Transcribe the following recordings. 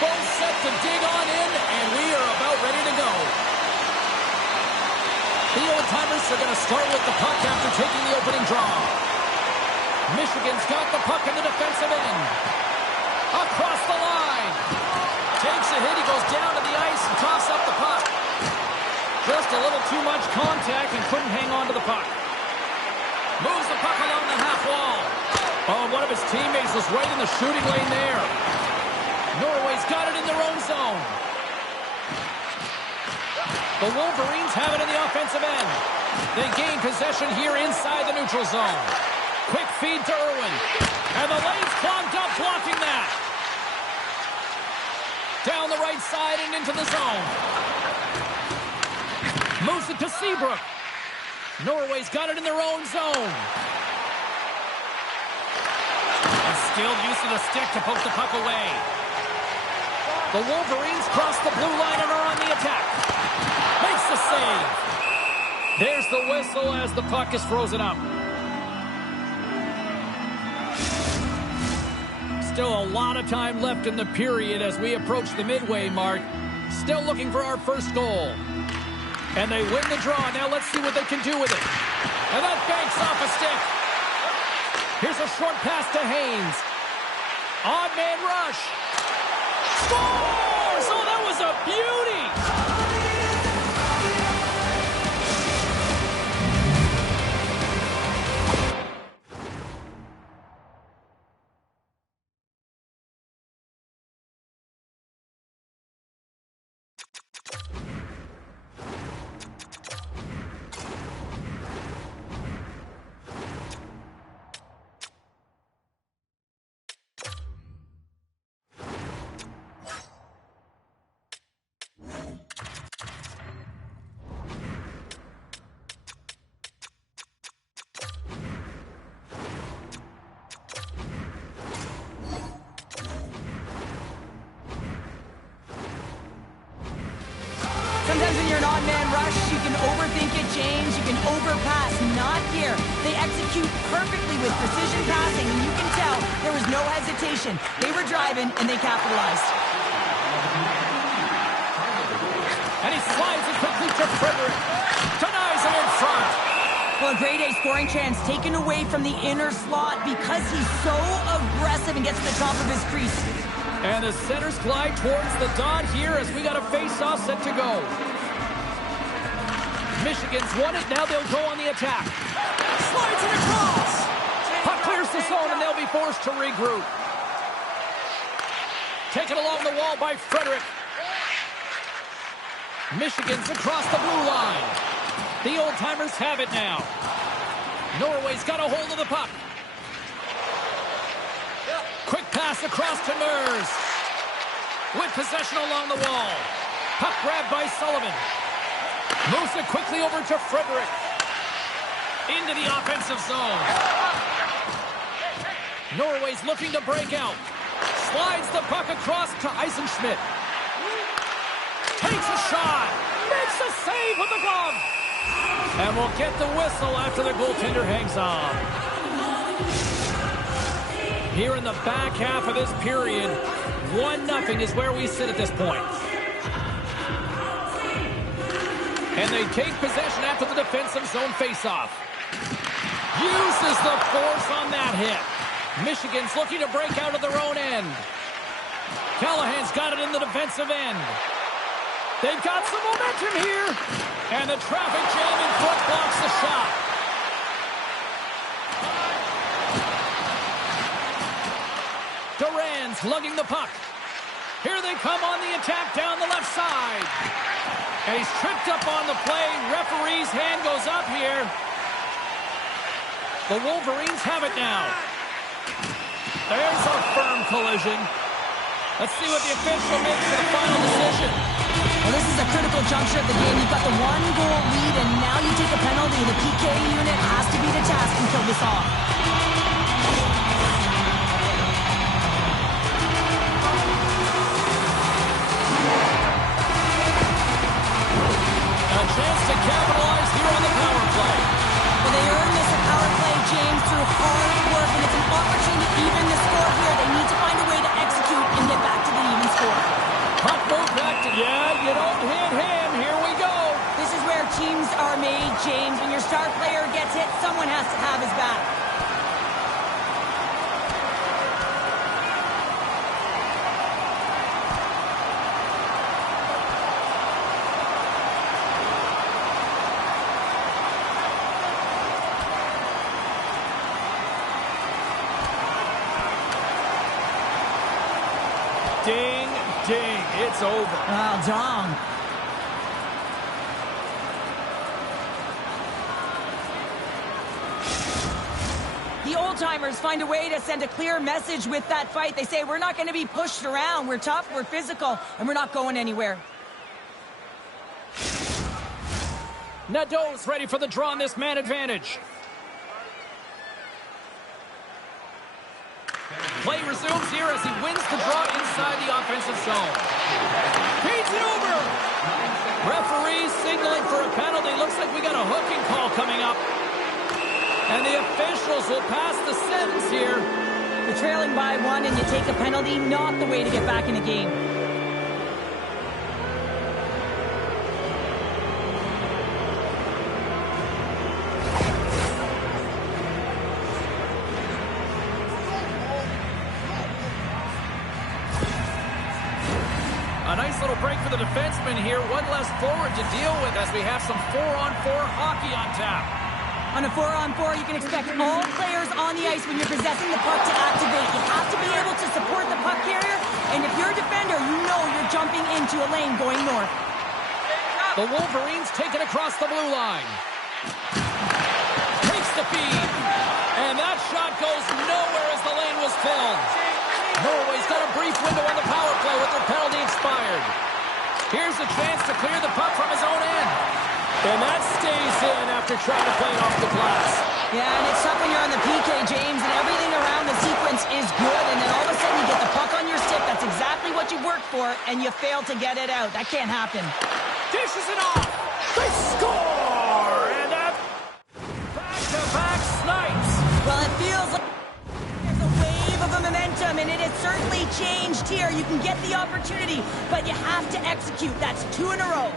both set to dig on in, and we are about ready to go. The old-timers are going to start with the puck after taking the opening draw. Michigan's got the puck in the defensive end. Across the line. Takes a hit. He goes down to the ice and tosses up the puck. Just a little too much contact and couldn't hang on to the puck. Moves the puck along the half wall. Oh, one of his teammates was right in the shooting lane there. Norway's got it in their own zone. The Wolverines have it in the offensive end. They gain possession here inside the neutral zone. Quick feed to Irwin. And the lane's clogged up, blocking that. Down the right side and into the zone. Moves it to Seabrook. Norway's got it in their own zone. And skilled use of the stick to poke the puck away. The Wolverines cross the blue line and are on the attack. Makes the save. There's the whistle as the puck is frozen up. Still a lot of time left in the period as we approach the midway mark. Still looking for our first goal. And they win the draw. Now let's see what they can do with it. And that banks off a stick. Here's a short pass to Haynes. Odd man rush. Scores! Oh, that was a beauty! Sometimes when you're an odd-man rush, you can overthink it, James. You can overpass. Not here. They execute perfectly with precision passing, and you can tell there was no hesitation. They were driving, and they capitalized. And he slides it quickly to Frederick. Denies him in front. Well, a grade A scoring chance taken away from the inner slot because he's so aggressive and gets to the top of his crease. And the centers glide towards the dot here as we got a face-off set to go. Michigan's won it. Now they'll go on the attack. Slides it across. Puck clears the zone, and they'll be forced to regroup. Taken along the wall by Frederick. Michigan's across the blue line. The old-timers have it now. Norway's got a hold of the puck. Quick pass across to Nurse. With possession along the wall. Puck grabbed by Sullivan. Moves it quickly over to Frederick. Into the offensive zone. Norway's looking to break out. Slides the puck across to Eisenschmidt. Takes a shot. Makes a save with the glove. And we'll get the whistle after the goaltender hangs on. Here in the back half of this period, 1-0 is where we sit at this point. And they take possession after the defensive zone faceoff. Uses the force on that hit. Michigan's looking to break out of their own end. Callahan's got it in the defensive end. They've got some momentum here. And the traffic jam in front blocks the shot. Duran's lugging the puck. Here they come on the attack down the left side. And he's tripped up on the play. Referee's hand goes up here. The Wolverines have it now. There's a firm collision. Let's see what the official makes for the final decision. Well, this is a critical juncture of the game. You've got the 1-goal lead, and now you take a penalty. The PK unit has to be the task and kill this off. A chance to capitalize here on the power play. Well, they earned this at power play, James, through hard work, and it's an opportunity to even the score here. They need to find a way to execute and get back to the even score. James. When your star player gets hit, someone has to have his back. Ding, ding, it's over. Oh, Dom. The old-timers find a way to send a clear message with that fight. They say, we're not going to be pushed around. We're tough, we're physical, and we're not going anywhere. Nadeau's ready for the draw on this man advantage. Play resumes here as he wins the draw inside the offensive zone. Feeds it over. Referee signaling for a penalty. Looks like we got a hooking call coming up. And the officials will pass the sentence here. You're trailing by one and you take a penalty, not the way to get back in the game. A nice little break for the defenseman here. One less forward to deal with as we have some 4-on-4 hockey on tap. On a 4-on-4, you can expect all players on the ice when you're possessing the puck to activate. You have to be able to support the puck carrier, and if you're a defender, you know you're jumping into a lane going north. The Wolverines take it across the blue line. Takes the feed, and that shot goes nowhere as the lane was filled. Norway's got a brief window on the power play with their penalty expired. Here's a chance to clear the puck from his own end. And that stays in after trying to play it off the glass. Yeah, and it's tough when you're on the PK, James, and everything around the sequence is good, and then all of a sudden you get the puck on your stick. That's exactly what you worked for, and you fail to get it out. That can't happen. Dishes it off. They score! And that back-to-back snipes. Well, it feels like there's a wave of momentum, and it has certainly changed here. You can get the opportunity, but you have to execute. That's 2 in a row.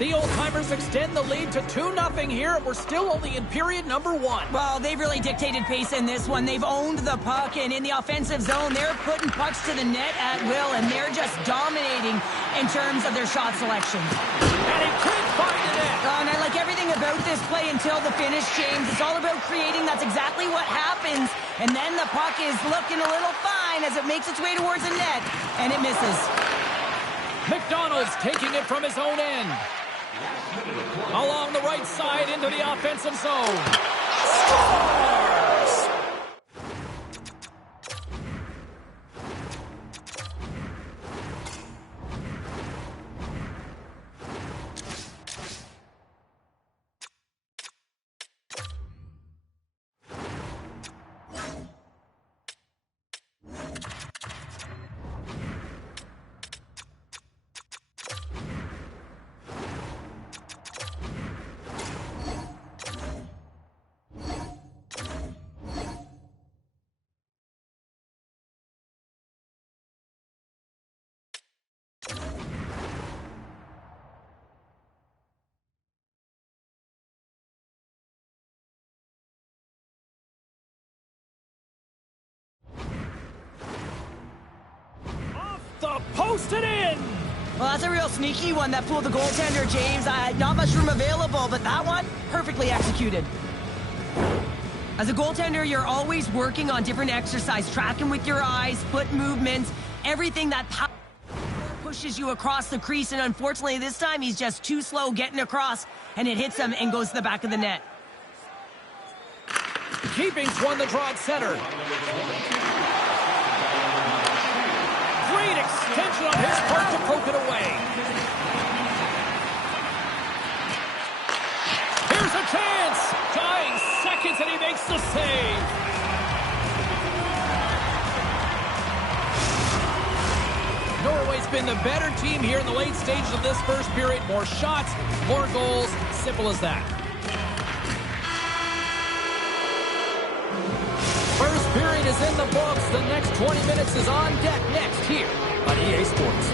The old-timers extend the lead to 2-0 here, and we're still only in period number 1. Well, they've really dictated pace in this one. They've owned the puck, and in the offensive zone, they're putting pucks to the net at will, and they're just dominating in terms of their shot selection. And he can't find the net. Oh, and I like everything about this play until the finish, James. It's all about creating. That's exactly what happens. And then the puck is looking a little fine as it makes its way towards the net, and it misses. McDonald's taking it from his own end. Along the right side into the offensive zone. Scores! The posted in! Well, that's a real sneaky one that fooled the goaltender, James. Not much room available, but that one, perfectly executed. As a goaltender, you're always working on different exercise, tracking with your eyes, foot movements, everything that pushes you across the crease, and unfortunately this time he's just too slow getting across, and it hits him and goes to the back of the net. Keeping's won the draw at center. Great extension on his part to poke it away. Here's a chance. Dying seconds and he makes the save. Norway's been the better team here in the late stages of this first period. More shots, more goals. Simple as that. period is in the books. The next 20 minutes is on deck next here on EA Sports.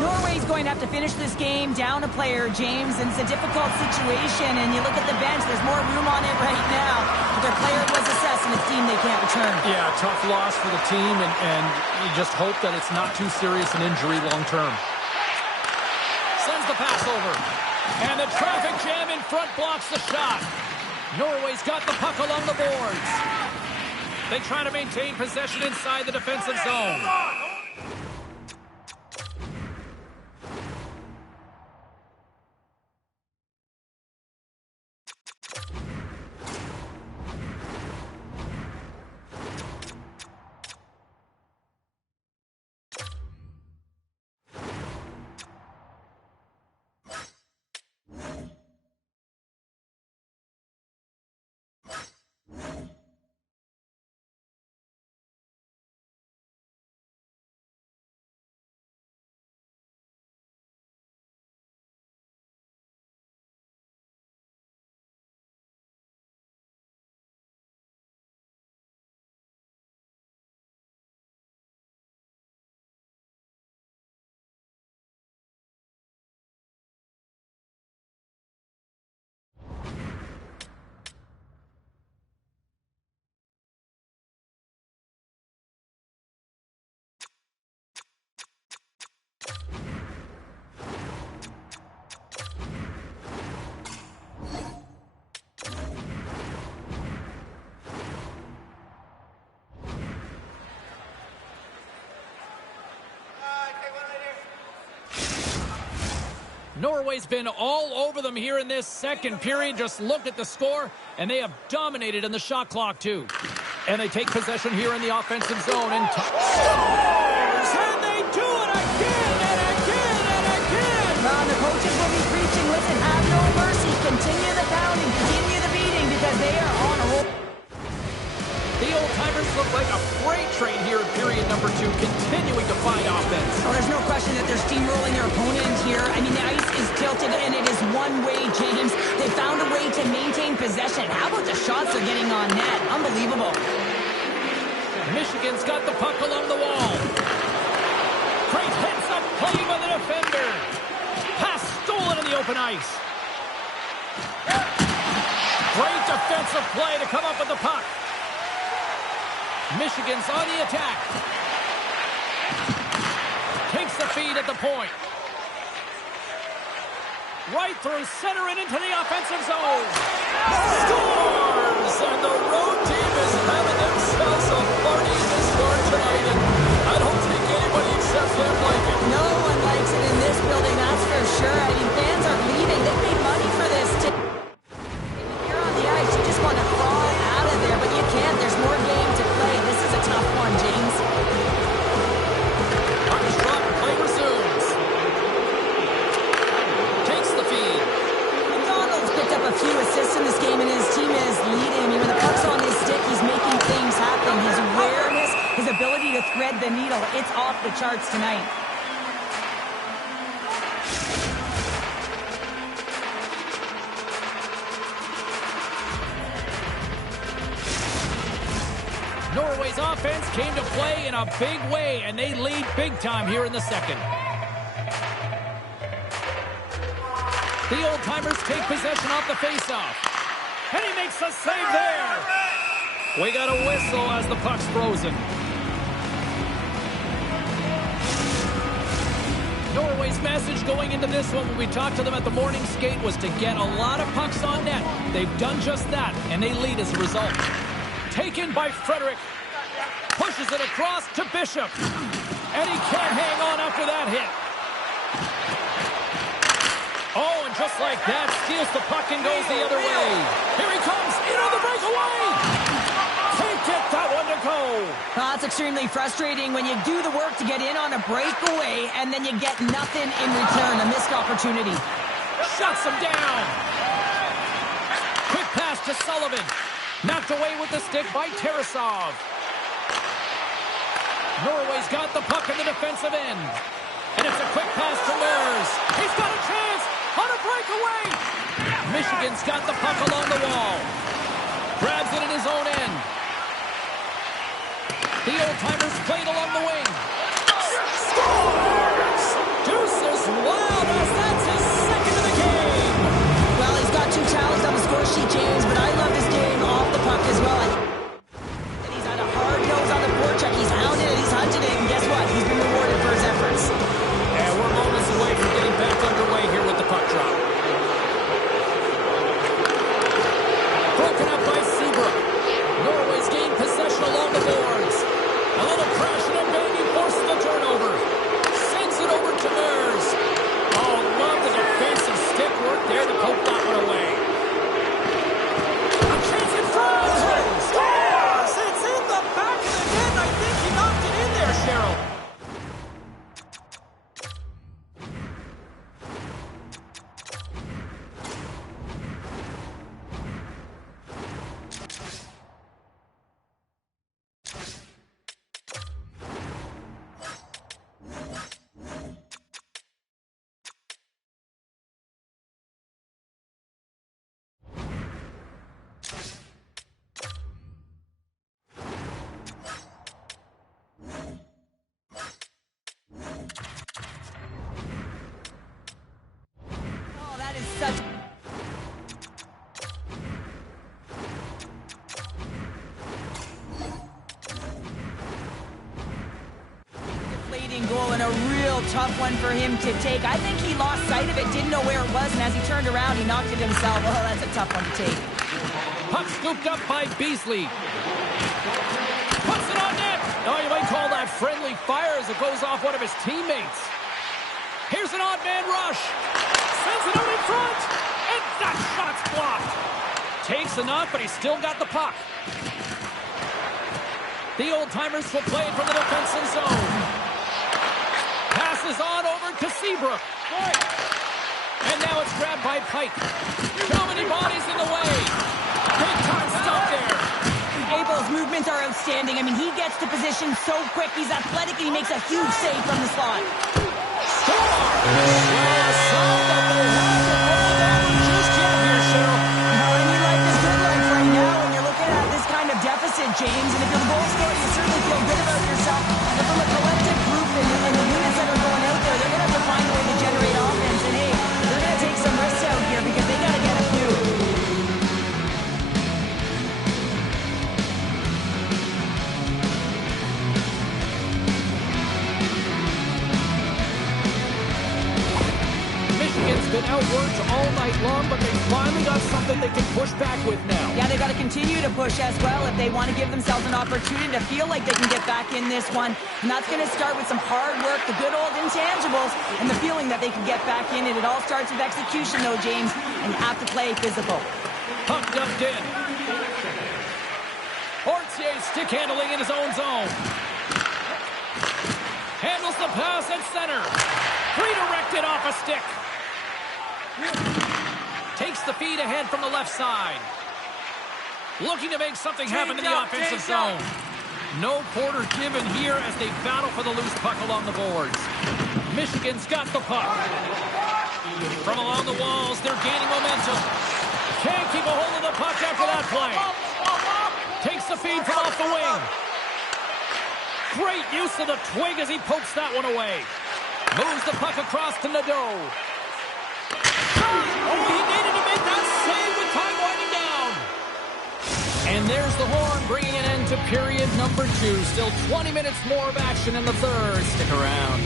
Norway's going to have to finish this game down a player, James, and it's a difficult situation. And you look at the bench, there's more room on it right now. But their player was assessed, and it's deemed they can't return. Yeah, tough loss for the team, and you just hope that it's not too serious an injury long term. Sends the pass over. And the traffic jam in front blocks the shot. Norway's got the puck along the boards. They try to maintain possession inside the defensive zone. Norway's been all over them here in this second period. Just look at the score, and they have dominated in the shot clock, too. And they take possession here in the offensive zone. And scores! And they do it again and again and again! Well, the coaches will be preaching, listen, have no mercy. Continue the pounding, continue the beating, because they are on a roll. The old-timers look like a freight train here in period number 2, continuing to find offense. Oh, there's no question that they're steamrolling their opponent here. I mean, the ice is tilted, and it is one way, James. They found a way to maintain possession. How about the shots they're getting on net? Unbelievable. Michigan's got the puck along the wall. Great heads-up play by the defender. Pass stolen in the open ice. Great defensive play to come up with the puck. Michigan's on the attack. Takes the feed at the point. Right through center and into the offensive zone. Scores! And the road team is having themselves a party in this bar tonight. And I don't think anybody except them like it. No one likes it in this building, that's for sure. I mean, fans are leaving. They paid money for this. You're on the ice. You just want to fall out of there, but you can't. There's more game to play. This is a tough one, James. Puck's dropped. Play resumes. Takes the feed. McDonald's picked up a few assists in this game, and his team is leading. I mean, when the puck's on his stick, he's making things happen. His awareness, his ability to thread the needle, it's off the charts tonight. Norway's offense came to play in a big way, and they lead big time here in the second. The old-timers take possession off the face-off. And he makes a save there. We got a whistle as the puck's frozen. Norway's message going into this one when we talked to them at the morning skate was to get a lot of pucks on net. They've done just that, and they lead as a result. Taken by Frederick. Pushes it across to Bishop. And he can't hang on after that hit. Oh, and just like that, steals the puck and goes the other way. Here he comes, in on the breakaway. Can't get that one to go. That's extremely frustrating when you do the work to get in on a breakaway and then you get nothing in return, a missed opportunity. Shuts him down. Quick pass to Sullivan. Knocked away with the stick by Tarasov. Norway's got the puck in the defensive end. And it's a quick pass to Mers. He's got a chance on a breakaway. Michigan's got the puck along the wall. Grabs it in his own end. The old-timers played along the wing. Scores! Deuces Wilders, that's his second of the game. Well, he's got 2 talents on the score sheet, James, but I love this game off the puck as well. And he's had a hard nose on the forecheck. He's hounded it, he's hunted it, and guess what? He's been rewarded for his efforts. And we're moments away from getting back underway here with the puck drop. Broken up by Seabrook. Norway's gained possession along the boards. A little crash and a banging forces the turnover. Sends it over to Mers. Oh, love the defensive stick work there to poke that one away. A chance in front. Scores! It's in the back of the net. I think he knocked it in there, Cheryl. Oh, that is such... deflating goal and a real tough one for him to take. I think he lost sight of it, didn't know where it was, and as he turned around, he knocked it himself. Oh, that's a tough one to take. Puck scooped up by Beasley. Puts it on net. Oh, you might call that friendly fire as it goes off one of his teammates. Here's an odd man rush. Sends it out in front. And that shot's blocked. Takes a knock, but he's still got the puck. The old-timers will play it from the defensive zone. Passes on over to Seabrook. And now it's grabbed by Pike. Too many bodies in the way. Big time stop there. Abel's movements are outstanding. I mean, he gets to position so quick. He's athletic, and he makes a huge save from the slot. Score! Well, a sign that they have to pull that one just yet here, Cheryl. Any life is good life right now when you're looking at this kind of deficit, James. And if you're the goal scorer, you certainly feel good about yourself. But from a collective group and the units that are going out there, they're going to have to find a way to generate offense. And hey, they're going to take some risks out here because they got to get a few. Michigan's been outworked all night long, but they finally got something they can push back with now. Yeah, they got to continue to push as well if they want to give themselves an opportunity to feel like they can get back in this one. And that's going to start with some hard work, the good old intangibles, and the feeling that they can get back in it. It all starts with execution, though, James, and you have to play physical. Puck dumped in. Ortier stick handling in his own zone. Handles the pass at center. Redirected off a stick. Takes the feed ahead from the left side. Looking to make something happen in the offensive zone. No quarter given here as they battle for the loose puck along the boards. Michigan's got the puck. From along the walls, they're gaining momentum. Can't keep a hold of the puck after that play. Takes the feed from off the wing. Great use of the twig as he pokes that one away. Moves the puck across to Nadeau. Oh, he needed to make that save with time winding down. And there's the horn, bringing an end to period number 2. Still 20 minutes more of action in the third. Stick around.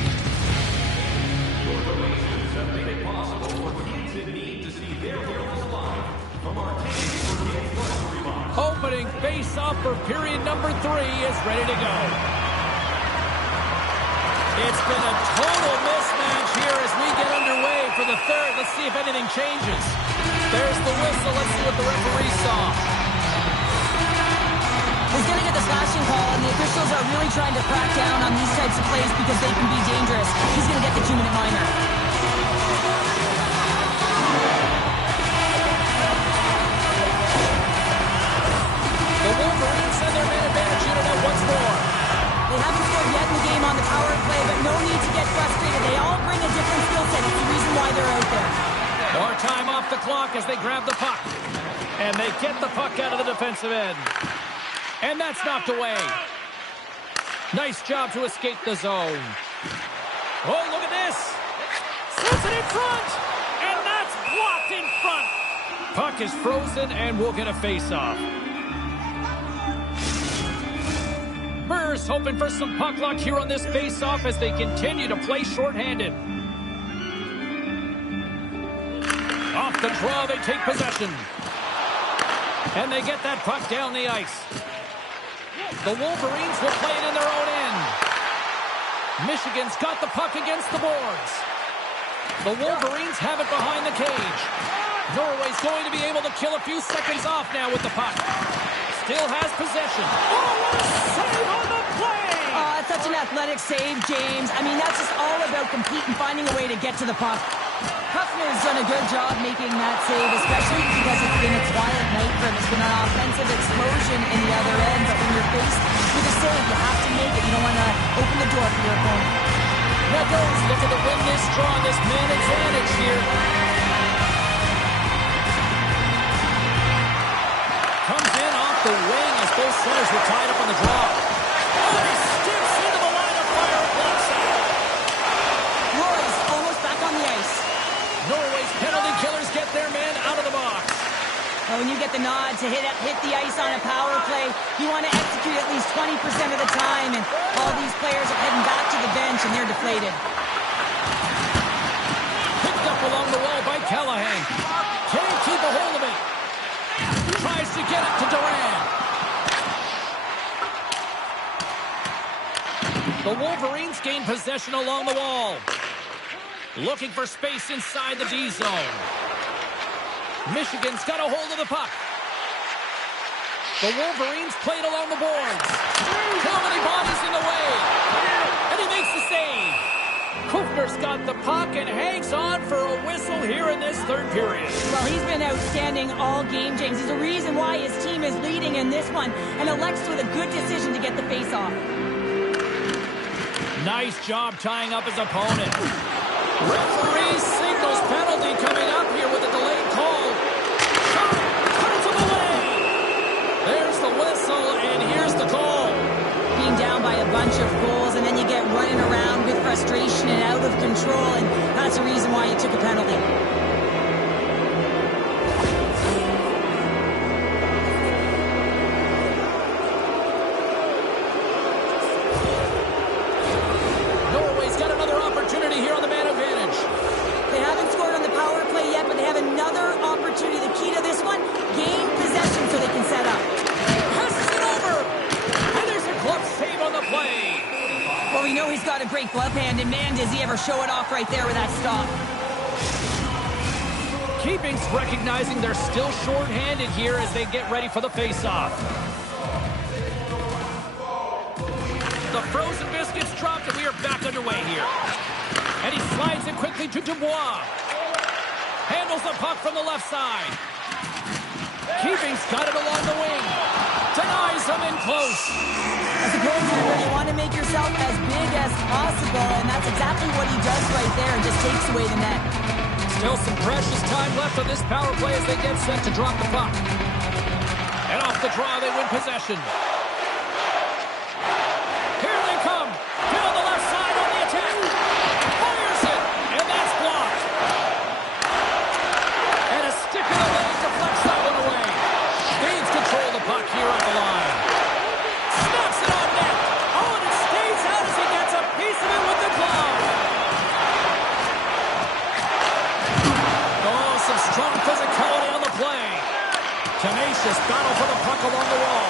Opening face-off for period number 3 is ready to go. It's been a total mismatch here as we get underway for the third. Let's see if anything changes. There's the whistle. Let's see what the referee saw. He's going to get the slashing call, and the officials are really trying to crack down on these types of plays because they can be dangerous. He's going to get the 2-minute minor. The Wolverines send their man advantage unit out once more. They haven't scored yet in the game on the power play, but no need to get frustrated. They why they're out there. More time off the clock as they grab the puck. And they get the puck out of the defensive end. And that's knocked away. Nice job to escape the zone. Oh, look at this. Sends it in front. And that's blocked in front. Puck is frozen and we'll get a face-off. Spurs hoping for some puck luck here on this face-off as they continue to play shorthanded. Off the draw, they take possession. And they get that puck down the ice. The Wolverines will play it in their own end. Michigan's got the puck against the boards. The Wolverines have it behind the cage. Norway's going to be able to kill a few seconds off now with the puck. Still has possession. Oh, what a save on the play! Oh, it's such an athletic save, James. I mean, that's just all about competing, finding a way to get to the puck. Huffner's done a good job making that save, especially because it's been a quiet night for him. It's been an offensive explosion in the other end, but when you're faced with a save, you have to make it. You don't want to open the door for your opponent. Now goes looking to win this draw, this man advantage here. Comes in off the wing as both centers were tied up on the draw. Oh, he sticks into the line of fire and blocks that. Roy's almost back on the ice. Norway's penalty killers get their man out of the box. Well, when you get the nod to hit the ice on a power play, you want to execute at least 20% of the time, and all these players are heading back to the bench, and they're deflated. Picked up along the wall by Callahan. Can't keep a hold of it. Tries to get it to Durant. The Wolverines gain possession along the wall. Looking for space inside the D zone. Michigan's got a hold of the puck. The Wolverines played along the boards. Too many bodies in the way. And he makes the save. Kufner's got the puck and hangs on for a whistle here in this third period. Well, he's been outstanding all game, James. There's a reason why his team is leading in this one, and elects with a good decision to get the face-off. Nice job tying up his opponent. Referee signals penalty coming up here with a delayed call. Cuts him away. There's the whistle, and here's the call. Being down by a bunch of goals, and then you get running around with frustration and out of control, and that's the reason why you took a penalty. Norway's got another opportunity here on the man advantage. They haven't scored on the power play yet, but they have another opportunity. The key to this one, gain possession so they can set up. Passes it over. And there's a glove save on the play. Well, we know he's got a great glove hand, and man, does he ever show it off right there with that stop. Keeping's recognizing they're still short-handed here as they get ready for the face-off. The frozen biscuits dropped, and we are back underway here. And he slides it quickly to Dubois. Handles the puck from the left side. Keeping's got it along the wing. Denies him in close. As a goaltender, you want to make yourself as big as possible, and that's exactly what he does right there, and just takes away the net. Still some precious time left on this power play as they get set to drop the puck. And off the draw, they win possession. Here they come. Down the left side on the attack. Fires it, and that's blocked. And a stick in the leg deflects that one away. Gains control of the puck here at the line. Snaps it on net. Oh, and it stays out as he gets a piece of it with the glove. Oh, some strong physicality on the play. Tenacious battle for the puck along the wall.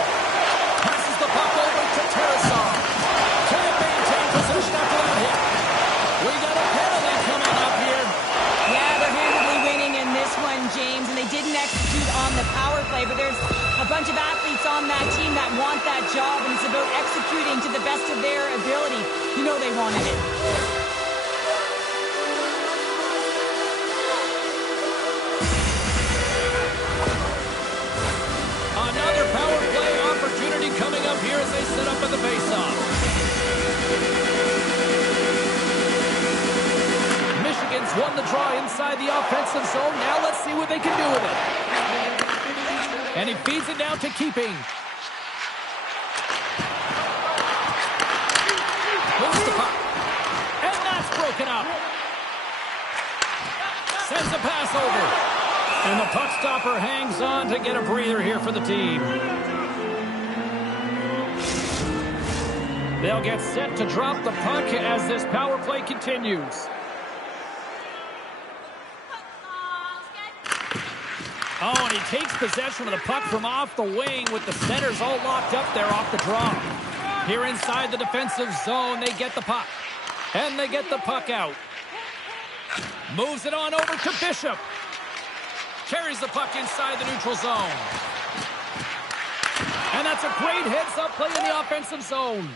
Passes the puck over to Tarasov. Can't maintain possession after that hit. We got a penalty coming up here. Yeah, they're handily winning in this one, James, and they didn't execute on the power play, but there's a bunch of athletes on that team that want that job, and it's about executing to the best of their ability. You know they wanted it. Another power play opportunity coming up here as they set up in the faceoff. Michigan's won the draw in inside the offensive zone. Now let's see what they can do with it. And he feeds it down to Keeping. Moves the puck. And that's broken up. Sends a pass over. And the puck stopper hangs on to get a breather here for the team. They'll get set to drop the puck as this power play continues. Oh, and he takes possession of the puck from off the wing with the centers all locked up there off the draw. Here inside the defensive zone, they get the puck. And they get the puck out. Moves it on over to Bishop. Carries the puck inside the neutral zone. And that's a great heads-up play in the offensive zone.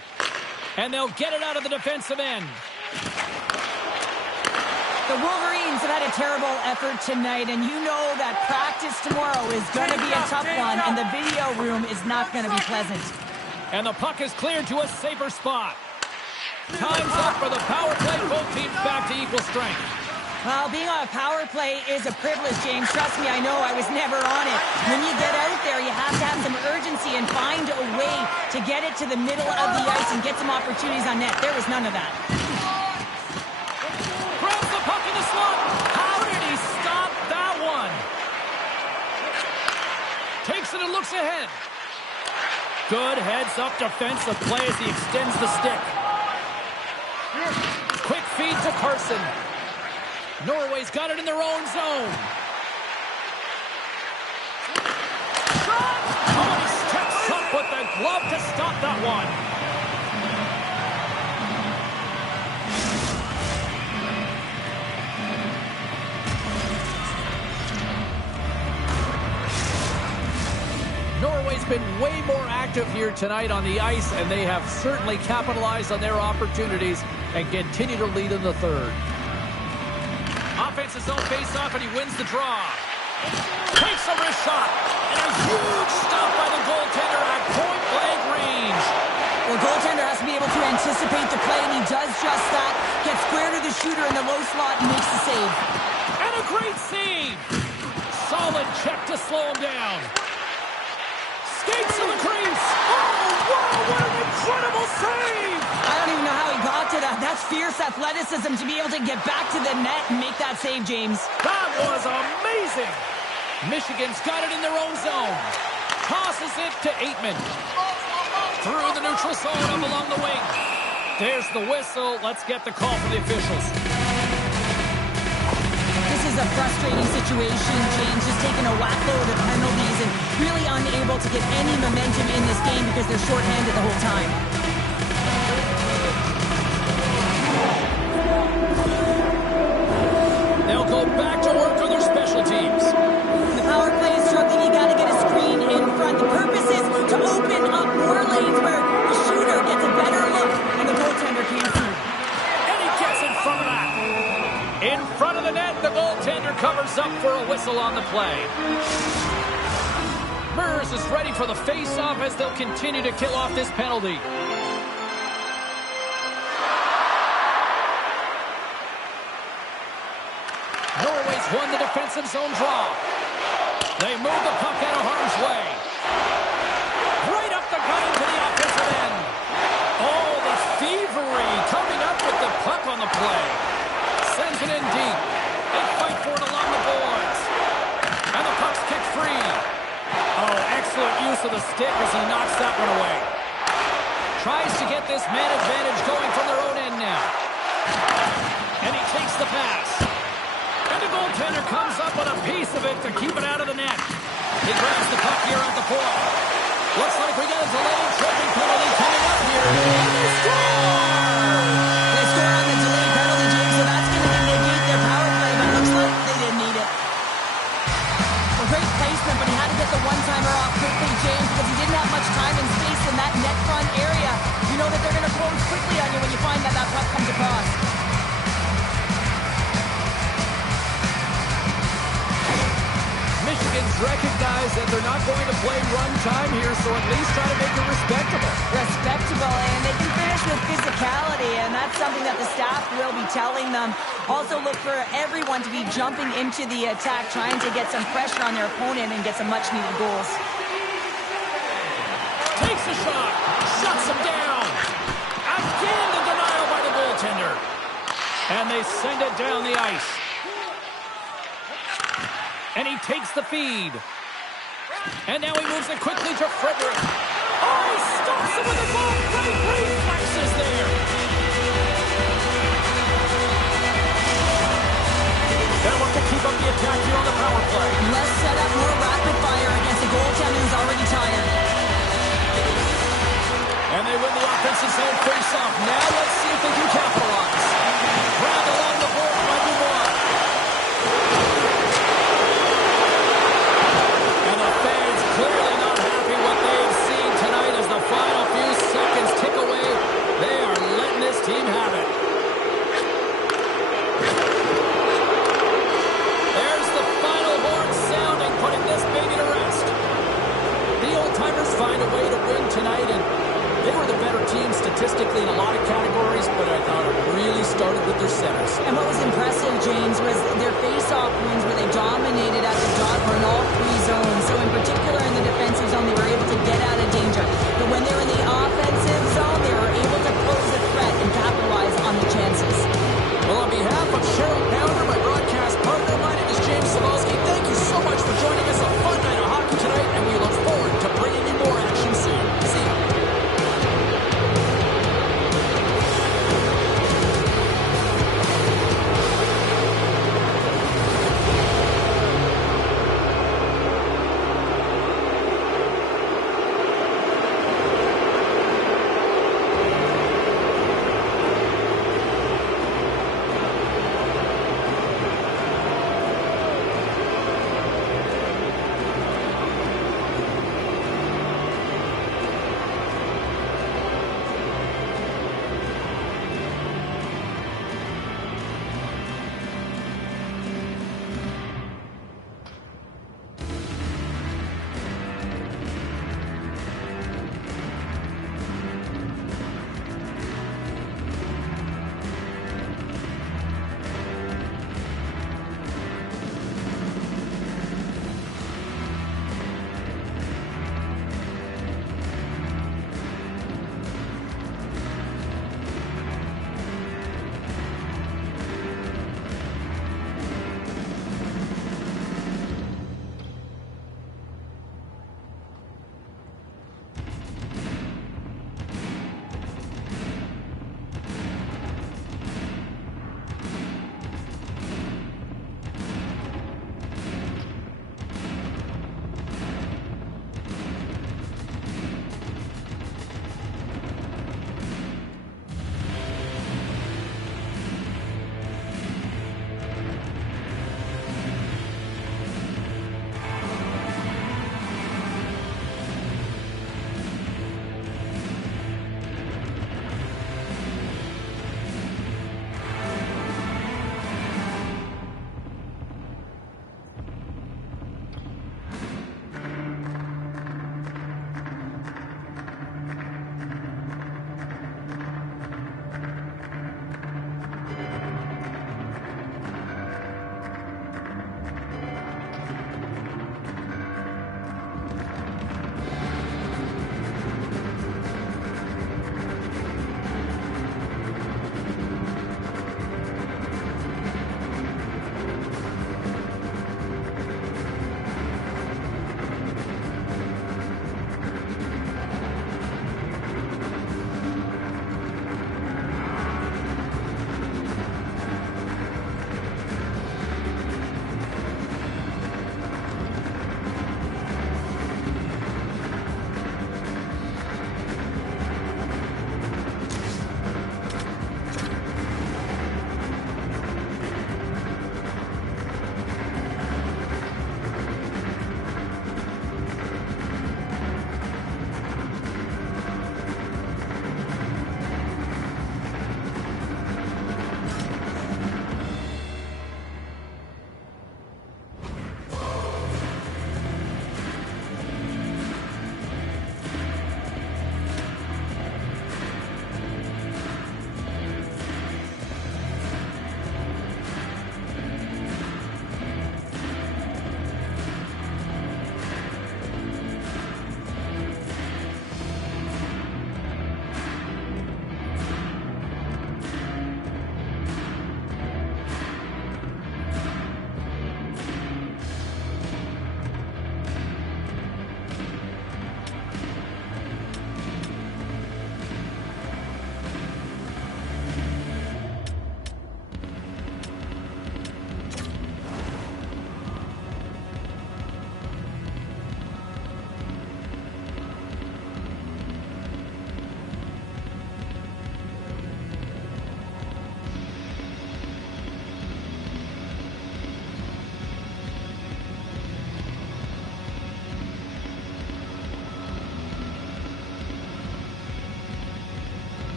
And they'll get it out of the defensive end. The Wolverines have had a terrible effort tonight, and you know that practice tomorrow is going to be a tough one, and the video room is not going to be pleasant. And the puck is cleared to a safer spot. Time's up for the power play. Both teams back to equal strength. Well, being on a power play is a privilege, James. Trust me, I know. I was never on it. When you get out there, you have to have some urgency and find a way to get it to the middle of the ice and get some opportunities on net. There was none of that. Grabs the puck in the slot. How did he stop that one? Takes it and looks ahead. Good heads-up defensive play as he extends the stick. Quick feed to Carson. Norway's got it in their own zone. Shot! Oh, he steps up with the glove to stop that one. Norway's been way more active here tonight on the ice, and they have certainly capitalized on their opportunities and continue to lead in the third. Offensive zone face-off, and he wins the draw. Takes a wrist shot, and a huge stop by the goaltender at point-blank range. The goaltender has to be able to anticipate the play, and he does just that. Gets square to the shooter in the low slot and makes the save. And a great save. Solid check to slow him down. Skates to the crease. Oh, wow, what an incredible save. I don't even know how he got to that. That's fierce athleticism to be able to get back to the net and make that save, James. That was amazing. Michigan's got it in their own zone. Tosses it to Aitman. Through the neutral zone up along the wing. There's the whistle. Let's get the call from the officials. This is a frustrating situation, James. Just taking a whack load of penalties and really unable to get any momentum in this game because they're shorthanded the whole time. They'll go back to work on their special teams. The power play is struggling. You got to get a screen in front. The purpose is to open up more lanes where the shooter gets a better look and the goaltender can't see. And he gets in front of that. In front of the net, the goaltender covers up for a whistle on the play. Mers is ready for the face-off as they'll continue to kill off this penalty. Norway's won the defensive zone draw. They move the puck out of harm's way. Right up the gut into the offensive end. Oh, the thievery coming up with the puck on the play. Sends it in deep. They fight for it along the boards. And the puck's kicked free. Oh, excellent use of the stick as he knocks that one away. Tries to get this man advantage going from their own end now. And he takes the pass. And the goaltender comes up with a piece of it to keep it out of the net. He grabs the puck here at the point. Looks like we got a delayed tripping penalty coming up here. And they score! They score on the delayed penalty, James, so that's going to negate their power play, but it looks like they didn't need it. A great placement, but he had to get the one-timer off quickly, James, because he didn't have much time and space in that net front area. You know that they're going to close quickly on you when you find that that puck comes across. Michigan's recognized that they're not going to play run time here, so at least try to make it respectable. Respectable, and they can finish with physicality, and that's that's something that the staff will be telling them. Also look for everyone to be jumping into the attack, trying to get some pressure on their opponent and get some much-needed goals. Takes a shot. Shuts him down. Again, the denial by the goaltender. And they send it down the ice. And he takes the feed. And now he moves it quickly to Frederick. Oh, he stops him with the ball. Great reflexes there. They'll look to keep up the attack here on the power play. Less set up, more rapid fire against a goaltender who's already tired. And they win the offensive zone face-off. Now let's see if they can capitalize. Grabbed along the board by Dubois. And the fans clearly not happy what they've seen tonight as the final few seconds tick away. They are letting this team have it. There's the final horn sounding, putting this baby to rest. The old-timers find a way to win tonight, and they were the better team statistically in a lot of categories, but I thought it really started with their centers. And what was impressive, James, was their face-off wins where they dominated at the dot or in all three zones. So in particular in the defensive zone, they were able to get out of danger. But when they were in the offensive zone, they were able to pose a threat and capitalize on the chances. Well, on behalf of Cheryl Pounder, my broadcast partner, my name is James Cebulski. Thank you so much for joining us. A fun night of hockey tonight, and we look forward to bringing you more action soon. See you.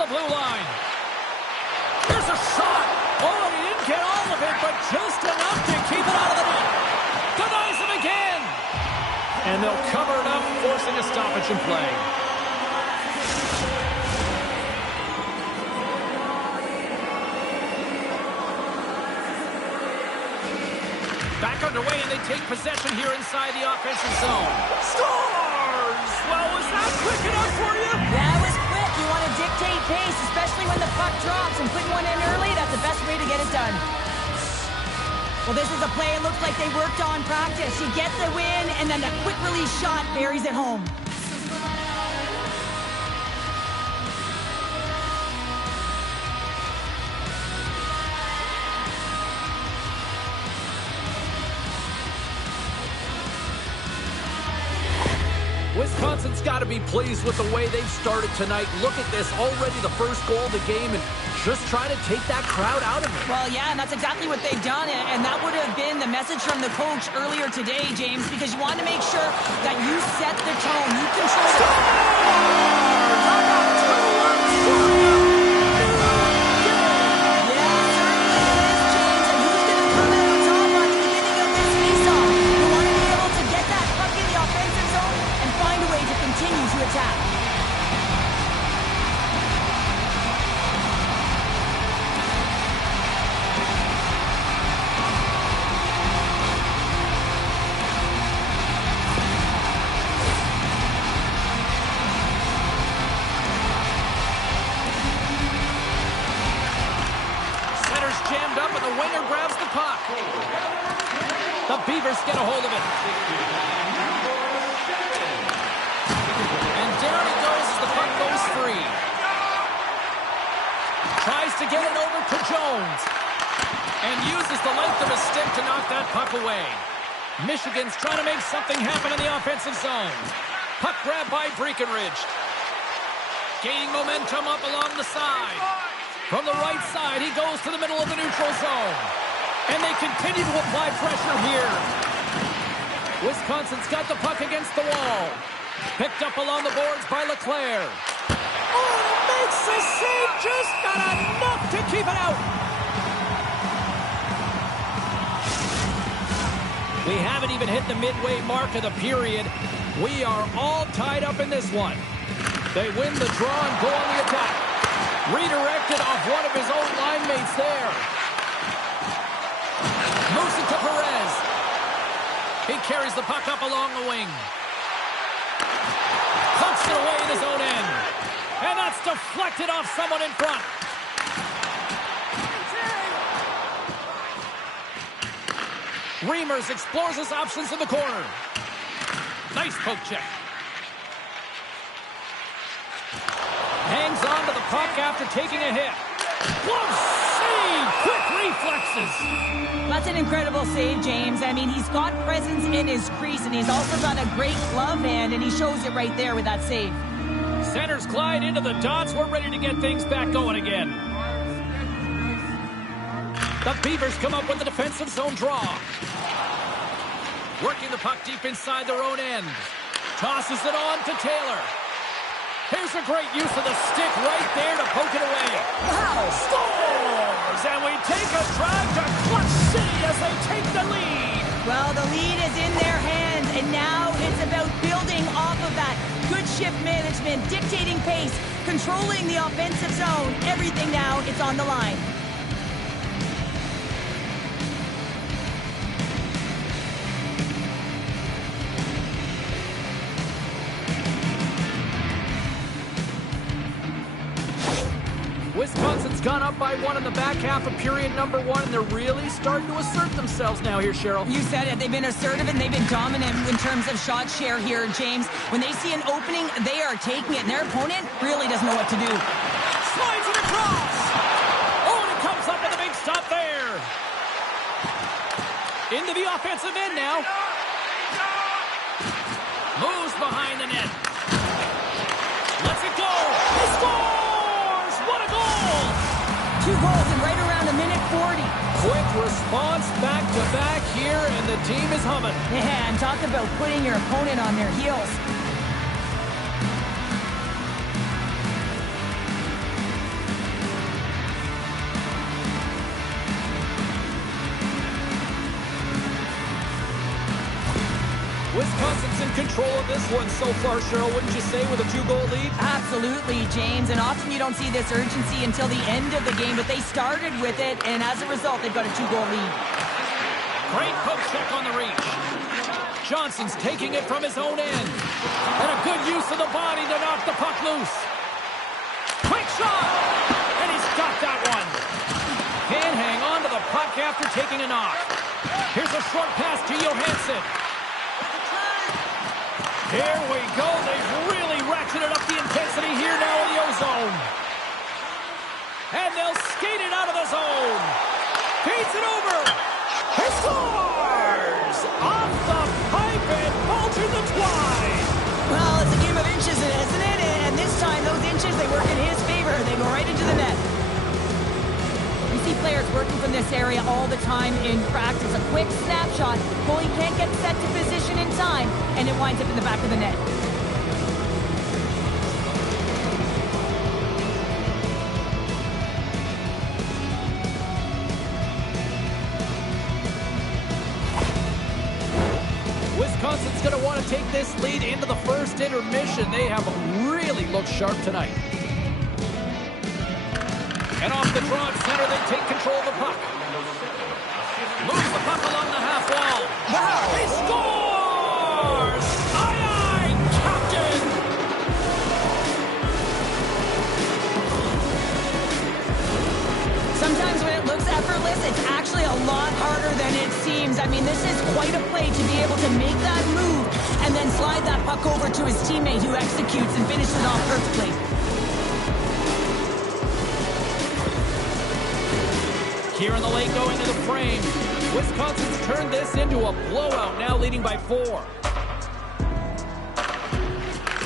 the blue line. Here's a shot. Oh, he didn't get all of it, but just enough to keep it out of the net. Denies him again. And they'll cover it up, forcing a stoppage in play. Back underway, and they take possession here inside the offensive zone. Scores! Well, was that quick enough for you? Yeah, it was quick. You want to dictate pace, especially when the puck drops, and putting one in early, that's the best way to get it done. Well, this is a play it looks like they worked on practice. You get the win, and then a quick release shot buries it home. Wisconsin's got to be pleased with the way they've started tonight. Look at this, already the first goal of the game, and just trying to take that crowd out of it. Well, yeah, and that's exactly what they've done, and that would have been the message from the coach earlier today, James, because you want to make sure that you set the tone, you control attack. Center's jammed up and the winger grabs the puck. The Beavers get a hold of it. Down he goes as the puck goes free. Tries to get it over to Jones. And uses the length of his stick to knock that puck away. Michigan's trying to make something happen in the offensive zone. Puck grab by Breckenridge. Gaining momentum up along the side. From the right side, he goes to the middle of the neutral zone. And they continue to apply pressure here. Wisconsin's got the puck against the wall. Picked up along the boards by LeClaire. Oh, makes the save, just not enough to keep it out. We haven't even hit the midway mark of the period. We are all tied up in this one. They win the draw and go on the attack. Redirected off one of his own line mates there. Moves it to Perez. He carries the puck up along the wing. Punts it away in his own end. And that's deflected off someone in front. Reimers explores his options in the corner. Nice poke check. Hangs on to the puck after taking a hit. Glove save! Quick reflexes. That's an incredible save, James. I mean, he's got presence in his crease, and he's also got a great glove hand, and he shows it right there with that save. Centers glide into the dots. We're ready to get things back going again. The Beavers come up with the defensive zone draw. Working the puck deep inside their own end. Tosses it on to Taylor. Here's a great use of the stick right there to poke it away. Wow! Scores! And we take a drive to Clutch City as they take the lead. Well, the lead is in their hands, and now it's about building off of that. Good shift management, dictating pace, controlling the offensive zone. Everything now, it's on the line. Wisconsin's gone up by one in the back half of period number one, and they're really starting to assert themselves now here, Cheryl. You said it. They've been assertive, and they've been dominant in terms of shot share here, James. When they see an opening, they are taking it, and their opponent really doesn't know what to do. Slides it across. Oh, and it comes up with a big stop there. Into the offensive end now. Moves behind the net. Lets it go. He scores! What a goal! 2 goals in right around a minute 40. Quick response back-to-back here, and the team is humming. Yeah, and talk about putting your opponent on their heels. of this one so far, Cheryl, wouldn't you say, with a 2-goal lead? Absolutely, James. And often you don't see this urgency until the end of the game, but they started with it, and as a result, they've got a 2-goal lead. Great poke check on the reach. Johnson's taking it from his own end. And a good use of the body to knock the puck loose. Quick shot! And he's got that one. Can't hang on to the puck after taking a knock. Here's a short pass to Johansson. Here we go. They've really ratcheted up the intensity here now in the O-zone. And they'll skate it out of the zone. Feeds it over. He scores! Off the pipe and bulging the twine. Well, it's a game of inches, isn't it? And this time, those inches, they work in his favor. They go right into the net. We see players working from this area all the time in practice. A quick snapshot. Goalie can't get set to position in time, and it winds up in the back of the net. Wisconsin's going to want to take this lead into the first intermission. They have really looked sharp tonight. And off the draw at center, they take control of the puck. Moves the puck along the half wall. Wow! He scores! Aye, aye, Captain! Sometimes when it looks effortless, it's actually a lot harder than it seems. I mean, this is quite a play to be able to make that move and then slide that puck over to his teammate who executes and finishes it off perfectly. Here in the late going to the frame. Wisconsin's turned this into a blowout, now leading by 4.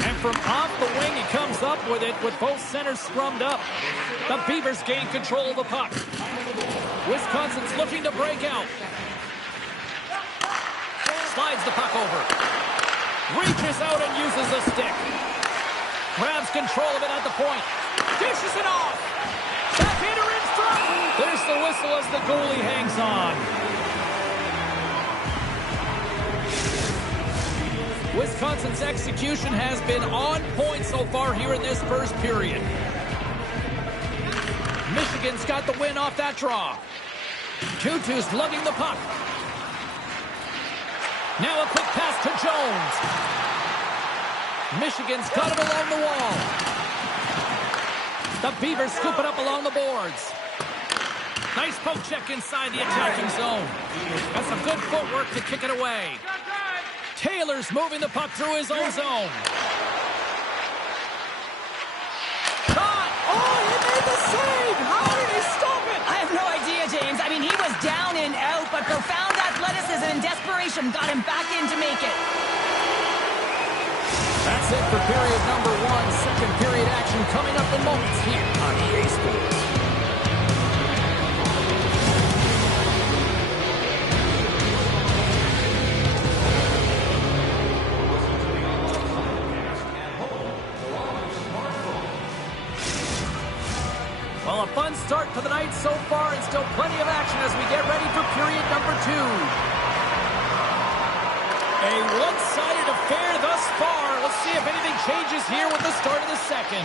And from off the wing, he comes up with it with both centers scrummed up. The Beavers gain control of the puck. Wisconsin's looking to break out. Slides the puck over. Reaches out and uses a stick. Grabs control of it at the point. Dishes it off. Backhander in front. There's the whistle as the goalie hangs on. Wisconsin's execution has been on point so far here in this first period. Michigan's got the win off that draw. Tutu's lugging the puck. Now a quick pass to Jones. Michigan's got him along the wall. The Beavers scoop it up along the boards. Nice poke check inside the attacking zone. Got some good footwork to kick it away. Taylor's moving the puck through his own zone. Shot! Oh, he made the save! How did he stop it? I have no idea, James. I mean, he was down and out, but profound athleticism and desperation got him back in to make it. That's it for period number 1. Second period action coming up in moments here on EA Sports. Well, a fun start to the night so far, and still plenty of action as we get ready for period number 2. A one-sided affair thus far. Let's see if anything changes here with the start of the second.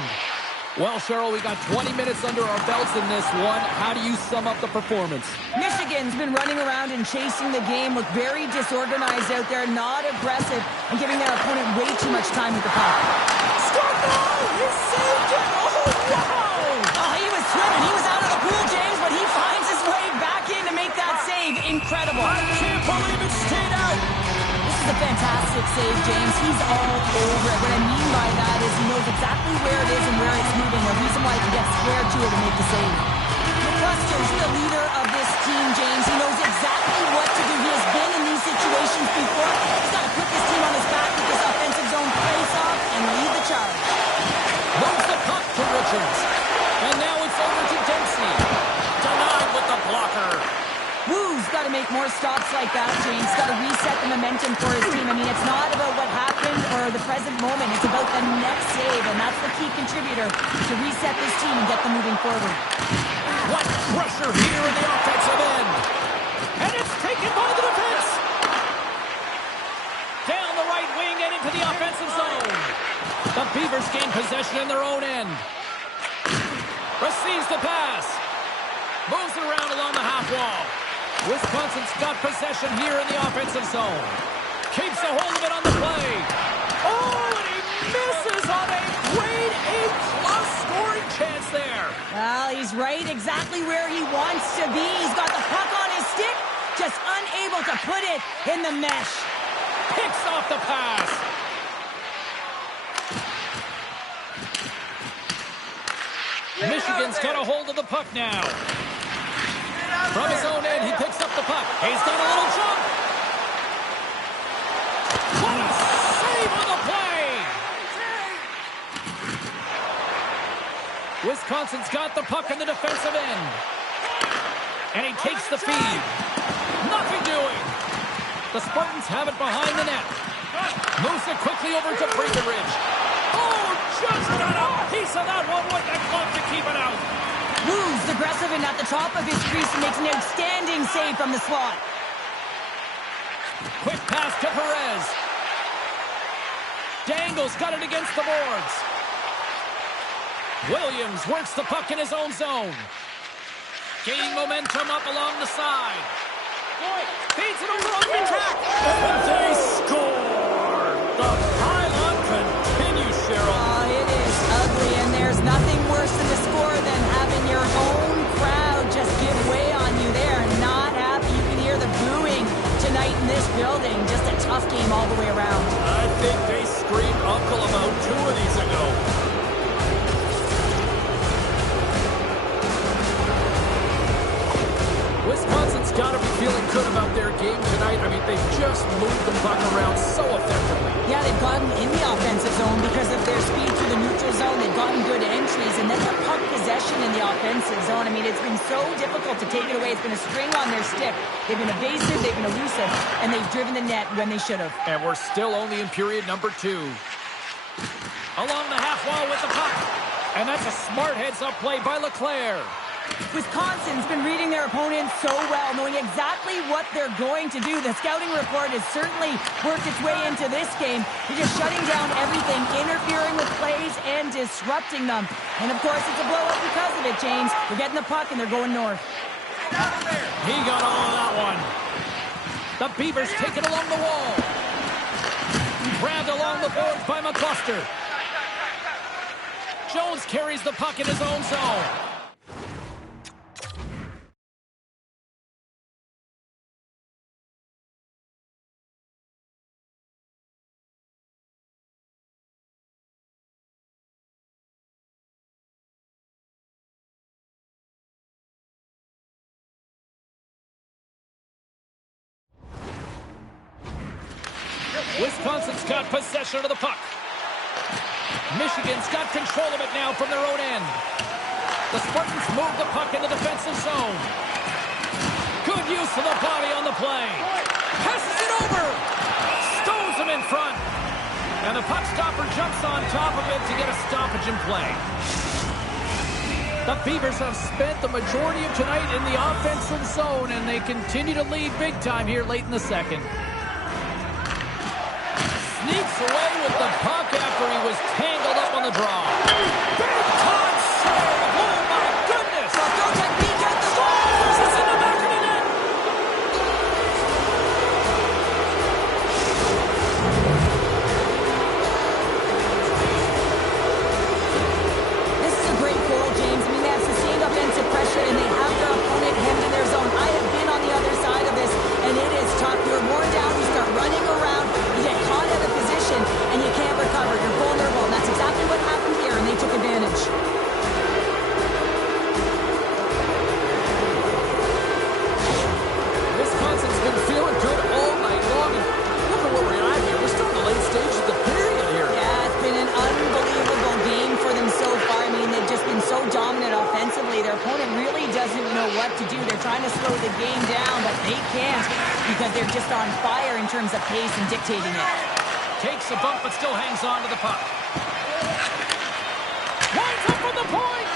Well, Cheryl, we got 20 minutes under our belts in this one. How do you sum up the performance? Michigan's been running around and chasing the game, look very disorganized out there, not aggressive, and giving their opponent way too much time with the puck. Stop now! He saved it! Oh, wow! Oh, he was swimming. He was out of the pool, James, but he finds his way back in to make that save. Incredible. I can't believe it stayed out. This is a fantastic save, James. He's all over it. What I mean by that is he knows exactly where it is and where it's moving. The reason why he can get square to it and make the save. McCluster's the leader of this team, James. He knows exactly what to do. He has been in these situations before. He's got to put this team on his back with this offensive zone face-off and lead the charge. Moves the puck to Richards. And now it's over to Dempsey. Denied with the blocker. Woo's got to make more stops like that, James. Got to reset the momentum for his team. I mean, it's not about what happened or the present moment. It's about the next save, and that's the key contributor to reset this team and get them moving forward. What pressure here in the offensive end. And it's taken by the defense. Down the right wing and into the offensive zone. The Beavers gain possession in their own end. Receives the pass. Moves it around along the half wall. Wisconsin's got possession here in the offensive zone. Keeps a hold of it on the play. Oh, and he misses on a grade A-plus scoring chance there. Well, he's right exactly where he wants to be. He's got the puck on his stick, just unable to put it in the mesh. Picks off the pass. Michigan's got a hold of the puck now. From his own end, he picks up the puck. He's got a little jump. What a save on the play! Wisconsin's got the puck in the defensive end. And he takes the feed. Nothing doing. The Spartans have it behind the net. Moves it quickly over to Breckenridge. Oh, just got a piece of that one with the glove to keep it out. Moves aggressive and at the top of his crease and makes an outstanding save from the slot. Quick pass to Perez. Dangles got it against the boards. Williams works the puck in his own zone. Gaining momentum up along the side. Feeds it over on the track. And they score. The pylon continues, Cheryl. Oh, it is ugly, and there's nothing worse than the score than having your own crowd just give way on you. They are not happy. You can hear the booing tonight in this building. Just a tough game all the way around. I think they screamed uncle about 2 of these ago. Wisconsin's got to be feeling good about their game tonight. I mean, they've just moved the puck around so effectively. Yeah, they've gotten in the offensive zone because of their speed through the neutral zone. They've gotten good entries, and then the puck possession in the offensive zone. I mean, it's been so difficult to take it away. It's been a string on their stick. They've been evasive, they've been elusive, and they've driven the net when they should have. And we're still only in period number 2. Along the half wall with the puck. And that's a smart heads-up play by LeClaire. Wisconsin's been reading their opponents so well, knowing exactly what they're going to do. The scouting report has certainly worked its way into this game. They're just shutting down everything, interfering with plays, and disrupting them. And, of course, it's a blowout because of it, James. They're getting the puck, and they're going north. He got all of that one. The Beavers take it along the wall. Grabbed along the boards by McCluster. Jones carries the puck in his own zone. Wisconsin's got possession of the puck. Michigan's got control of it now from their own end. The Spartans move the puck in the defensive zone. Good use of the body on the play. Passes it over. Stones him in front. And the puck stopper jumps on top of it to get a stoppage in play. The Beavers have spent the majority of tonight in the offensive zone, and they continue to lead big time here late in the second. Sneaks away with the puck after he was tangled up on the draw. Big time save! Oh my goodness! Don't take peek at the goal! It's in the back of the net! This is a great goal, James. I mean, they have sustained offensive pressure, and they have their opponent hemmed in their zone. I have been on the other side of this, and it is tough. You're worn down, you start running around, you get caught out of position, and you can't recover. You're vulnerable, and that's exactly what happened here, and they took advantage. Wisconsin's been feeling good all night long, and look at where we're at here. We're still in the late stages of the period here. Yeah, it's been an unbelievable game for them so far. I mean, they've just been so dominant offensively. Their opponent really doesn't know what to do. They're trying to slow the game down, but they can't because they're just on fire in terms of pace and dictating it. Takes a bump, but still hangs on to the puck. Winds up from the point!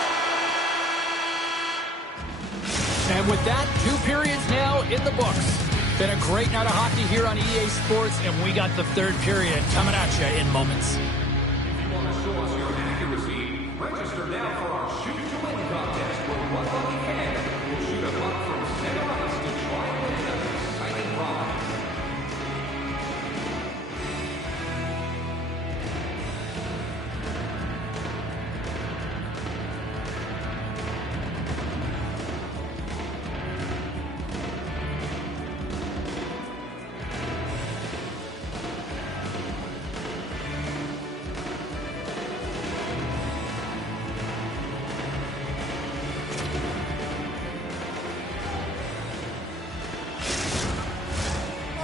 And with that, 2 periods now in the books. Been a great night of hockey here on EA Sports, and we got the third period coming at you in moments. If you want to show us your accuracy, register now for our Shoot to Win contest, where one lucky fan will shoot a puck from center ice to try and win an exciting prize.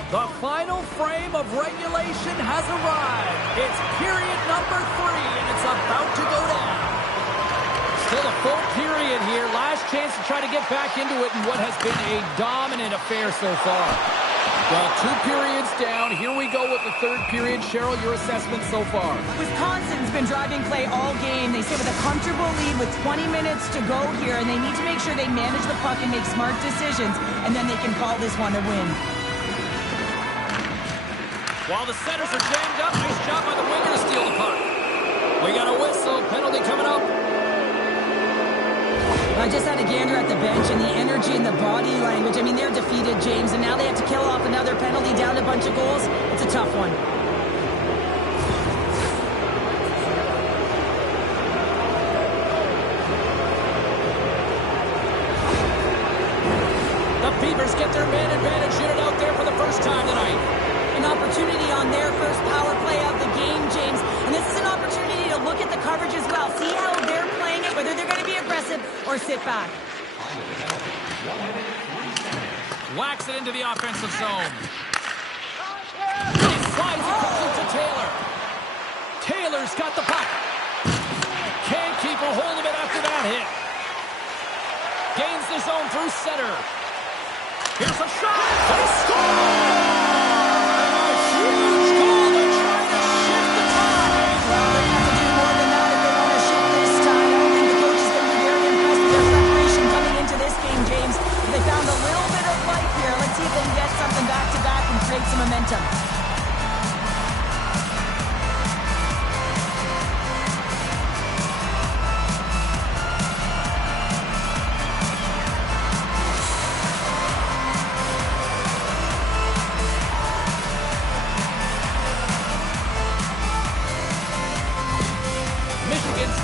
The final frame of regulation has arrived. It's period number 3, and it's about to go down. Still a full period here. Last chance to try to get back into it in what has been a dominant affair so far. Well, 2 periods down. Here we go with the third period. Cheryl, your assessment so far? Wisconsin's been driving play all game. They sit with a comfortable lead with 20 minutes to go here, and they need to make sure they manage the puck and make smart decisions, and then they can call this one a win. While the centers are jammed up, nice job by the winger to steal the puck. We got a whistle, penalty coming up. I just had a gander at the bench, and the energy and the body language. I mean, they're defeated, James, and now they have to kill off another penalty, down a bunch of goals. It's a tough one. The Beavers get their man advantage unit out there for the first time tonight. An opportunity on their first power play of the game, James. And this is an opportunity to look at the coverage as well. See how they're playing it, whether they're going to be aggressive or sit back. Whacks it into the offensive zone. He slides it quickly to Taylor. Taylor's got the puck. Can't keep a hold of it after that hit. Gains the zone through center. Here's a shot. They score! Huge goal to try to shift the tide. Well, they have to do more than that if they want to shift this tide. I don't think the coach is going to be very impressed with their preparation coming into this game, James. They found a little bit of life here. Let's see if they can get something back-to-back and create some momentum.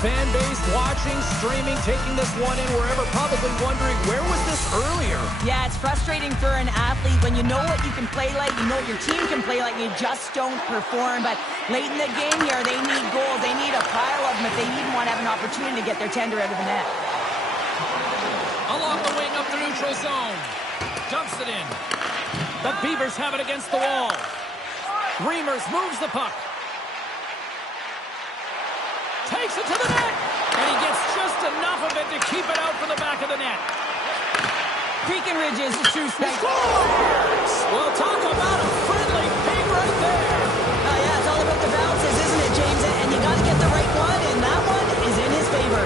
Fan base watching, streaming, taking this one in wherever, probably wondering, where was this earlier? Yeah, it's frustrating for an athlete when you know what you can play like, you know what your team can play like, you just don't perform. But late in the game here, they need goals. They need a pile of them if they even want to have an opportunity to get their tender out of the net. Along the wing up the neutral zone. Dumps it in. The Beavers have it against the wall. Reimers moves the puck. Takes it to the net, and he gets just enough of it to keep it out for the back of the net. Breckenridge is a true sniper. Well, talk about a friendly pig right there. Yeah, it's all about the bounces, isn't it, James? And you got to get the right one, and that one is in his favor.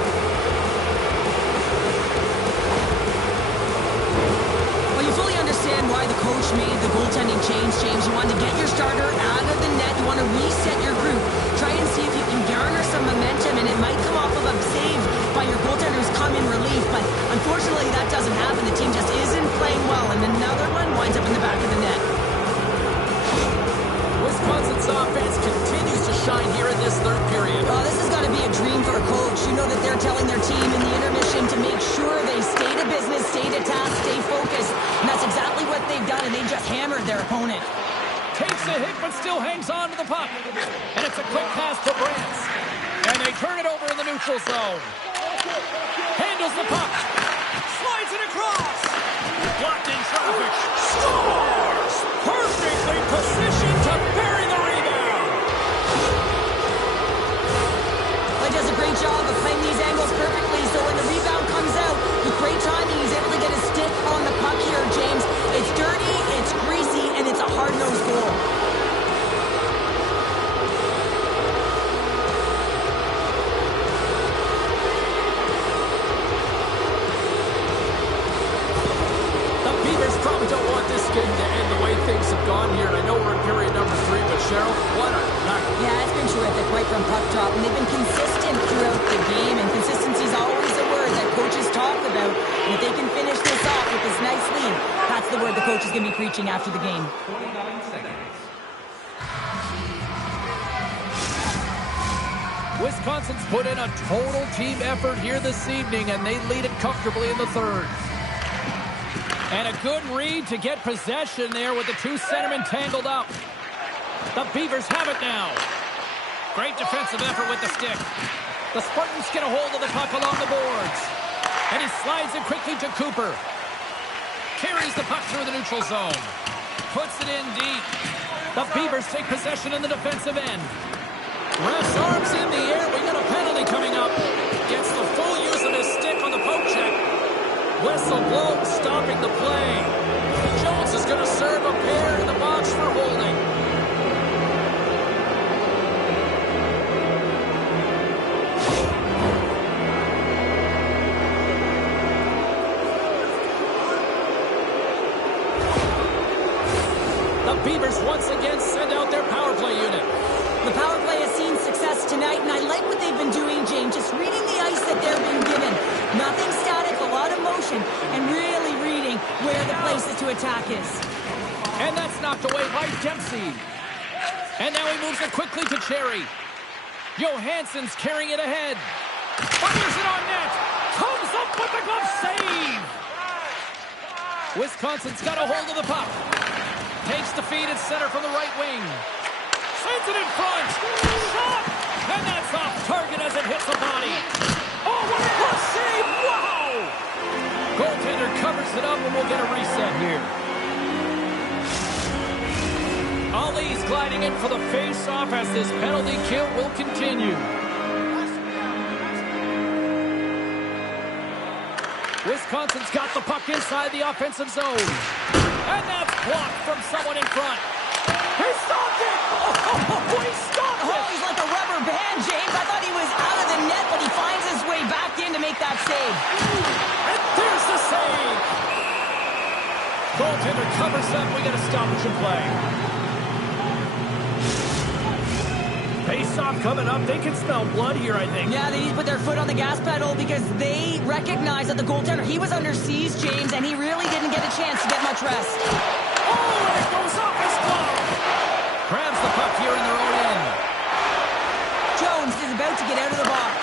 Well, you fully understand why the coach made the goaltending change, James. You want to get your starter out of the net. You want to reset your group. Try and see if you can garner some momentum, and it might come off of a save by your goaltender who's come in relief, but unfortunately that doesn't happen. The team just isn't playing well, and another one winds up in the back of the net. Wisconsin's offense continues to shine here in this third period. Oh, this has got to be a dream for a coach. You know that they're telling their team in the intermission to make sure they stay to business, stay to task, stay focused, and that's exactly what they've done, and they just hammered their opponent. Takes a hit, but still hangs on to the puck. And it's a quick pass to Brantz. And they turn it over in the neutral zone. Handles the puck. Slides it across. Blocked in traffic. Scores! Perfectly positioned to bury the rebound. He does a great job of playing these angles perfectly, so when the rebound comes out, with great timing, he's able to get his stick on the puck here, James. It's dirty, it's greasy, and it's a hard-nosed goal. The Beavers probably don't want this game to end the way preaching after the game. 29 seconds. Wisconsin's put in a total team effort here this evening, and they lead it comfortably in the third. And a good read to get possession there with the two centermen tangled up. The Beavers have it now. Great defensive effort with the stick. The Spartans get a hold of the puck along the boards. And he slides it quickly to Cooper. Carries the puck through the neutral zone. Puts it in deep. The Beavers take possession in the defensive end. Ref's arms in the air. We got a penalty coming up. Gets the full use of his stick on the poke check. Whistle blown, stopping the play. Jones is going to serve a pair in the box for holding. The Beavers once again send out their power play unit. The power play has seen success tonight, and I like what they've been doing, James. Just reading the ice that they're being given. Nothing static, a lot of motion, and really reading where the places to attack is. And that's knocked away by Dempsey. And now he moves it quickly to Cherry. Johansson's carrying it ahead. Fires it on net. Comes up with the glove save. Wisconsin's got a hold of the puck. Takes the feed at center from the right wing. Sends it in front. Shot! And that's off target as it hits the body. Oh, what a glove save! Wow! Goaltender covers it up, and we'll get a reset here. Ali's gliding in for the face-off as this penalty kill will continue. Wisconsin's got the puck inside the offensive zone. And that's blocked from someone in front. He stopped it! Oh, he stopped it! Oh, he's like a rubber band, James. I thought he was out of the net, but he finds his way back in to make that save. And there's the save! Goaltender covers up. We got a stoppage in play. Face-off coming up. They can smell blood here, I think. Yeah, they need to put their foot on the gas pedal because they recognize that the goaltender, he was under siege, James, and he really didn't get a chance to get much rest. Oh, and it goes off his glove. Grabs the puck here in their own end. Jones is about to get out of the box.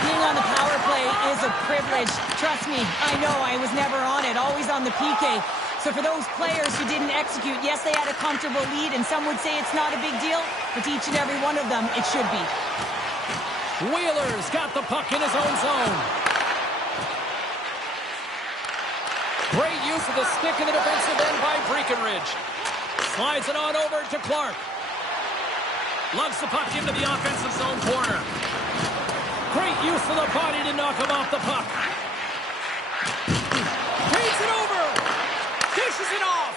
Being on the power play is a privilege. Trust me, I know I was never on it, always on the PK. So for those players who didn't execute, yes, they had a comfortable lead, and some would say it's not a big deal, but to each and every one of them, it should be. Wheeler's got the puck in his own zone. Great use of the stick in the defensive end by Breckenridge. Slides it on over to Clark. Lugs the puck into the offensive zone corner. Great use of the body to knock him off the puck. Feeds it over. Dishes it off.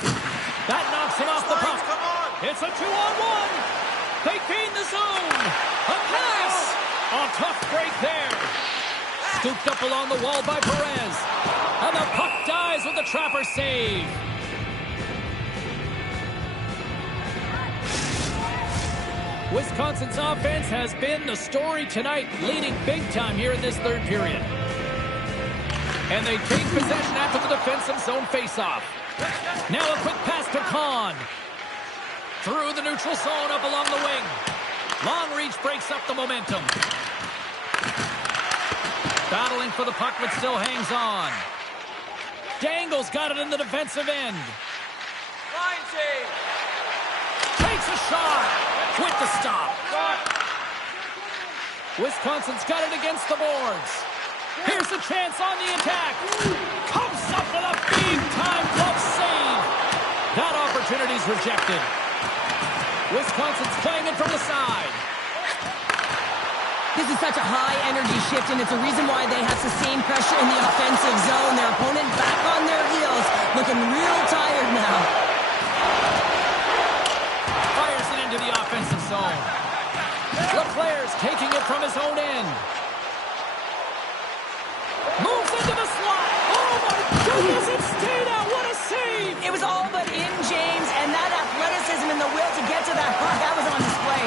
That knocks him off the puck. It's a 2-on-1. They gain the zone. A pass. A tough break there. Scooped up along the wall by Perez. And the puck dies with the trapper save. Wisconsin's offense has been the story tonight, leading big time here in this third period. And they take possession after the defensive zone faceoff. Now a quick pass to Kahn. Through the neutral zone up along the wing. Long reach breaks up the momentum. Battling for the puck, but still hangs on. Dangle's got it in the defensive end. Line save. Takes a shot with the stop. Wisconsin's got it against the boards. Here's a chance on the attack. Comes up with a big-time glove save. That opportunity's rejected. Wisconsin's playing it from the side. This is such a high-energy shift, and it's a reason why they have sustained pressure in the offensive zone. Their opponent back on their heels, looking real tired now. Fires it into the offensive zone. LeClair's taking it from his own end. Moves into the slot. Oh, my goodness, it stayed out. What a save. It was all but in, James, and that athleticism and the will to get to that puck, that was on display.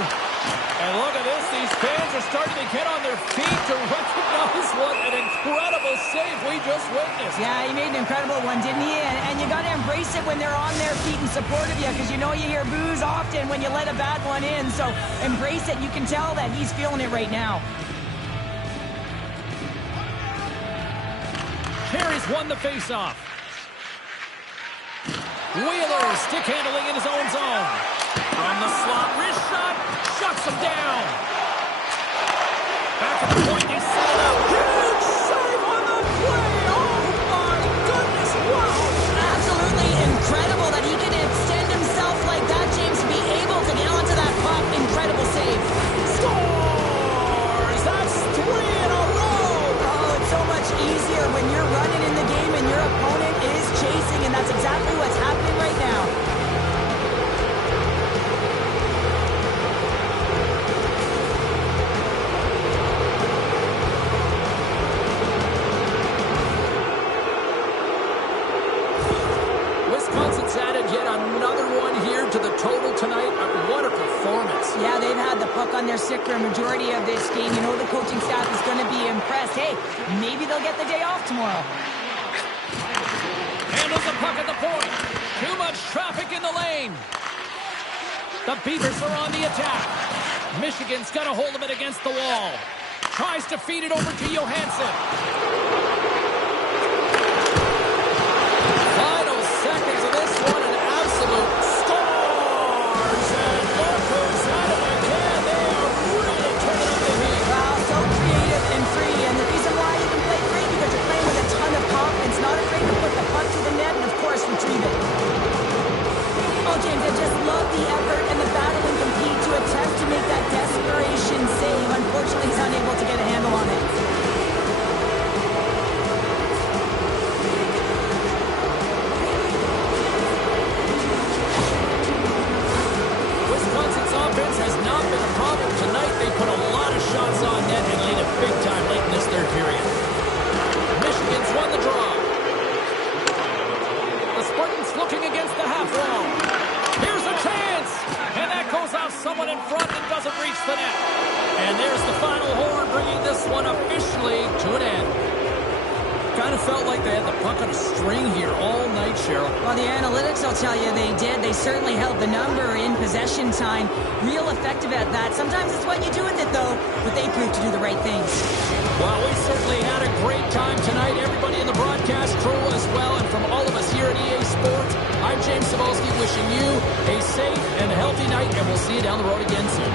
And look at this. These fans are starting to get on their feet to recognize what an incredible save we just witnessed. Yeah, he made an incredible one, didn't he? And you got to embrace it when they're on their feet in support of you, because you know you hear boos often when you let a bad one in. So embrace it. You can tell that he's feeling it right now. Carey's won the faceoff. Wheeler stick handling in his own zone. From the slot, wrist shot, shuts him down. Back at the point, they set it up. Huge save on the play. Oh my goodness, wow. Absolutely incredible that he can extend himself like that, James, to be able to get onto that puck. Incredible save. Scores! That's 3 in a row. Oh, it's so much easier when you're running in the game and your opponent is chasing, and that's exactly what's happening right now. Wisconsin's added yet another one here to the total tonight. What a performance. Yeah, they've had the puck on their stick for a majority of this game. You know the coaching staff is going to be impressed. Hey, maybe they'll get the day off tomorrow. Handles the puck at the point. Too much traffic in the lane. The Beavers are on the attack. Michigan's got a hold of it against the wall. Tries to feed it over to Johansson. Final seconds of this one, an absolute scores. And look who's at it again. They are really turning up the heat. Wow, so creative and free. And the reason why you can play free, because you're playing with a ton of confidence, not afraid to put the puck to the net and, of course, retrieve it. Oh, James, I just love the effort and the battle and compete to attempt to make that desperation save. Unfortunately, he's unable to get a handle on it. Wisconsin's offense has not been a problem tonight. They put a lot of shots on net and lead it big time late in this third period. Michigan's won the draw. The Spartans looking against the half wall. Here's a chance! And that goes off someone in front and doesn't reach the net. And there's the final horn, bringing this one officially to an end. Kind of felt like they had the puck on a string here all night, Cheryl. Well, the analytics will tell you they did. They certainly held the number in possession time. Real effective at that. Sometimes it's what you do with it, though, but they proved to do the right things. Well, we certainly had a great time tonight. Everybody in the broadcast crew as well. And from all of us here at EA Sports, I'm James Cebulski wishing you a safe and healthy night, and we'll see you down the road again soon.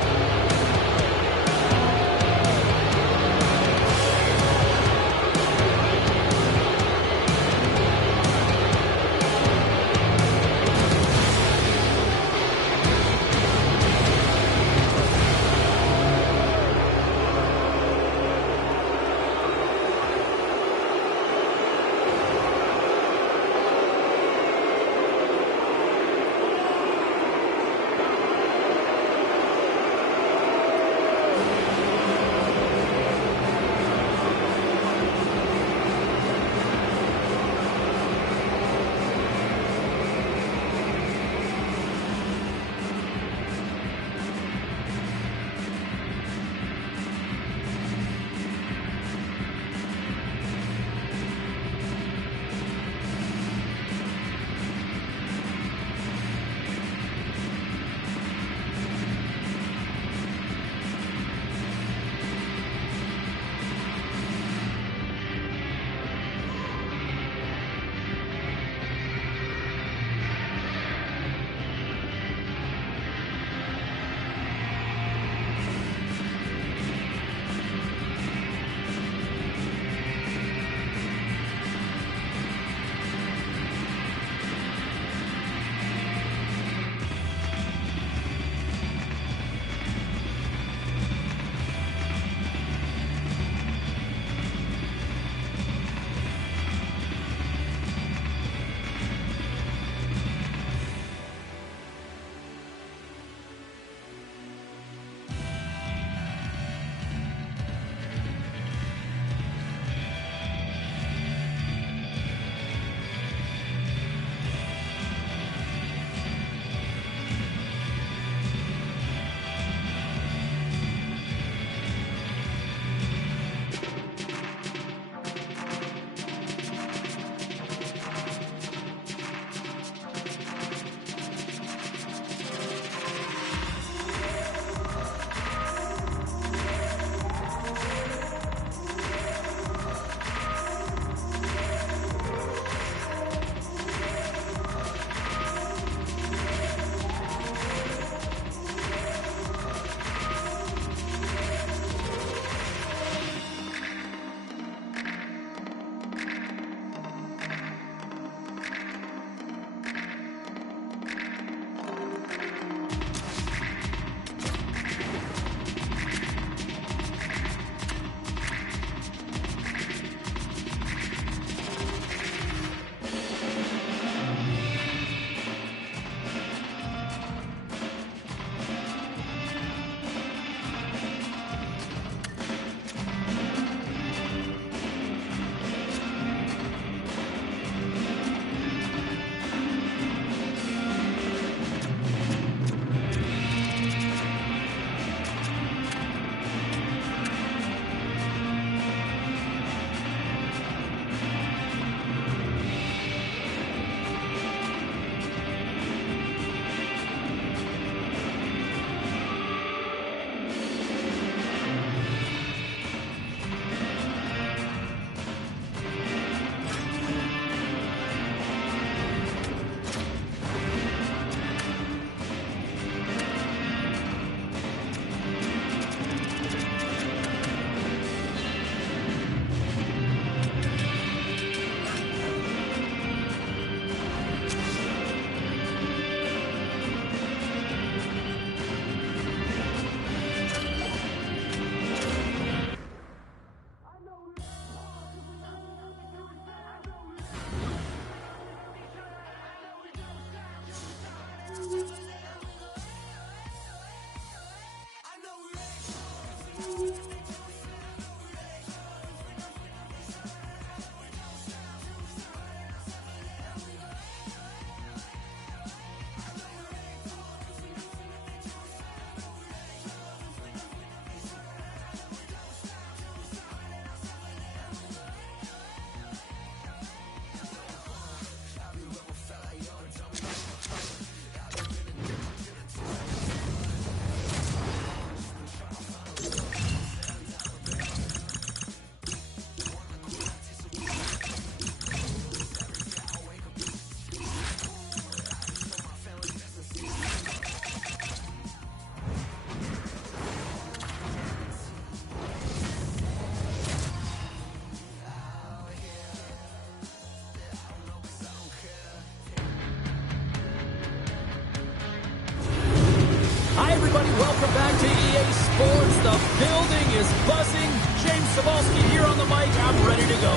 everybody. Welcome back to EA Sports. The building is buzzing. James Cebulski here on the mic. I'm ready to go.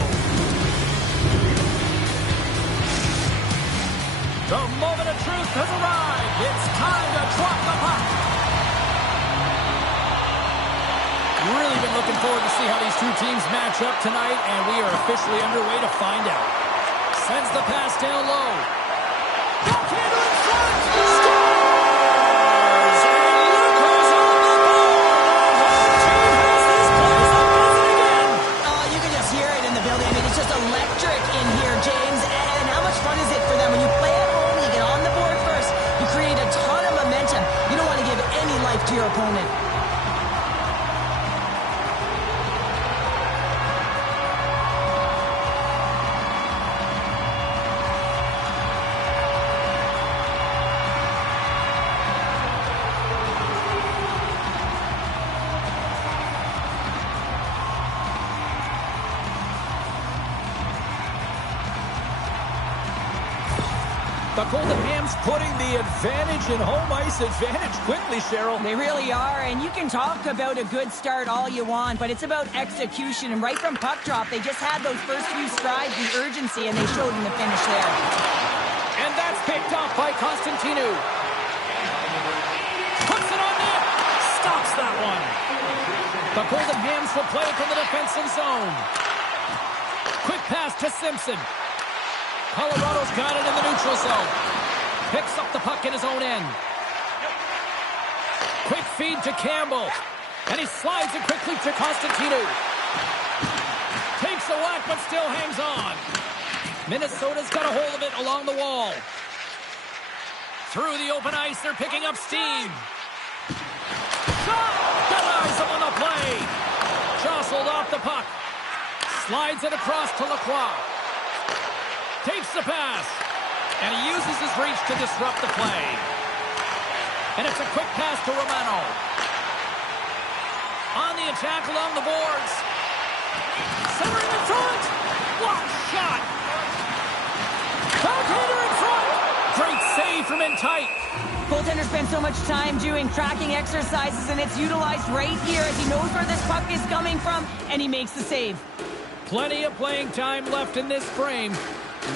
The moment of truth has arrived. It's time to drop the puck. Really been looking forward to see how these two teams match up tonight, and we are officially underway to find out. Sends the pass down low. Doubleheader in front. Scores! And look who's on the board. The home team has this place up buzzing again. Oh, you can just hear it in the building. I mean, it's just electric in here, James. And how much fun is it for them when you play at home, you get on the board first, you create a ton of momentum. You don't want to give any life to your opponent. The Golden Hams putting the advantage in home ice advantage quickly, Cheryl. They really are, and you can talk about a good start all you want, but it's about execution. And right from puck drop, they just had those first few strides, the urgency, and they showed in the finish there. And that's picked up by Constantinu. Puts it on net. Stops that one. The Golden Hams will play it from the defensive zone. Quick pass to Simpson. Colorado's got it in the neutral zone. Picks up the puck in his own end. Quick feed to Campbell. And he slides it quickly to Constantinu. Takes a whack but still hangs on. Minnesota's got a hold of it along the wall. Through the open ice, they're picking up steam. Shot! Denies him on the play. Jostled off the puck. Slides it across to Lacroix. Takes the pass, and he uses his reach to disrupt the play. And it's a quick pass to Romano. On the attack along the boards. Centering in front. Block shot. Doubleheader in front. Great save from in tight. Goaltender spends so much time doing tracking exercises, and it's utilized right here as he knows where this puck is coming from, and he makes the save. Plenty of playing time left in this frame.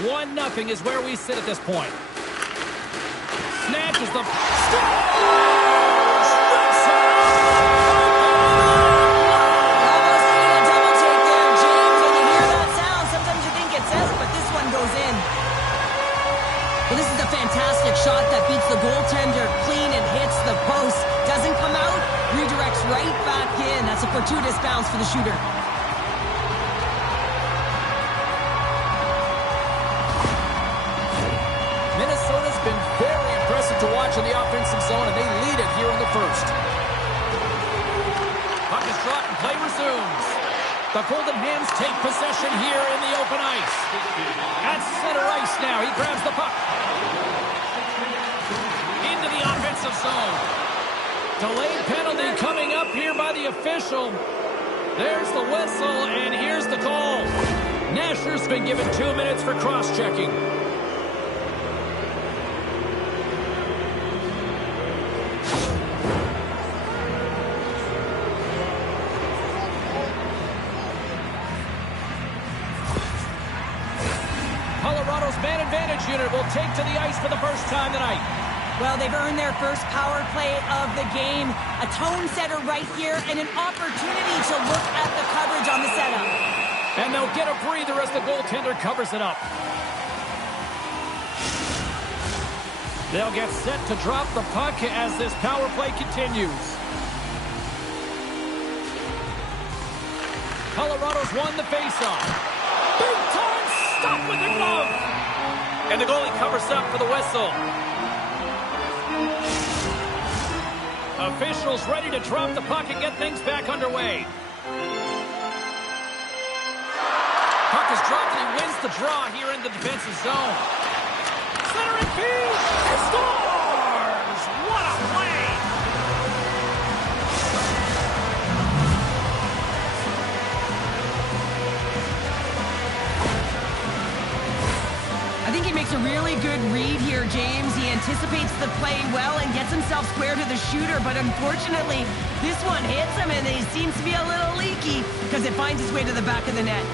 1-0 is where we sit at this point. Snatches the... Scores! Almost getting a double take there, James. When you hear that sound, sometimes you think it's S, but this one goes in. Well, this is a fantastic shot that beats the goaltender clean and hits the post. Doesn't come out, redirects right back in. That's a fortuitous bounce for the shooter. Minnesota's been very impressive to watch in the offensive zone, and they lead it here in the first. Puck is dropped and play resumes. The Golden Hams take possession here in the open ice. At center ice now, he grabs the puck. Into the offensive zone. Delayed penalty coming up here by the official. There's the whistle, and here's the call. Nasher's been given 2 minutes for cross-checking. Colorado's man advantage unit will take to the ice for the first time tonight. Well, they've earned their first power play of the game. A tone setter right here and an opportunity to look at the coverage on the setup. And they'll get a breather as the goaltender covers it up. They'll get set to drop the puck as this power play continues. Colorado's won the faceoff. Big time stop with the glove. And the goalie covers up for the whistle. Officials ready to drop the puck and get things back underway. Puck is dropped and he wins the draw here in the defensive zone. Centering feed. He scores! What a play! I think he makes a really good read here, James. He anticipates the play well and gets himself square to the shooter, but unfortunately, this one hits him and he seems to be a little leaky because it finds its way to the back of the net.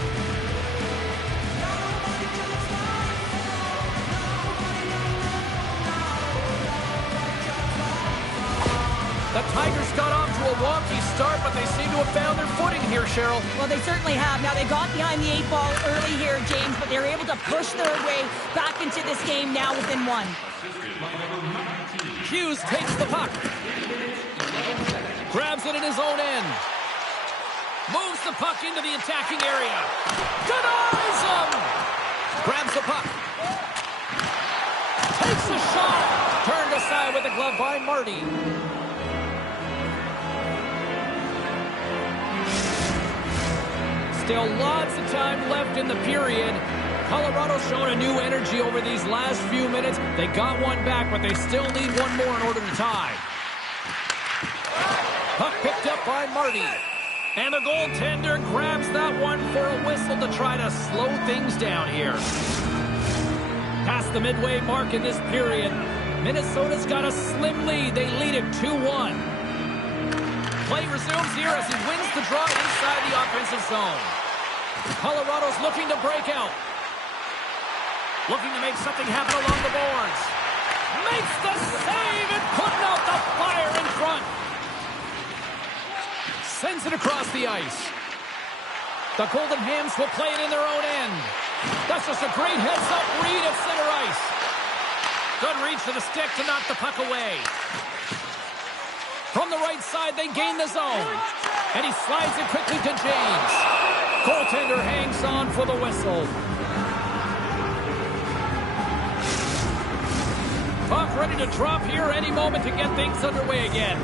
The Tigers got off to a wonky start, but they seem to have found their footing here, Cheryl. Well, they certainly have. Now, they got behind the 8 ball early here, James, but they were able to push their way back into this game now within 1. Hughes takes the puck. Grabs it in his own end. Moves the puck into the attacking area. Denies him! Grabs the puck. Takes a shot. Turned aside with the glove by Marty. Still lots of time left in the period. Colorado's shown a new energy over these last few minutes. They got one back, but they still need one more in order to tie. Puck picked up by Marty. And the goaltender grabs that one for a whistle to try to slow things down here. Past the midway mark in this period, Minnesota's got a slim lead. They lead it 2-1. Play resumes here as he wins the draw inside the offensive zone. Colorado's looking to break out. Looking to make something happen along the boards. Makes the save and putting out the fire in front. Sends it across the ice. The Golden Hams will play it in their own end. That's just a great heads-up read at center ice. Good reach to the stick to knock the puck away. From the right side, they gain the zone. And he slides it quickly to James. Goaltender hangs on for the whistle. Puck ready to drop here any moment to get things underway again.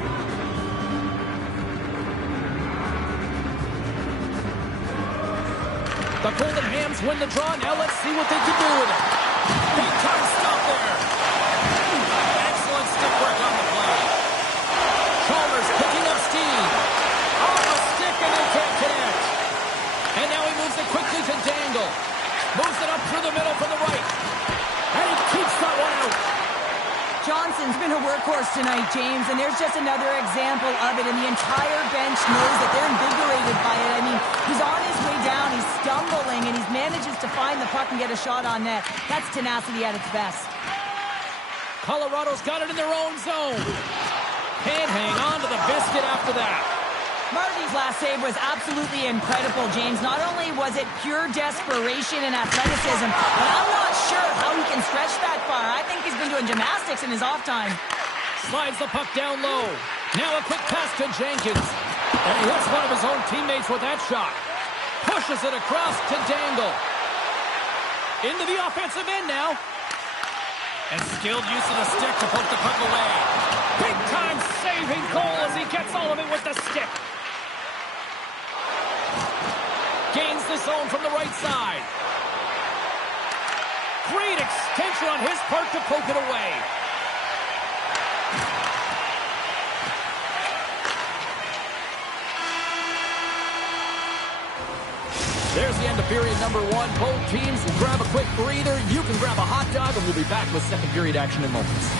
The Golden Hams win the draw. Now let's see what they can do with it. Big time stop there. Excellent stick work on the play. Chalmers picking up steam. Off the stick and they can't connect. And now he moves it quickly to Dangle. Moves it up through the middle from the right. And he keeps that one out. Johnson's been a workhorse tonight, James, and there's just another example of it, and the entire bench knows that they're invigorated by it. I mean, he's on his way down, he's stumbling, and he manages to find the puck and get a shot on net. That's tenacity at its best. Colorado's got it in their own zone. Can't hang on to the biscuit after that. Marty's last save was absolutely incredible, James. Not only was it pure desperation and athleticism, but I'm not sure how he can stretch that far. I think he's been doing gymnastics in his off time. Slides the puck down low. Now a quick pass to Jenkins. And he hits one of his own teammates with that shot. Pushes it across to Dangle. Into the offensive end now. And skilled use of the stick to poke the puck away. Big time saving goal as he gets all of it with the stick. Gains the zone from the right side. Great extension on his part to poke it away. There's the end of period number 1. Both teams will grab a quick breather. You can grab a hot dog, and we'll be back with second period action in moments.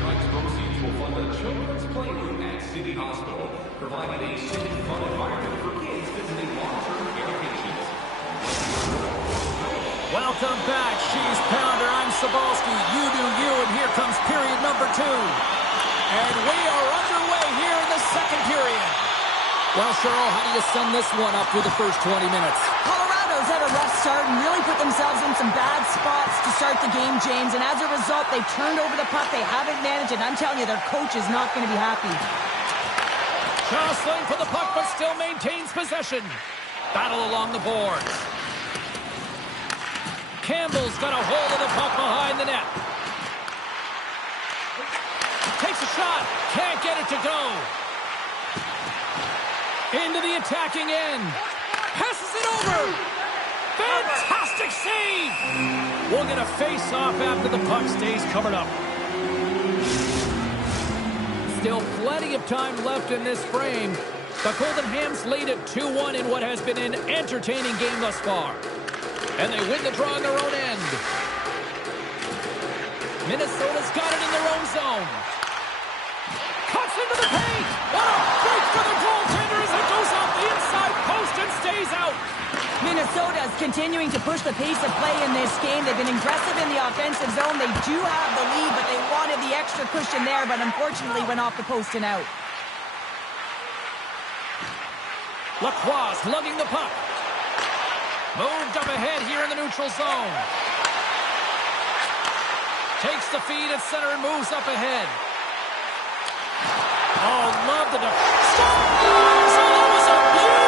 Tonight's proceeds will fund a children's playroom at City Hospital, providing a safe, fun environment for kids visiting long-term care patients. Welcome back, Cheese Pounder. I'm Sabalski. You do you, and here comes period number 2. And we are underway here in the second period. Well, Cheryl, how do you sum this one up through the first 20 minutes? Colorado's had a rough start and really put themselves in some bad spots to start the game, James. And as a result, they've turned over the puck. They haven't managed it. I'm telling you, their coach is not going to be happy. Jostling for the puck, but still maintains possession. Battle along the boards. Campbell's got a hold of the puck behind the net. Takes a shot. Can't get it to go. Into the attacking end. Passes it over. Fantastic save. We'll get a face-off after the puck stays covered up. Still plenty of time left in this frame. The Golden Hams lead at 2-1 in what has been an entertaining game thus far. And they win the draw on their own end. Minnesota's got it in their own zone. Cuts into the paint. What a break for the goaltender as it goes off the inside post and stays out. Minnesota is continuing to push the pace of play in this game. They've been aggressive in the offensive zone. They do have the lead, but they wanted the extra cushion there, but unfortunately went off the post and out. Lacroix lugging the puck. Moved up ahead here in the neutral zone. Takes the feed at center and moves up ahead. Oh, love the scores! Oh, that was a beauty!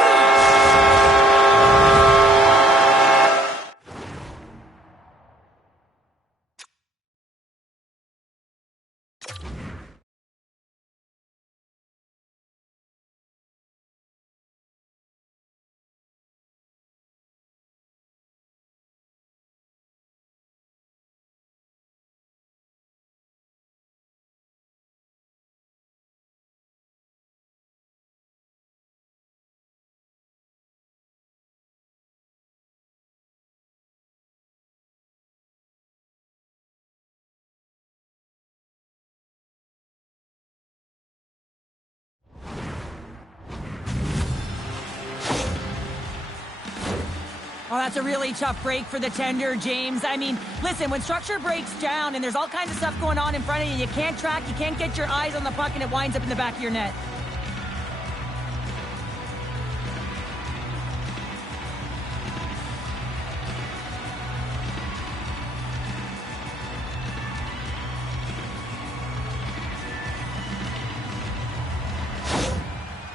Oh, that's a really tough break for the tender, James. I mean, listen, when structure breaks down and there's all kinds of stuff going on in front of you, you can't track, you can't get your eyes on the puck, and it winds up in the back of your net.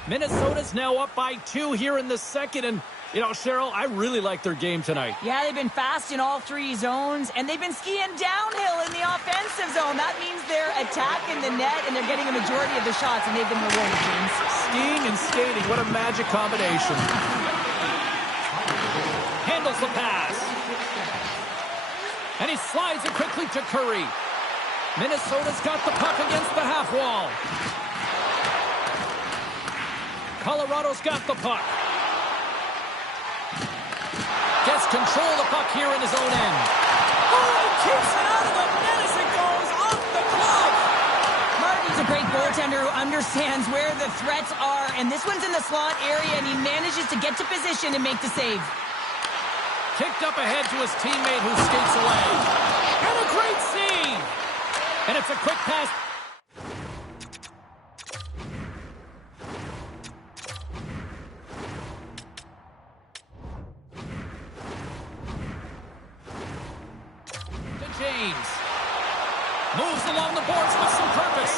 Minnesota's now up by 2 here in the second, and you know, Cheryl, I really like their game tonight. Yeah, they've been fast in all 3 zones, and they've been skiing downhill in the offensive zone. That means they're attacking the net, and they're getting a majority of the shots, and they've been rewarded, James. Skiing and skating, what a magic combination. Handles the pass. And he slides it quickly to Curry. Minnesota's got the puck against the half wall. Colorado's got the puck. Gets control of the puck here in his own end. Oh, keeps it out of the net as it goes off the glove. Martin's a great goaltender who understands where the threats are, and this one's in the slot area, and he manages to get to position and make the save. Kicked up ahead to his teammate who skates away. And a great save! And it's a quick pass. James moves along the boards with some purpose.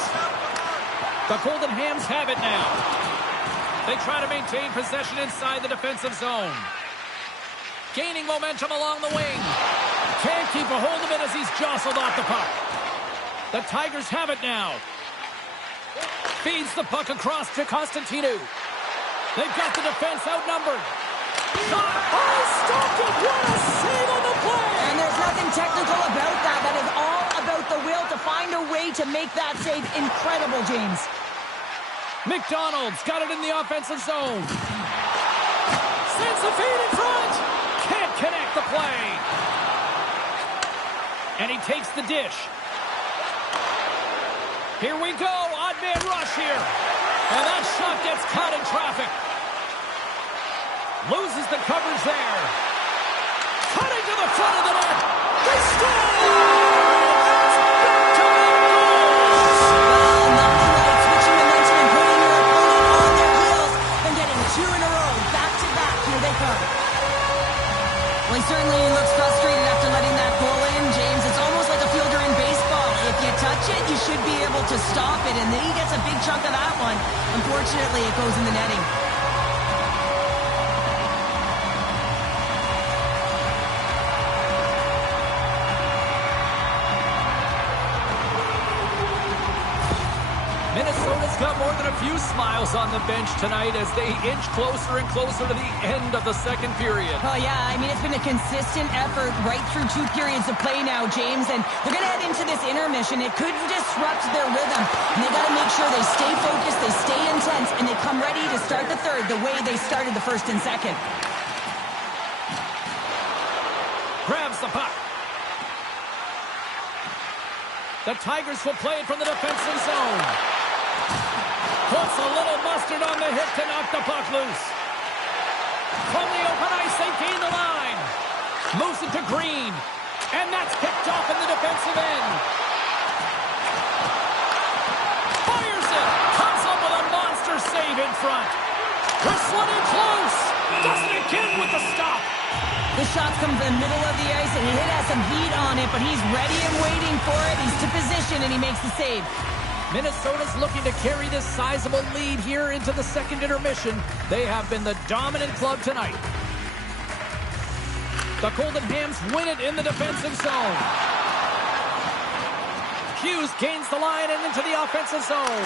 The Golden Hams have it now. They try to maintain possession inside the defensive zone. Gaining momentum along the wing. Can't keep a hold of it as he's jostled off the puck. The Tigers have it now. Feeds the puck across to Constantinu. They've got the defense outnumbered. Shot! Oh, stopped it! What a save on the play! And there's nothing technical about that. That is all about the will to find a way to make that save incredible, James. McDonald's got it in the offensive zone. Sends the feed in front. Can't connect the play. And he takes the dish. Here we go. Odd man rush here. And that shot gets caught in traffic. Loses the coverage there. Cutting to the front of the net. They score! That's back-to-back goals! Well, nothing like switching momentum and putting your opponent on their heels and getting 2 in a row. Back-to-back. Here they come. Well, he certainly looks frustrated after letting that goal in, James. It's almost like a fielder in baseball. If you touch it, you should be able to stop it, and then he gets a big chunk of that one. Unfortunately, it goes in the netting. Minnesota's got more than a few smiles on the bench tonight as they inch closer and closer to the end of the second period. Oh, yeah, I mean, it's been a consistent effort right through 2 periods of play now, James, and they're going to head into this intermission. It could disrupt their rhythm, and they got to make sure they stay focused, they stay intense, and they come ready to start the third the way they started the first and second. Grabs the puck. The Tigers will play it from the defensive zone. Puts a little mustard on the hip to knock the puck loose. From the open ice, they gain the line. Moves it to Green. And that's picked off in the defensive end. Fires it. Comes up with a monster save in front. Whistling in close. Does it again with the stop. The shot comes in the middle of the ice, and he has some heat on it, but he's ready and waiting for it. He's to position, and he makes the save. Minnesota's looking to carry this sizable lead here into the second intermission. They have been the dominant club tonight. The Golden Hams win it in the defensive zone. Hughes gains the line and into the offensive zone.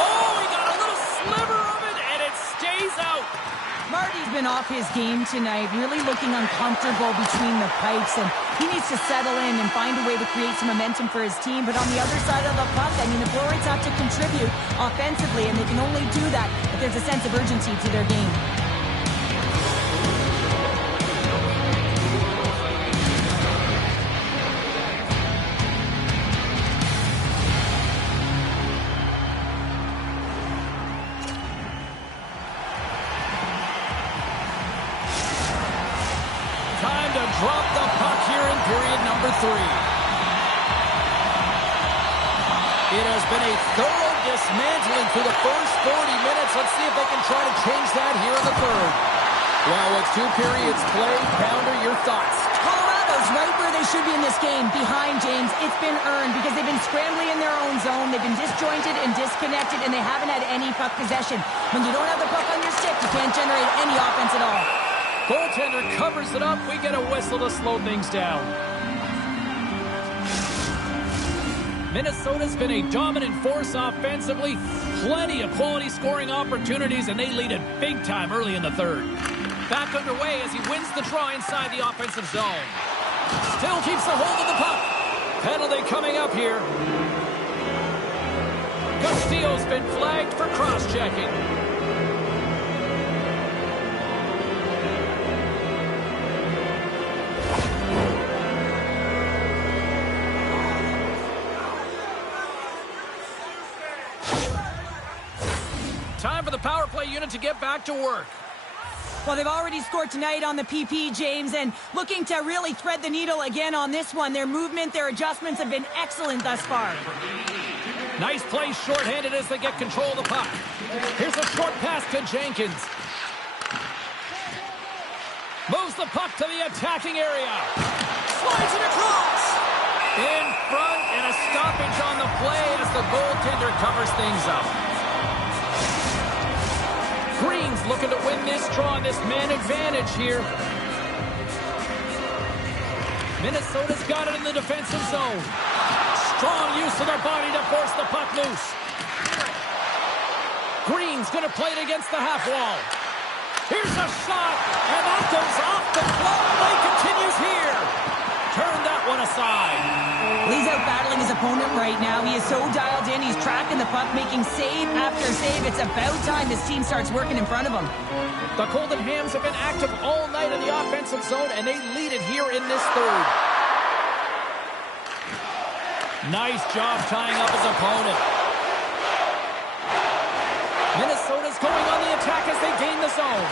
Oh, he got a little sliver of it, and it stays out. Marty's been off his game tonight, really looking uncomfortable between the pipes, and he needs to settle in and find a way to create some momentum for his team. But on the other side of the puck, I mean, the forwards have to contribute offensively, and they can only do that if there's a sense of urgency to their game. Drop the puck here in period number 3. It has been a thorough dismantling through the first 40 minutes. Let's see if they can try to change that here in the third. Well, with 2 periods played, Pounder, your thoughts? Colorado's right where they should be in this game, behind James. It's been earned because they've been scrambling in their own zone. They've been disjointed and disconnected, and they haven't had any puck possession. When you don't have the puck on your stick, you can't generate any offense at all. Goaltender covers it up. We get a whistle to slow things down. Minnesota's been a dominant force offensively. Plenty of quality scoring opportunities, and they lead it big time early in the third. Back underway as he wins the draw inside the offensive zone. Still keeps the hold of the puck. Penalty coming up here. Castillo's been flagged for cross-checking. Time for the power play unit to get back to work. Well, they've already scored tonight on the PP, James, and looking to really thread the needle again on this one. Their movement, their adjustments have been excellent thus far. Nice play shorthanded as they get control of the puck. Here's a short pass to Jenkins. Moves the puck to the attacking area. Slides it across. In front, and a stoppage on the play as the goaltender covers things up. Green's looking to win this draw, this man advantage here. Minnesota's got it in the defensive zone. Strong use of their body to force the puck loose. Green's going to play it against the half wall. Here's a shot, and that goes off the glove. Play continues here. Turn that one aside. He's out battling his opponent right now. He is so dialed in. He's tracking the puck, making save after save. It's about time his team starts working in front of him. The Golden Hams have been active all night in the offensive zone, and they lead it here in this third. Nice job tying up his opponent. Minnesota's going on the attack as they gain the zone.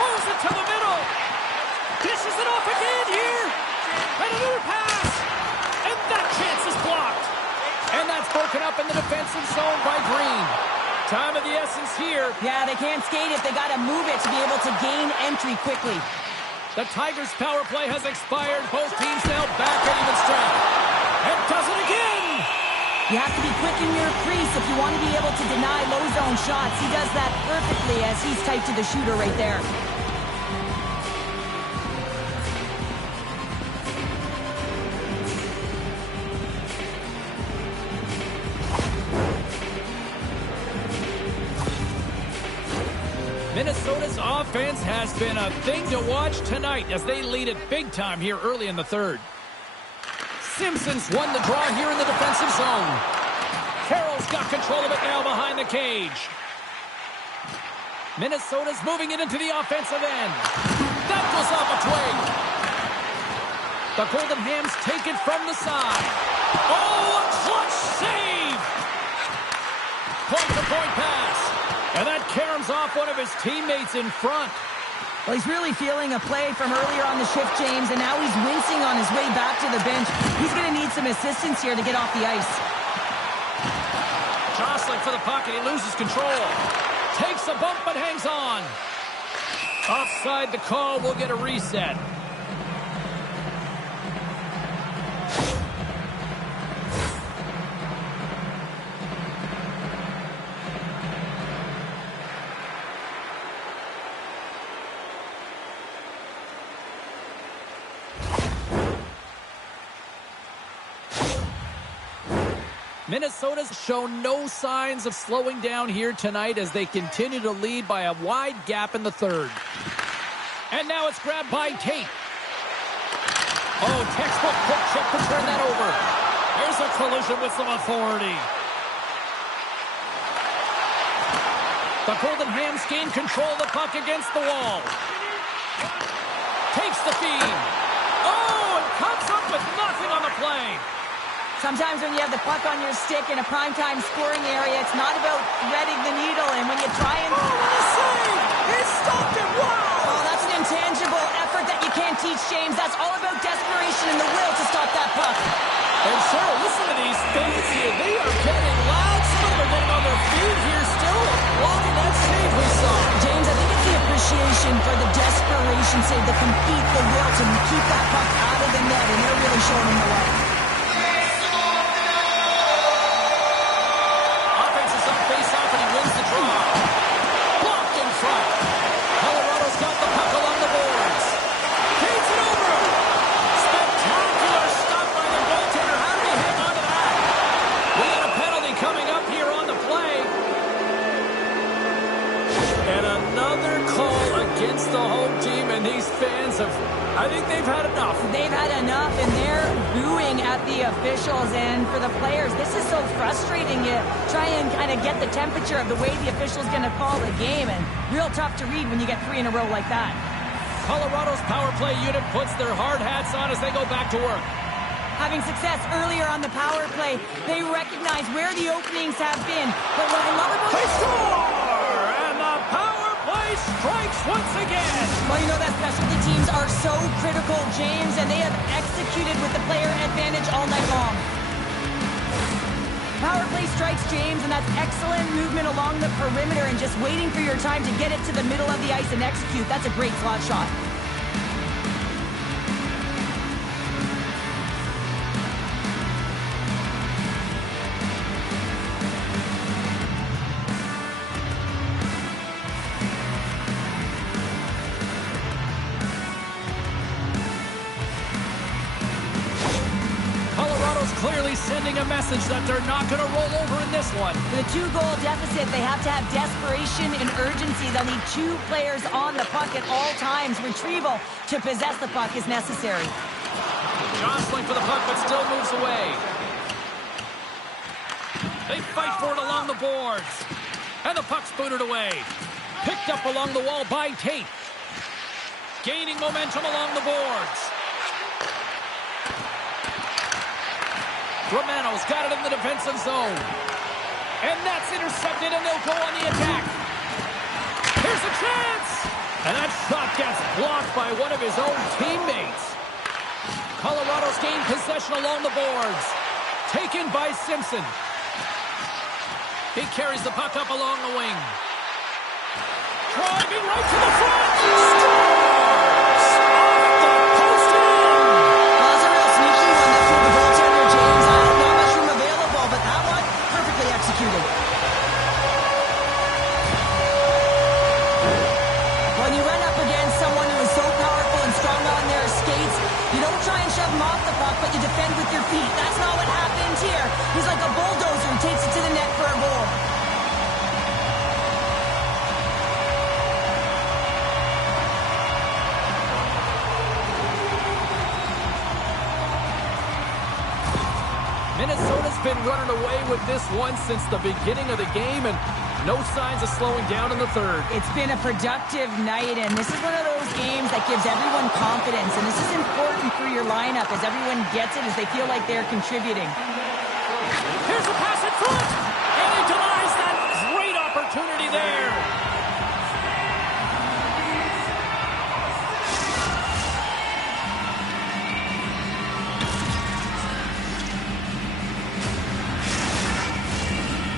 Moves it to the middle. Dishes it off again here. And another pass. And that chance is blocked. And that's broken up in the defensive zone by Green. Time of the essence here. Yeah, they can't skate it. They got to move it to be able to gain entry quickly. The Tigers' power play has expired. Both teams now back at even strength. And does it again. You have to be quick in your crease if you want to be able to deny low zone shots. He does that perfectly as he's tight to the shooter right there. Minnesota's offense has been a thing to watch tonight as they lead it big time here early in the third. Simpson's won the draw here in the defensive zone. Carroll's got control of it now behind the cage. Minnesota's moving it into the offensive end. That goes off a twig. The Golden Hams take it from the side. Oh, a clutch save! Point-to-point pass. And that caroms off one of his teammates in front. Well, he's really feeling a play from earlier on the shift, James, and now he's wincing on his way back to the bench. He's going to need some assistance here to get off the ice. Jostling for the puck, and he loses control. Takes a bump, but hangs on. Offside the call, will get a reset. Minnesota's shown no signs of slowing down here tonight as they continue to lead by a wide gap in the third. And now it's grabbed by Tate. Oh, textbook quick check to turn that over. Here's a collision with some authority. The Golden Hams gain control of the puck against the wall. Takes the feed. Oh, and comes up with nothing on the play. Sometimes when you have the puck on your stick in a primetime scoring area, it's not about threading the needle, and when you try and... Oh, what a save! He stopped it! Wow! Oh, that's an intangible effort that you can't teach, James. That's all about desperation and the will to stop that puck. And sure, listen to these fans here. They are getting loud. Some of them are getting on their feet here still, blocking that save we saw. James, I think it's the appreciation for the desperation save, the compete, the will to keep that puck out of the net, and they're really showing him the way. Blocked in front. Colorado's got the puck along the boards. Feeds it over. Spectacular stop by the goaltender. How did he hang on to that? We got a penalty coming up here on the play. And another call against the home team, and these fans have, I think they've had enough. They've had enough, and they're booing at the officials. And for the players, this is so frustrating. You try and kind of get the temperature of the way the official's going to call the game, and real tough to read when you get 3 in a row like that. Colorado's power play unit puts their hard hats on as they go back to work. Having success earlier on the power play, they recognize where the openings have been. But what I love about They score! And the power play strikes once again. Well, you know that specialty teams are so critical, James, and they have executed with the player advantage all night long. Power play strikes, James, and that's excellent movement along the perimeter and just waiting for your time to get it to the middle of the ice and execute. That's a great slot shot. Clearly sending a message that they're not going to roll over in this one. For the 2-goal deficit, they have to have desperation and urgency. They'll need 2 players on the puck at all times. Retrieval to possess the puck is necessary. Jostling for the puck, but still moves away. They fight for it along the boards. And the puck's booted away. Picked up along the wall by Tate. Gaining momentum along the boards. Romano's got it in the defensive zone. And that's intercepted, and they'll go on the attack. Here's a chance! And that shot gets blocked by one of his own teammates. Colorado's gained possession along the boards. Taken by Simpson. He carries the puck up along the wing. Driving right to the front. Scores! Off the post in! Well, that's a real sneaky one that threw the goaltender, James. Not much room available, but that one, perfectly executed. When you run up against someone who is so powerful and strong on their skates, you don't try and shove him off the puck, but you defend with your feet. That's not what happens here. He's like a bulldozer who takes it to the net for a goal. Minnesota's been running away with this one since the beginning of the game, and No signs of slowing down in the third. It's been a productive night, and this is one of those games that gives everyone confidence, and this is important for your lineup as everyone gets it, as they feel like they're contributing. Here's the pass in front, and he denies that great opportunity there.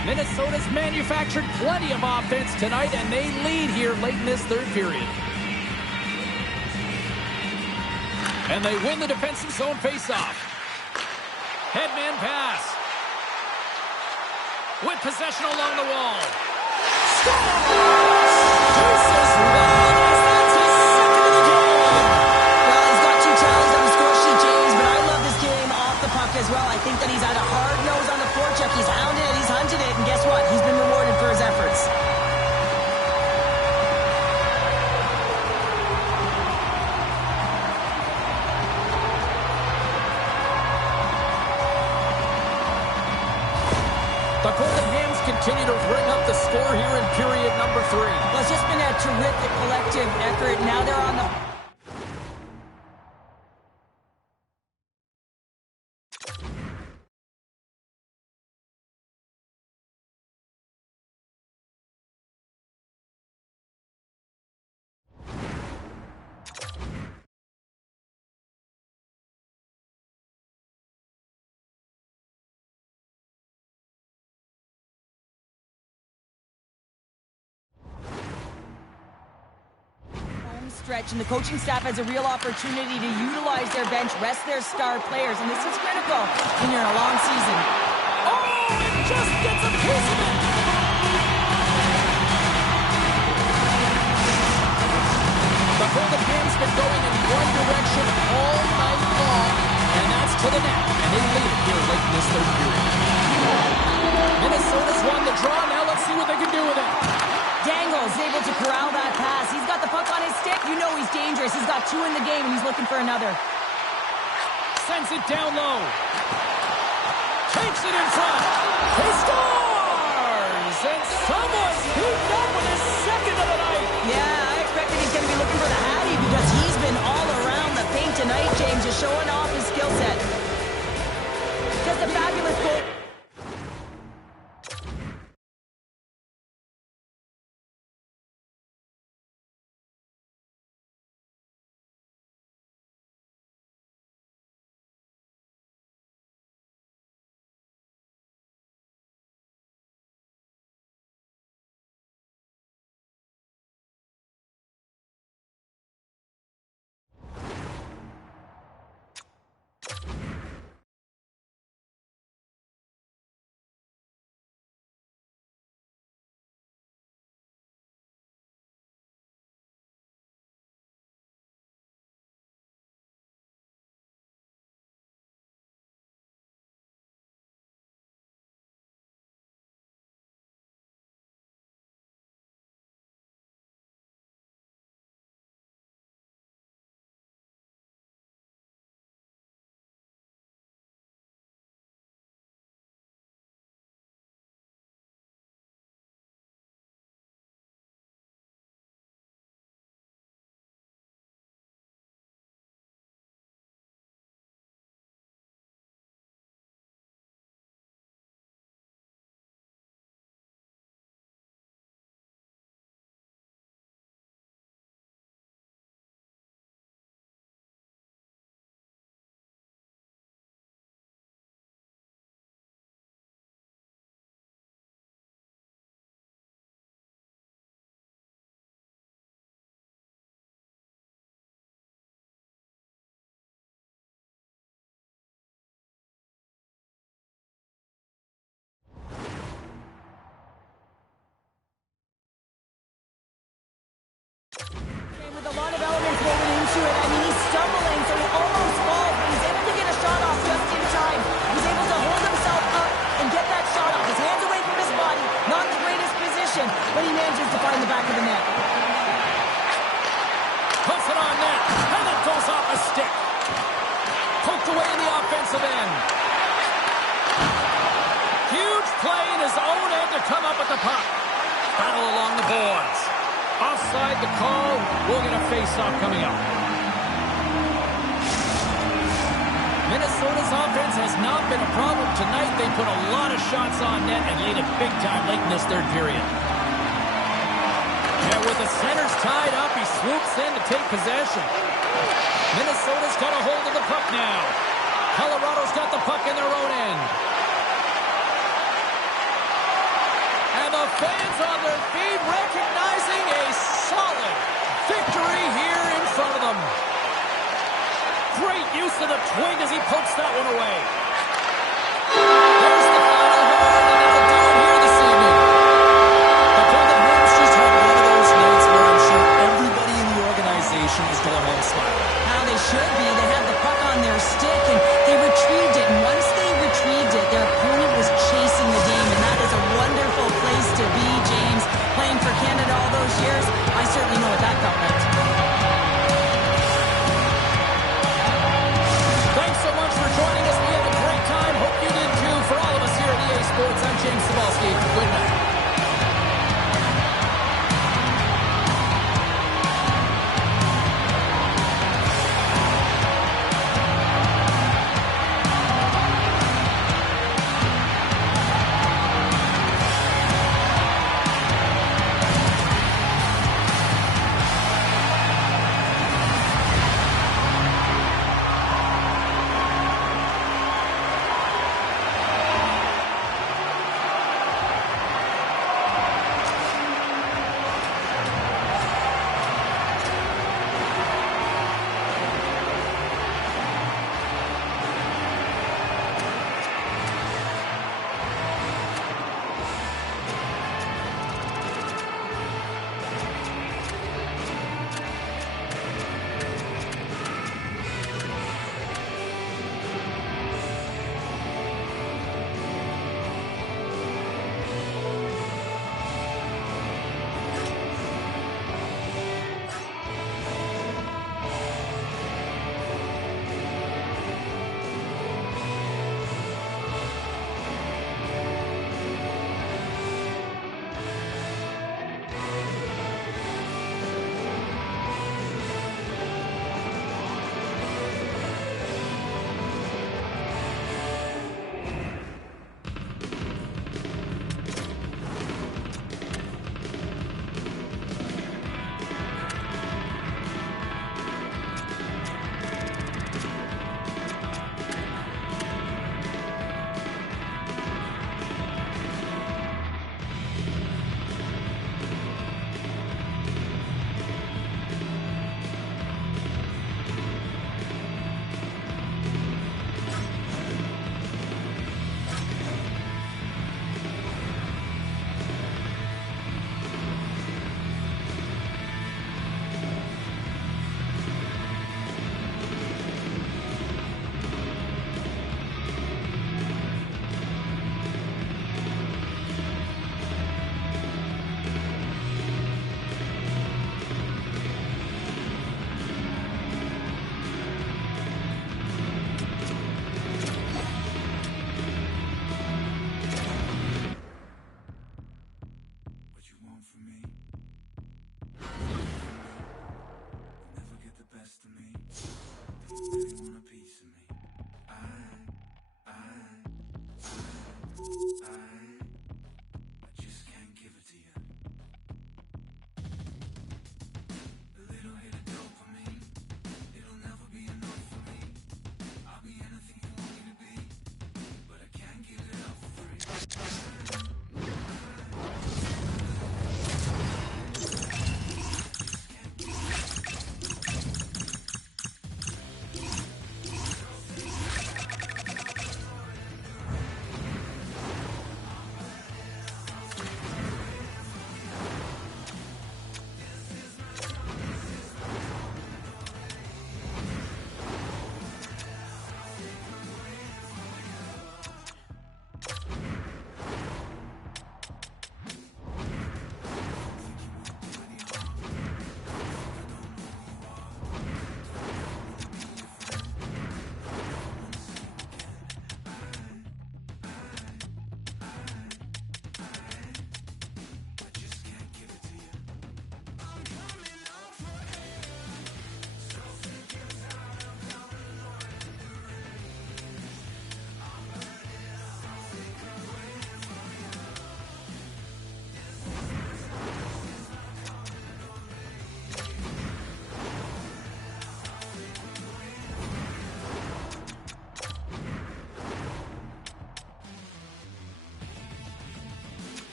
Minnesota's manufactured plenty of offense tonight, and they lead here late in this third period. And they win the defensive zone faceoff. Headman pass. With possession along the wall. Scores! Deuces Wallace, that's his second of the game. Well, he's got 2 tallies on the score sheet, James, but I love this game off the puck as well. I think that he's had a hard nose on the forecheck. He's hounded it, he's hunted it, and guess what? He's been rewarded for his efforts. The Golden Hams continue to ring up the score here in period number 3. Well, it's just been a terrific collective effort. Now they're on the... stretch, and the coaching staff has a real opportunity to utilize their bench, rest their star players, and this is critical when you're in a long season. Oh, it just gets a piece of it! The Golden Hams been going in one direction all night long, and that's to the net, and they lead it here late in this third period. Minnesota's won the draw, now let's see what they can do with it. Dangle's able to corral that pass. He's got the puck on his stick. You know he's dangerous. He's got 2 in the game, and he's looking for another. Sends it down low. Takes it in front. He scores! And someone's hooped up with his second of the night. Yeah, I expected he's going to be looking for the Hattie because he's been all around the paint tonight, James, just showing off his skill set. Just a fabulous goal. With a lot of elements woven into it. I mean, he's stumbling, so he almost falls, but he's able to get a shot off just in time. He's able to hold himself up and get that shot off. His hands away from his body. Not the greatest position, but he manages to find the back of the net. Puts it on net, and it goes off a stick. Poked away in the offensive end. Huge play in his own end to come up with the puck. battle along the boards. Offside the call. We'll get a face-off coming up. Minnesota's offense has not been a problem tonight. They put a lot of shots on net and laid it big time late in this third period. And with the centers tied up, he swoops in to take possession. Minnesota's got a hold of the puck now. Colorado's got the puck in their own end. And the fans on their feet recognizing a solid victory here in front of them. Great use of the twig as he pokes that one away. There's the final horn, and that'll do it here this evening. The Golden Hens just had one of those nights where I'm sure everybody in the organization is going home smiling. How they should be. They had the puck on their stick, and they retrieved it. And once they retrieved it, their opponent was chasing the game, and that is a wonderful place to be, James. Playing for Canada all those years, I certainly know what that felt like. Thanks so much for joining us. We had a great time. Hope you did too. For all of us here at EA Sports, I'm James Cebulski. Good night.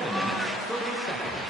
minute, 30 seconds.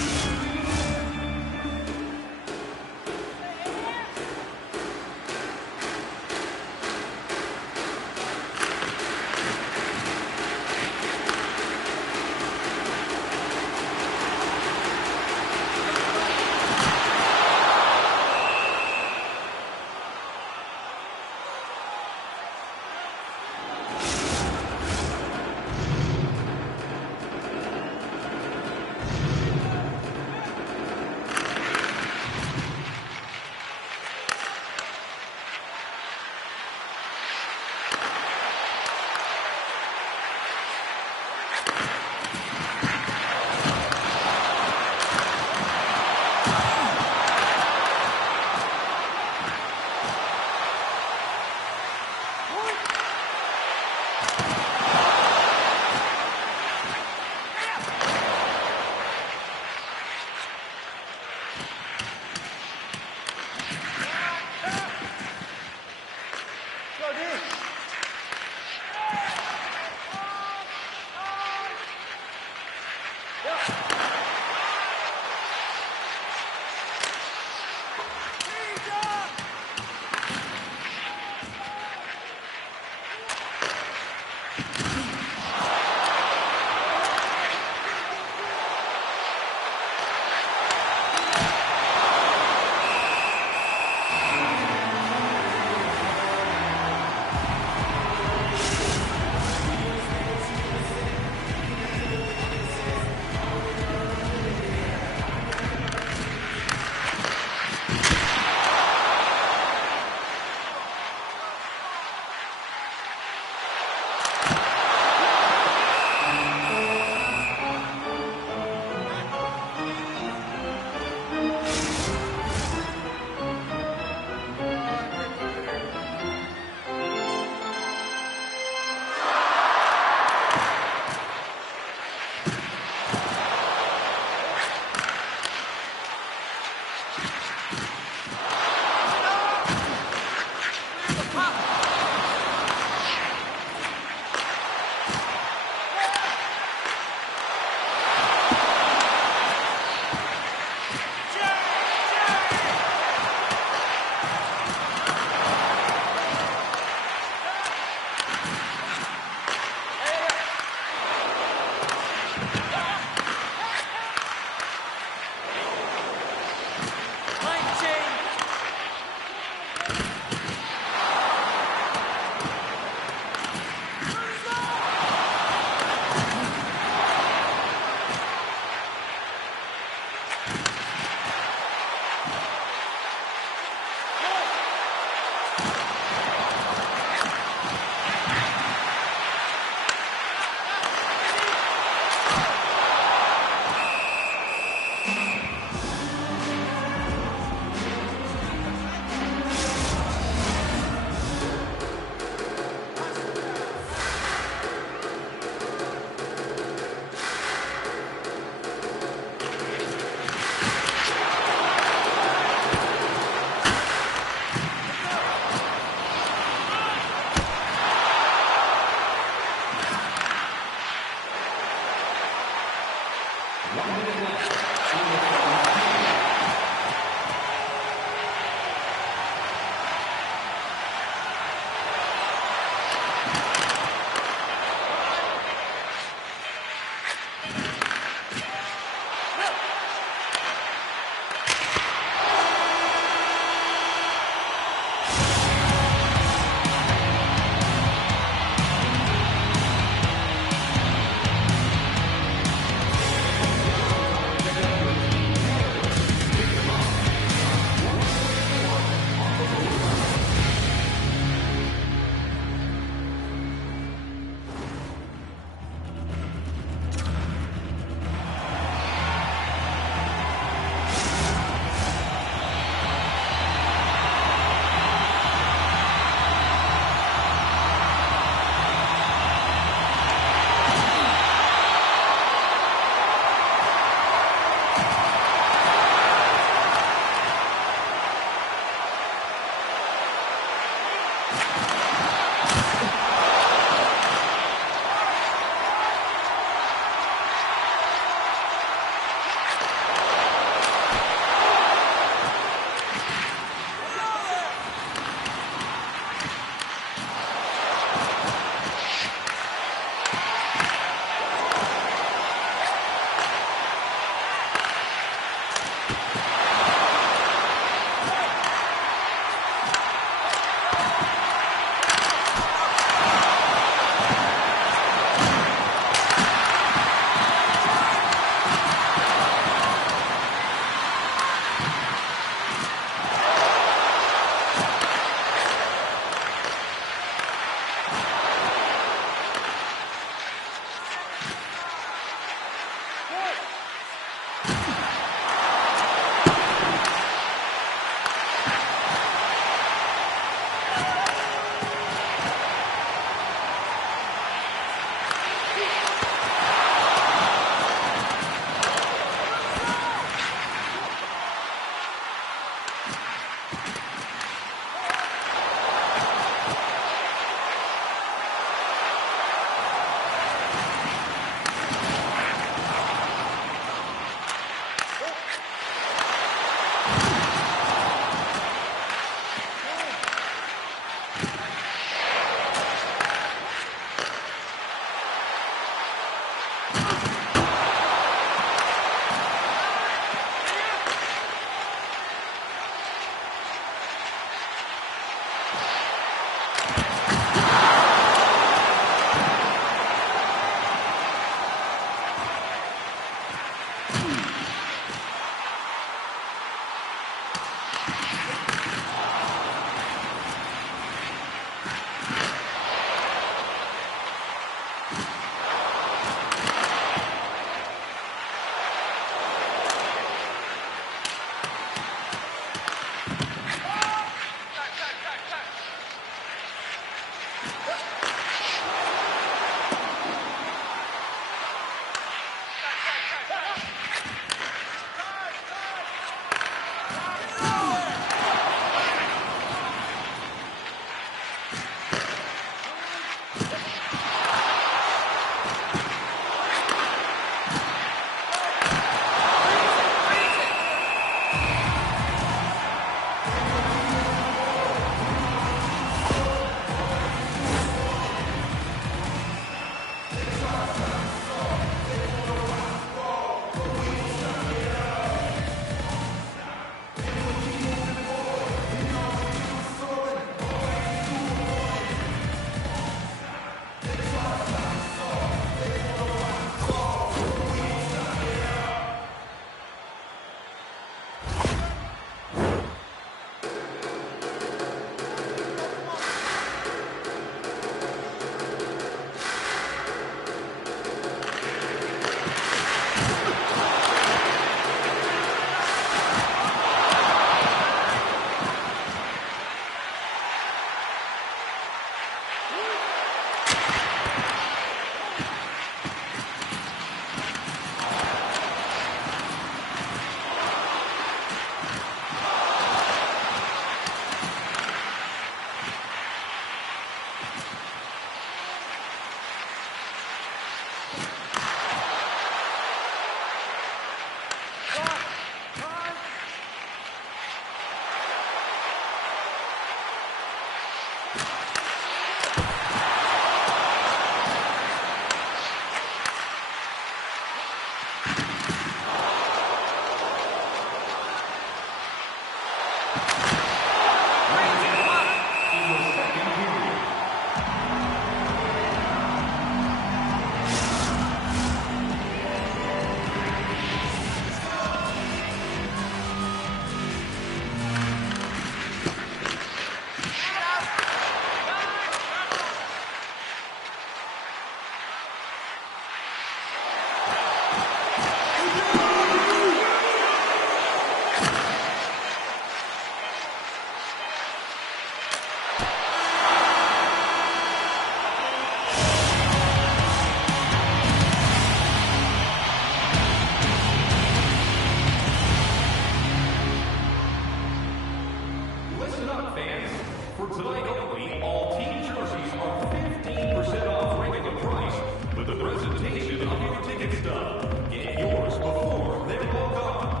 For tonight only, all team jerseys are 15% off regular price with the presentation of your ticket stub. Get yours before they're all gone.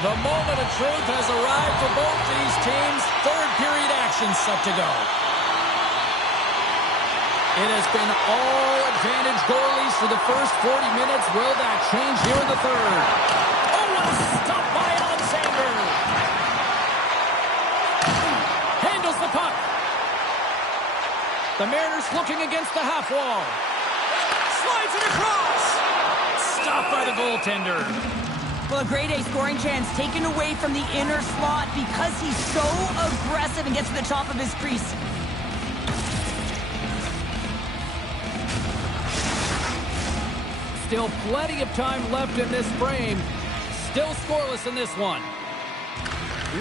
The moment of truth has arrived for both these teams. Third period action set to go. It has been all advantage goalies for the first 40 minutes. Will that change here in the third? Oh, what a stop by Alexander. Handles the puck. The Mariners looking against the half wall. Slides it across. Stopped by the goaltender. Well, a grade A scoring chance taken away from the inner slot because he's so aggressive and gets to the top of his crease. Still plenty of time left in this frame. Still scoreless in this one.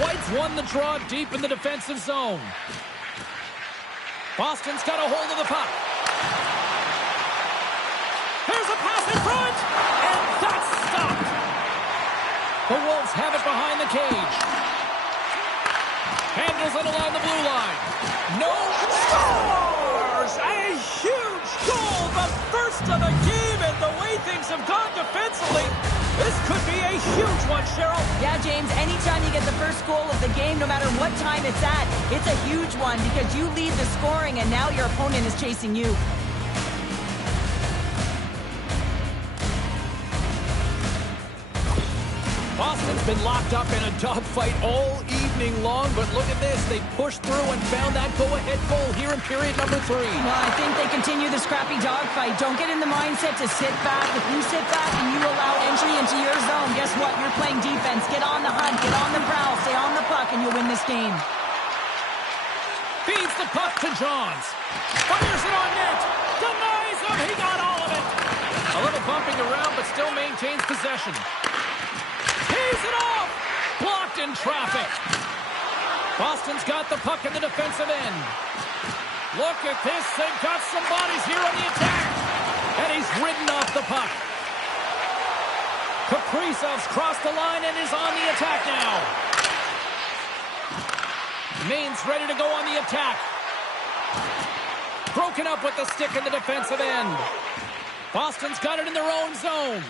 White's won the draw deep in the defensive zone. Boston's got a hold of the puck. Here's a pass in front, and that's stopped. The Wolves have it behind the cage. Handles it along the blue line. No, scores! A huge goal, the first of the game, and the way things have gone defensively, this could be a huge one, Cheryl. Yeah, James, anytime you get the first goal of the game, no matter what time it's at, it's a huge one because you lead the scoring and now your opponent is chasing you. Boston's been locked up in a dogfight all evening long, but look at this. They pushed through and found that go-ahead goal here in period number 3. Well, I think they continue the scrappy dogfight. Don't get in the mindset to sit back. If you sit back and you allow entry into your zone, guess what? You're playing defense. Get on the hunt, get on the prowl, stay on the puck, and you'll win this game. Feeds the puck to Johns. Fires it on net. Denies him. He got all of it. A little bumping around, but still maintains possession. Tees it off! Blocked in traffic. Boston's got the puck in the defensive end. Look at this. They've got some bodies here on the attack. And he's ridden off the puck. Kaprizov's crossed the line and is on the attack now. Maine's ready to go on the attack. Broken up with the stick in the defensive end. Boston's got it in their own zone.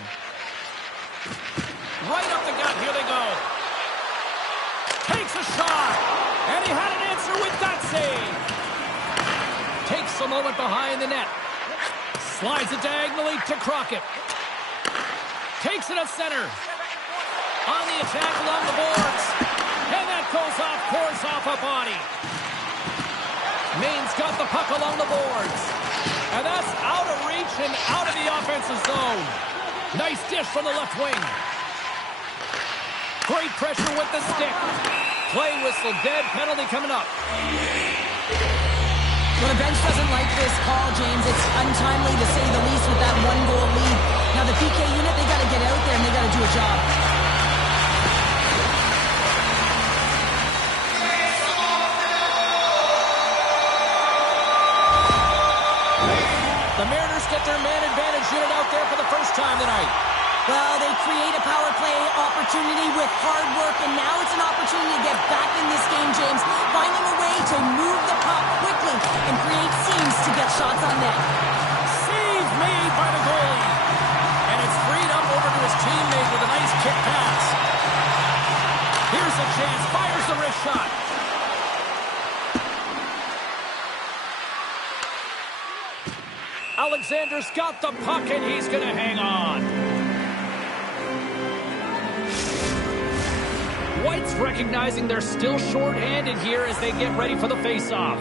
Right up the gut, here they go. Takes a shot, and he had an answer with that save. Takes a moment behind the net. Slides it diagonally to Crockett. Takes it up center. On the attack along the boards. And that goes off, pours off a body. Maine's got the puck along the boards. And that's out of reach and out of the offensive zone. Nice dish from the left wing. Great pressure with the stick. Play whistle, dead, penalty coming up. Well, the bench doesn't like this call, James. It's untimely to say the least with that one-goal lead. Now, the PK unit, they got to get out there and they got to do a job. The Mariners get their man advantage unit out there for the first time tonight. Well, they create a power play opportunity with hard work, and now it's an opportunity to get back in this game, James. Finding a way to move the puck quickly and create seams to get shots on net. Save made by the goalie. And it's freed up over to his teammate with a nice kick pass. Here's a chance. Fires the wrist shot. Alexander's got the puck, and he's going to hang on. White's recognizing they're still short-handed here as they get ready for the face-off.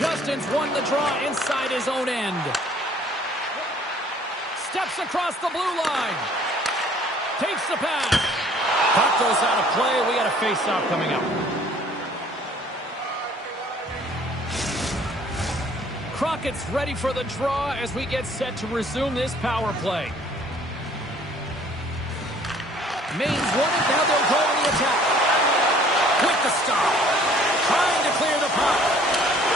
Justin's won the draw inside his own end. Steps across the blue line. Takes the pass. Puck goes out of play. We got a face-off coming up. Crockett's ready for the draw as we get set to resume this power play. Maine's won it. Now they'll go on the attack. With the stop. Trying to clear the puck.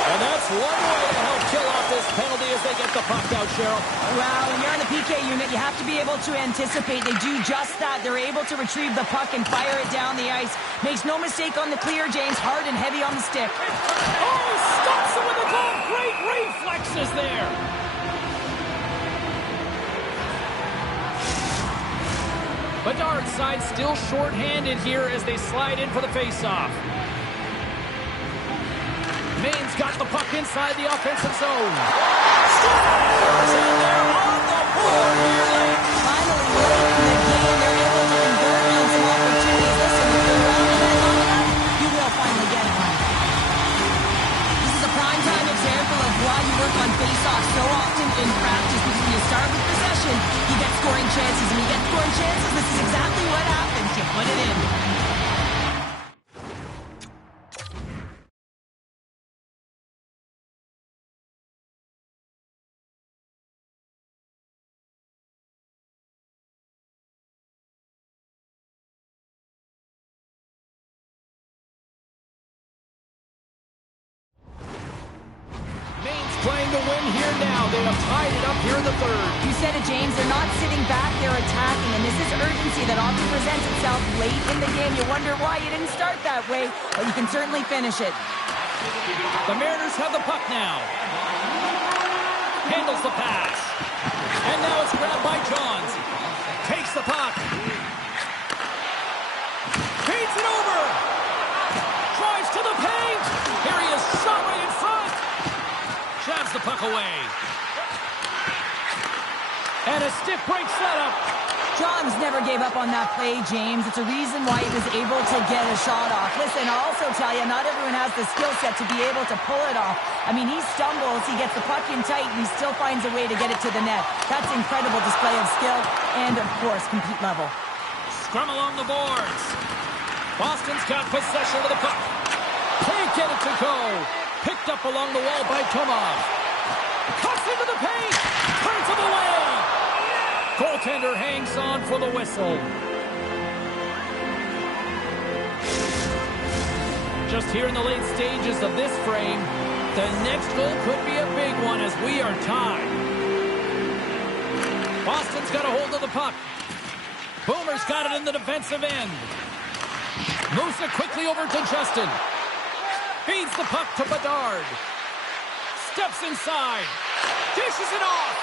And that's one way to help kill off this penalty as they get the puck out, Cheryl. Well, when you're on the PK unit, you have to be able to anticipate. They do just that. They're able to retrieve the puck and fire it down the ice. Makes no mistake on the clear, James. Hard and heavy on the stick. Oh, stops it with the glove. Great reflexes there. Bedard's side still short-handed here as they slide in for the face-off. Maine's got the puck inside the offensive zone. Stars in there on the board here late. Finally, late in the game, they're able to convert on some opportunities. Listen, if you're around the net long enough, you will finally get one. This is a prime-time example of why you work on face-offs so often in practice, because when you start with possession, you get scoring chances. And when you get scoring chances, this is exactly what happens. You put it in. Playing to win here now. They have tied it up here in the third. You said it, James. They're not sitting back. They're attacking. And this is urgency that often presents itself late in the game. You wonder why you didn't start that way, but you can certainly finish it. The Mariners have the puck now. Handles the pass. And now it's grabbed by Johns. Takes the puck. Feeds it over. Drives to the paint. Here he is, shot right in front. Jabs the puck away. And a stick break setup. Johns never gave up on that play, James. It's a reason why he was able to get a shot off. Listen, I'll also tell you, not everyone has the skill set to be able to pull it off. I mean, he stumbles, he gets the puck in tight, and he still finds a way to get it to the net. That's incredible display of skill and, of course, compete level. Scrum along the boards. Boston's got possession of the puck. Can't get it to go. Picked up along the wall by Tomov. Cuts into the paint. Turns him away. Goaltender hangs on for the whistle. Just here in the late stages of this frame, the next goal could be a big one as we are tied. Boston's got a hold of the puck. Boomer's got it in the defensive end. Moves it quickly over to Justin. Feeds the puck to Bedard. Steps inside. Dishes it off.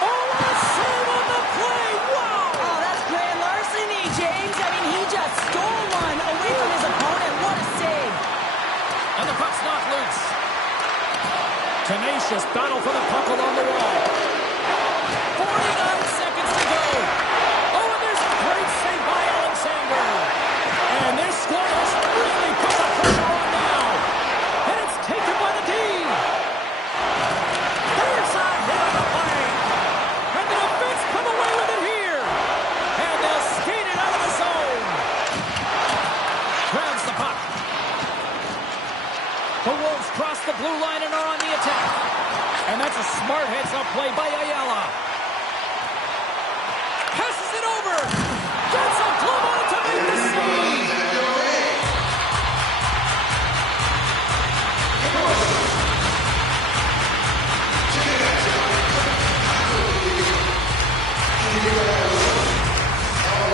Oh, what a save on the play. Wow. Oh, that's grand larceny, James. I mean, he just stole one away from his opponent. What a save. And the puck's not loose. Tenacious battle for the puck along the wall. 49 seconds to go. Oh, and there's a great save by Alexander. And this score has really put the pressure on now. And it's taken by the team. There's a hit on the play. And the defense come away with it here. And they'll skate it out of the zone. Grabs the puck. The Wolves cross the blue line and are on the attack. And that's a smart heads-up play by Ayala. Passes it over. Gets a glove on it to make the save.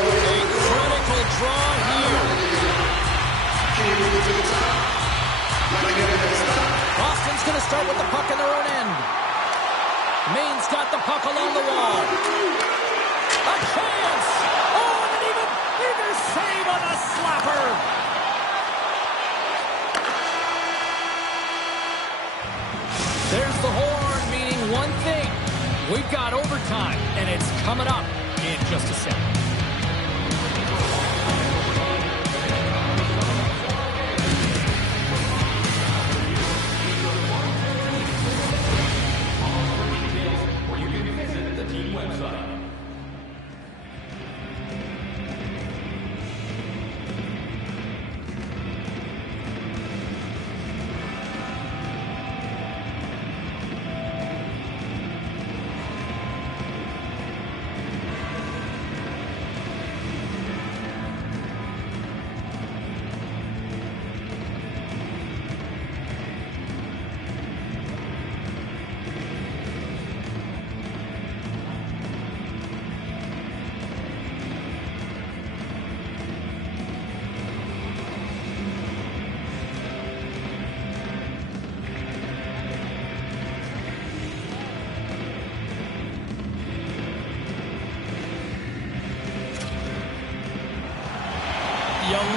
A critical draw here. Boston's going to start with the puck in their own end. Maine's got the puck along the wall. A chance! Oh, and an even bigger save on the slapper! There's the horn, meaning one thing. We've got overtime, and it's coming up in just a second.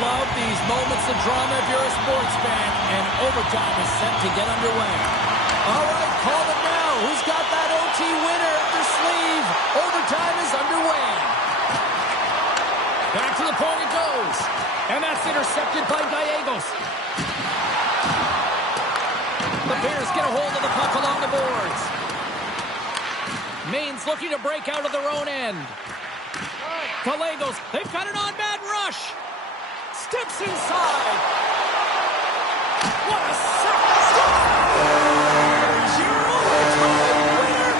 love these moments of drama if you're a sports fan, and overtime is set to get underway. All right, call it now. Who's got that OT winner up their sleeve? Overtime is underway. Back to the point it goes. And that's intercepted by Gallegos. The Bears get a hold of the puck along the boards. Maine's looking to break out of their own end. Gallegos, they've got an on-man rush. Steps inside. What a second stop! There's your overtime winner!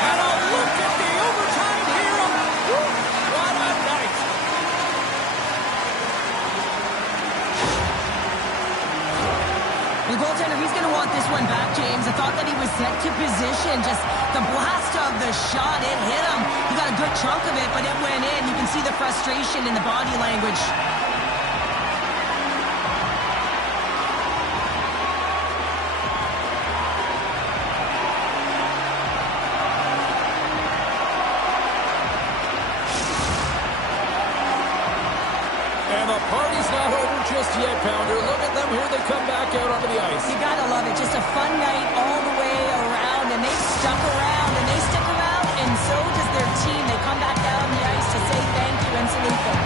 And a look at the overtime hero. What a night! The goaltender, he's going to want this one back, James. I thought that he was set to position. Just the blast of the shot, it hit him. He got a good chunk of it, but it went in. You can see the frustration in the body language. And the party's not over just yet, Pounder. Look at them. Here they come back out onto the ice. You gotta love it. Just a fun night all the way around, and they stuck around, and they stick around, and so does their team. They come back down the ice to say thank you and salute them.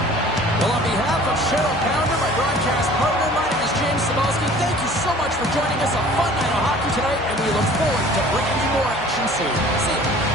Well, on behalf of Cheryl Pounder, my broadcast partner, my name is James Cebulski. Thank you so much for joining us. A fun night of hockey tonight, and we look forward to bringing you more action soon. See you.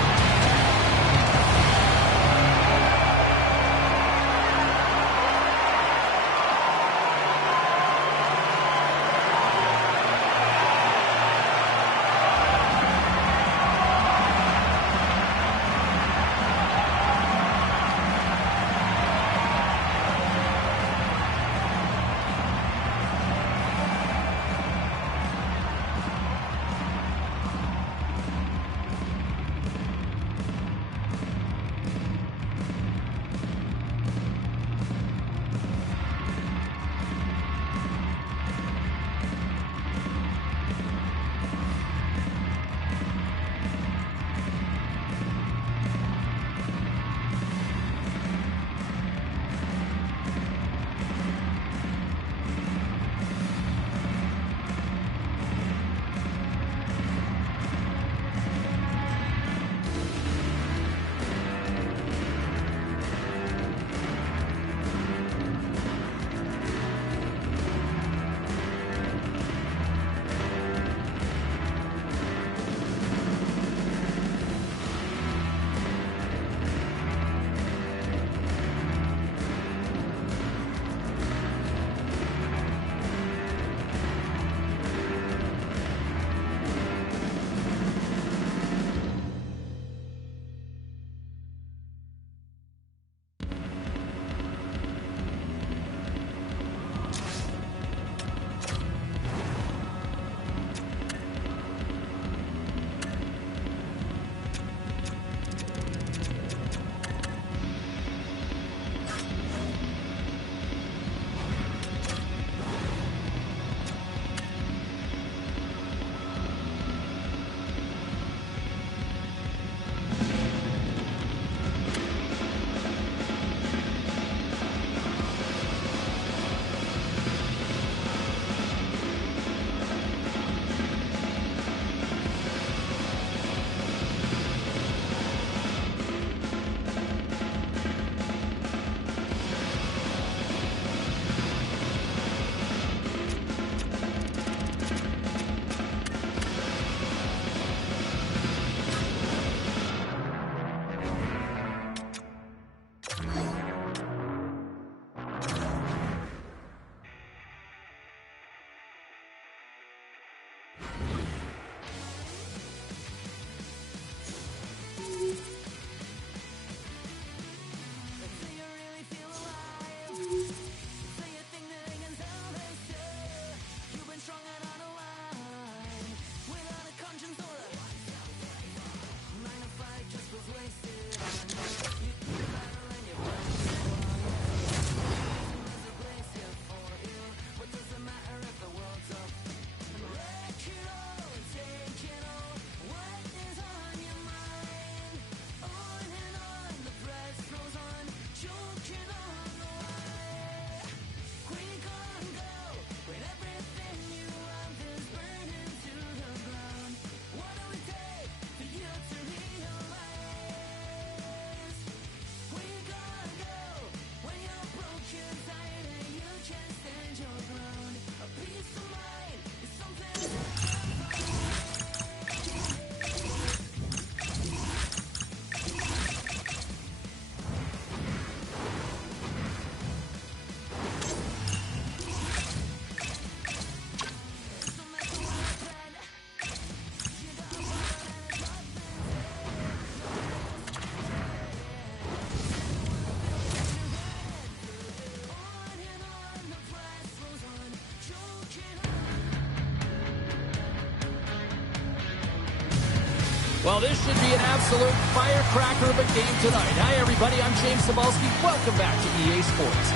Well, this should be an absolute firecracker of a game tonight. Hi, everybody. I'm James Cebulski. Welcome back to EA Sports.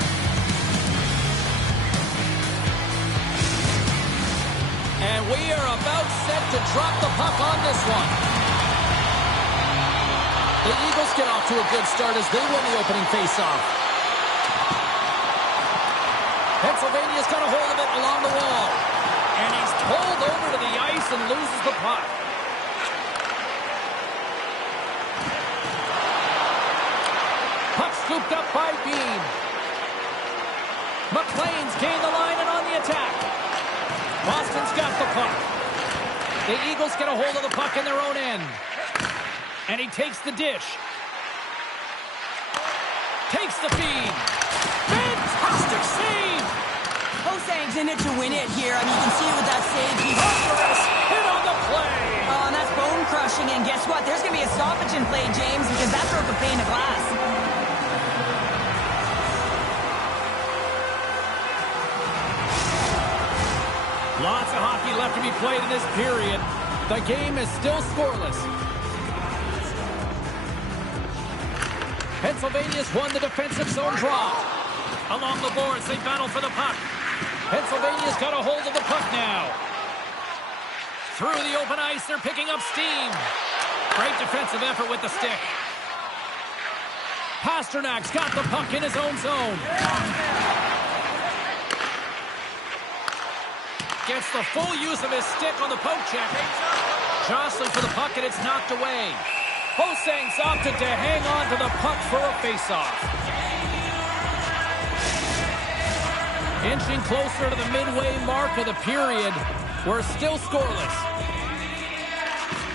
And we are about set to drop the puck on this one. The Eagles get off to a good start as they win the opening faceoff. Pennsylvania's got a hold of it along the wall. And he's pulled over to the ice and loses the puck. Puck scooped up by Bean. McLean's gained the line and on the attack. Boston's got the puck. The Eagles get a hold of the puck in their own end. And he takes the dish. Takes the feed. Fantastic save! Hosang's in it to win it here. I mean, you can see it with that save. He's hit on the play. Oh, and that's bone crushing. And guess what? There's going to be a stoppage in play, James, because that broke a pane of glass. Lots of hockey left to be played in this period. The game is still scoreless. Pennsylvania's won the defensive zone draw. Along the boards, they battle for the puck. Pennsylvania's got a hold of the puck now. Through the open ice, they're picking up steam. Great defensive effort with the stick. Pasternak's got the puck in his own zone. Gets the full use of his stick on the poke check. Jostling for the puck, and it's knocked away. Hosang's opted to hang on to the puck for a faceoff. Inching closer to the midway mark of the period. We're still scoreless.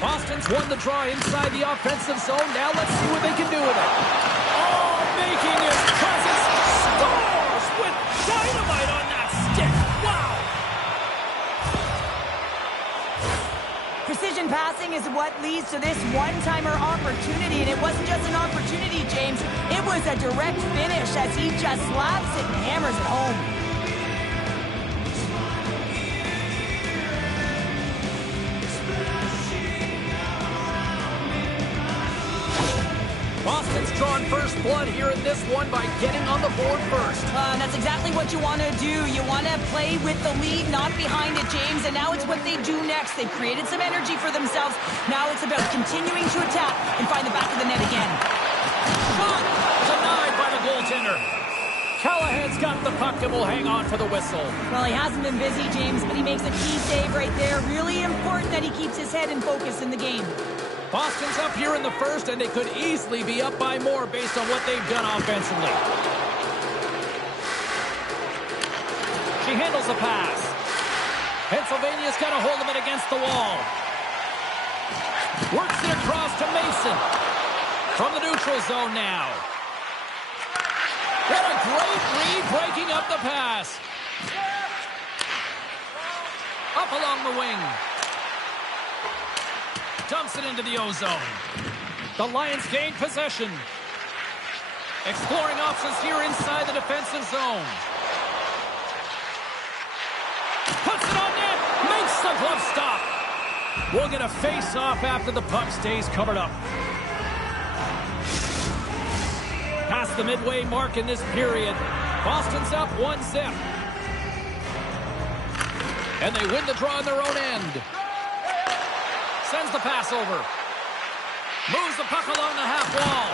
Boston's won the draw inside the offensive zone. Now let's see what they can do with it. Oh, making his presence. Scores with dynamite on that stick. Wow. Precision passing is what leads to this one-timer opportunity, and it wasn't just an opportunity, James. It was a direct finish as he just slaps it and hammers it home. Boston's drawn first blood here in this one by getting on the board first. And that's exactly what you want to do. You want to play with the lead, not behind it, James. And now it's what they do next. They've created some energy for themselves. Now it's about continuing to attack and find the back of the net again. Shot! Denied by the goaltender. Callahan's got the puck and will hang on for the whistle. Well, he hasn't been busy, James, but he makes a key save right there. Really important that he keeps his head in focus in the game. Boston's up here in the first, and they could easily be up by more based on what they've done offensively. She handles the pass. Pennsylvania's got a hold of it against the wall. Works it across to Mason. From the neutral zone now. What a great read, breaking up the pass. Up along the wing. Dumps it into the O-zone. The Lions gain possession. Exploring options here inside the defensive zone. Puts it on net. Makes the glove stop. We'll get a face-off after the puck stays covered up. Past the midway mark in this period. Boston's up 1-0. And they win the draw in their own end. Sends the pass over. Moves the puck along the half wall.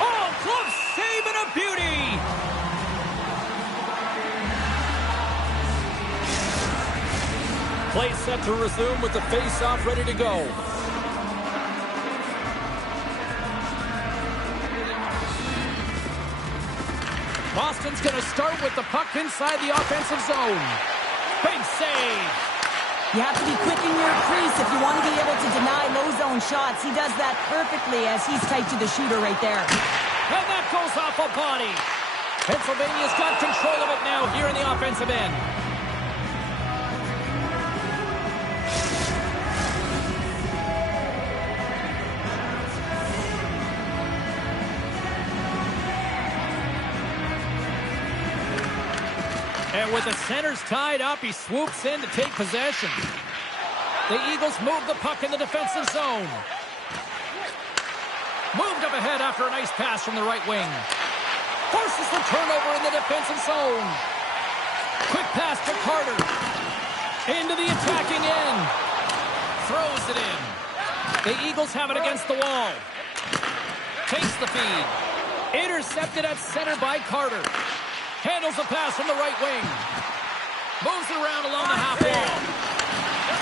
Oh, glove save and a beauty! Play set to resume with the face-off ready to go. Boston's going to start with the puck inside the offensive zone. Big save! You have to be quick in your crease if you want to be able to deny low-zone shots. He does that perfectly as he's tight to the shooter right there. And that goes off a body. Pennsylvania's got control of it now here in the offensive end. And with the centers tied up, he swoops in to take possession. The Eagles move the puck in the defensive zone. Moved up ahead after a nice pass from the right wing. Forces the turnover in the defensive zone. Quick pass to Carter. Into the attacking end. Throws it in. The Eagles have it against the wall. Takes the feed. Intercepted at center by Carter. Handles the pass from the right wing. Moves it around along the half wall.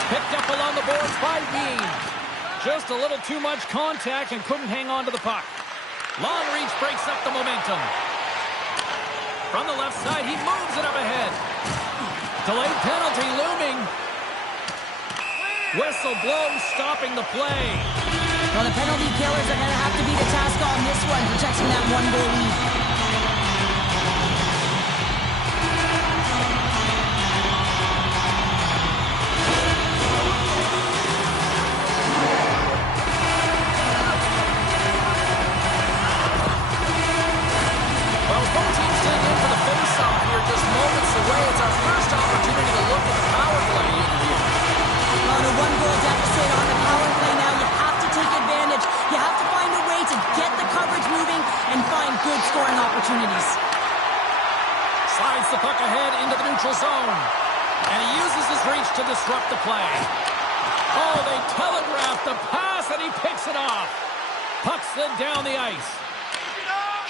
Picked up along the boards by Bean. Just a little too much contact and couldn't hang on to the puck. Long reach breaks up the momentum. From the left side, he moves it up ahead. Delayed penalty looming. Whistle blows, stopping the play. Well, the penalty killers are going to have to be the task on this one, protecting that one-goal lead. Just moments away. It's our first opportunity to look at the power play unit here. On a one-goal deficit on the power play now, you have to take advantage. You have to find a way to get the coverage moving and find good scoring opportunities. Slides the puck ahead into the neutral zone. And he uses his reach to disrupt the play. Oh, they telegraph the pass and he picks it off. Puck slid down the ice.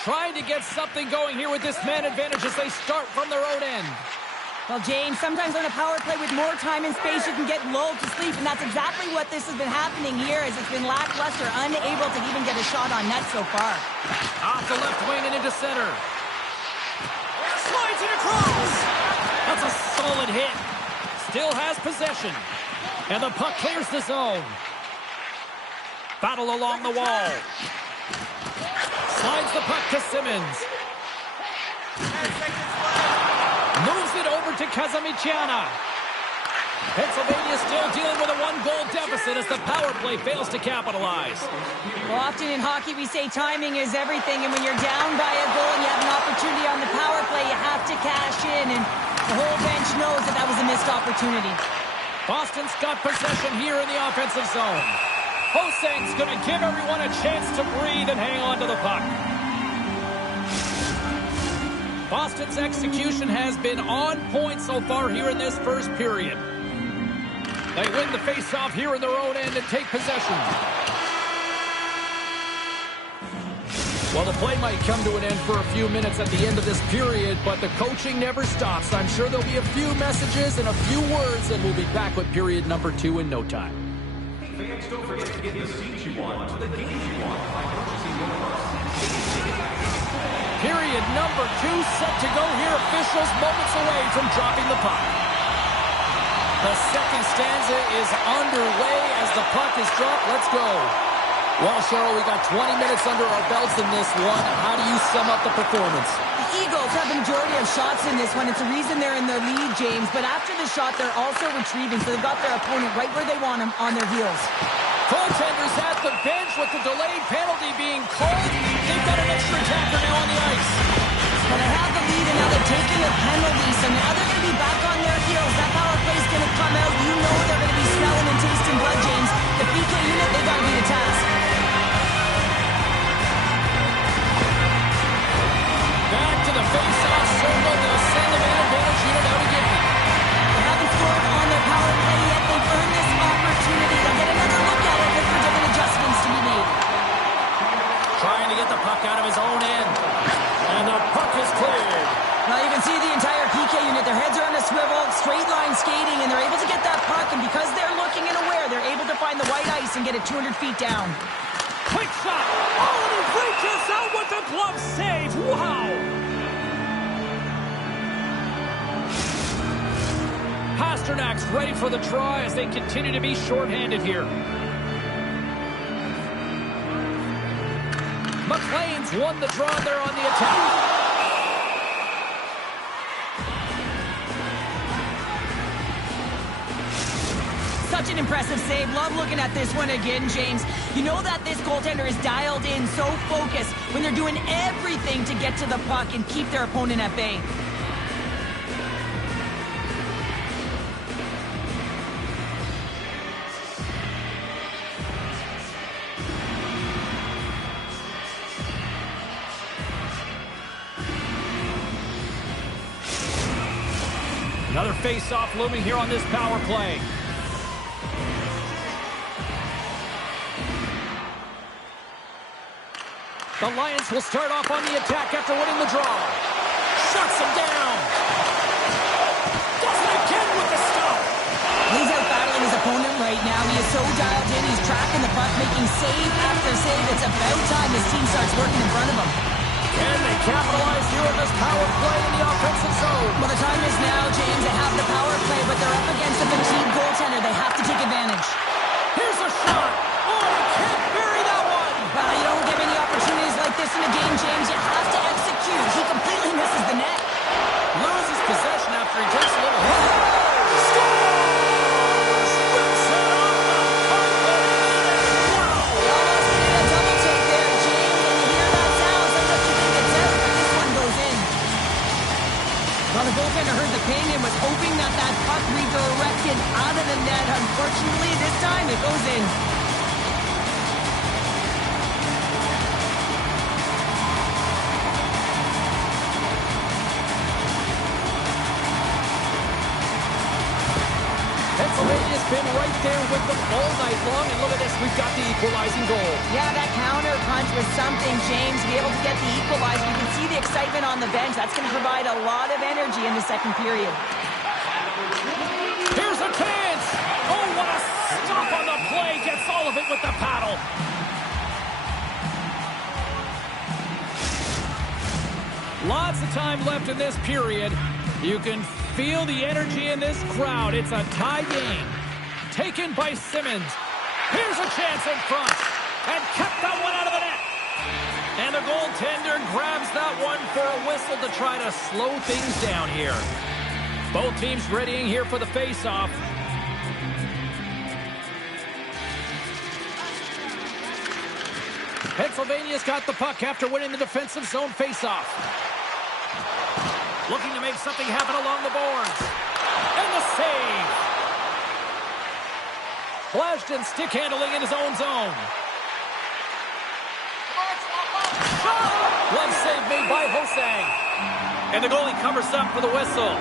Trying to get something going here with this man advantage as they start from their own end. Well, James, sometimes on a power play with more time and space, you can get lulled to sleep, and that's exactly what this has been happening here, as it's been lackluster, unable to even get a shot on net so far. Off the left wing and into center. Slides it across. That's a solid hit. Still has possession. And the puck clears the zone. Battle along the wall. Slides the puck to Simmons. Moves it over to Kazamichiana. Pennsylvania still dealing with a one-goal deficit as the power play fails to capitalize. Well, often in hockey we say timing is everything, and when you're down by a goal and you have an opportunity on the power play, you have to cash in, and the whole bench knows that that was a missed opportunity. Boston's got possession here in the offensive zone. Hosang's going to give everyone a chance to breathe and hang on to the puck. Boston's execution has been on point so far here in this first period. They win the face-off here in their own end and take possession. Well, the play might come to an end for a few minutes at the end of this period, but the coaching never stops. I'm sure there'll be a few messages and a few words, and we'll be back with period number 2 in no time. Fans, don't forget to get the seats you want to the games you want by purchasing one of our seats. Period number 2 set to go here. Officials moments away from dropping the puck. The second stanza is underway as the puck is dropped. Let's go. Well, Cheryl, we got 20 minutes under our belts in this one. How do you sum up the performance? The Eagles have the majority of shots in this one. It's the reason they're in the lead, James. But after the shot, they're also retrieving, so they've got their opponent right where they want him, on their heels. Goaltenders at the bench with the delayed penalty being called. They've got an extra attacker now on the ice. Well, they have the lead, and now they're taking a penalty, so now they're going to be back on their heels. That power play's going to come out. You know they're going to be smelling and tasting blood, James. The PK unit, they've got to be the task. Back to the face-off circle. They'll send the man advantage unit out again. They haven't scored on their power play yet. They've earned this opportunity. They'll get another look at it. Look for different adjustments to be made. Trying to get the puck out of his own end. And the puck is cleared. Now you can see the entire PK unit. Their heads are on a swivel, straight line skating, and they're able to get that puck. And because they're looking and aware, they're able to find the white ice and get it 200 feet down. Quick shot. Oh, and he reaches out with the glove save. Wow. Pasternak's ready for the try as they continue to be shorthanded here. McLean's won the draw there on the attack. Such an impressive save. Love looking at this one again, James. You know that this goaltender is dialed in, so focused when they're doing everything to get to the puck and keep their opponent at bay. face-off looming here on this power play. The Lions will start off on the attack after winning the draw. Shuts him down. Does it again with the stop. He's out battling his opponent right now. He is so dialed in. He's tracking the puck, making save after save. It's about time his team starts working in front of him. Can they capitalize here in this power play in the offensive zone? Well, the time is now, James. They have the power play, but they're up against a fatigued goaltender. They have to take advantage. Here's a shot. Oh, he can't bury that one. Well, you don't get many opportunities like this in a game, James. You have to execute. He completely misses the net. Loses possession after he takes a little hit. Scores! Rips it off the puck. Wow! Almost did a double take there, James. When you hear that sound, sometimes you think it's out, but this one goes in. Well, the goaltender heard the ping and was hoping that that puck redirected out of the net. Unfortunately, this time it goes in. Pennsylvania's been right there with them all night long, and look at this, we've got the equalizing goal. Yeah, that counter punch was something, James. To be able to get the equalizer, you can see the excitement on the bench. That's going to provide a lot of energy in the second period. Here's a chance! Oh, what a stop on the play! Gets all of it with the paddle. Lots of time left in this period. You can feel the energy in this crowd. It's a tie game. Taken by Simmons. Here's a chance in front. And kept that one out of the net. And the goaltender grabs that one for a whistle to try to slow things down here. Both teams readying here for the face-off. Pennsylvania's got the puck after winning the defensive zone face-off. Looking to make something happen along the boards. And the save. Flashed and stick handling in his own zone. Glove save made by Hosang. And the goalie covers up for the whistle.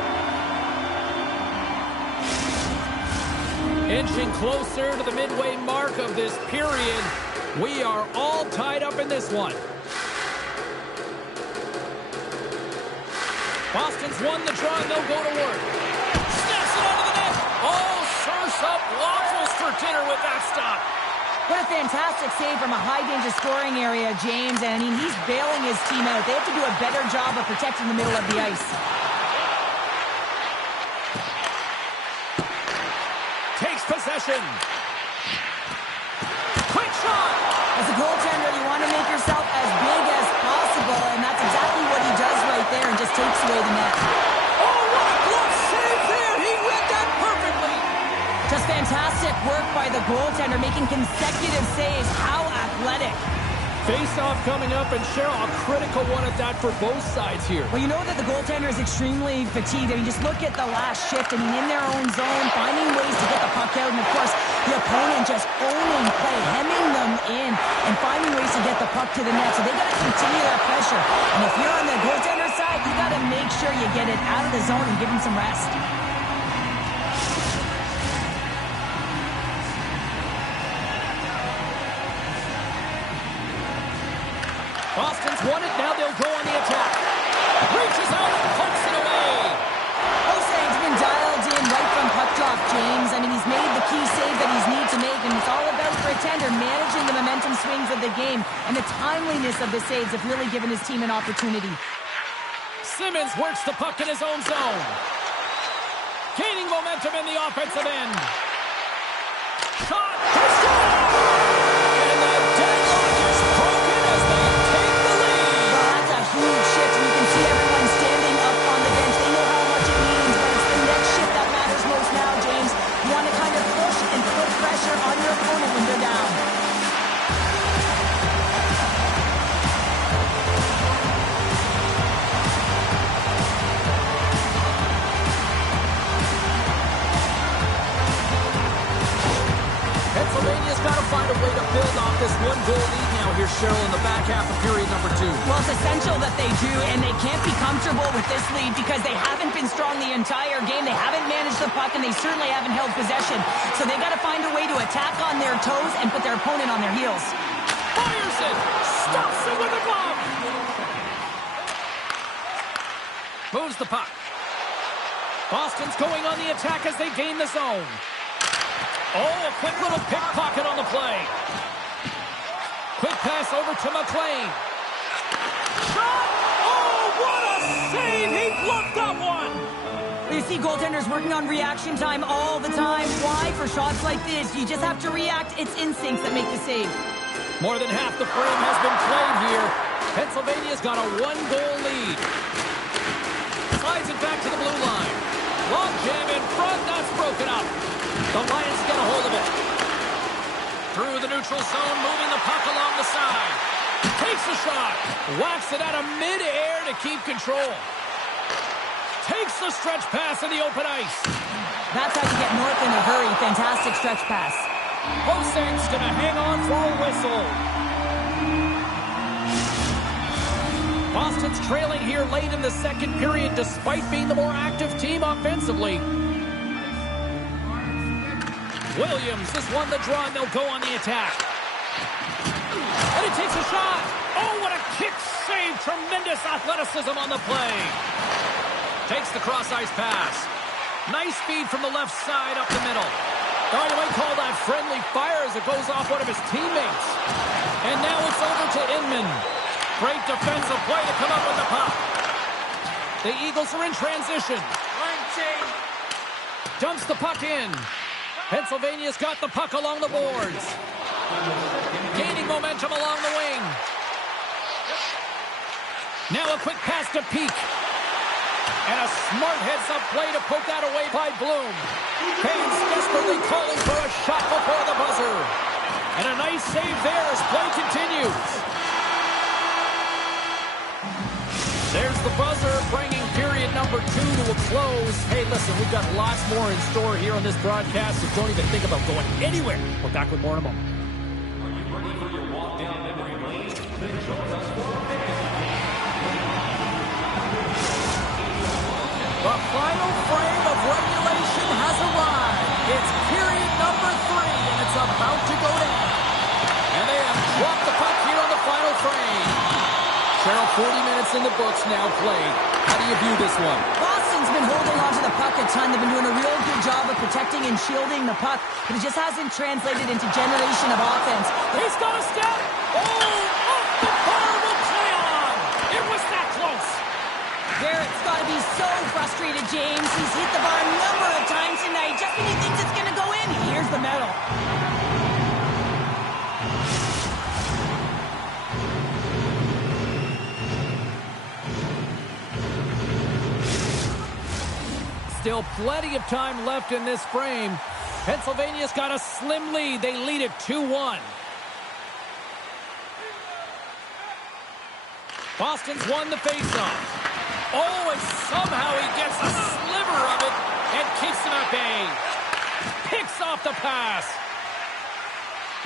Inching closer to the midway mark of this period. We are all tied up in this one. Boston's won the draw, and they'll go to work. Snaps it onto the net. Oh, serves up waffles for dinner with that stop. What a fantastic save from a high-danger scoring area, James. And I mean, he's bailing his team out. They have to do a better job of protecting the middle of the ice. Takes possession. Quick shot. As a goaltender, you want to make yourself as big as possible, and that's exactly what he does right there and just takes away the net. Oh, what a glove save there. He read that perfectly. Just fantastic work by the goaltender, making consecutive saves. How athletic. Face-off coming up, and Cheryl, a critical one at that for both sides here. Well, you know that the goaltender is extremely fatigued. I mean, just look at the last shift. I mean, in their own zone, finding ways to get the puck out. And, of course, the opponent just owning play, hemming them in, and finding ways to get the puck to the net. So they got to continue that pressure. And if you're on the goaltender side, you got to make sure you get it out of the zone and give him some rest. Boston's won it. Now they'll go on the attack. Reaches out and pokes it away. Hosang's been dialed in right from puck drop, James. I mean, he's made the key save that he's need to make, and it's all about for a tender managing the momentum swings of the game, and the timeliness of the saves have really given his team an opportunity. Simmons works the puck in his own zone. Gaining momentum in the offensive end. Shot to score! And the deadlock is broken as they take the lead. Well, that's a huge shift, and you can see everyone standing up on the bench. They know how much it means, but it's the next shift that matters most now, James. You want to kind of push and put pressure on your opponent when they're down. Pennsylvania's got to find a way to build off this one-goal lead now here, Cheryl, in the back half of period number 2. Well, it's essential that they do, and they can't be comfortable with this lead because they haven't been strong the entire game. They haven't managed the puck, and they certainly haven't held possession. So they got to find a way to attack on their toes and put their opponent on their heels. Fires it! Stops it with a glove! Moves the puck. Boston's going on the attack as they gain the zone. Oh, a quick little pickpocket on the play. Quick pass over to McLean. Shot! Oh, what a save! He bluffed that one! You see goaltenders working on reaction time all the time. Why? For shots like this, you just have to react. It's instincts that make the save. More than half the frame has been played here. Pennsylvania's got a 1-goal lead. Slides it back to the blue line. Long jam in front, that's broken up. The Lions get a hold of it. Through the neutral zone, moving the puck along the side. Takes a shot. Whacks it out of mid-air to keep control. Takes the stretch pass in the open ice. That's how you get north in a hurry. Fantastic stretch pass. Hosang's going to hang on for a whistle. Boston's trailing here late in the second period despite being the more active team offensively. Williams has won the draw and they'll go on the attack. And he takes a shot. Oh, what a kick save. Tremendous athleticism on the play. Takes the cross-ice pass. Nice feed from the left side up the middle. Oh, you might call that friendly fire as it goes off one of his teammates. And now it's over to Inman. Great defensive play to come up with the puck. The Eagles are in transition. Dumps the puck in. Pennsylvania's got the puck along the boards. Gaining momentum along the wing. Now a quick pass to Peak. And a smart heads-up play to poke that away by Bloom. Kane's desperately calling for a shot before the buzzer. And a nice save there as play continues. There's the buzzer, bringing period number 2 to a close. Hey, listen, we've got lots more in store here on this broadcast, so don't even think about going anywhere. We're back with more in a moment. Are you ready for your walk down memory lane? Then join us for a picnic. The final frame of regulation has arrived. It's period number 3, and it's about to go down. And they have dropped the puck here on the final frame. Cheryl, 40 minutes in the books now played. How do you view this one? Boston's been holding onto the puck a ton. They've been doing a real good job of protecting and shielding the puck, but it just hasn't translated into generation of offense. He's got a step. Oh, off the bar will play on. It was that close. Garrett's got to be so frustrated, James. He's hit the bar a number of times tonight. Just when he thinks it's going to go in, here's the medal. Still plenty of time left in this frame. Pennsylvania's got a slim lead. They lead it 2-1. Boston's won the faceoff. Oh, and somehow he gets a sliver of it and keeps him at bay. Picks off the pass.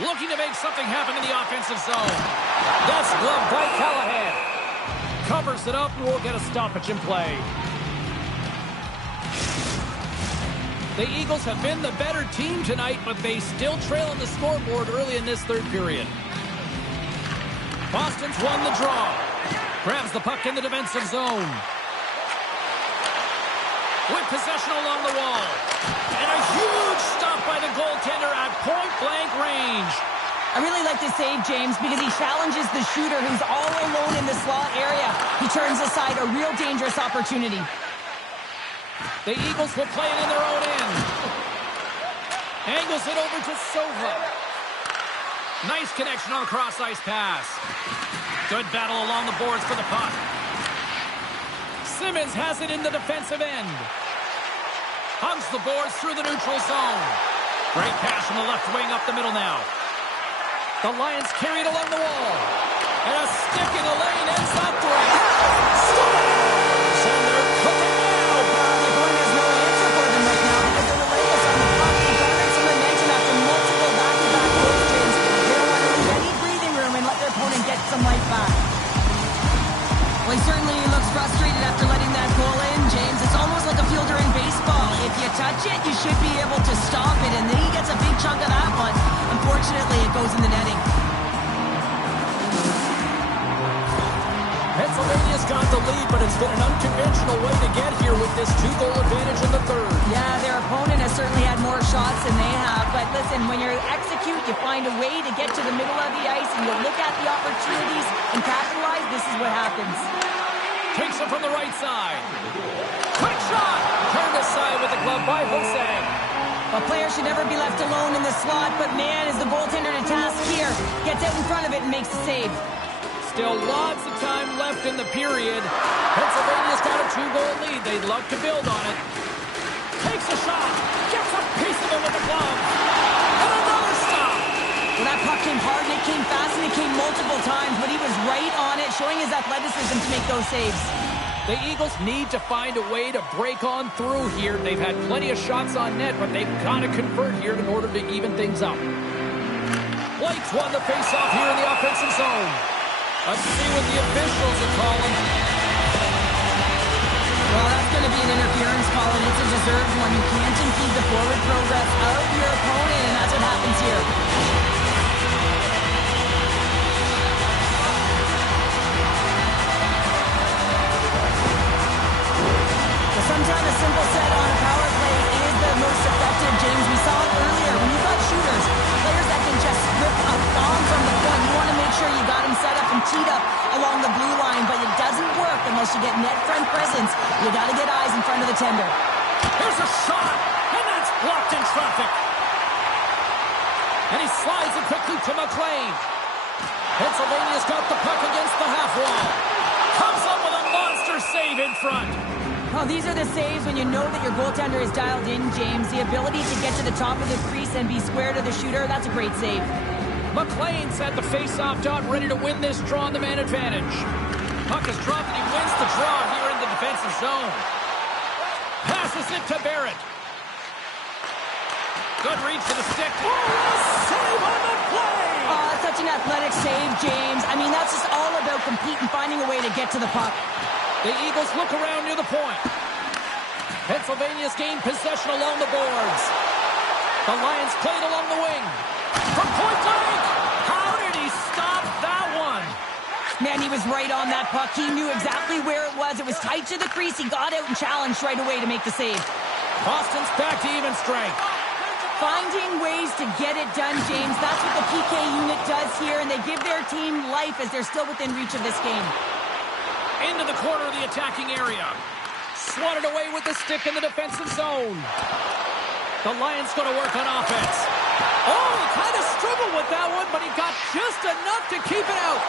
Looking to make something happen in the offensive zone. That's gloved by Callahan. Covers it up and we'll get a stoppage in play. The Eagles have been the better team tonight, but they still trail on the scoreboard early in this third period. Boston's won the draw. Grabs the puck in the defensive zone. With possession along the wall. And a huge stop by the goaltender at point-blank range. I really like this save, James, because he challenges the shooter who's all alone in the slot area. He turns aside a real dangerous opportunity. The Eagles will play it in their own end. Angles it over to Sova. Nice connection on the cross-ice pass. Good battle along the boards for the puck. Simmons has it in the defensive end. Hugs the boards through the neutral zone. Great pass from the left wing up the middle now. The Lions carry it along the wall. And a stick in the lane ends up three. Scores! And they're cooking now. They're going, there's no answer for them right now because they're relentless on the puck. They garnered some momentum after multiple back-to-back goals, James. They don't want to lose any breathing room and let their opponent Unfortunately, it goes in the netting. Pennsylvania's got the lead, but it's been an unconventional way to get here with this 2-goal advantage in the third. Yeah, their opponent has certainly had more shots than they have. But listen, when you execute, you find a way to get to the middle of the ice, and you look at the opportunities and capitalize. This is what happens. Takes it from the right side. Quick shot! Turned aside with the glove by Jose. A player should never be left alone in the slot, but man, is the goaltender to task here. Gets out in front of it and makes the save. Still lots of time left in the period. Pennsylvania's got a 2-goal lead. They'd love to build on it. Takes a shot. Gets a piece of it with the glove. And another stop. Well, that puck came hard and it came fast and it came multiple times, but he was right on it, showing his athleticism to make those saves. The Eagles need to find a way to break on through here. They've had plenty of shots on net, but they've got to convert here in order to even things up. Blake's won the faceoff here in the offensive zone. Let's see what the officials are calling. Well, that's going to be an interference call, and it's a deserved one. You can't impede the forward progress of your opponent, and that's what happens here. Sometimes a simple set on a power play is the most effective, James. We saw it earlier when you've got shooters, players that can just rip a bomb from the point. You want to make sure you got them set up and teed up along the blue line, but it doesn't work unless you get net front presence. You got to get eyes in front of the tender. Here's a shot, and that's blocked in traffic. And he slides it quickly to McLean. Pennsylvania's got the puck against the half wall. Comes up with a monster save in front. Well, these are the saves when you know that your goaltender is dialed in, James. The ability to get to the top of the crease and be square to the shooter, that's a great save. McLean's had the face-off dot, ready to win this draw on the man advantage. Puck is dropped and he wins the draw here in the defensive zone. Passes it to Barrett. Good reach to the stick. Oh, a save on the play! Such an athletic save, James. I mean, that's just all about competing, finding a way to get to the puck. The Eagles look around near the point. Pennsylvania's gained possession along the boards. The Lions played along the wing. From point blank! How did he stop that one? Man, he was right on that puck. He knew exactly where it was. It was tight to the crease. He got out and challenged right away to make the save. Boston's back to even strength. Finding ways to get it done, James. That's what the PK unit does here, and they give their team life as they're still within reach of this game. Into the corner of the attacking area. Swatted away with the stick in the defensive zone. The Lions going to work on offense. Oh, he kind of struggled with that one, but he got just enough to keep it out.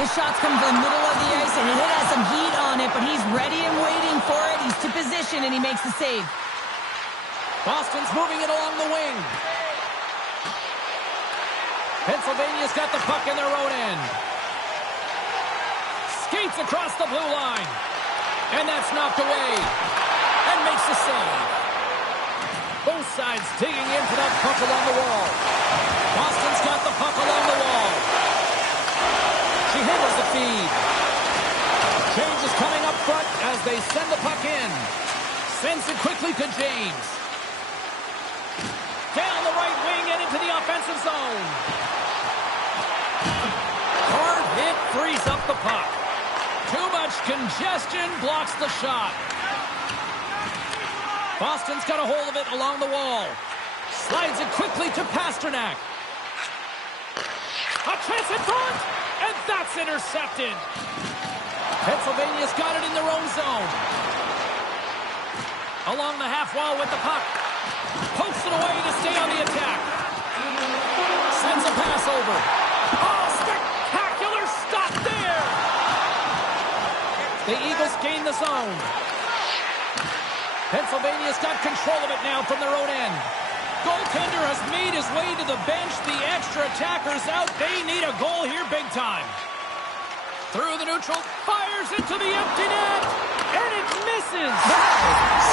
His shots come from the middle of the ice, and it has some heat on it, but he's ready and waiting for it. He's to position, and he makes the save. Boston's moving it along the wing. Pennsylvania's got the puck in their own end. Skates across the blue line. And that's knocked away. And makes the save. Both sides digging in for that puck along the wall. Boston's got the puck along the wall. She handles the feed. Change is coming up front as they send the puck in. Sends it quickly to James. Down the right wing and into the offensive zone. Hard hit frees up the puck. Too much congestion blocks the shot. Boston's got a hold of it along the wall. Slides it quickly to Pasternak. A chance in front, and that's intercepted. Pennsylvania's got it in their own zone. Along the half wall with the puck. Pokes it away to stay on the attack. Sends a pass over. Oh, spectacular stop there. The Eagles gain the zone. Pennsylvania's got control of it now from their own end. Goaltender has made his way to the bench. The extra attacker's out. They need a goal here big time. Through the neutral, fires into the empty net, and it misses.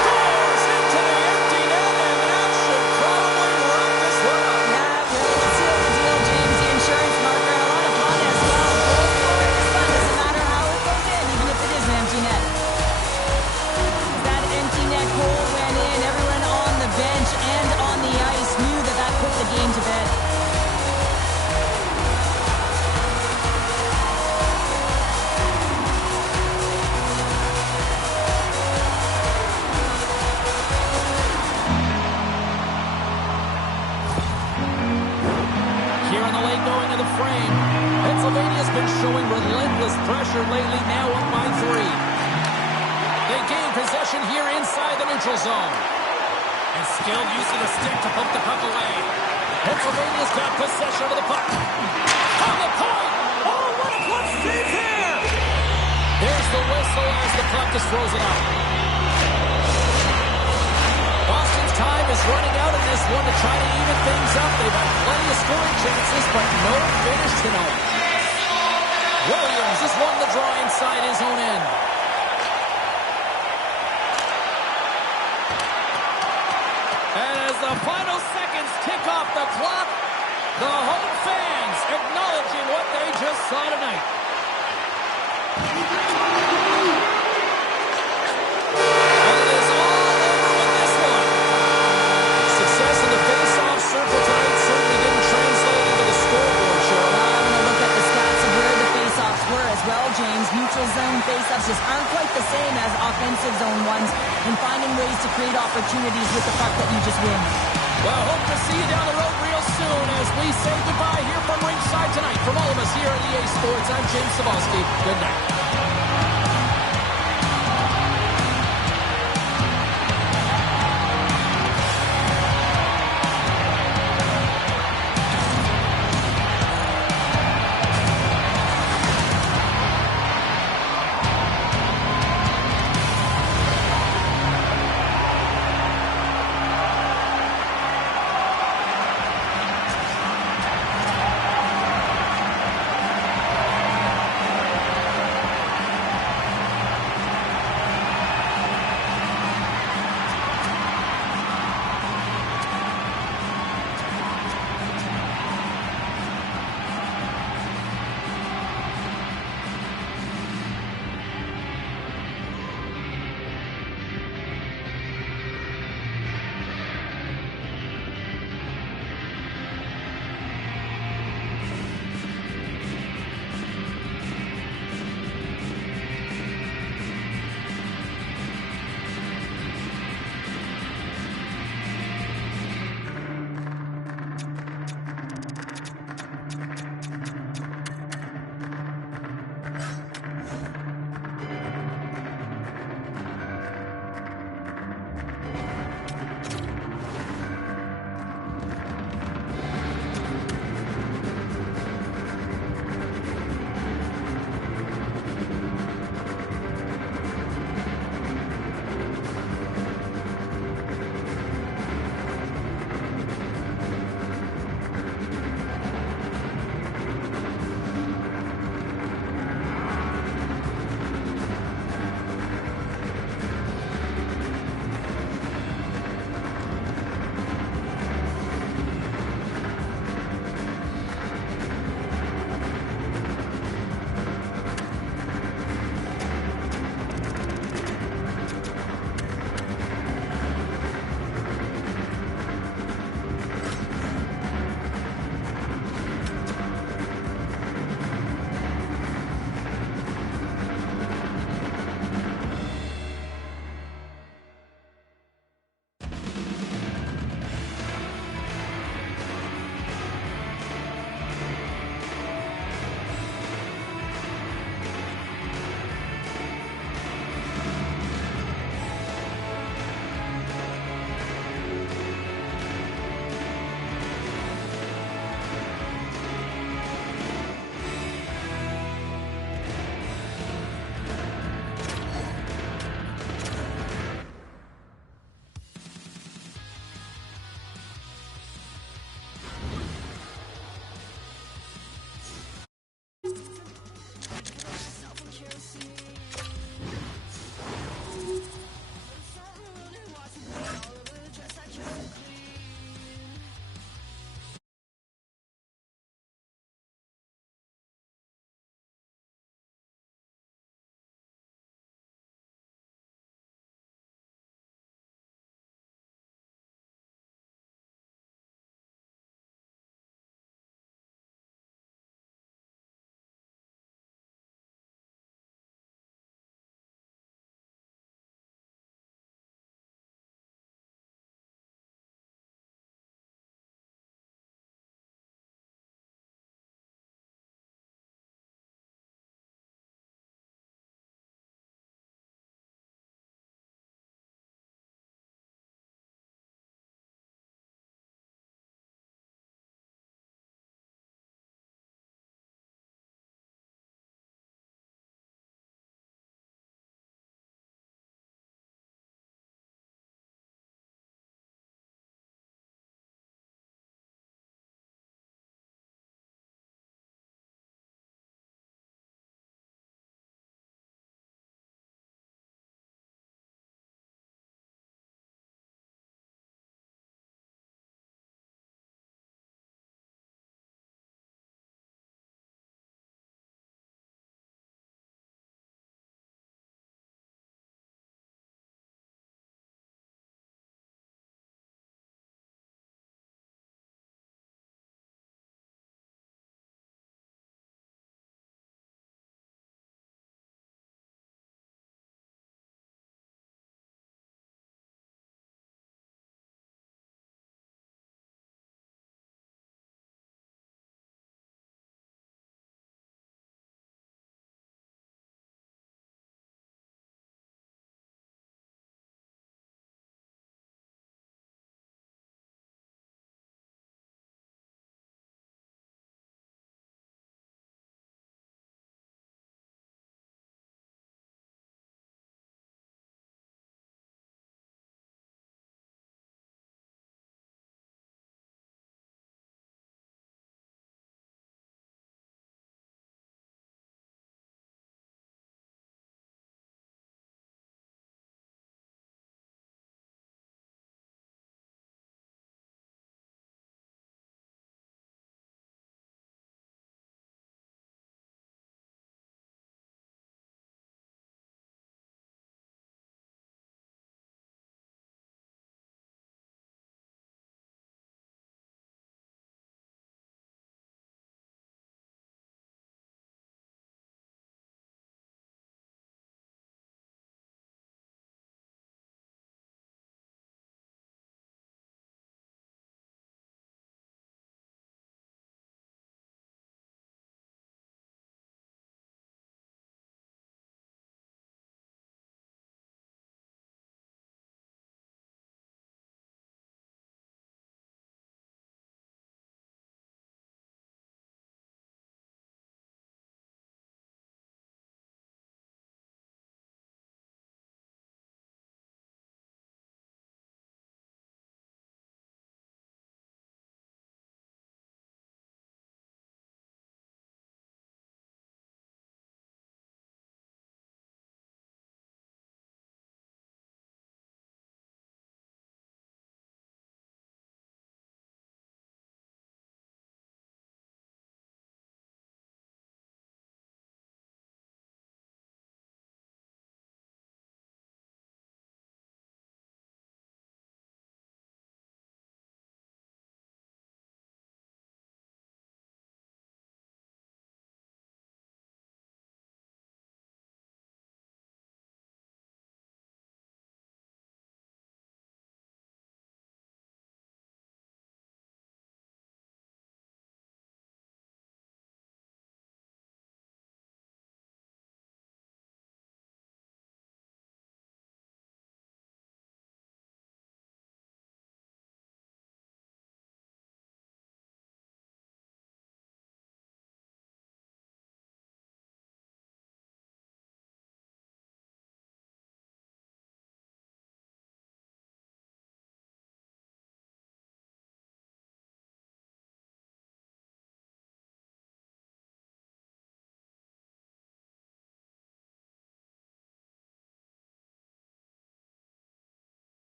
Scores into the empty net, and that should probably wrap this one up. Yeah, we'll seal the deal, James. The insurance marker, a lot of fun as well. Goal scoring is fun. Doesn't matter how it goes in, even if it is an empty net. That empty net goal went in. Everyone on the bench and on the ice knew that that put the game to bed. into the frame. Pennsylvania's been showing relentless pressure lately, now up by 3. They gain possession here inside the neutral zone. And skilled use of the stick to poke the puck away. Pennsylvania's got possession of the puck. On the point! Oh, what a clutch save here! There's the whistle as the puck is frozen up. Boston's time is running out in this one to try to even things up. They've had plenty of scoring chances, but no finish tonight. Williams has won the draw inside his own end. And as the final seconds tick off the clock, the home fans acknowledging what they just saw tonight. And it is all over with this one. Success in the face-off circle tonight certainly didn't translate into the scoreboard, Cheryl. I'm going to look at the stats of where the face-offs were as well, James. Neutral zone face-offs just aren't quite the same as offensive zone ones in finding ways to create opportunities with the puck that you just win. Well, hope to see you down the road real soon as we say goodbye here from ringside tonight. From all of us here at EA Sports, I'm James Cebulski. Good night.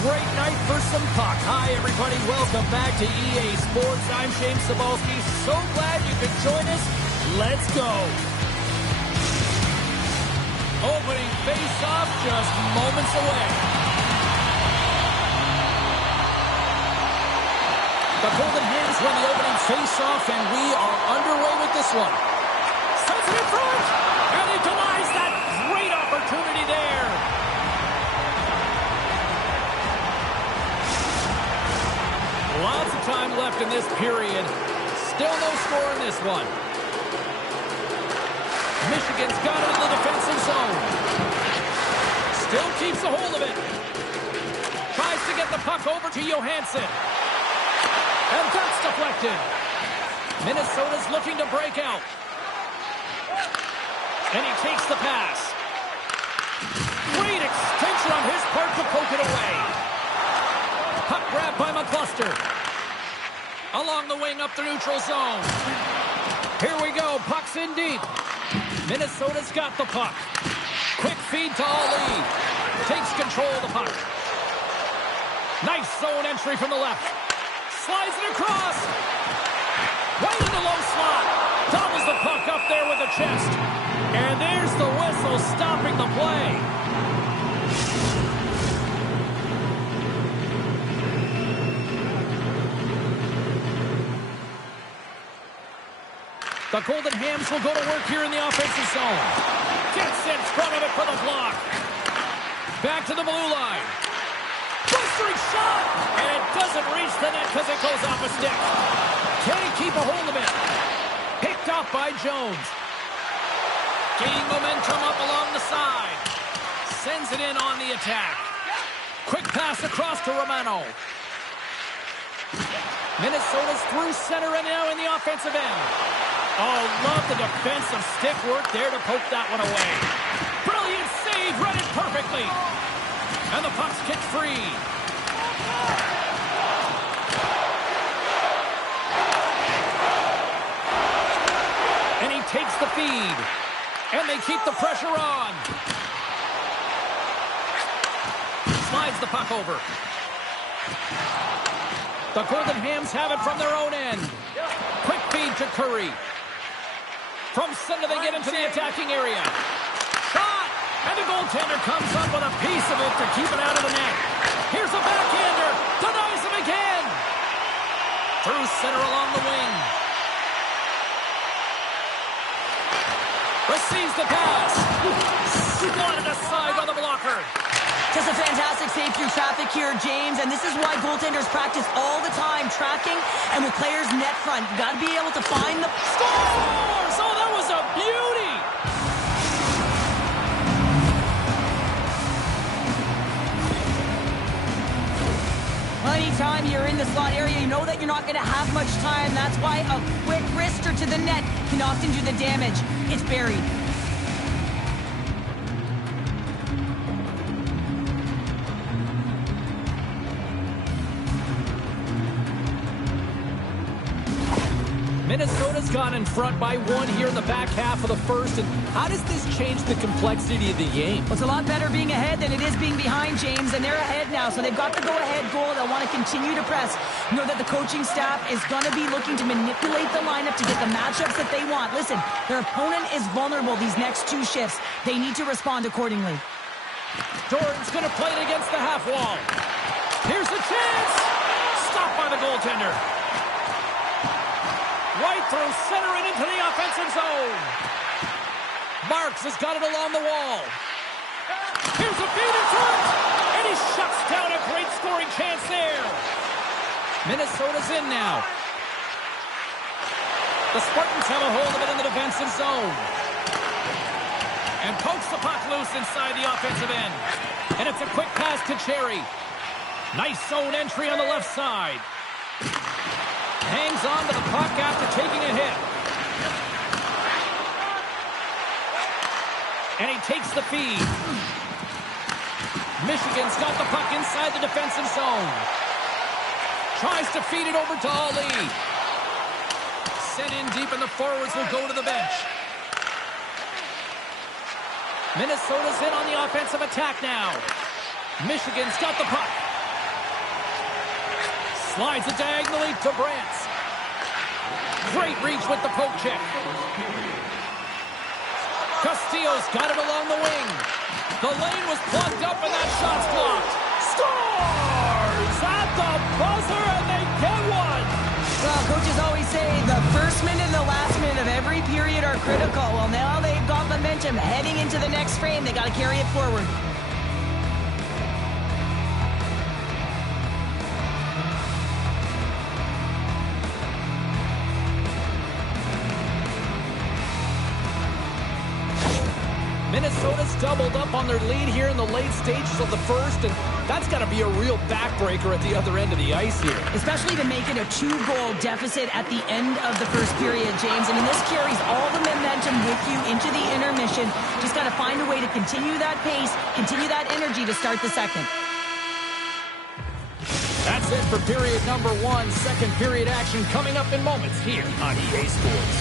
great night for some puck. Hi, everybody. Welcome back to EA Sports. I'm Shane Sabalski. So glad you could join us. Let's go. Opening face-off just moments away. The Golden Hens win the opening face-off, and we are underway with this one. Sends it in front, and he denies that great opportunity there. Lots of time left in this period. Still no score in this one. Michigan's got it in the defensive zone. Still keeps a hold of it. Tries to get the puck over to Johansson. And that's deflected. Minnesota's looking to break out. And he takes the pass. Great extension on his part to poke it away. Puck grab by McCluster. Along the wing up the neutral zone. Here we go. Puck's in deep. Minnesota's got the puck. Quick feed to Ali. Takes control of the puck. Nice zone entry from the left. Slides it across. Right in the low slot. Doubles the puck up there with the chest. And there's the whistle stopping the play. The Golden Hams will go to work here in the offensive zone. Gets in front of it for the block. Back to the blue line. Blistering shot! And it doesn't reach the net because it goes off a stick. Can he keep a hold of it? Picked off by Jones. Gaining momentum up along the side. Sends it in on the attack. Quick pass across to Romano. Minnesota's through center and now in the offensive end. Oh, love the defensive stick work there to poke that one away. Brilliant save, read it perfectly. And the puck's kicked free. And he takes the feed. And they keep the pressure on. Slides the puck over. The Golden Hams have it from their own end. Quick feed to Curry. From center, they get into the attacking area. Shot! And the goaltender comes up with a piece of it to keep it out of the net. Here's a backhander. Denies him again. Through center along the wing. Receives the pass. Swatted aside by the blocker. Just a fantastic save through traffic here, James, and this is why goaltenders practice all the time, tracking and with players net front. You got to be able to find the... Scores! Oh, that was a beauty! Anytime you're in the slot area, you know that you're not going to have much time. That's why a quick wrister to the net can often do the damage. It's buried. Minnesota's gone in front by one here in the back half of the first. And how does this change the complexity of the game? Well, it's a lot better being ahead than it is being behind, James, and they're ahead now, so they've got the go-ahead goal. They'll want to continue to press. You know that the coaching staff is going to be looking to manipulate the lineup to get the matchups that they want. Listen, their opponent is vulnerable these next two shifts. They need to respond accordingly. Jordan's going to play it against the half wall. Here's the chance. Stopped by the goaltender. Right through center and into the offensive zone. Marks has got it along the wall. Here's a feed in front. And he shuts down a great scoring chance there. Minnesota's in now. The Spartans have a hold of it in the defensive zone. And pokes the puck loose inside the offensive end. And it's a quick pass to Cherry. Nice zone entry on the left side. Hangs on to the puck after taking a hit. And he takes the feed. Michigan's got the puck inside the defensive zone. Tries to feed it over to Ali. Sent in deep, and the forwards will go to the bench. Minnesota's in on the offensive attack now. Michigan's got the puck. Slides it diagonally to Brantz. Great reach with the poke check. Castillo's got it along the wing. The lane was plugged up and that shot's blocked. Scores at the buzzer and they get one. Well, coaches always say the first minute and the last minute of every period are critical. Well, now they've got momentum heading into the next frame. They got to carry it forward. Minnesota's doubled up on their lead here in the late stages of the first, and that's got to be a real backbreaker at the other end of the ice here. Especially to make it a 2-goal deficit at the end of the first period, James. I mean, this carries all the momentum with you into the intermission. Just got to find a way to continue that pace, continue that energy to start the second. That's it for period number 1. Second period action coming up in moments here on EA Sports.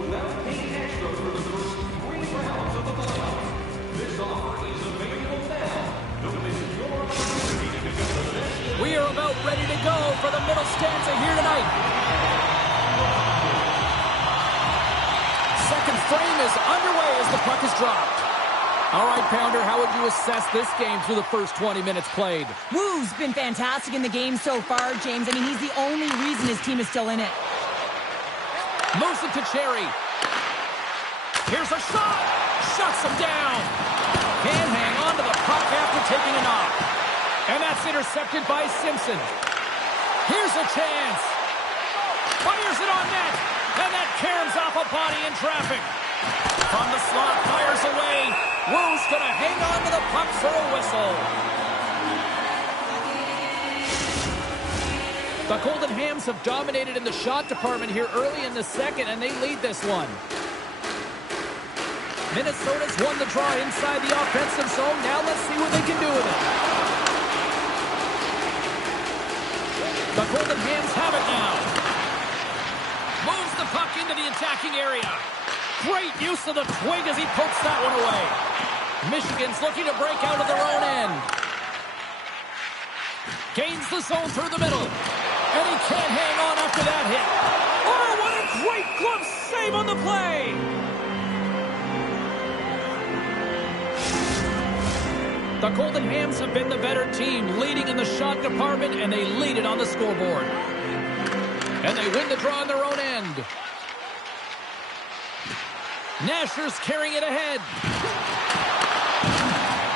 Without paying extra for the first 3 rounds of the playoffs. This offer is available now. Don't miss your opportunity to become the best. We are about ready to go for the middle stanza here tonight. Second frame is underway as the puck is dropped. All right, Pounder, how would you assess this game through the first 20 minutes played? Wu's been fantastic in the game so far, James. I mean, he's the only reason his team is still in it. Moves it to Cherry. Here's a shot. Shuts him down. Can hang on to the puck after taking a knock. And that's intercepted by Simpson. Here's a chance. Fires it on net. And that caroms off a body in traffic. From the slot, fires away. Wu's going to hang on to the puck for a whistle. The Golden Hams have dominated in the shot department here early in the second, and they lead this one. Minnesota's won the draw inside the offensive zone. Now let's see what they can do with it. The Golden Hams have it now. Moves the puck into the attacking area. Great use of the twig as he pokes that one away. Michigan's looking to break out of their own end. Gains the zone through the middle. And he can't hang on after that hit. Oh, what a great glove save on the play! The Golden Hams have been the better team, leading in the shot department, and they lead it on the scoreboard. And they win the draw on their own end. Nasher's carrying it ahead.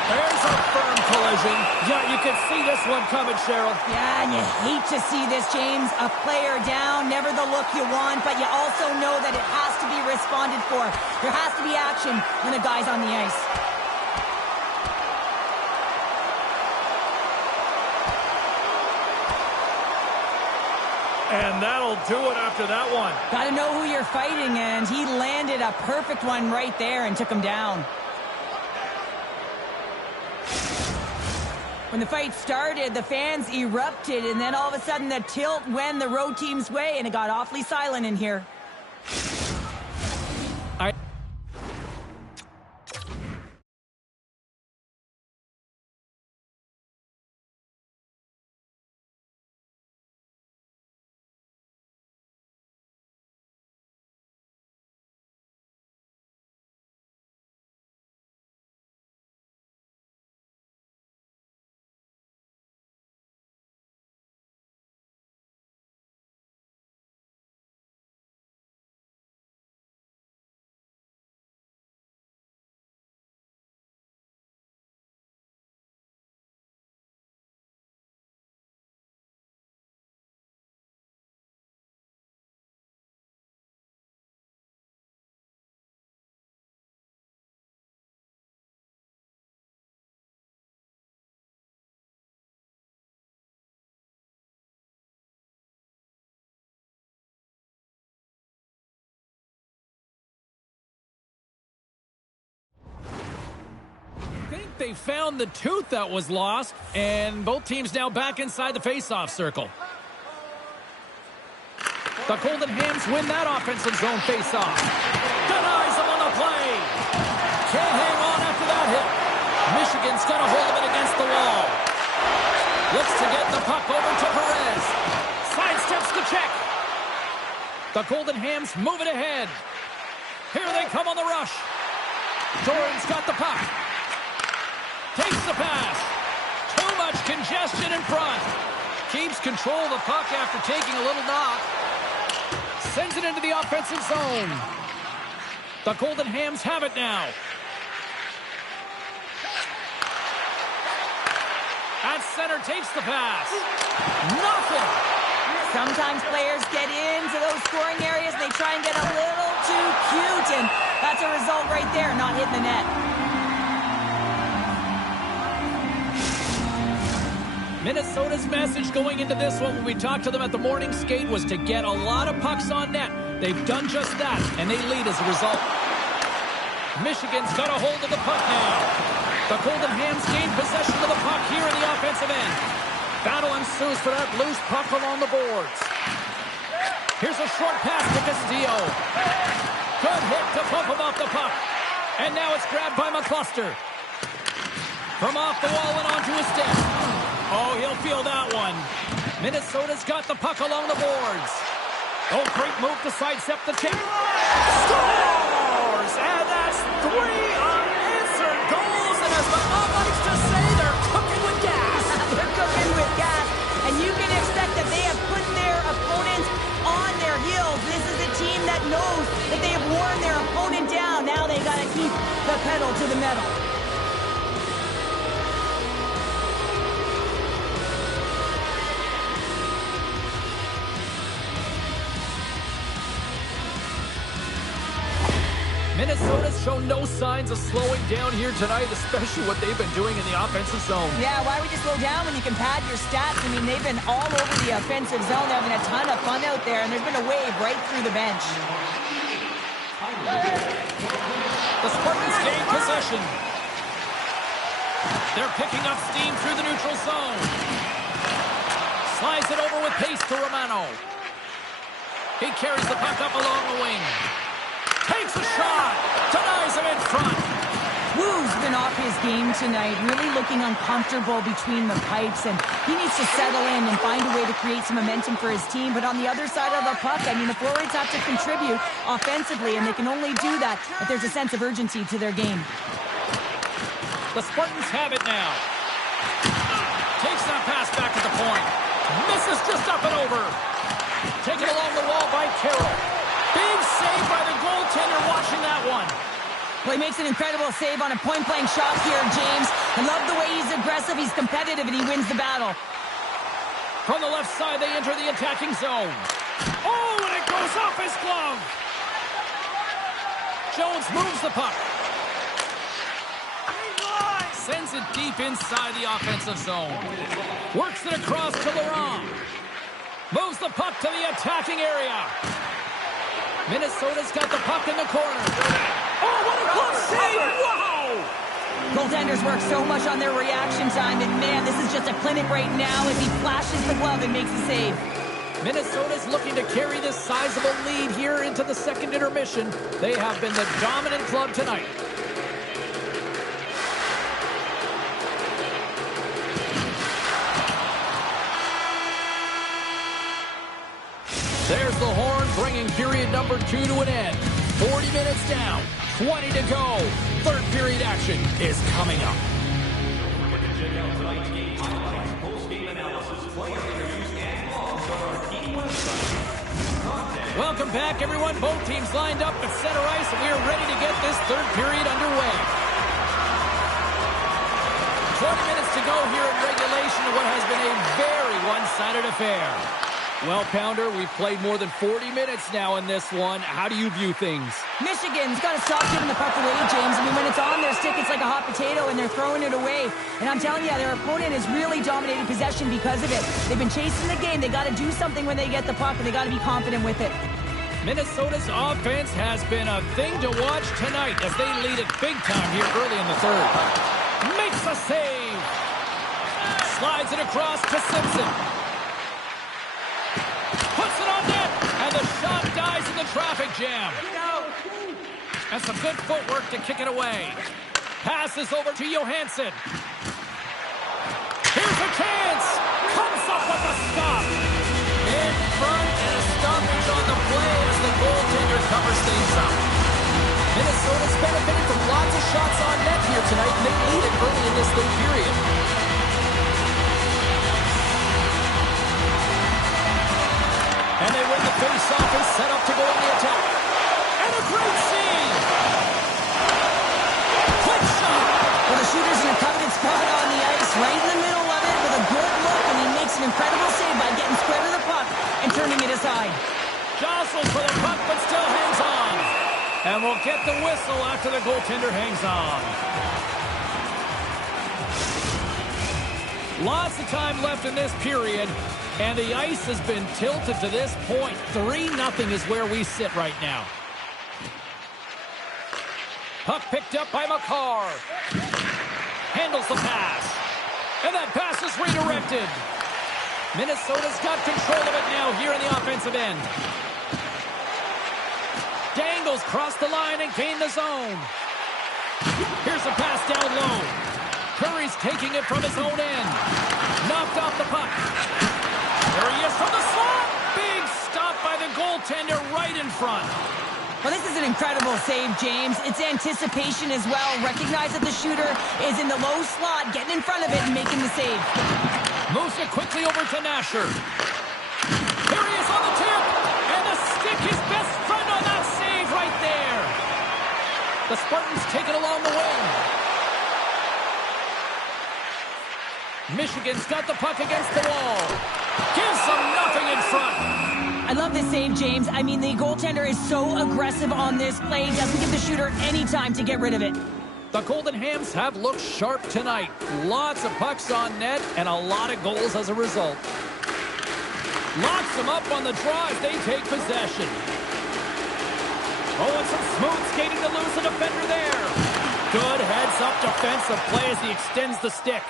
There's a firm collision. Yeah, you can see this one coming, Cheryl. Yeah, and you hate to see this, James. A player down, never the look you want, but you also know that it has to be responded for. There has to be action when a guy's on the ice. And that'll do it after that one. Got to know who you're fighting, and he landed a perfect one right there and took him down. When the fight started, the fans erupted, and then all of a sudden the tilt went the road team's way, and it got awfully silent in here. I think they found the tooth that was lost, and both teams now back inside the face-off circle. The Golden Hams win that offensive zone face-off. Denies them on the play. Can't hang on after that hit. Michigan Michigan's got a hold of it against the wall. Looks to get the puck over to Perez. Sidesteps the check. The Golden Hams move it ahead. Here they come on the rush. Doran's got the puck. Takes the pass. Too much congestion in front. Keeps control of the puck after taking a little knock. Sends it into the offensive zone. The Golden Hams have it now. At center takes the pass. Nothing. Sometimes players get into those scoring areas and they try and get a little too cute, and that's a result right there, not hitting the net. Minnesota's message going into this one when we talked to them at the morning skate was to get a lot of pucks on net. They've done just that, and they lead as a result. Michigan's got a hold of the puck now. The Golden Hams gain possession of the puck here in the offensive end. Battle ensues for that loose puck along the boards. Here's a short pass to Castillo. Good hit to bump him off the puck. And now it's grabbed by McCluster. From off the wall and onto his stick. Oh, he'll feel that one. Minnesota's got the puck along the boards. Oh, great move to sidestep the check. Scores! And that's 3 unanswered goals. And as my mom likes to say, they're cooking with gas. They're cooking with gas. And you can expect that they have put their opponents on their heels. This is a team that knows that they have worn their opponent down. Now they got to keep the pedal to the metal. Minnesota's shown no signs of slowing down here tonight, especially what they've been doing in the offensive zone. Yeah, why would you slow down when you can pad your stats? I mean, they've been all over the offensive zone. They're having a ton of fun out there, and there's been a wave right through the bench. The Spartans gain possession. They're picking up steam through the neutral zone. Slides it over with pace to Romano. He carries the puck up along the wing. Takes a shot. Denies him in front. Wu's been off his game tonight, really looking uncomfortable between the pipes, and he needs to settle in and find a way to create some momentum for his team. But on the other side of the puck, I mean, the forwards have to contribute offensively, and they can only do that if there's a sense of urgency to their game. The Spartans have it now. Takes that pass back at the point. Misses just up and over. Taken along the wall by Carroll. Big save by the goaltender watching that one. Well, he makes an incredible save on a point-blank shot here, James. I love the way he's aggressive, he's competitive, and he wins the battle. From the left side, they enter the attacking zone. Oh, and it goes off his glove. Jones moves the puck. Sends it deep inside the offensive zone. Works it across to Laurent. Moves the puck to the attacking area. Minnesota's got the puck in the corner. Oh, what a glove save! Wow! Goaltenders work so much on their reaction time, and man, this is just a clinic right now as he flashes the glove and makes the save. Minnesota's looking to carry this sizable lead here into the second intermission. They have been the dominant club tonight. There's the horn, bringing period number 2 to an end. 40 minutes down, 20 to go. Third period action is coming up. Check out tonight's game highlights, post-game analysis, player interviews, and blogs on our team website. Welcome back, everyone. Both teams lined up at center ice, and we are ready to get this third period underway. 20 minutes to go here in regulation of what has been a very one-sided affair. Well, Pounder, we've played more than 40 minutes now in this one. How do you view things? Michigan's got to stop giving the puck away, James. I mean, when it's on their stick, it's like a hot potato, and they're throwing it away. And I'm telling you, their opponent has really dominated possession because of it. They've been chasing the game. They got to do something when they get the puck, and they got to be confident with it. Minnesota's offense has been a thing to watch tonight as they lead it big time here early in the third. Makes a save. Slides it across to Simpson. Puts it on net, and the shot dies in the traffic jam. And some good footwork to kick it away. Passes over to Johansson. Here's a chance. Comes up with a stop. In front and a stoppage on the play as the goaltender covers things up. Minnesota's benefiting from lots of shots on net here tonight, and they lead it early in this third period. And they win the face-off and set up to go on the attack. And a great save! Quick shot! Well, the shooter's in a coveted spot on the ice, right in the middle of it, with a good look, and he makes an incredible save by getting square to the puck and turning it aside. Jostles for the puck, but still hangs on. And we'll get the whistle after the goaltender hangs on. Lots of time left in this period, and the ice has been tilted to this point. 3-0 is where we sit right now. Puck picked up by McCarr. Handles the pass. And that pass is redirected. Minnesota's got control of it now here in the offensive end. Dangles across the line and gain the zone. Here's a pass down low. Curry's taking it from his own end. Knocked off the puck. There he is from the slot. Big stop by the goaltender right in front. Well, this is an incredible save, James. It's anticipation as well. Recognize that the shooter is in the low slot, getting in front of it and making the save. Moves it quickly over to Nasher. Here he is on the tip. And the stick, his best friend on that save right there. The Spartans take it along the wing. Michigan's got the puck against the wall. Gives them nothing in front. I love this save, James. I mean, the goaltender is so aggressive on this play. Doesn't give the shooter any time to get rid of it. The Golden Hams have looked sharp tonight. Lots of pucks on net and a lot of goals as a result. Locks them up on the draw as they take possession. Oh, and some smooth skating to lose the defender there. Good heads-up defensive play as he extends the stick.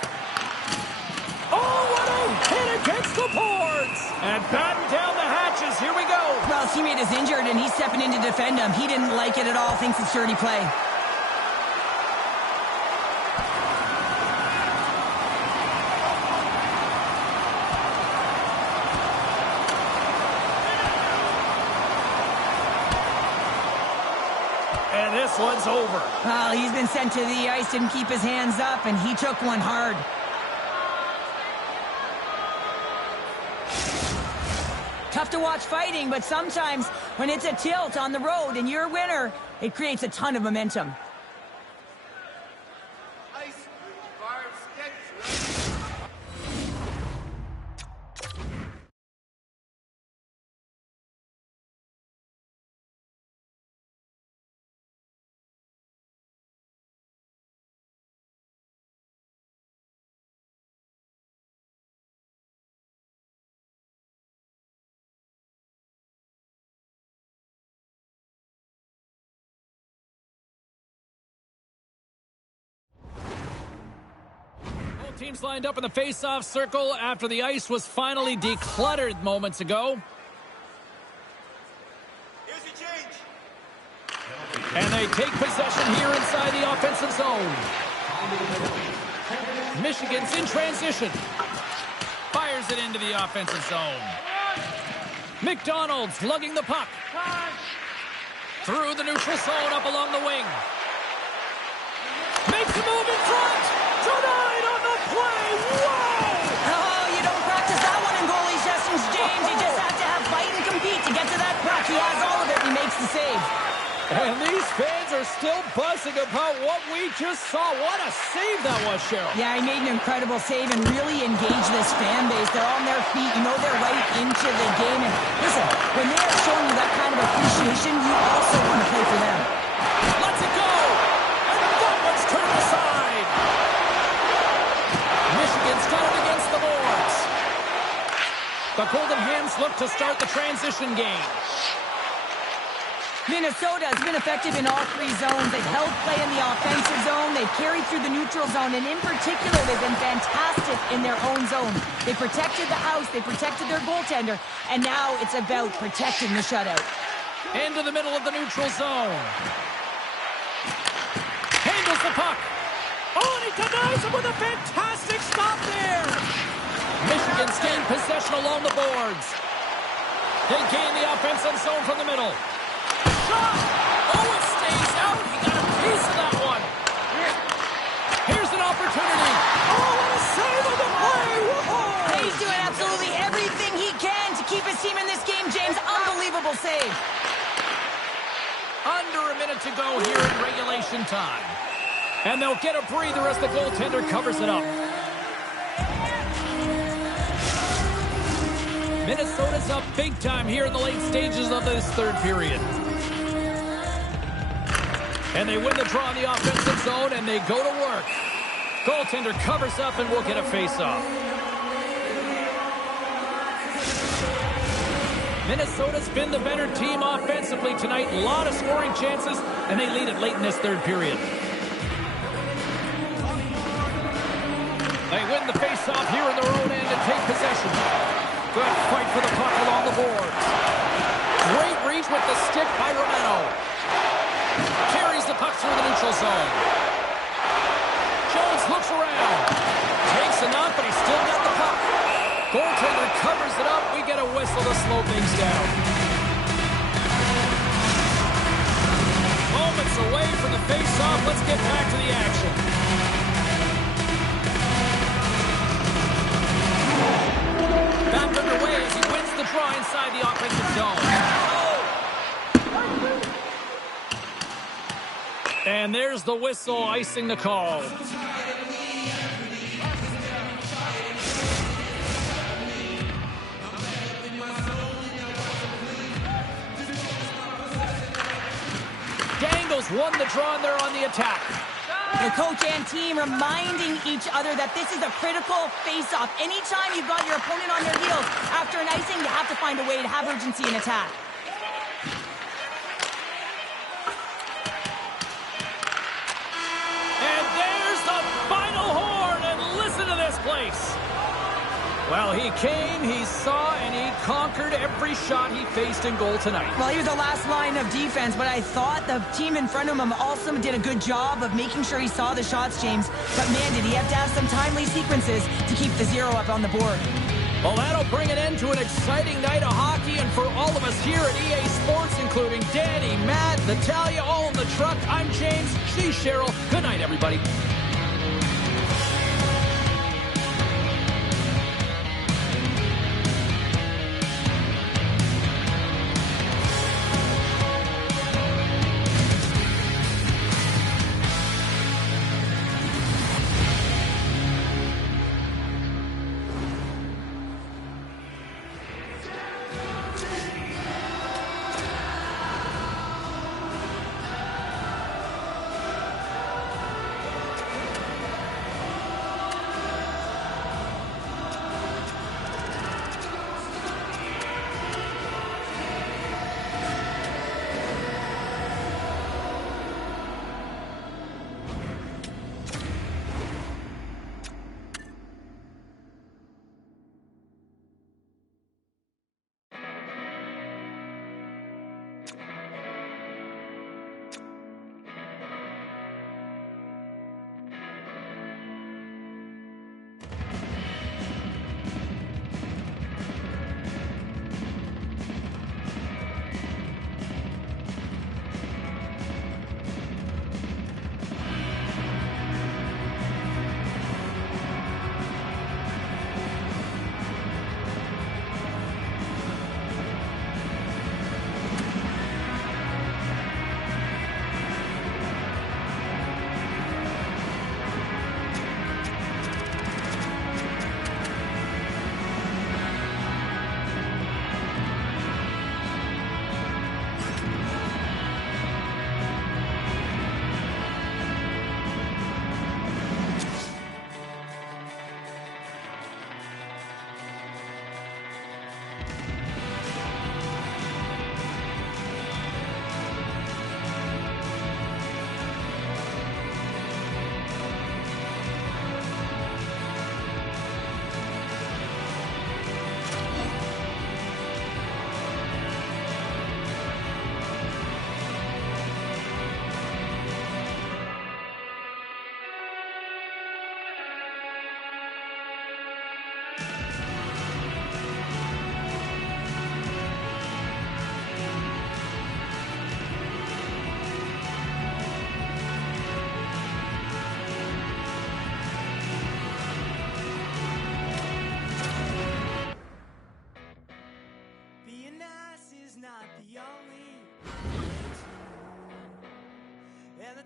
Oh, what a hit against the boards! And batten down the hatches. Here we go. Well, his teammate is injured, and he's stepping in to defend him. He didn't like it at all. Thinks it's dirty play. And this one's over. Well, he's been sent to the ice, didn't keep his hands up, and he took one hard. Tough to watch fighting, but sometimes when it's a tilt on the road and you're a winner, it creates a ton of momentum. Teams lined up in the face-off circle after the ice was finally decluttered moments ago. Here's your change. And they take possession here inside the offensive zone. Michigan's in transition. Fires it into the offensive zone. McDonald's lugging the puck. Through the neutral zone up along the wing. Makes a move in front. Denied on the play. Whoa! Oh, you don't practice that one in goalie sessions, James. You just have to have fight and compete to get to that puck. He has all of it. He makes the save. And these fans are still buzzing about what we just saw. What a save that was, Cheryl. Yeah, he made an incredible save and really engaged this fan base. They're on their feet. You know they're right into the game. And listen, when they are showing you that kind of appreciation, you also want to play for them. Let's it go! And that one's turned aside. Michigan's got it against the boards. The Golden Hams look to start the transition game. Minnesota has been effective in all three zones. They've held play in the offensive zone. They've carried through the neutral zone. And in particular, they've been fantastic in their own zone. They protected the house. They protected their goaltender. And now it's about protecting the shutout. Into the middle of the neutral zone. Handles the puck. denies him with a fantastic stop there. Michigan's gained possession along the boards. They gain the offensive zone from the middle. Shot! Oh, it stays out. He got a piece of that one. Here's an opportunity. Oh, what a save on the play. Whoa. He's doing absolutely everything he can to keep his team in this game, James. Unbelievable save. Under a minute to go here in regulation time. And they'll get a breather as the goaltender covers it up. Minnesota's up big time here in the late stages of this third period. And they win the draw in the offensive zone, and they go to work. Goaltender covers up, and we'll get a face-off. Minnesota's been the better team offensively tonight. A lot of scoring chances, and they lead it late in this third period. They win the face-off here in their own end and take possession. Good fight for the puck along the boards. Great reach with the stick by Romano. Carries the puck through the neutral zone. Jones looks around. Takes enough, but he's still got the puck. Goaltender covers it up. We get a whistle to slow things down. Moments away from the face-off. Let's get back to the action. Back underway as he wins the draw inside the offensive zone. And there's the whistle icing the call. Dangles won the draw, and they're on the attack. The coach and team reminding each other that this is a critical face-off. Anytime you've got your opponent on their heels after an icing, you have to find a way to have urgency in attack. And there's the final horn, and listen to this place. Well, he came, he saw, and he conquered every shot he faced in goal tonight. Well, he was the last line of defense, but I thought the team in front of him also did a good job of making sure he saw the shots, James. But man, did he have to have some timely sequences to keep the zero up on the board. Well, that'll bring an end to an exciting night of hockey, and for all of us here at EA Sports, including Danny, Matt, Natalia, all in the truck, I'm James, she's Cheryl. Good night, everybody.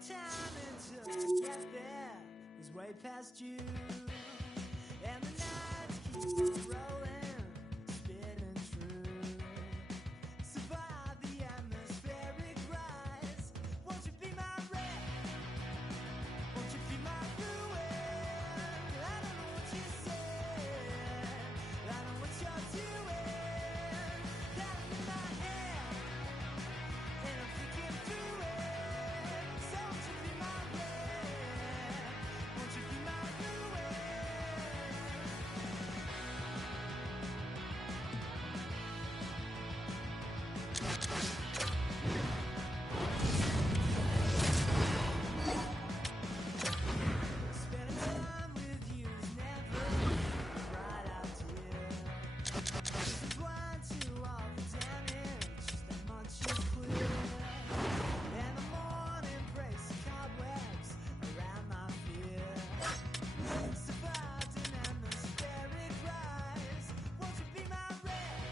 time until I get there is way past you. And the nights keep on rolling, spinning true. Survive the atmospheric rise. Won't you be my red? Won't you be my ruin? I don't know what you said. I know what you're doing. Got it in my head, and I'm thinking through it. So won't you be my red? Won't you be my ruin? Spending time with you is never a bright idea. Just blind to all the damage, that much is clear. And the morning breaks the cobwebs around my fear. Survived an atmospheric rise. Won't you be my red?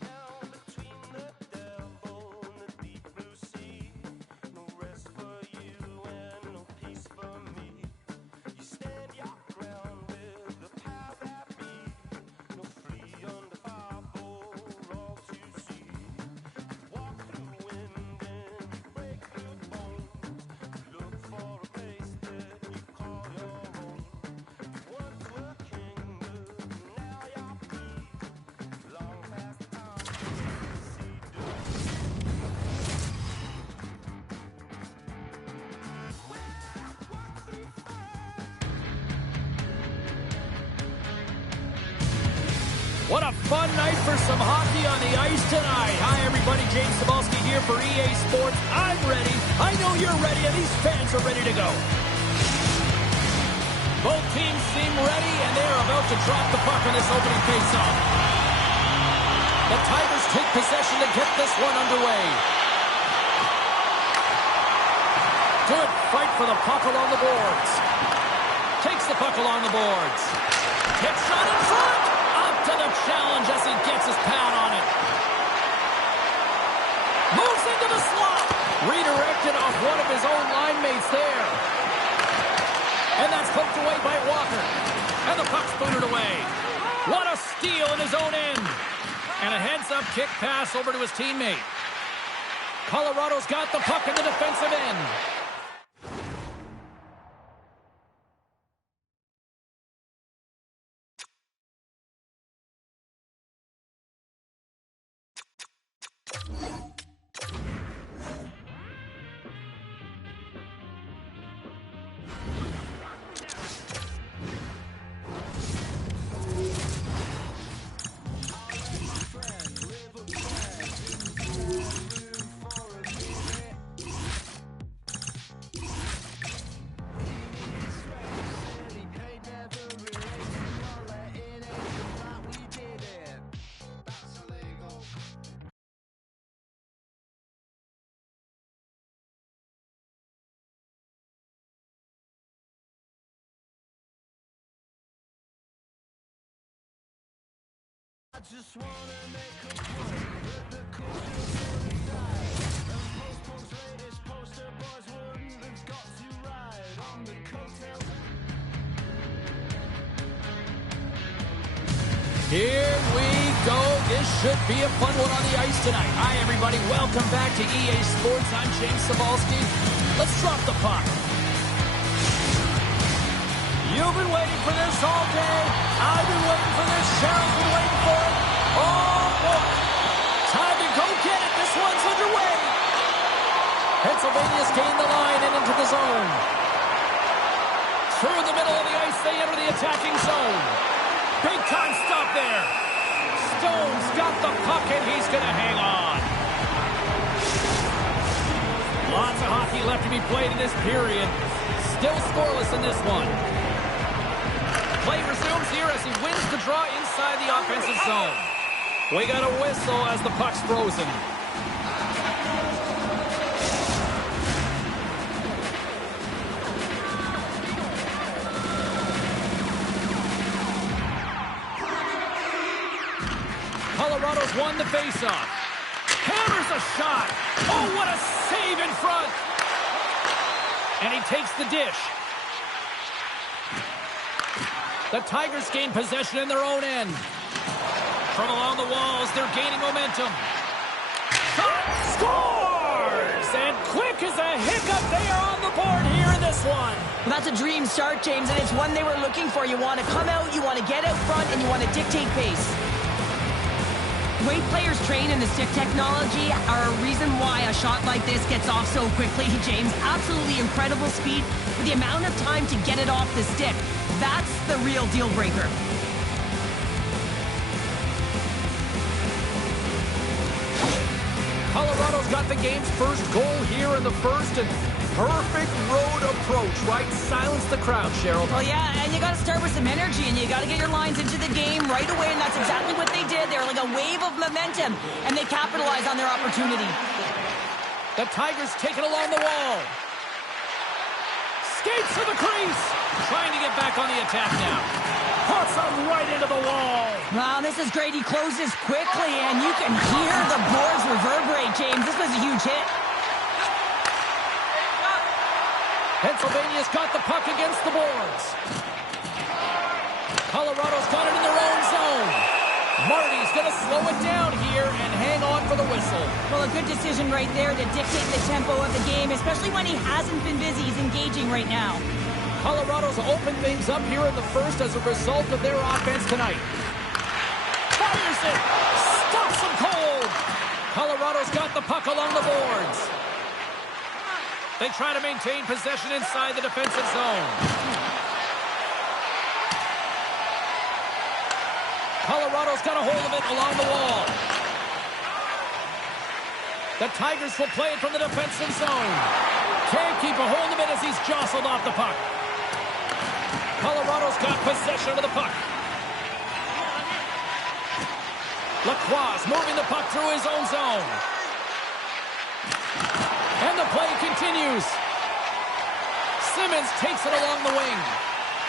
Now between the devil and the deep blue sea, no rest for you and no peace for me. You stand your ground with the power that be, no free under fire for all to see. Walk through wind and break through bones, look for a place that you call your own. Once were kingdom, now you're free. Long past the time to see What a fun night for some hockey on the ice tonight. Hi, everybody. James Cebulski here for EA Sports. I'm ready. I know you're ready, and these fans are ready to go. Both teams seem ready, and they are about to drop the puck on this opening faceoff. The Tigers take possession to get this one underway. Good fight for the puck along the boards. Takes the puck along the boards. Hit shot in front. Up to the challenge as he gets his pad on it. Moves into the slot. Redirected off one of his own line mates there. And that's poked away by Walker. And the puck's booted away. What a steal in his own end. And a heads-up kick pass over to his teammate. Colorado's got the puck in the defensive end. Here we go. This should be a fun one on the ice tonight. Hi, everybody. Welcome back to EA Sports. I'm James Cebulski. Let's drop the puck. You've been waiting for this all day. I've been waiting for this. Cheryl's been waiting for it. Oh, boy. Time to go get it. This one's underway. Pennsylvania's gained the line and into the zone. Through the middle of the ice, they enter the attacking zone. Big time stop there. Stone's got the puck and he's going to hang on. Lots of hockey left to be played in this period. Still scoreless in this one. Play resumes here as he wins the draw inside the offensive zone. We got a whistle as the puck's frozen. Colorado's won the faceoff. Hammers a shot. Oh, what a save in front. And he takes the dish. The Tigers gain possession in their own end. From along the walls, they're gaining momentum. Shot scores! And quick as a hiccup, they are on the board here in this one. Well, that's a dream start, James, and it's one they were looking for. You want to come out, you want to get out front, and you want to dictate pace. The way players train in the stick technology are a reason why a shot like this gets off so quickly, James. Absolutely incredible speed with the amount of time to get it off the stick. That's the real deal breaker. Colorado's got the game's first goal here in the first, and perfect road approach, right? Silence the crowd, Cheryl. Well, yeah, and you got to start with some energy, and you got to get your lines into the game right away, and that's exactly what they did. They were like a wave of momentum, and they capitalized on their opportunity. The Tigers take it along the wall. Skates to the crease. Trying to get back on the attack now. Puts him right into the wall. Wow, this is great. He closes quickly, and you can hear the boards reverberate, James. This was a huge hit. Pennsylvania's got the puck against the boards. Colorado's got it in their own zone. Marty's going to slow it down here and hang on for the whistle. Well, a good decision right there to dictate the tempo of the game, especially when he hasn't been busy. He's engaging right now. Colorado's opened things up here in the first as a result of their offense tonight. Fires it! Stops him cold! Colorado's got the puck along the boards. They try to maintain possession inside the defensive zone. Colorado's got a hold of it along the wall. The Tigers will play it from the defensive zone. Can't keep a hold of it as he's jostled off the puck. Colorado's got possession of the puck. Lacroix moving the puck through his own zone. And the play continues. Simmons takes it along the wing.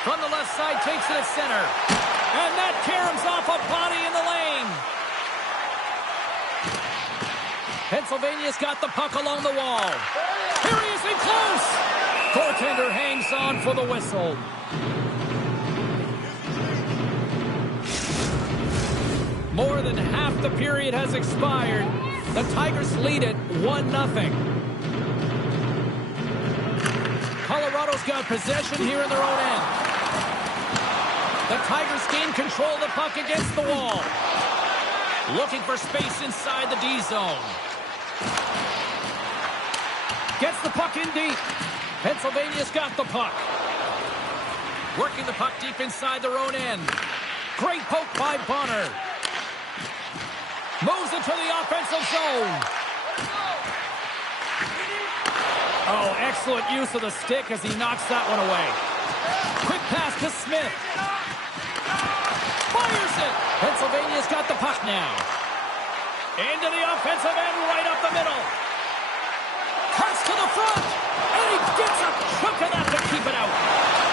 From the left side, takes it at center. And that caroms off a body in the lane. Pennsylvania's got the puck along the wall. Here he is in close. Goaltender hangs on for the whistle. More than half the period has expired. The Tigers lead it 1-0. Colorado's got possession here in their own end. The Tigers gain control of the puck against the wall. Looking for space inside the D zone. Gets the puck in deep. Pennsylvania's got the puck. Working the puck deep inside their own end. Great poke by Bonner. Moves into the offensive zone. Oh, excellent use of the stick as he knocks that one away. Quick pass to Smith. Fires it. Pennsylvania's got the puck now. Into the offensive end, right up the middle. Cuts to the front. And he gets a chunk of that to keep it out.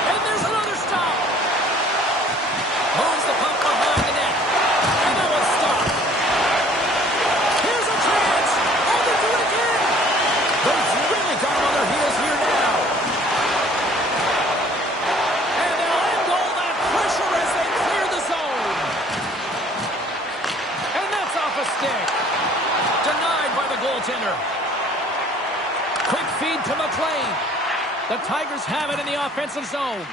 And there's another stop. Moves the puck behind the net. And that one's goaltender. Quick feed to McLean. The Tigers have it in the offensive zone.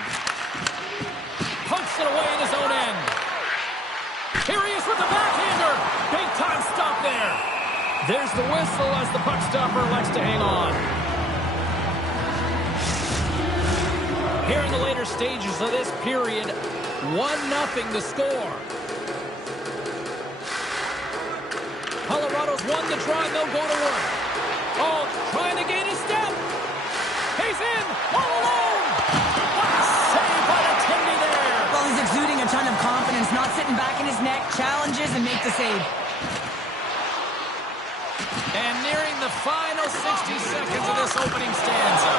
Pokes it away in his own end. Here he is with the backhander. Big time stop there. There's the whistle as the puck stopper elects to hang on. Here in the later stages of this period, 1-0 the score. Colorado's won the draw and they'll go to work. Oh, trying to gain a step. He's in, all alone. What a save by the Tindy there. Well, he's exuding a ton of confidence, not sitting back in his neck, challenges and makes the save. And nearing the final 60 seconds of this opening stanza.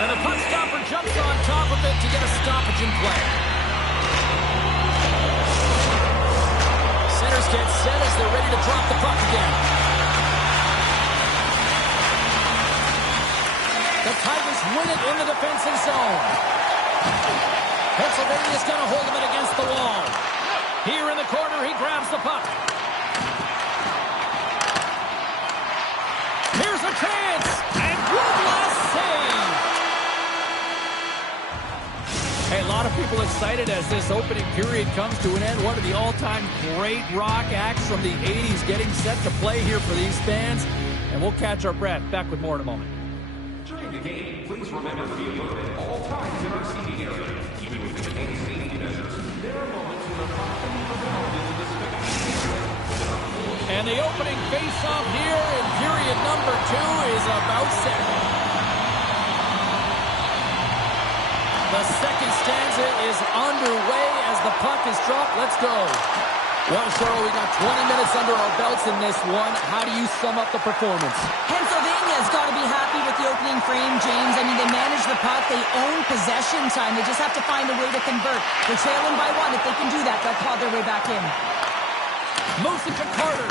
And the puck stopper jumps on top of it to get a stoppage in play. Centers get set as they're ready to drop the puck again. The Tigers win it in the defensive zone. Pennsylvania's got a hold of it against the wall. Here in the corner, he grabs the puck. Here's a chance, and one last save. Hey, a lot of people excited as this opening period comes to an end. One of the all-time great rock acts from the 80s getting set to play here for these fans. And we'll catch our breath. Back with more in a moment. During the game, please remember to be alert at all times in our seating area. Even with the contained safety measures, there are moments when the puck can be propelled into the spectacular. And the opening face-off here in period number 2 is about set. The second stanza is underway as the puck is dropped. Let's go. Well, Cheryl, we got 20 minutes under our belts in this one. How do you sum up the performance? Pennsylvania's got to be happy with the opening frame, James. I mean, they manage the puck. They own possession time. They just have to find a way to convert. They're trailing by 1. If they can do that, they'll claw their way back in. Moves it to Carter.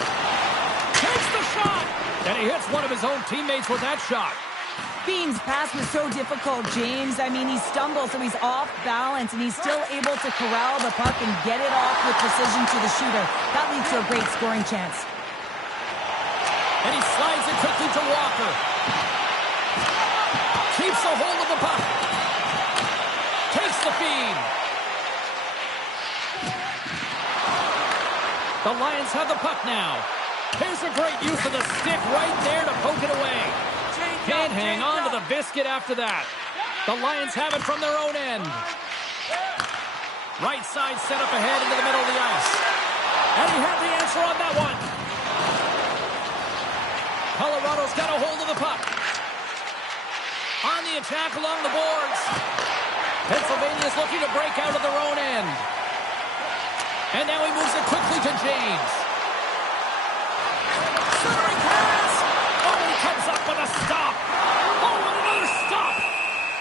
Takes the shot. And he hits one of his own teammates with that shot. Bean's pass was so difficult, James. I mean, he stumbles, so he's off balance, and he's still able to corral the puck and get it off with precision to the shooter. That leads to a great scoring chance. And he slides it quickly to Walker. Keeps a hold of the puck. Takes the feed. The Lions have the puck now. Here's a great use of the stick right there to poke it away. Can't hang on to the biscuit after that. The Lions have it from their own end. Right side set up ahead into the middle of the ice. And he had the answer on that one. Colorado's got a hold of the puck. On the attack along the boards. Pennsylvania's looking to break out of their own end. And now he moves it quickly to James. Centering pass. Oh, he comes up with a stop. Oh, and another stop.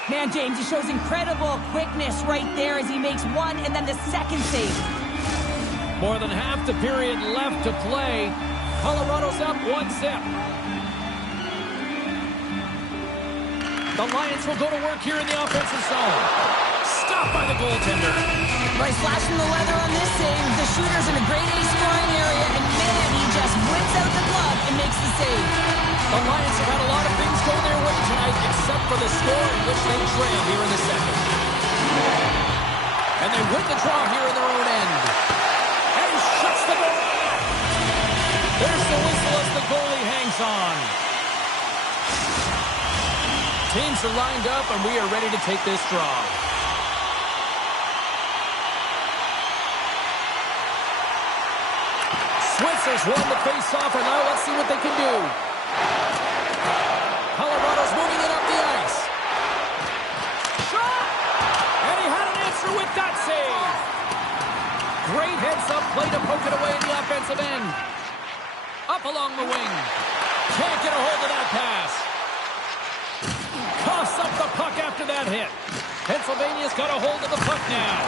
Man, James, he shows incredible quickness right there as he makes one and then the second save. More than half the period left to play. Colorado's up 1-0. The Lions will go to work here in the offensive zone. Stopped by the goaltender. By slashing the leather on this save, the shooter's in a grade A scoring area, and man, he just whips out the glove and makes the save. The Lions have had a lot of things go their way tonight, except for the score in which they trail here in the second. And they win the draw here in their own end. And he shuts the door on that. There's the whistle as the goalie hangs on. Teams are lined up, and we are ready to take this draw. Switzer's won the face-off, and now let's see what they can do. Colorado's moving it up the ice. Shot! And he had an answer with that save. Great heads-up play to poke it away in the offensive end. Up along the wing. Can't get a hold of that pass. Coughs up the puck after that hit. Pennsylvania's got a hold of the puck now.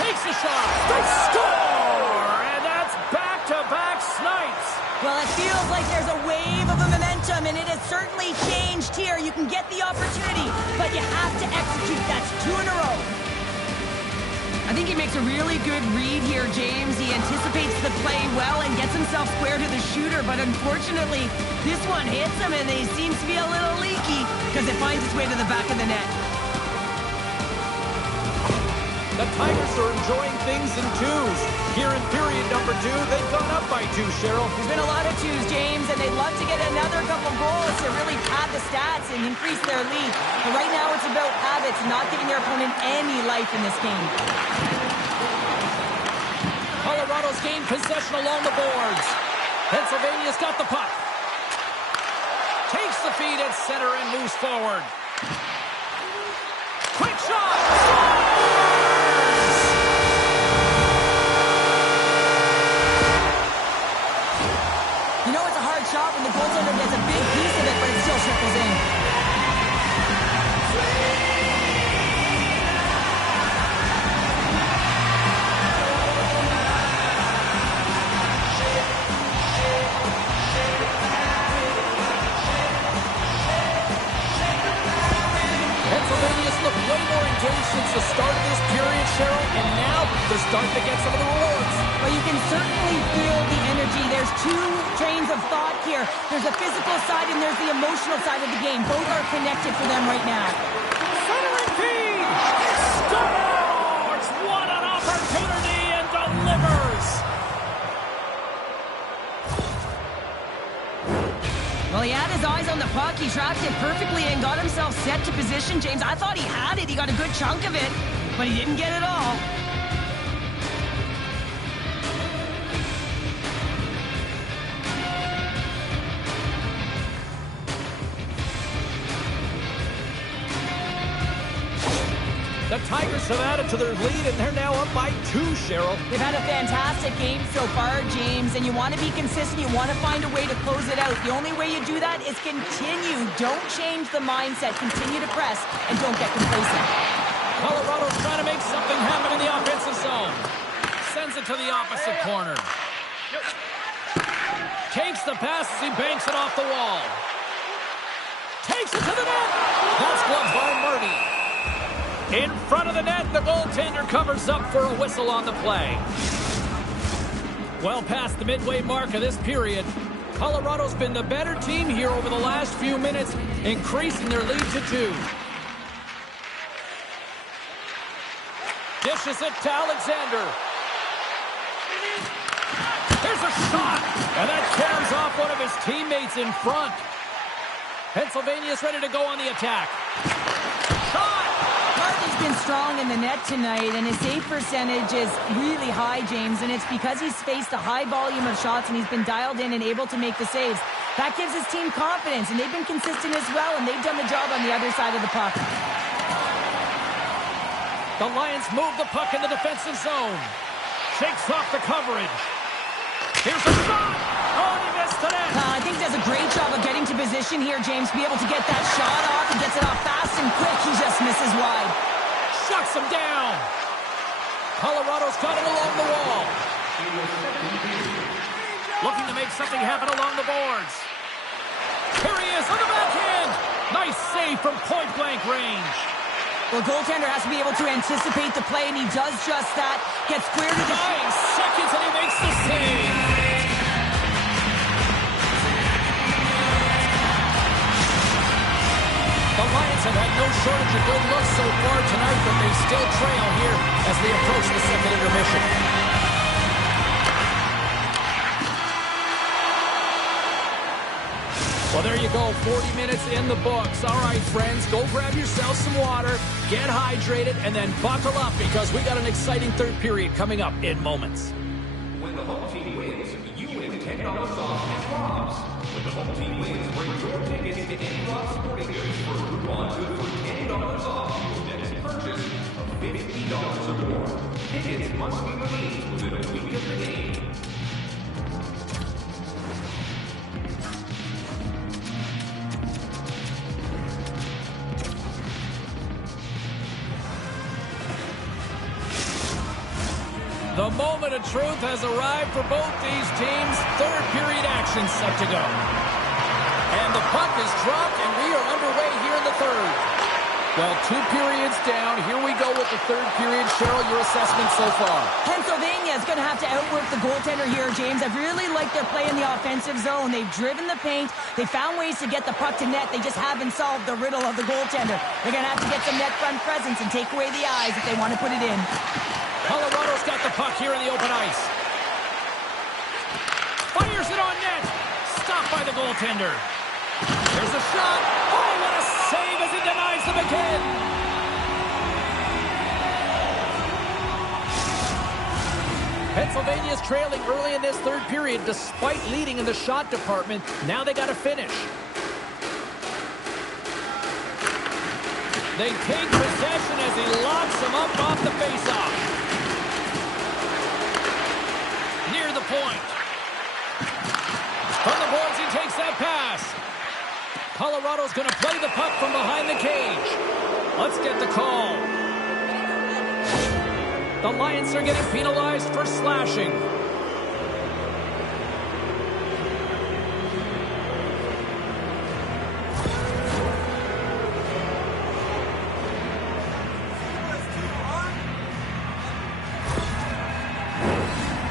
Takes a shot. They score! And that's back-to-back snipes. Well, it feels like there's a wave of momentum, and it has certainly changed here. You can get the opportunity, but you have to execute. That's 2 in a row. I think he makes a really good read here, James. He anticipates anticipates the play well and gets himself square to the shooter, but unfortunately, this one hits him and he seems to be a little leaky because it finds its way to the back of the net. The Tigers are enjoying things in twos. Here in period number 2, they've gone up by 2, Cheryl. There's been a lot of twos, James, and they'd love to get another couple goals to really pad the stats and increase their lead. But right now it's about habits, not giving their opponent any life in this game. Colorado's gained possession along the boards. Pennsylvania's got the puck. Takes the feed at center and moves forward. Quick shot! You know it's a hard shot when the goaltender gets a big piece of it, but it still circles in. Pennsylvania's looked way more engaged since the start of this period, Cheryl, and now they're starting to get some of the rewards. Well, you can certainly feel the energy. There's two trains of thought here. There's a physical side and there's the emotional side of the game. Both are connected for them right now. Centering feed! Scores! What an opportunity and delivers! Well, he had his eyes on the puck. He tracked it perfectly and got himself set to position, James. I thought he had it. He got a good chunk of it, but he didn't get it all. The Tigers have added to their lead, and they're now up by 2, Cheryl. They've had a fantastic game so far, James, and you want to be consistent. You want to find a way to close it out. The only way you do that is continue. Don't change the mindset. Continue to press, and don't get complacent. Colorado's trying to make something happen in the offensive zone. Sends it to the opposite corner. Takes the pass as he banks it off the wall. Takes it to the net. That's gloved by Marty. In front of the net, the goaltender covers up for a whistle on the play. Well past the midway mark of this period, Colorado's been the better team here over the last few minutes, increasing their lead to 2. Dishes it to Alexander. Here's a shot, and that tears off one of his teammates in front. Pennsylvania's ready to go on the attack. Shot! Marty's been strong in the net tonight, and his save percentage is really high, James, and it's because he's faced a high volume of shots and he's been dialed in and able to make the saves. That gives his team confidence, and they've been consistent as well, and they've done the job on the other side of the puck. The Lions move the puck in the defensive zone. Shakes off the coverage. Here's a shot! Oh, and he missed the net! I think he does a great job of getting to position here, James, to be able to get that shot off. He gets it off fast and quick. He just misses wide. Shuts him down. Colorado's got it along the wall. Looking to make something happen along the boards. Here he is on the backhand. Nice save from point-blank range. Well, goaltender has to be able to anticipate the play, and he does just that. Gets clear to the... 9 seconds, and he makes the save. The Lions have had no shortage of good looks so far tonight, but they still trail here as they approach the second intermission. Well, there you go, 40 minutes in the books. All right, friends, go grab yourself some water, get hydrated, and then buckle up because we got an exciting third period coming up in moments. When the home team wins, you win $10 off at Rob's. When the home team wins, bring your tickets to any Rob Sporting Goods for coupon good for $10 off your next purchase of $50 or more. Tickets must be redeemed within a week of the game. The moment of truth has arrived for both these teams. Third period action set to go. And the puck is dropped, and we are underway here in the third. Well, 2 periods down. Here we go with the third period. Cheryl, your assessment so far? Pennsylvania Pennsylvania is going to have to outwork the goaltender here, James. I've really liked their play in the offensive zone. They've driven the paint. They found ways to get the puck to net. They just haven't solved the riddle of the goaltender. They're going to have to get some net front presence and take away the eyes if they want to put it in. Colorado's got the puck here in the open ice. Fires it on net. Stopped by the goaltender. There's a shot. Oh, what a save as he denies them again. Pennsylvania's trailing early in this third period despite leading in the shot department. Now they got to finish. They take possession as he locks them up off the faceoff. Near the point. From the boards, he takes that pass. Colorado's going to play the puck from behind the cage. Let's get the call. The Lions are getting penalized for slashing.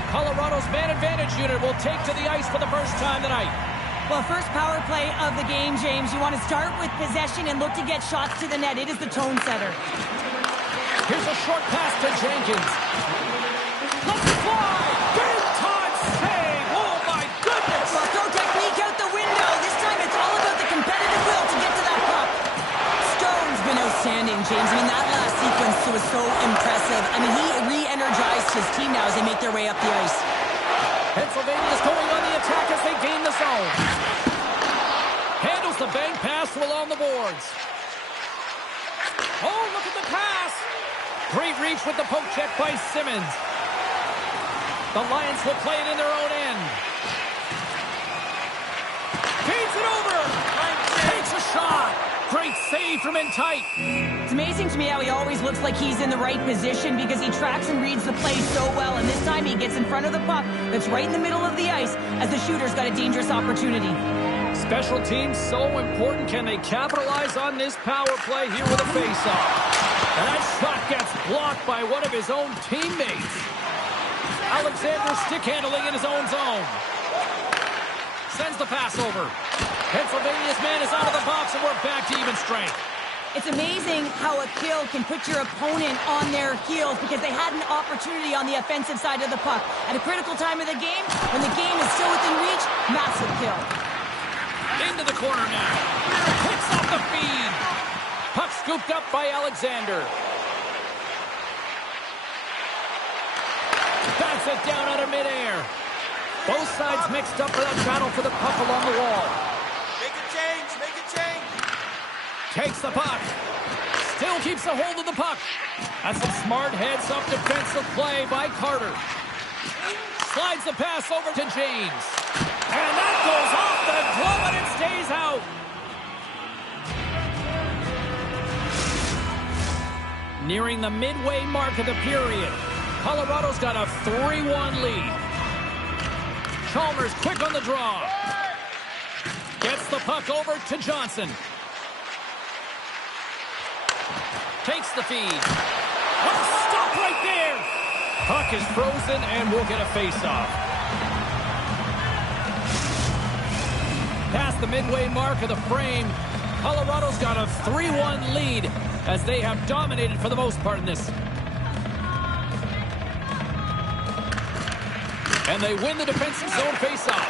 Colorado's man advantage unit will take to the ice for the first time tonight. Well, first power play of the game, James. You want to start with possession and look to get shots to the net. It is the tone setter. Here's a short pass to Jenkins. Let's fly! Big time save! Oh my goodness! Well, throw technique out the window. This time it's all about the competitive will to get to that puck. Stone's been outstanding, James. I mean, that last sequence was so impressive. I mean, he re-energized his team now as they make their way up the ice. Pennsylvania's going on the attack as they gain the zone. Handles the bank pass from along the boards. Oh, look at the pass! Great reach with the poke check by Simmons. The Lions will play it in their own end. Feeds it over! Takes a shot! Great save from in tight. It's amazing to me how he always looks like he's in the right position because he tracks and reads the play so well. And this time he gets in front of the puck that's right in the middle of the ice as the shooter's got a dangerous opportunity. Special teams so important. Can they capitalize on this power play here with a faceoff? And that shot gets blocked by one of his own teammates. Alexander stick handling in his own zone. Sends the pass over. Pennsylvania's man is out of the box and we're back to even strength. It's amazing how a kill can put your opponent on their heels because they had an opportunity on the offensive side of the puck. At a critical time of the game, when the game is still within reach, massive kill. Into the corner now. Picks off the feed. Puck scooped up by Alexander. Bats it down out of midair. Both sides mixed up for that battle for the puck along the wall. Make a change, make a change. Takes the puck. Still keeps a hold of the puck. That's some smart heads-up defensive play by Carter. Slides the pass over to James. And that goes off the glove and it stays out. Nearing the midway mark of the period. Colorado's got a 3-1 lead. Chalmers quick on the draw. Gets the puck over to Johnson. Takes the feed. What a stop right there! Puck is frozen and we'll get a face-off. Past the midway mark of the frame, Colorado's got a 3-1 lead as they have dominated for the most part in this. And they win the defensive zone face-off.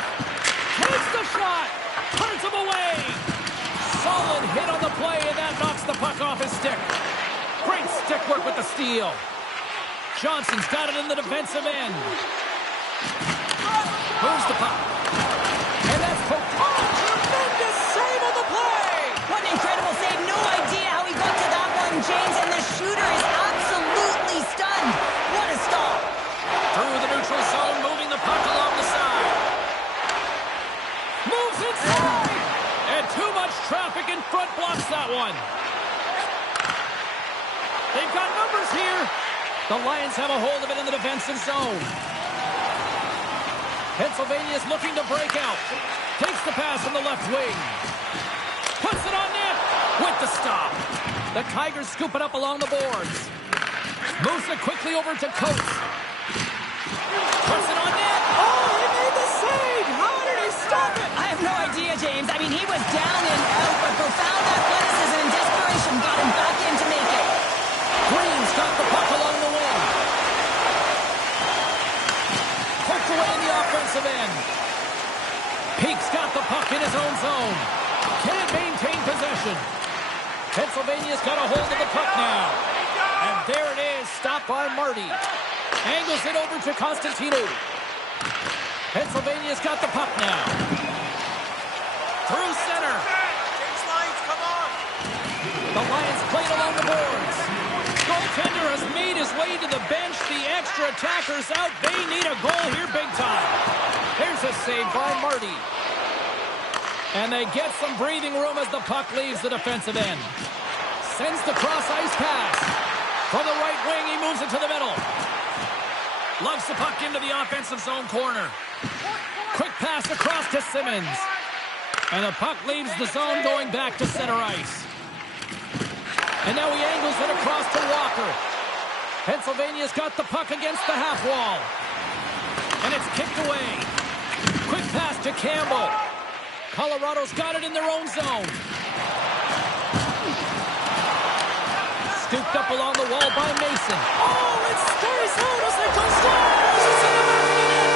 Takes the shot! Turns him away! Solid hit on the play, and that knocks the puck off his stick. Great stick work with the steal. Johnson's got it in the defensive end. Moves the puck. And that's poked. Oh, tremendous save on the play! What an incredible save. No idea how he got to that one, James, and the shooter is absolutely stunned. What a stop. Through the neutral zone, moving the puck along the side. Moves inside! And too much traffic in front blocks that one. They've got numbers here. The Lions have a hold of it in the defensive zone. Pennsylvania's looking to break out. Takes the pass from the left wing. Puts it on net with the stop. The Tigers scoop it up along the boards. Moves it quickly over to Coates. away in the offensive end. Peake's got the puck in his own zone. Can't maintain possession. Pennsylvania's got a hold of the puck now. And there it is, stopped by Marty. Angles it over to Constantino. Pennsylvania's got the puck now. Through center. Change lines, come on. The Lions played along the boards. Goaltender has made his way to the bench. The extra attacker's out. They need a goal here big time. There's a save by Marty. And they get some breathing room as the puck leaves the defensive end. Sends the cross-ice pass. From the right wing, he moves it to the middle. Loves the puck into the offensive zone corner. Quick pass across to Simmons. And the puck leaves the zone going back to center ice. And now he angles it across to Walker. Pennsylvania's got the puck against the half wall. And it's kicked away. Quick pass to Campbell. Colorado's got it in their own zone. Scooped up along the wall by Mason. Oh, it's Storisonis that goes down. It's in the back of the net.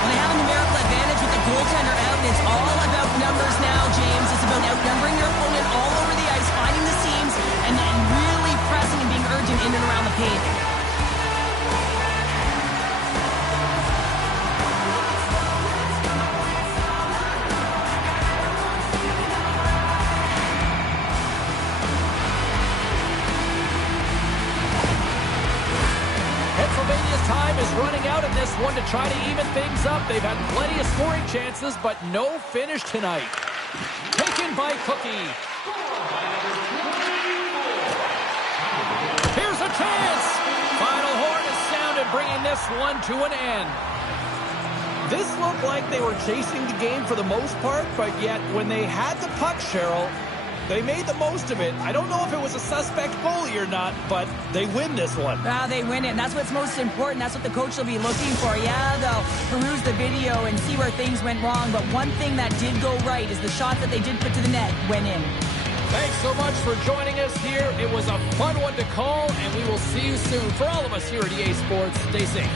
Well, they have a numerical advantage with the goaltender out, and it's all about numbers now, James. It's about outnumbering your opponent all over the ice, finding the seams, and then really pressing and being urgent in and around the paint. Pennsylvania's time is running out in this one to try to even things up. They've had plenty of scoring chances, but no finish tonight. Taken by Cookie. Here's a chance. Final horn is sounded, bringing this one to an end. This looked like they were chasing the game for the most part, but yet when they had the puck, Cheryl, they made the most of it. I don't know if it was a suspect goalie or not, but they win this one. Well, they win it, and that's what's most important. That's what the coach will be looking for. Yeah, they'll peruse the video and see where things went wrong, but one thing that did go right is the shots that they did put to the net went in. Thanks so much for joining us here. It was a fun one to call, and we will see you soon. For all of us here at EA Sports, stay safe.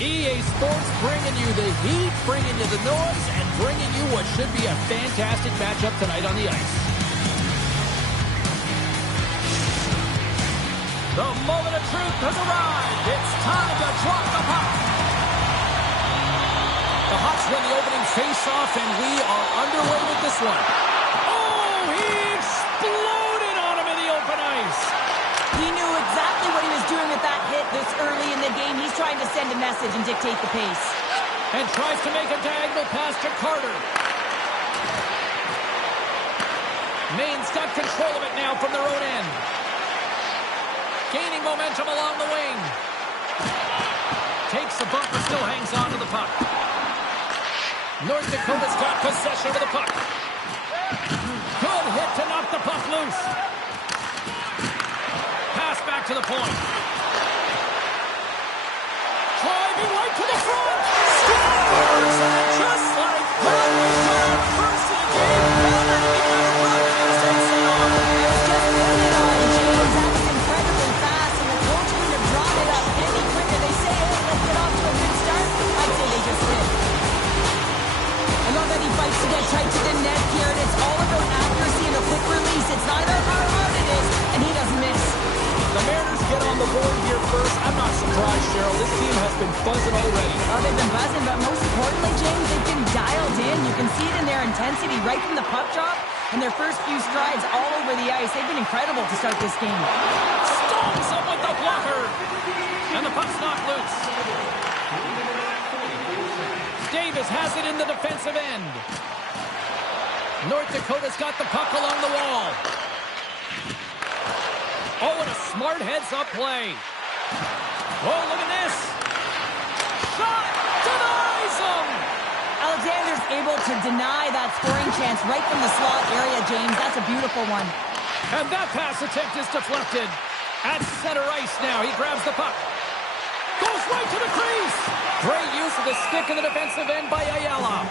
EA Sports bringing you the heat, bringing you the noise, and bringing you what should be a fantastic matchup tonight on the ice. The moment of truth has arrived. It's time to drop the puck. The Hawks win the opening face-off, and we are underway with this one. Oh, he exploded on him in the open ice. He knew exactly what he was doing with that hit this early in the game. He's trying to send a message and dictate the pace. And tries to make a diagonal pass to Carter. Maine's got control of it now from their own end. Gaining momentum along the wing. Takes a bump but still hangs on to the puck. North Dakota's got possession of the puck. Good hit to knock the puck loose. Pass back to the point. Driving right to the front. Scores! Just like that. First of the game. Well, that even on a broadcast and set off. It was just putting it on, James. That was incredibly fast, and the coach couldn't have drawn it up any quicker. They say, hey, let's get off to a good start. I'd say they just did. I love that he fights to get tight to the net here, and it's all about accuracy and a quick release. It's neither how hard it is, and he doesn't miss. The Mariners get on the board here first. I'm not surprised, Cheryl. This team has been buzzing already. Oh, they've been buzzing, but most importantly, James, they've been dialed in. You can see it in their intensity right from the puck drop and their first few strides all over the ice. They've been incredible to start this game. Stomps him with the blocker. And the puck's knocked loose. Davis has it in the defensive end. North Dakota's got the puck along the wall. Oh, and a smart heads-up play. Oh, look at this. Shot! Denies him! Alexander's able to deny that scoring chance right from the slot area, James. That's a beautiful one. And that pass attempt is deflected. At center ice now. He grabs the puck. Goes right to the crease. Great use of the stick in the defensive end by Ayala.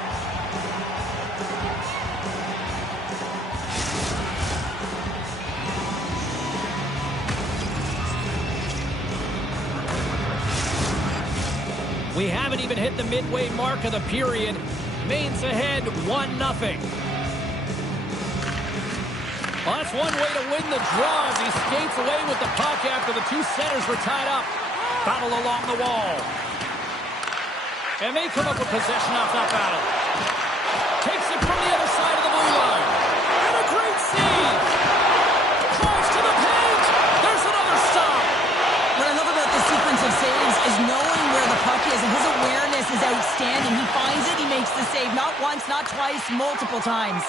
We haven't even hit the midway mark of the period. Maine's ahead 1-0. Well, that's one way to win the draw as he skates away with the puck after the two centers were tied up. Battle along the wall. And they come up with possession off that battle. Takes it from the other side of the blue line. And a great save. Drives to the paint. There's another stop. What I love about the sequence of saves is knowing where the puck is, and his awareness is outstanding. He finds it, he makes the save. Not once, not twice, multiple times.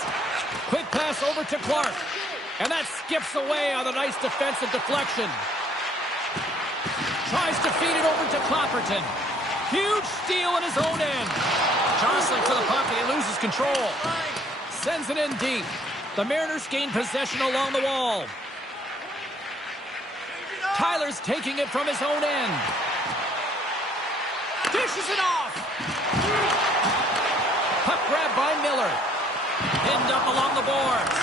Quick pass over to Clark. And that skips away on a nice defensive deflection. Tries to feed it over to Clapperton. Huge steal in his own end. Jostling for the puck, and he loses control. Sends it in deep. The Mariners gain possession along the wall. Tyler's taking it from his own end. Dishes it off. Puck grabbed by Miller. Pinned up along the boards.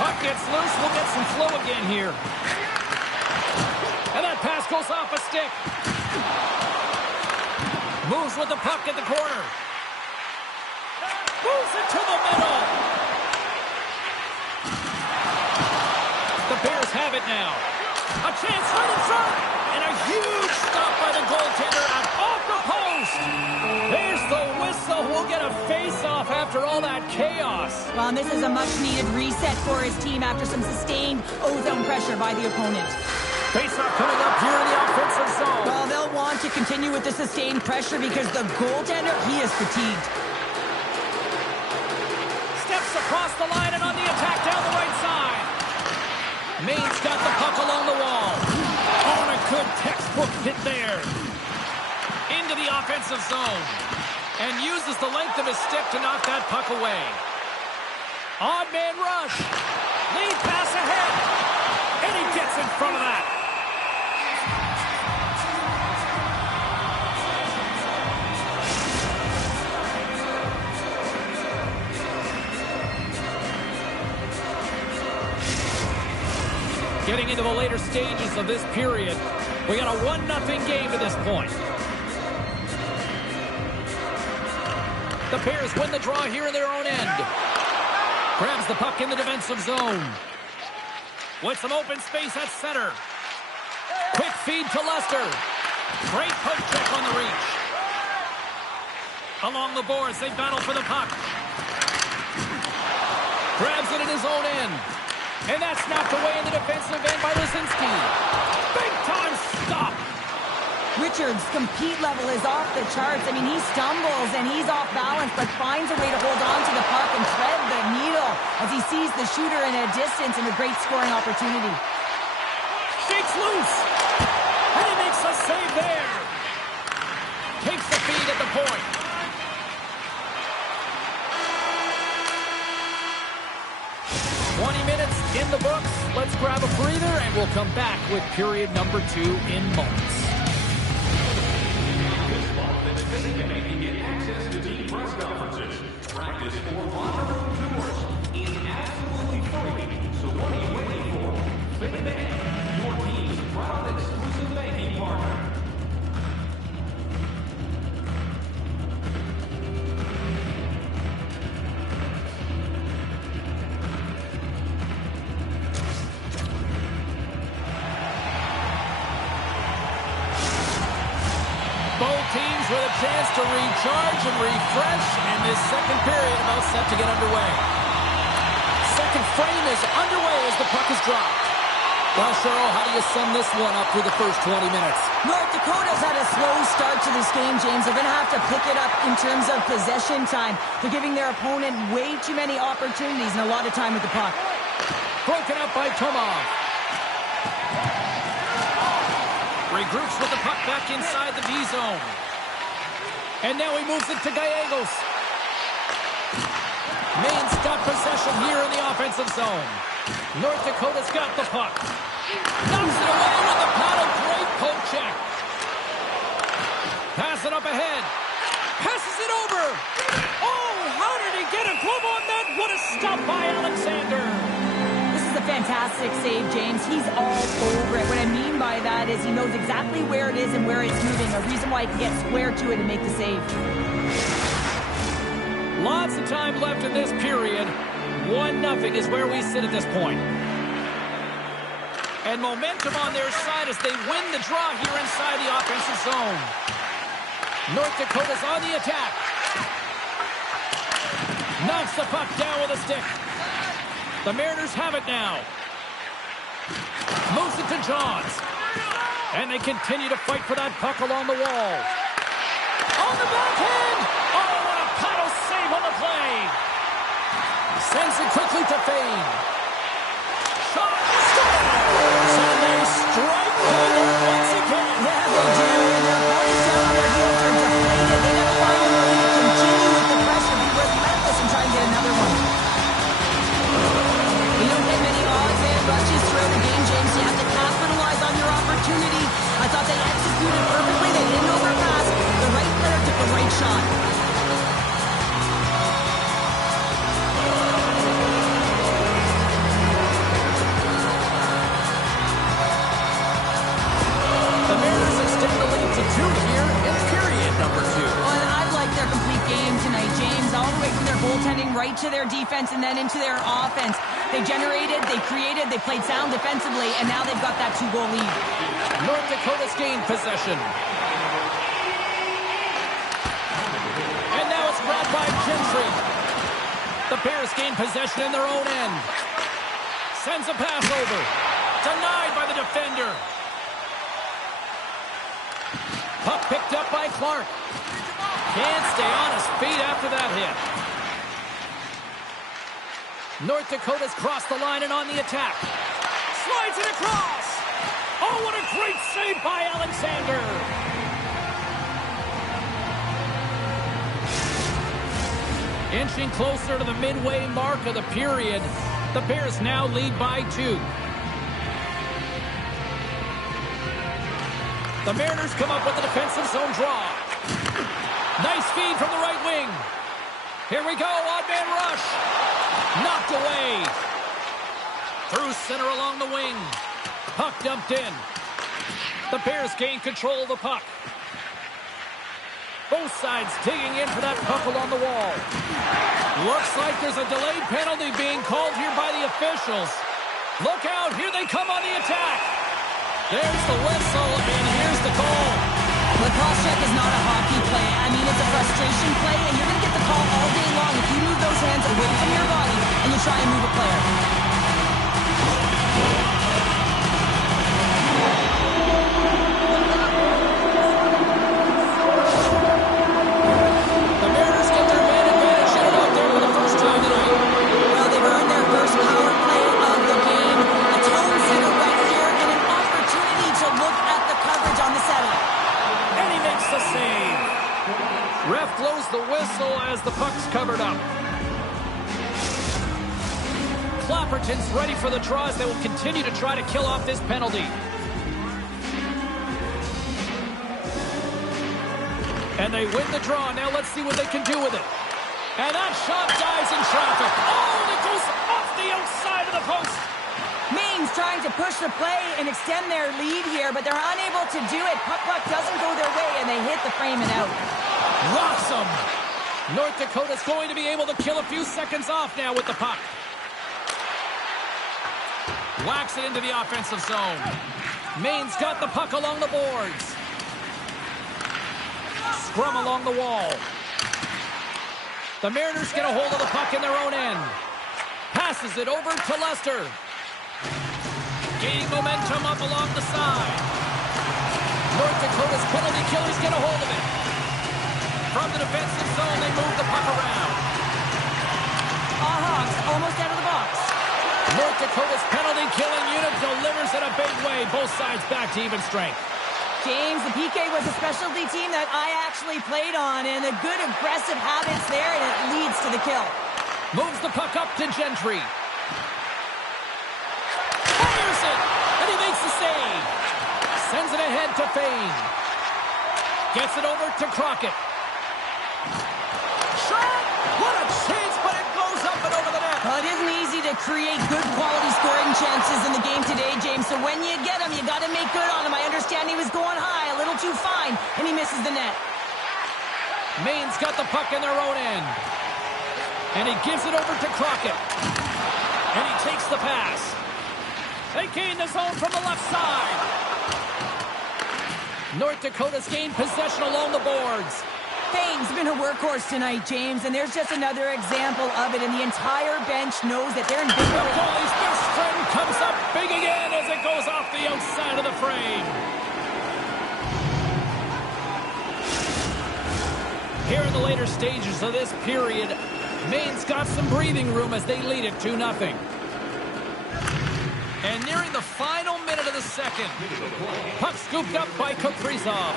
Puck gets loose. We'll get some flow again here. And that pass goes off a stick. Moves with the puck at the corner. Moves it to the middle. The Bears have it now. A chance right in front. And a huge stop by the goaltender out off the post. There's the whistle. We'll get a face-off after all that chaos. Well, and this is a much-needed reset for his team after some sustained O-zone pressure by the opponent. Face-off coming up here in the offensive zone. Well, they'll want to continue with the sustained pressure because the goaltender, he is fatigued. Steps across the line and on the attack down the right side. Maine's got the puck along the wall. Oh, and a good textbook hit there. Into the offensive zone. And uses the length of his stick to knock that puck away. Odd man rush. Lead pass ahead. And he gets in front of that. Getting into the later stages of this period, we got a 1-0 game to this point. The Bears win the draw here in their own end. Grabs the puck in the defensive zone. With some open space at center. Quick feed to Lester. Great poke check on the reach. Along the boards, they battle for the puck. Grabs it in his own end. And that's snapped away in the defensive end by Lisinski. Big time stop. Richards' compete level is off the charts. I mean, he stumbles and he's off balance, but finds a way to hold on to the puck and thread the needle as he sees the shooter in a distance and a great scoring opportunity. Shakes loose. And he makes a save there. Takes the feed at the point. Minutes in the books. Let's grab a breather and we'll come back with period number 2 in moments. This fall, you can get access to team press conferences, practice, or locker room tours. It's absolutely free. So what are you waiting for? FinBank, your team's proud exclusive banking partner. Teams with a chance to recharge and refresh, and this second period about set to get underway. Second frame is underway as the puck is dropped. Well, Cheryl, how do you sum this one up through the first 20 minutes? North Dakota's had a slow start to this game, James. They're going to have to pick it up in terms of possession time. They're giving their opponent way too many opportunities and a lot of time with the puck. Broken up by Tomov. Regroups with the puck back inside the D-zone. And now he moves it to Gallegos. Maine's got possession here in the offensive zone. North Dakota's got the puck. Knocks it away with the paddle. Great poke check. Pass it up ahead. Passes it over. Oh, how did he get a glove on that? What a stop by Alexander. This is a fantastic save, James. He's all over it. What I mean by that is he knows exactly where it is and where it's moving. A reason why he can get square to it and make the save. Lots of time left in this period. 1-0 is where we sit at this point. And momentum on their side as they win the draw here inside the offensive zone. North Dakota's on the attack. Knocks the puck down with a stick. The Mariners have it now. Moves it to Johns. And they continue to fight for that puck along the wall. On the backhand! Oh, what a paddle save on the play! Sends it quickly to Fane. Shot! Scores! And they strike home once again. Yeah, they do. And their opponents down on their heels are deflated. They gotta find a way to continue with the pressure. Be relentless and try and get another one. You don't get many odds and rushes throughout the game, James. You have to capitalize on your opportunity. I thought they executed perfectly. They didn't overpass. The right player took the right shot. The Mariners extend the lead to 2 here in period number 2. Well, and I like their complete game tonight, James. All the way from their goaltending right to their defense and then into their offense. They generated, they created, they played sound defensively, and now they've got that 2-goal lead. North Dakota's gained possession. And now it's grabbed by Gentry. The Bears gain possession in their own end. Sends a pass over. Denied by the defender. Puck picked up by Clark. Can't stay on his feet after that hit. North Dakota's crossed the line and on the attack. Slides it across. Oh, what a great save by Alexander. Inching closer to the midway mark of the period. The Bears now lead by 2. The Mariners come up with the defensive zone draw. Nice feed from the right wing. Here we go, odd man rush. Knocked away. Through center along the wing. Puck dumped in. The Bears gain control of the puck. Both sides digging in for that puck along the wall. Looks like there's a delayed penalty being called here by the officials. Look out, here they come on the attack. There's the whistle, and here's the call. Lacrosse check is not a hockey play. I mean, it's a frustration play, and you're going to get the call all day long if you move those hands away from your body and you try and move a player. The Mariners get their man advantage in and out there for the first time tonight. Well, they've earned their first power play of the game. A tone setter right here and an opportunity to look at the coverage on the setup. And he makes the save. Ref blows the whistle as the puck's covered up. Clapperton's ready for the draw as they will continue to try to kill off this penalty. And they win the draw. Now let's see what they can do with it. And that shot dies in traffic. Oh, and it goes off the outside of the post. Maine's trying to push the play and extend their lead here, but they're unable to do it. Puck doesn't go their way, and they hit the frame and out. Rocks them. North Dakota's going to be able to kill a few seconds off now with the puck. Whacks it into the offensive zone. Maine's got the puck along the boards. Scrum along the wall. The Mariners get a hold of the puck in their own end. Passes it over to Lester. Gaining momentum up along the side. North Dakota's penalty killers get a hold of it. From the defensive zone, they move the puck around. Hawks almost out of the box. North Dakota's penalty killing unit delivers in a big way. Both sides back to even strength. James, the PK was a specialty team that I actually played on, and the good aggressive habits there, and it leads to the kill. Moves the puck up to Gentry. Fires it, and he makes the save. Sends it ahead to Fane. Gets it over to Crockett. Shot! What a chance, but it goes up and over the net. Well, it isn't easy to create good quality scoring chances in the game today, James, so when you get them, you got to make good on them. I understand he was going high, a little too fine, and he misses the net. Maine's got the puck in their own end. And he gives it over to Crockett. And he takes the pass. They gain the zone from the left side. North Dakota's gained possession along the boards. Fane's been a workhorse tonight, James, and there's just another example of it, and the entire bench knows that they're in big The goalie's best friend comes up big again as it goes off the outside of the frame. Here in the later stages of this period, Maine's got some breathing room as they lead it 2-0. And nearing the final minute of the second, puck scooped up by Kaprizov.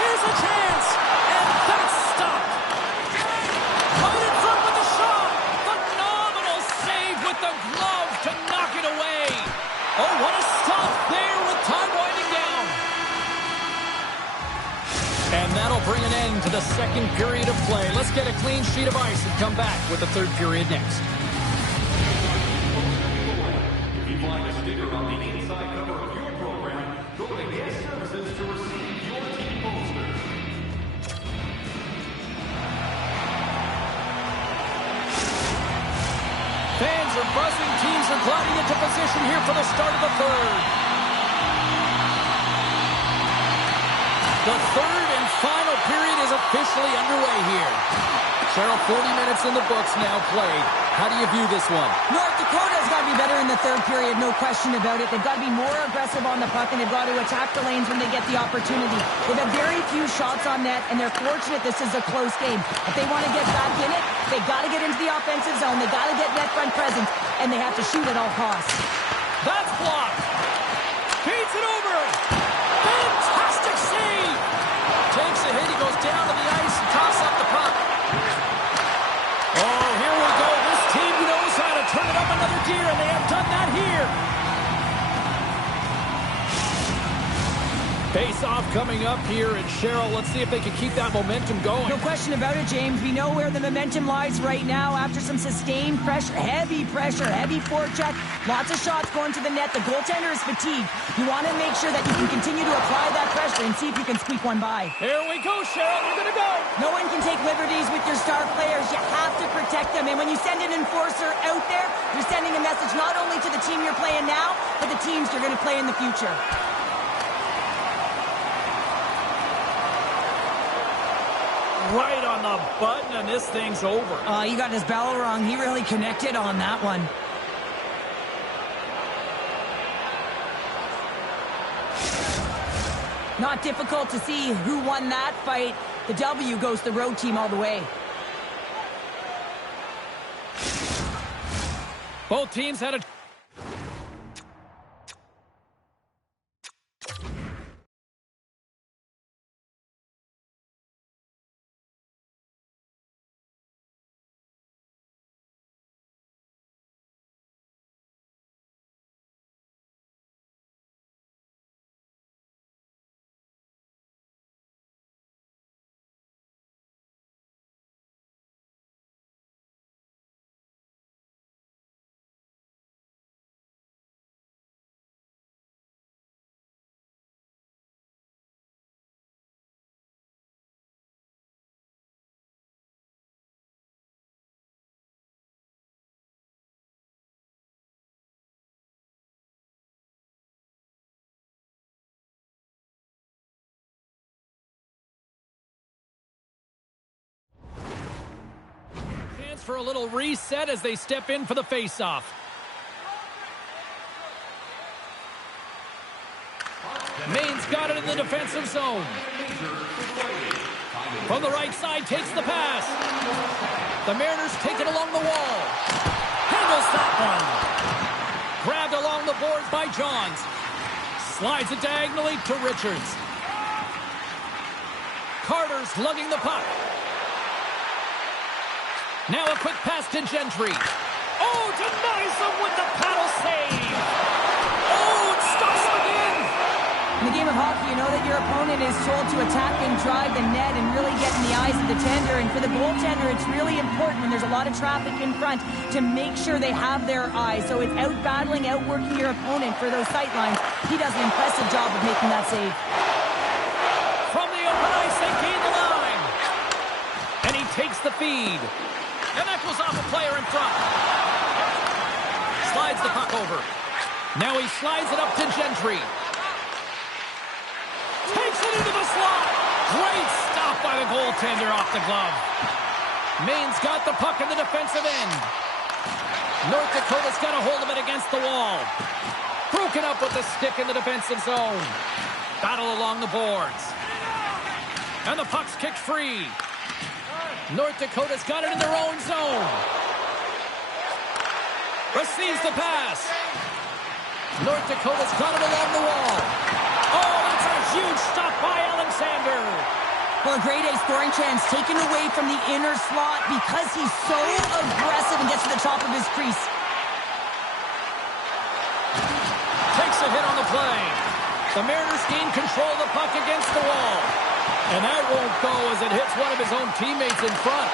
Here's a chance, and that's stopped. Right in front with the shot. Phenomenal save with the glove to knock it away. Oh, what a stop there with time winding down. And that'll bring an end to the second period of play. Let's get a clean sheet of ice and come back with the third period next. If you'd like a sticker on the inside cover of your program, go to Guest Services to receive your team poster. Fans are buzzing. Teams are gliding into position here for the start of the third. The third and final period is officially underway here. Cheryl, 40 minutes in the books now played. How do you view this one? North Dakota's got to be better in the third period, no question about it. They've got to be more aggressive on the puck, and they've got to attack the lanes when they get the opportunity. They've had very few shots on net, and they're fortunate this is a close game. If they want to get back in it, they got to get into the offensive zone. They got to get net front presence, and they have to shoot at all costs. That's blocked. Feeds it over. Fantastic save. Takes a hit. He goes down to the ice and tosses up the puck. Oh, here we go. This team knows how to turn it up another gear, and they have done that here. Face-off coming up here, and Cheryl, let's see if they can keep that momentum going. No question about it, James. We know where the momentum lies right now after some sustained pressure, heavy forecheck, lots of shots going to the net. The goaltender is fatigued. You want to make sure that you can continue to apply that pressure and see if you can squeak one by. Here we go, Cheryl. They're going to go. No one can take liberties with your star players. You have to protect them. And when you send an enforcer out there, you're sending a message not only to the team you're playing now, but the teams you're going to play in the future. Right on the button, and this thing's over. He got his bell wrong. He really connected on that one. Not difficult to see who won that fight. The W goes to the road team all the way. Both teams had a... for a little reset as they step in for the face-off. Maine's got it in the defensive zone. From the right side, takes the pass. The Mariners take it along the wall. Handles that one. Grabbed along the boards by Johns. Slides it diagonally to Richards. Carter's lugging the puck. Now a quick pass to Gentry. Oh, denies him with the paddle save. Oh, it stops him again. In the game of hockey, you know that your opponent is told to attack and drive the net and really get in the eyes of the tender. And for the goaltender, it's really important when there's a lot of traffic in front to make sure they have their eyes. So it's out-battling, outworking your opponent for those sight lines. He does an impressive job of making that save. From the open ice, they gain the line. And he takes the feed. And that goes off a player in front. Slides the puck over. Now he slides it up to Gentry. Takes it into the slot. Great stop by the goaltender off the glove. Maine's got the puck in the defensive end. North Dakota's got a hold of it against the wall. Broken up with the stick in the defensive zone. Battle along the boards. And the puck's kicked free. North Dakota's got it in their own zone. Receives the pass. North Dakota's got it along the wall. Oh, that's a huge stop by Alexander. Well, a grade A scoring chance taken away from the inner slot because he's so aggressive and gets to the top of his crease. Takes a hit on the play. The Mariners gain control of the puck against the wall. And that won't go as it hits one of his own teammates in front.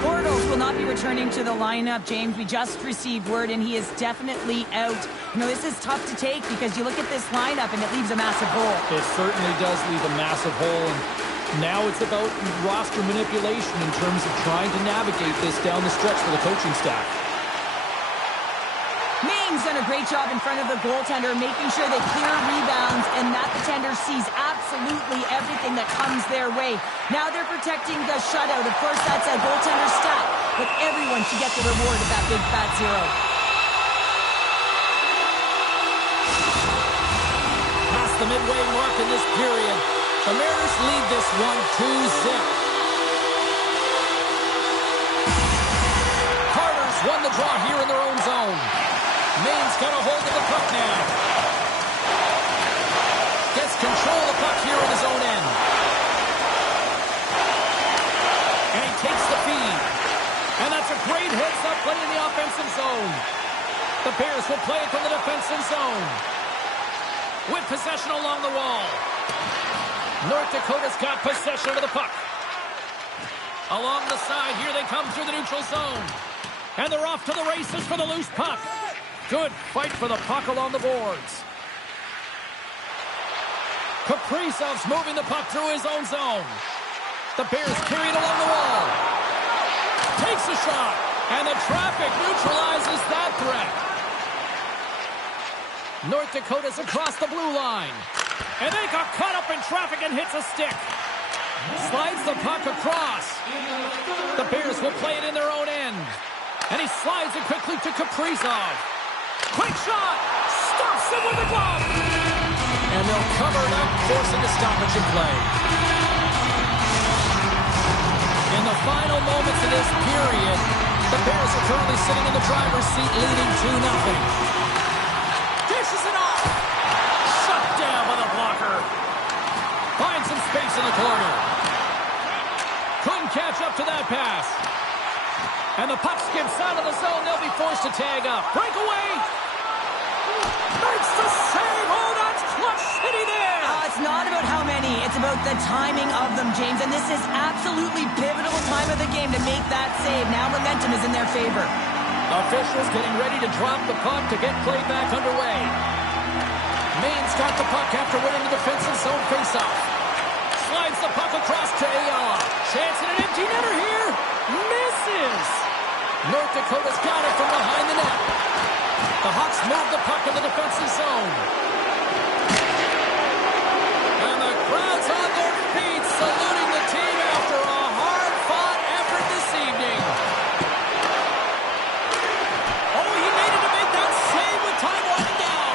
Bortles will not be returning to the lineup, James. We just received word, and he is definitely out. You know, this is tough to take because you look at this lineup, and it leaves a massive hole. It certainly does leave a massive hole. And now it's about roster manipulation in terms of trying to navigate this down the stretch for the coaching staff. Maine's done a great job in front of the goaltender, making sure they clear rebounds and that the tender sees absolutely everything that comes their way. Now they're protecting the shutout. Of course, that's a goaltender stat, but everyone should get the reward of that big fat zero. Past the midway mark in this period, the Mariners lead this one 2-0. Carter's won the draw here in their own zone. Maine's got a hold of the puck now. Gets control of the puck here in his own end. takes the feed. And that's a great heads-up play in the offensive zone. The Bears will play it from the defensive zone. With possession along the wall. North Dakota's got possession of the puck. Along the side, here they come through the neutral zone. And they're off to the races for the loose puck. Good fight for the puck along the boards. Kaprizov's moving the puck through his own zone. The Bears carry it along the wall. Takes a shot. And the traffic neutralizes that threat. North Dakota's across the blue line. And they got caught up in traffic and hits a stick. Slides the puck across. The Bears will play it in their own end. And he slides it quickly to Kaprizov. Quick shot! Stops him with a glove! And they'll cover it up, forcing a stoppage in play. In the final moments of this period, the Bears are currently sitting in the driver's seat, leading 2-0. Dishes it off! Shut down by the blocker. Finds some space in the corner. Couldn't catch up to that pass. And the puck skips out of the zone. They'll be forced to tag up. Breakaway. Makes the save. Oh, that's clutch city there. It's not about how many. It's about the timing of them, James. And this is absolutely pivotal time of the game to make that save. Now momentum is in their favor. Officials getting ready to drop the puck to get play back underway. Maine's got the puck after winning the defensive zone faceoff. Slides the puck across to Ayala. Chance at an empty netter here. Misses. North Dakota's got it from behind the net. The Hawks move the puck in the defensive zone. And the crowd's on their feet saluting the team after a hard-fought effort this evening. Oh, he made it to make that save with time winding down.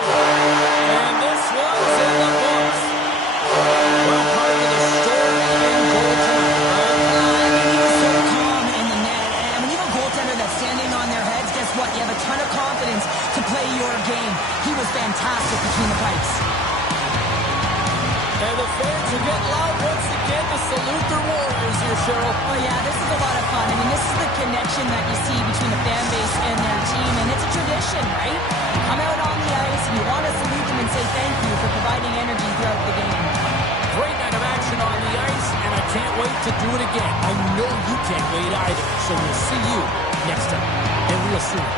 And this one's in the books. Well, part of the story in goal tonight, right? I mean, he was so calm in the net. And when you have a goaltender that's standing on their heads, guess what? You have a ton of confidence to play your game. He was fantastic between the pipes. And the fans are getting loud once again to salute their Warriors here, Cheryl. Oh, yeah, this is a lot of fun. I mean, this is the connection that you see between the fan base and their team, and it's a tradition, right? Come out on the ice, and you want to salute them and say thank you for providing energy throughout the game. Great night of action on the ice, and I can't wait to do it again. I know you can't wait either, so we'll see you next time, and real soon.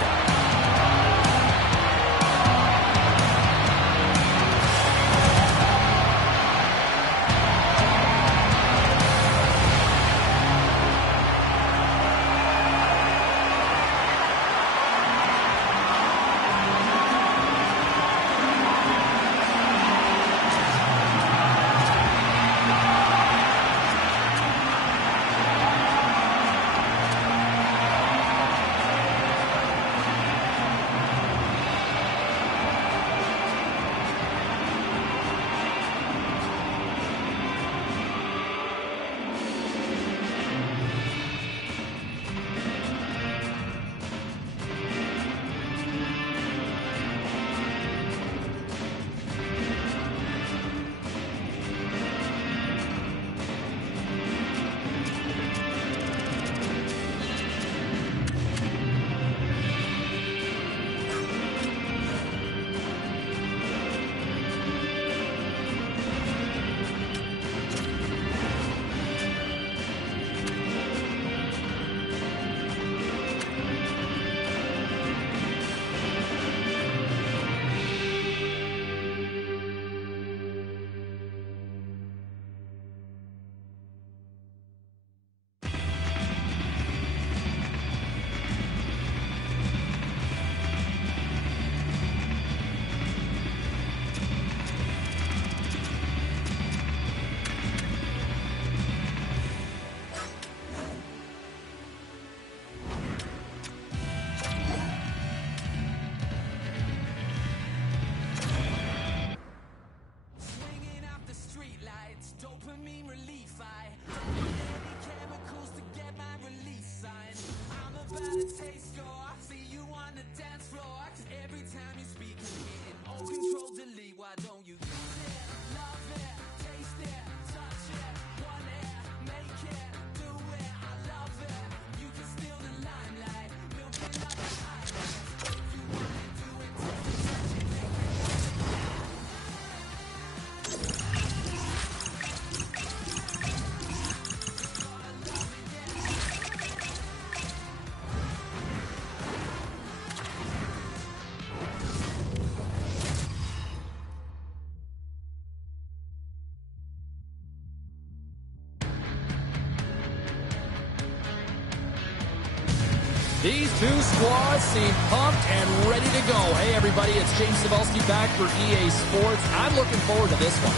These two squads seem pumped and ready to go. Hey, everybody, it's James Cybulski back for EA Sports. I'm looking forward to this one.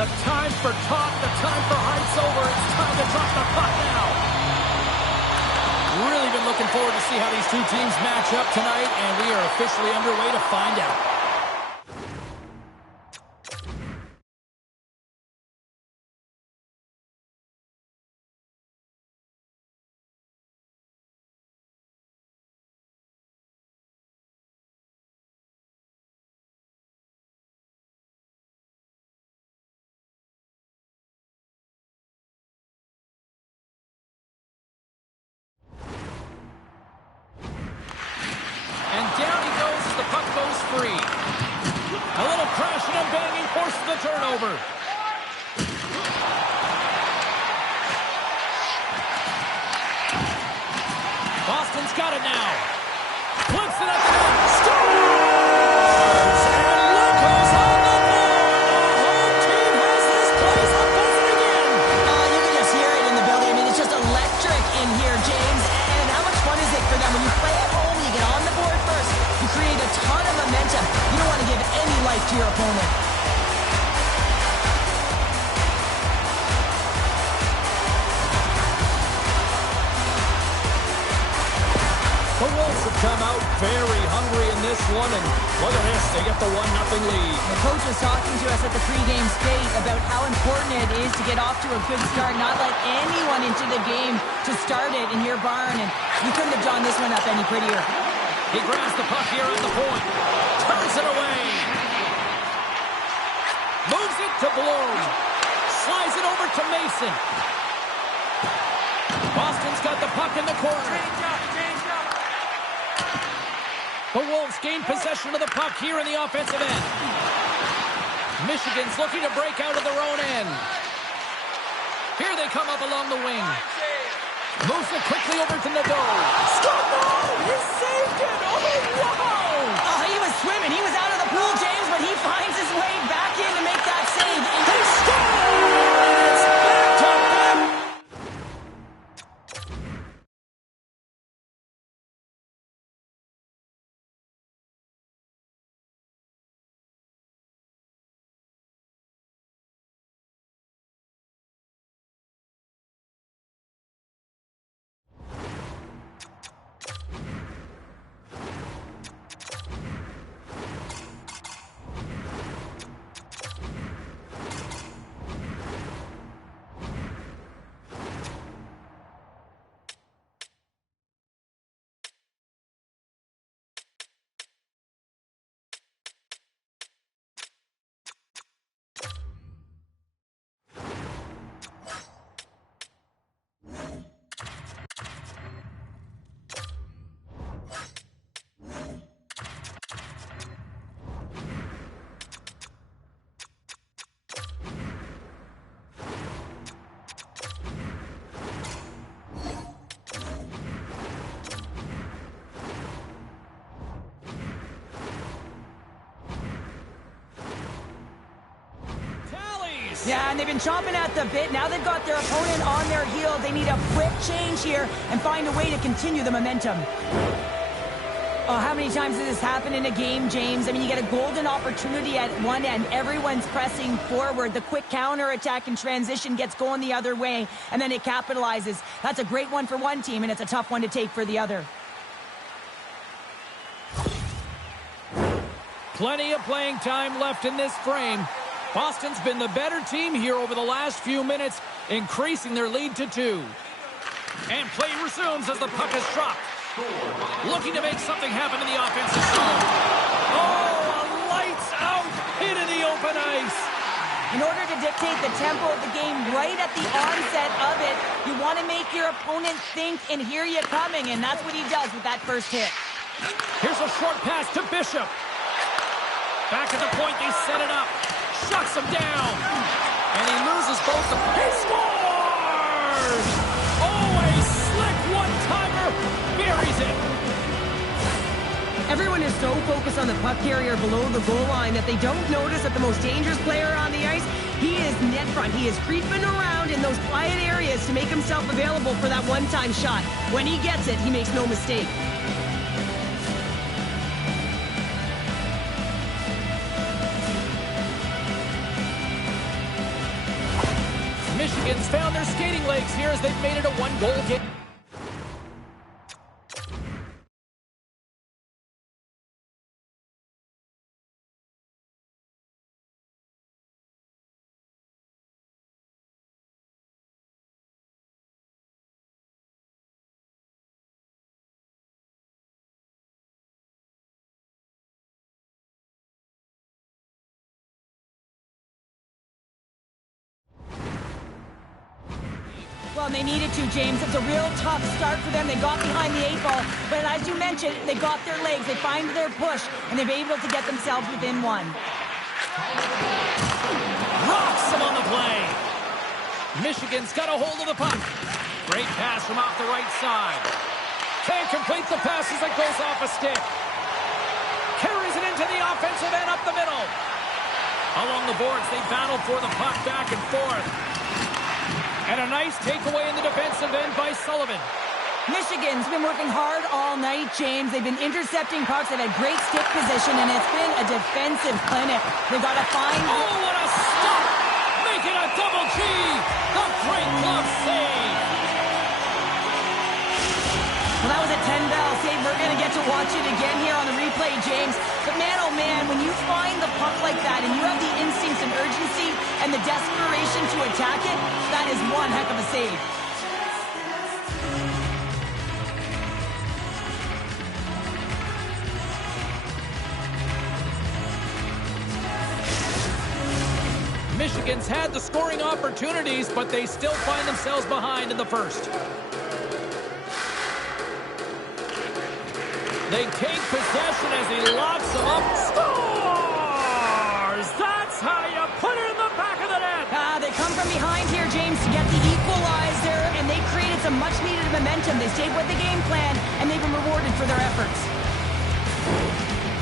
The time for talk, the time for hype's over. It's time to drop the puck now. Really been looking forward to see how these two teams match up tonight, and we are officially underway to find out. And down he goes as the puck goes free. A little crashing and banging forces the turnover. Boston's got it now. Flips it up the net. Scores! And look who's on the board. The home team has this place up buzzing again. You can just hear it in the building. I mean, it's just electric in here, James. And how much fun is it for them when you play at home, you get on the board first, you create a ton of momentum. You don't want to give any life to your opponent. The Wolves have come out very hungry in this one, and look at this, they get the 1-0 lead. The coach was talking to us at the pregame skate about how important it is to get off to a good start, not let anyone into the game to start it in your barn, and you couldn't have drawn this one up any prettier. He grabs the puck here at the point, turns it away, moves it to Bloom, slides it over to Mason. Boston's got the puck in the corner. The Wolves gain possession of the puck here in the offensive end. Michigan's looking to break out of their own end. Here they come up along the wing. Moves it quickly over to Nadeau. Score! He saved it! Oh, wow! Oh, he was swimming. He was out of the pool, James, but he finds his way back in to make that save. He scores! Back to back! Yeah, and they've been chomping at the bit. Now they've got their opponent on their heel. They need a quick change here and find a way to continue the momentum. Oh, how many times has this happened in a game, James? I mean, you get a golden opportunity at one end. Everyone's pressing forward. The quick counter-attack and transition gets going the other way, and then it capitalizes. That's a great one for one team, and it's a tough one to take for the other. Plenty of playing time left in this frame. Boston's been the better team here over the last few minutes, increasing their lead to 2. And play resumes as the puck is dropped. Looking to make something happen in the offensive zone. Oh, a lights-out hit in the open ice. In order to dictate the tempo of the game right at the onset of it, you want to make your opponent think and hear you coming, and that's what he does with that first hit. Here's a short pass to Bishop. Back at the point, they set it up. Shuts him down. And he loses both the... He scores! Oh, a slick one-timer. Buries it. Everyone is so focused on the puck carrier below the goal line that they don't notice that the most dangerous player on the ice, he is net front. on. He is creeping around in those quiet areas to make himself available for that one-time shot. When he gets it, he makes no mistake. Michigan's found their skating legs here as they've made it a one-goal game. Well, they needed to, James. It's a real tough start for them. They got behind the 8 ball, but as you mentioned, they got their legs, they find their push, and they've been able to get themselves within one. Rocks him on the play. Michigan's got a hold of the puck. Great pass from off the right side. Can't complete the pass as it goes off a stick. Carries it into the offensive end up the middle. Along the boards, they battle for the puck back and forth. And a nice takeaway in the defensive end by Sullivan. Michigan's been working hard all night, James. They've been intercepting pucks. They've had great stick position, and it's been a defensive clinic. They've got to find... Oh, what a stop! Making a double G! The great glove save! Well, that was a 10-bell save. We're going to get to watch it again here on the replay, James. But man, oh man, when you find the puck like that and you have the instincts and urgency and the desperation to attack it, that is one heck of a save. Michigan's had the scoring opportunities, but they still find themselves behind in the first. They take possession as he locks them up. Scores! That's how you put it in the back of the net. They come from behind here, James, to get the equalizer, and they created some much-needed momentum. They stayed with the game plan, and they've been rewarded for their efforts.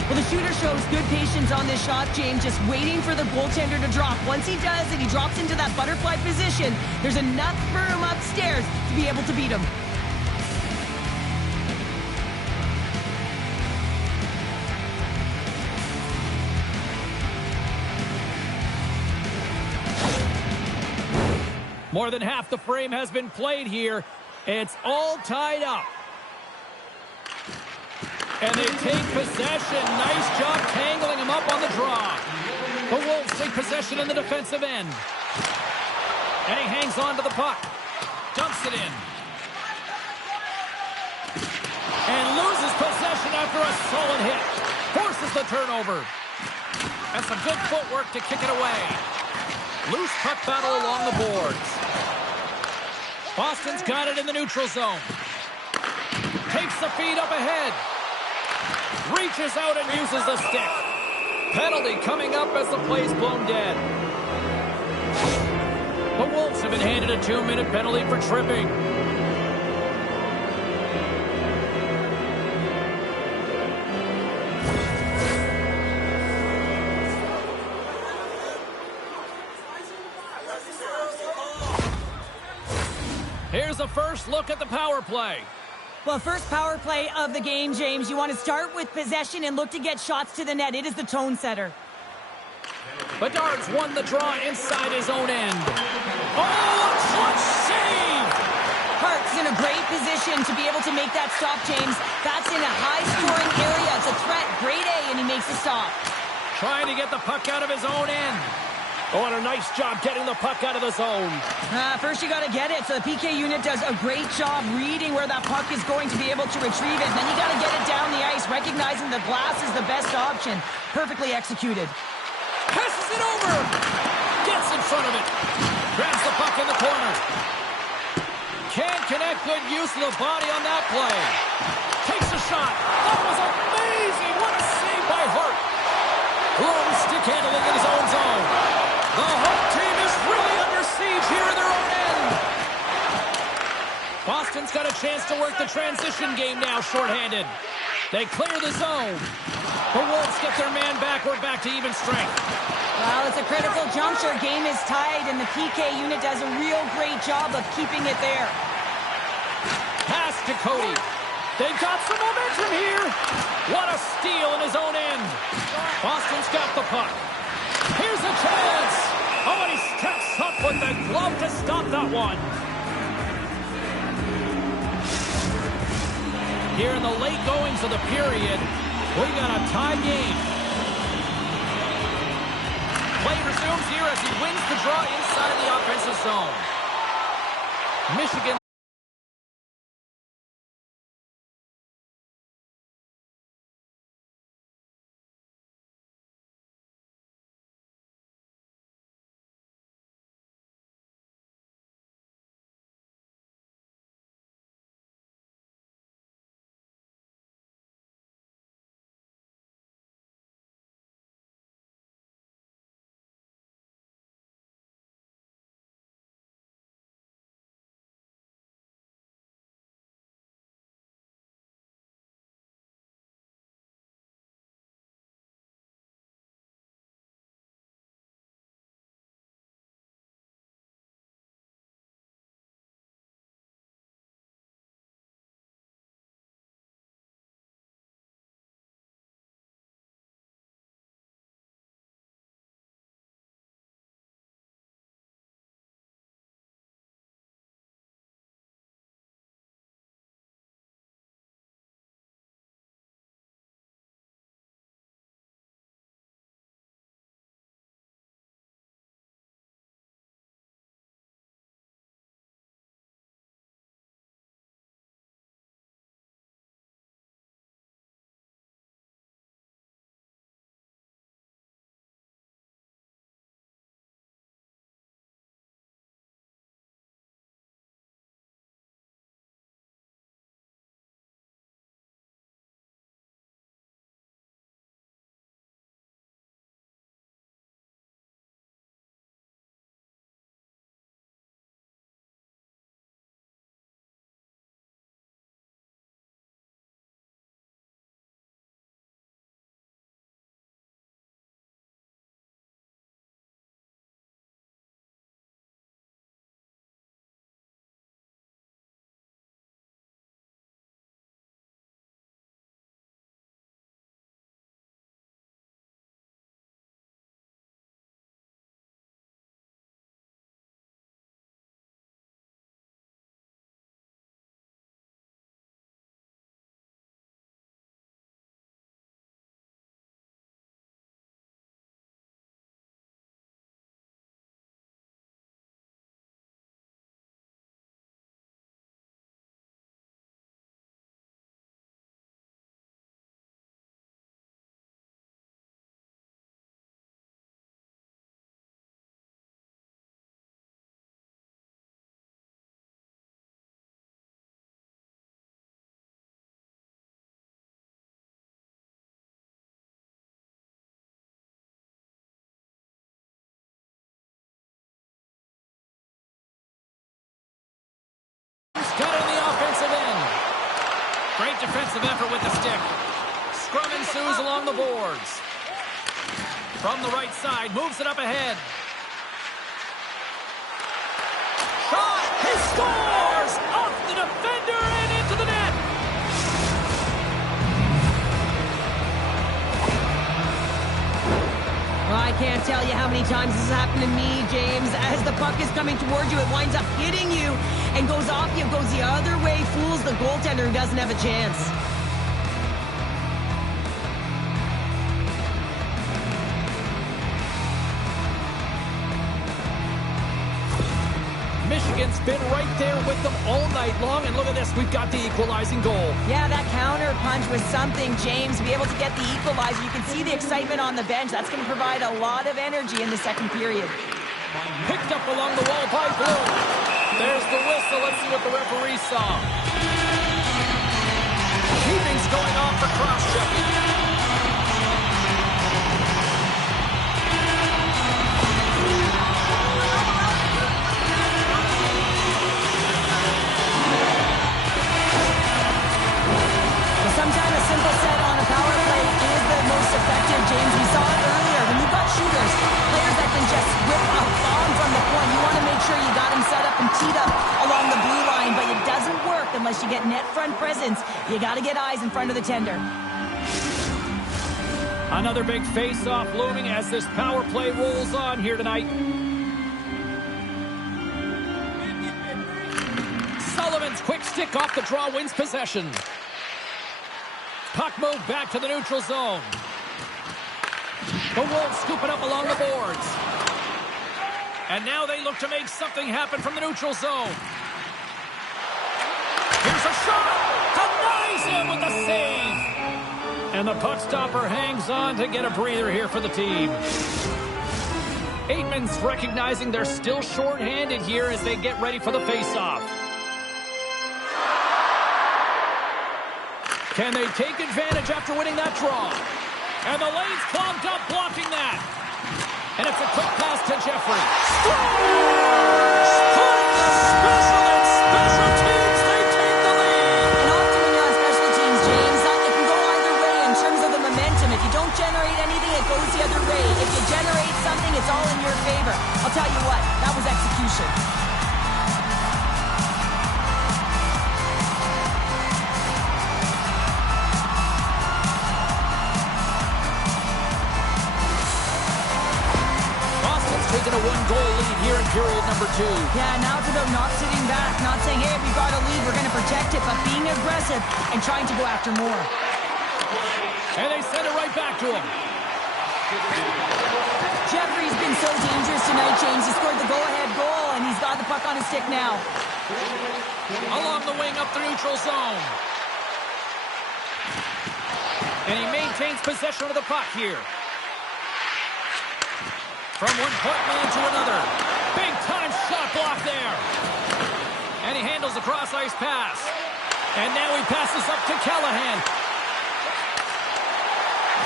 Well, the shooter shows good patience on this shot, James, just waiting for the goaltender to drop. Once he does and he drops into that butterfly position, there's enough room upstairs to be able to beat him. More than half the frame has been played here. It's all tied up. And they take possession. Nice job tangling him up on the draw. The Wolves take possession in the defensive end. And he hangs on to the puck. Dumps it in. And loses possession after a solid hit. Forces the turnover. And some good footwork to kick it away. Loose puck battle along the boards. Boston's got it in the neutral zone. Takes the feed up ahead. Reaches out and uses the stick. Penalty coming up as the play's blown dead. The Wolves have been handed a 2-minute penalty for tripping. Here's the first look at the power play. Well, first power play of the game, James. You want to start with possession and look to get shots to the net. It is the tone setter. Bedard's won the draw inside his own end. Oh, a clutch save! Hart's in a great position to be able to make that stop, James. That's in a high-scoring area. It's a threat. Grade A, and he makes the stop. Trying to get the puck out of his own end. Oh, and a nice job getting the puck out of the zone. First you got to get it. So the PK unit does a great job reading where that puck is going to be able to retrieve it. And then you got to get it down the ice, recognizing the glass is the best option. Perfectly executed. Passes it over. Gets in front of it. Grabs the puck in the corner. Can't connect. Good use of the body on that play. Takes a shot. That was amazing. What a save by Hart. Long stick handling in his own zone. The home team is really under siege here in their own end. Boston's got a chance to work the transition game now shorthanded. They clear the zone. The Wolves get their man back. We're back to even strength. Well, it's a critical juncture. Game is tied, and the PK unit does a real great job of keeping it there. Pass to Cody. They've got some momentum here. What a steal in his own end. Boston's got the puck. Here's a chance. Oh, and he steps up with the glove to stop that one. Here in the late goings of the period, we got a tie game. Play resumes here as he wins the draw inside the offensive zone. Michigan. Got on the offensive end. Great defensive effort with the stick. Scrum ensues along the boards. From the right side, moves it up ahead. Shot! He scores! Off the defender and into the net! Well, I can't tell you how many times this has happened to me, James. As the puck is coming toward you, it winds up hitting you and goes off you, goes the other way, fools the goaltender who doesn't have a chance. Michigan's been right there with them all night long, and look at this, we've got the equalizing goal. Yeah, that counter punch was something, James. Be able to get the equalizer. You can see the excitement on the bench. That's going to provide a lot of energy in the second period. Picked up along the wall by Bloom. There's the whistle. Let's see what the referee saw. Keeping's going on for cross-checking. Sometimes a simple set on a power play is the most unless you get net front presence. You got to get eyes in front of the tender. Another big face-off looming as this power play rolls on here tonight. Sullivan's quick stick off the draw wins possession. Puck moved back to the neutral zone. The Wolves scoop it up along the boards. And now they look to make something happen from the neutral zone. Here's a shot! Denies him with the save! And the puck stopper hangs on to get a breather here for the team. Aitman's recognizing they're still short-handed here as they get ready for the face-off. Can they take advantage after winning that draw? And the lane's clogged up, blocking that. And it's a quick pass to Jeffrey. Scores! Putting the special and special teams, they take the lead. And often when you're on special teams, James, it can go either way in terms of the momentum. If you don't generate anything, it goes the other way. If you generate something, it's all in your favor. I'll tell you what, that was execution. Taking a one-goal lead here in period number 2. Yeah, now it's about not sitting back, not saying, hey, we got a lead, we're going to protect it, but being aggressive and trying to go after more. And they send it right back to him. Jeffrey's been so dangerous tonight, James. He scored the go-ahead goal, and he's got the puck on his stick now. Along the wing up the neutral zone. And he maintains possession of the puck here. From one point man to another. Big time shot block there. And he handles a cross-ice pass. And now he passes up to Callahan.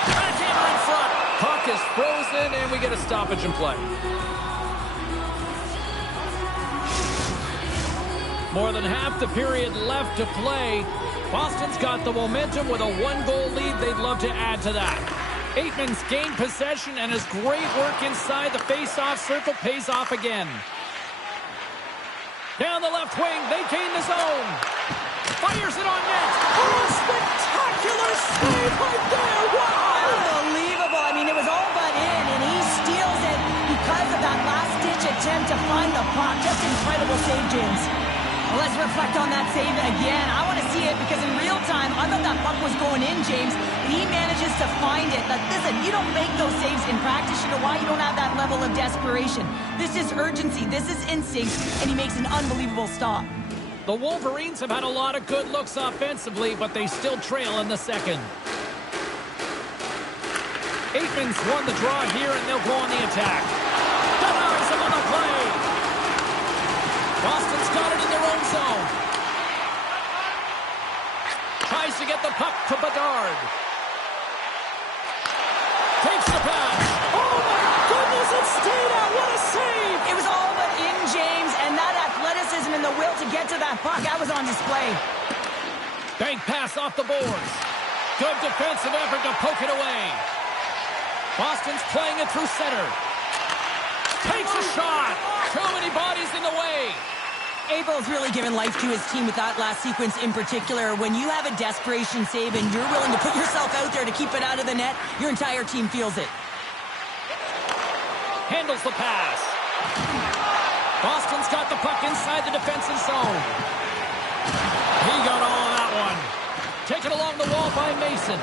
Backhander in front. Puck is frozen and we get a stoppage in play. More than half the period left to play. Boston's got the momentum with a one-goal lead. They'd love to add to that. Aitman's gained possession, and his great work inside the face-off circle pays off again. Down the left wing, they gain the zone. Fires it on net. Oh, spectacular save right there. Wow! Unbelievable. I mean, it was all but in, and he steals it because of that last-ditch attempt to find the puck. Just incredible save, James. Well, let's reflect on that save again. I want to see it because in real time, I thought that puck was going in, James. But he manages to find it. Like, listen, you don't make those saves in practice. You know why? You don't have that level of desperation. This is urgency. This is instinct. And he makes an unbelievable stop. The Wolverines have had a lot of good looks offensively, but they still trail in the second. Aitman's won the draw here, and they'll go on the attack. Denies him on the play. Boston's got it in their own zone. Tries to get the puck to Bedard. Takes the pass. Oh, my goodness, it stayed out. What a save. It was all but in, James, and that athleticism and the will to get to that puck, that was on display. Bank pass off the boards. Good defensive effort to poke it away. Boston's playing it through center. Takes a shot. Too many bodies in the way. Abel's really given life to his team with that last sequence in particular. When you have a desperation save and you're willing to put yourself out there to keep it out of the net, your entire team feels it. Handles the pass. Boston's got the puck inside the defensive zone. He got all of that one. Taken along the wall by Mason.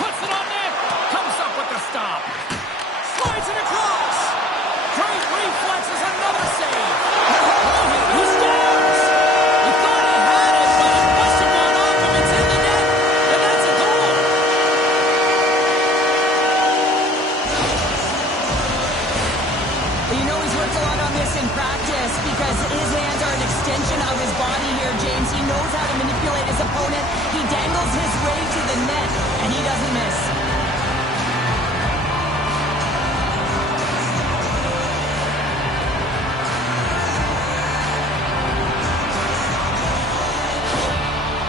Puts it on net. Comes up with the stop. Slides it across. Great reflexes, another save. He stands. He thought he had it, but it must have gone off him. It's in the net, and that's a goal. You know he's worked a lot on this in practice because his hands are an extension of his body here, James. He knows how to manipulate his opponent. He dangles his way to the net, and he doesn't miss.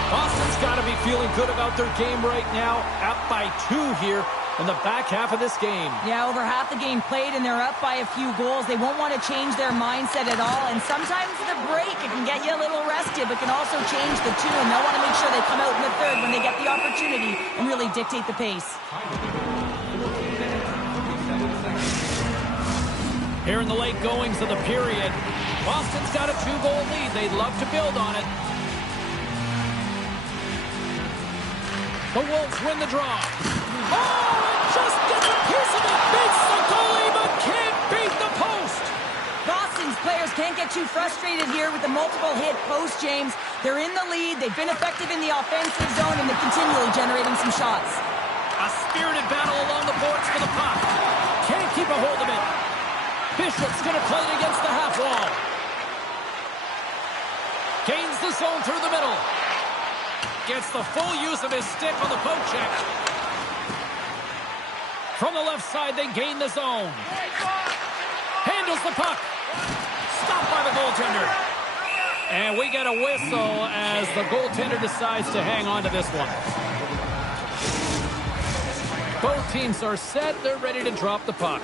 Boston's got to be feeling good about their game right now. Up by 2 here. in the back half of this game. Yeah, over half the game played, and they're up by a few goals. They won't want to change their mindset at all, and sometimes the break, it can get you a little rested, but can also change the tune. They'll want to make sure they come out in the third when they get the opportunity and really dictate the pace. Here in the late goings of the period, Boston's got a 2-goal lead. They'd love to build on it. The Wolves win the draw. Oh, and just gets a piece of it. Beats the goalie, but can't beat the post. Boston's players can't get too frustrated here with the multiple hit post, James. They're in the lead. They've been effective in the offensive zone, and they're continually generating some shots. A spirited battle along the boards for the puck. Can't keep a hold of it. Bishop's going to play it against the half wall. Gains the zone through the middle. Gets the full use of his stick on the poke check. From the left side, they gain the zone. Handles the puck. Stopped by the goaltender. And we get a whistle as the goaltender decides to hang on to this one. Both teams are set. They're ready to drop the puck.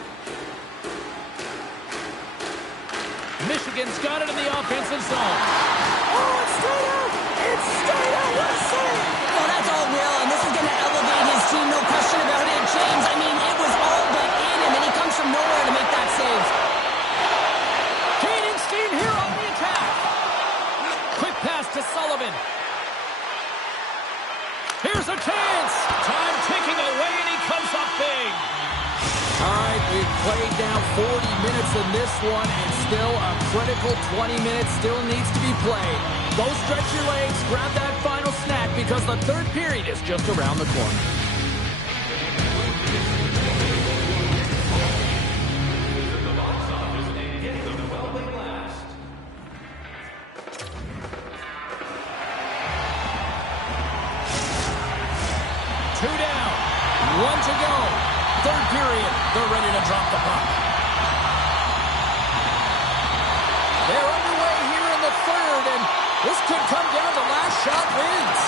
Michigan's got it in the offensive zone. Oh, it's straight out! It's straight out! What a save! Oh, that's all Will, and this is going to elevate his team, no question about it, James. I mean, it was all but in, and then he comes from nowhere to make that save. Gaining steam here on the attack. Quick pass to Sullivan. Here's a chance. Time ticking away, and he comes up big. All right, we've played now 40 minutes in this one, and still a critical 20 minutes still needs to be played. Go stretch your legs, grab that final snack, because the third period is just around the corner. Two down, one to go. Third period, they're ready to drop the puck. They're underway here in the third, and this could come down to last shot wins.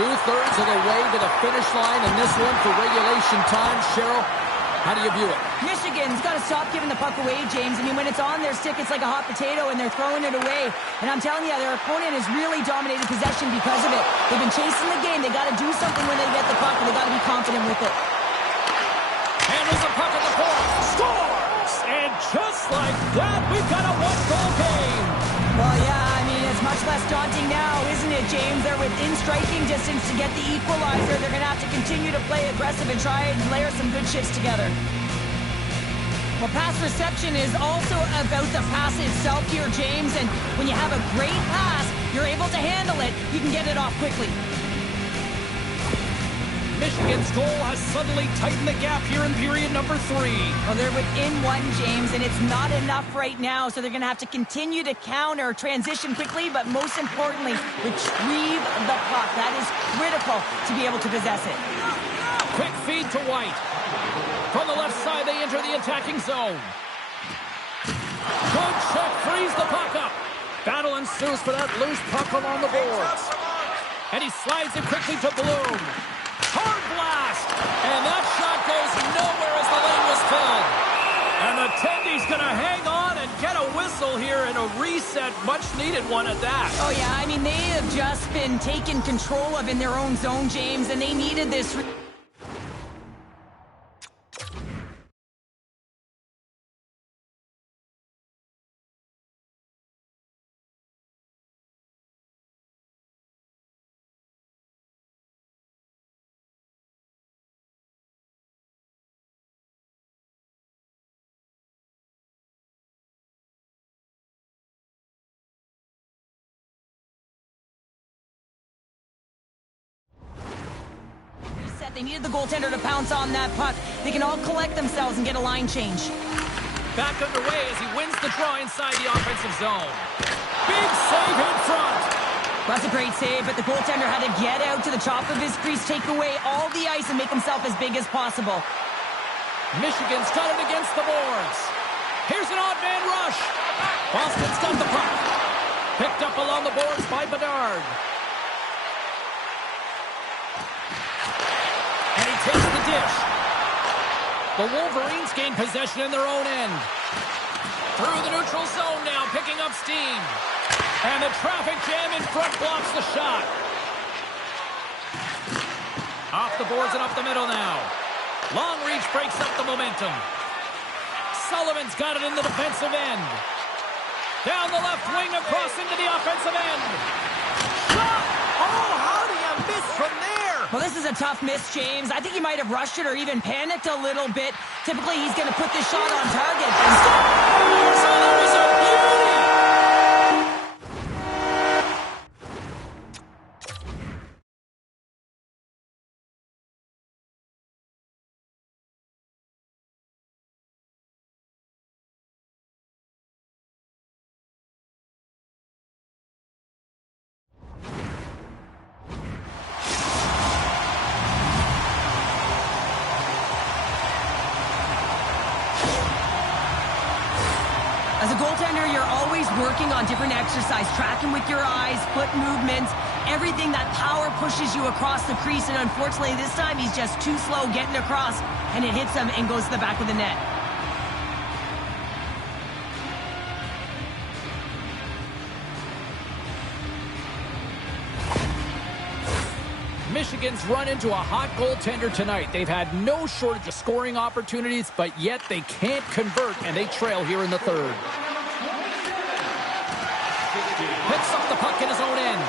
2/3 of the way to the finish line in this one for regulation time. Cheryl, how do you view it? Michigan's got to stop giving the puck away, James. I mean, when it's on their stick, it's like a hot potato, and they're throwing it away. And I'm telling you, their opponent has really dominated possession because of it. They've been chasing the game. They got to do something when they get the puck, and they got to be confident with it. Handles the puck at the point. Scores! And just like that, we've got a one-goal game. Well, yeah, I mean, it's much less daunting now, isn't it, James? They're within striking distance to get the equalizer. They're going to have to continue to play aggressive and try and layer some good shifts together. Well, pass reception is also about the pass itself here, James. And when you have a great pass, you're able to handle it. You can get it off quickly. Michigan's goal has suddenly tightened the gap here in period number 3. Well, they're within one, James, and it's not enough right now, so they're going to have to continue to counter, transition quickly, but most importantly, retrieve the puck. That is critical to be able to possess it. Quick feed to White. From the left side, they enter the attacking zone. Good check, frees the puck up. Battle ensues for that loose puck along the boards. And he slides it quickly to Bloom. Hard blast! And that shot goes nowhere as the lane was filled. And the Tendy's going to hang on and get a whistle here and a reset, much needed one at that. Oh, yeah, I mean, they have just been taken control of in their own zone, James, and they needed this. They needed the goaltender to pounce on that puck. They can all collect themselves and get a line change. Back underway as he wins the draw inside the offensive zone. Big save in front. That's a great save, but the goaltender had to get out to the top of his crease, take away all the ice, and make himself as big as possible. Michigan's got it against the boards. Here's an odd man rush. Boston's got the puck. Picked up along the boards by Bedard. And he takes the dish. The Wolverines gain possession in their own end. Through the neutral zone now, picking up steam. And the traffic jam in front blocks the shot. Off the boards and up the middle now. Long reach breaks up the momentum. Sullivan's got it in the defensive end. Down the left wing, across into the offensive end. Shot! Oh, how do you miss from there? Well, this is a tough miss, James. I think he might have rushed it or even panicked a little bit. Typically, he's going to put this shot on target. So that was a beauty! As a goaltender, you're always working on different exercise, tracking with your eyes, foot movements, everything that power pushes you across the crease, and unfortunately this time he's just too slow getting across, and it hits him and goes to the back of the net. Michigan's run into a hot goaltender tonight. They've had no shortage of scoring opportunities, but yet they can't convert, and they trail here in the third. Picks up the puck in his own end.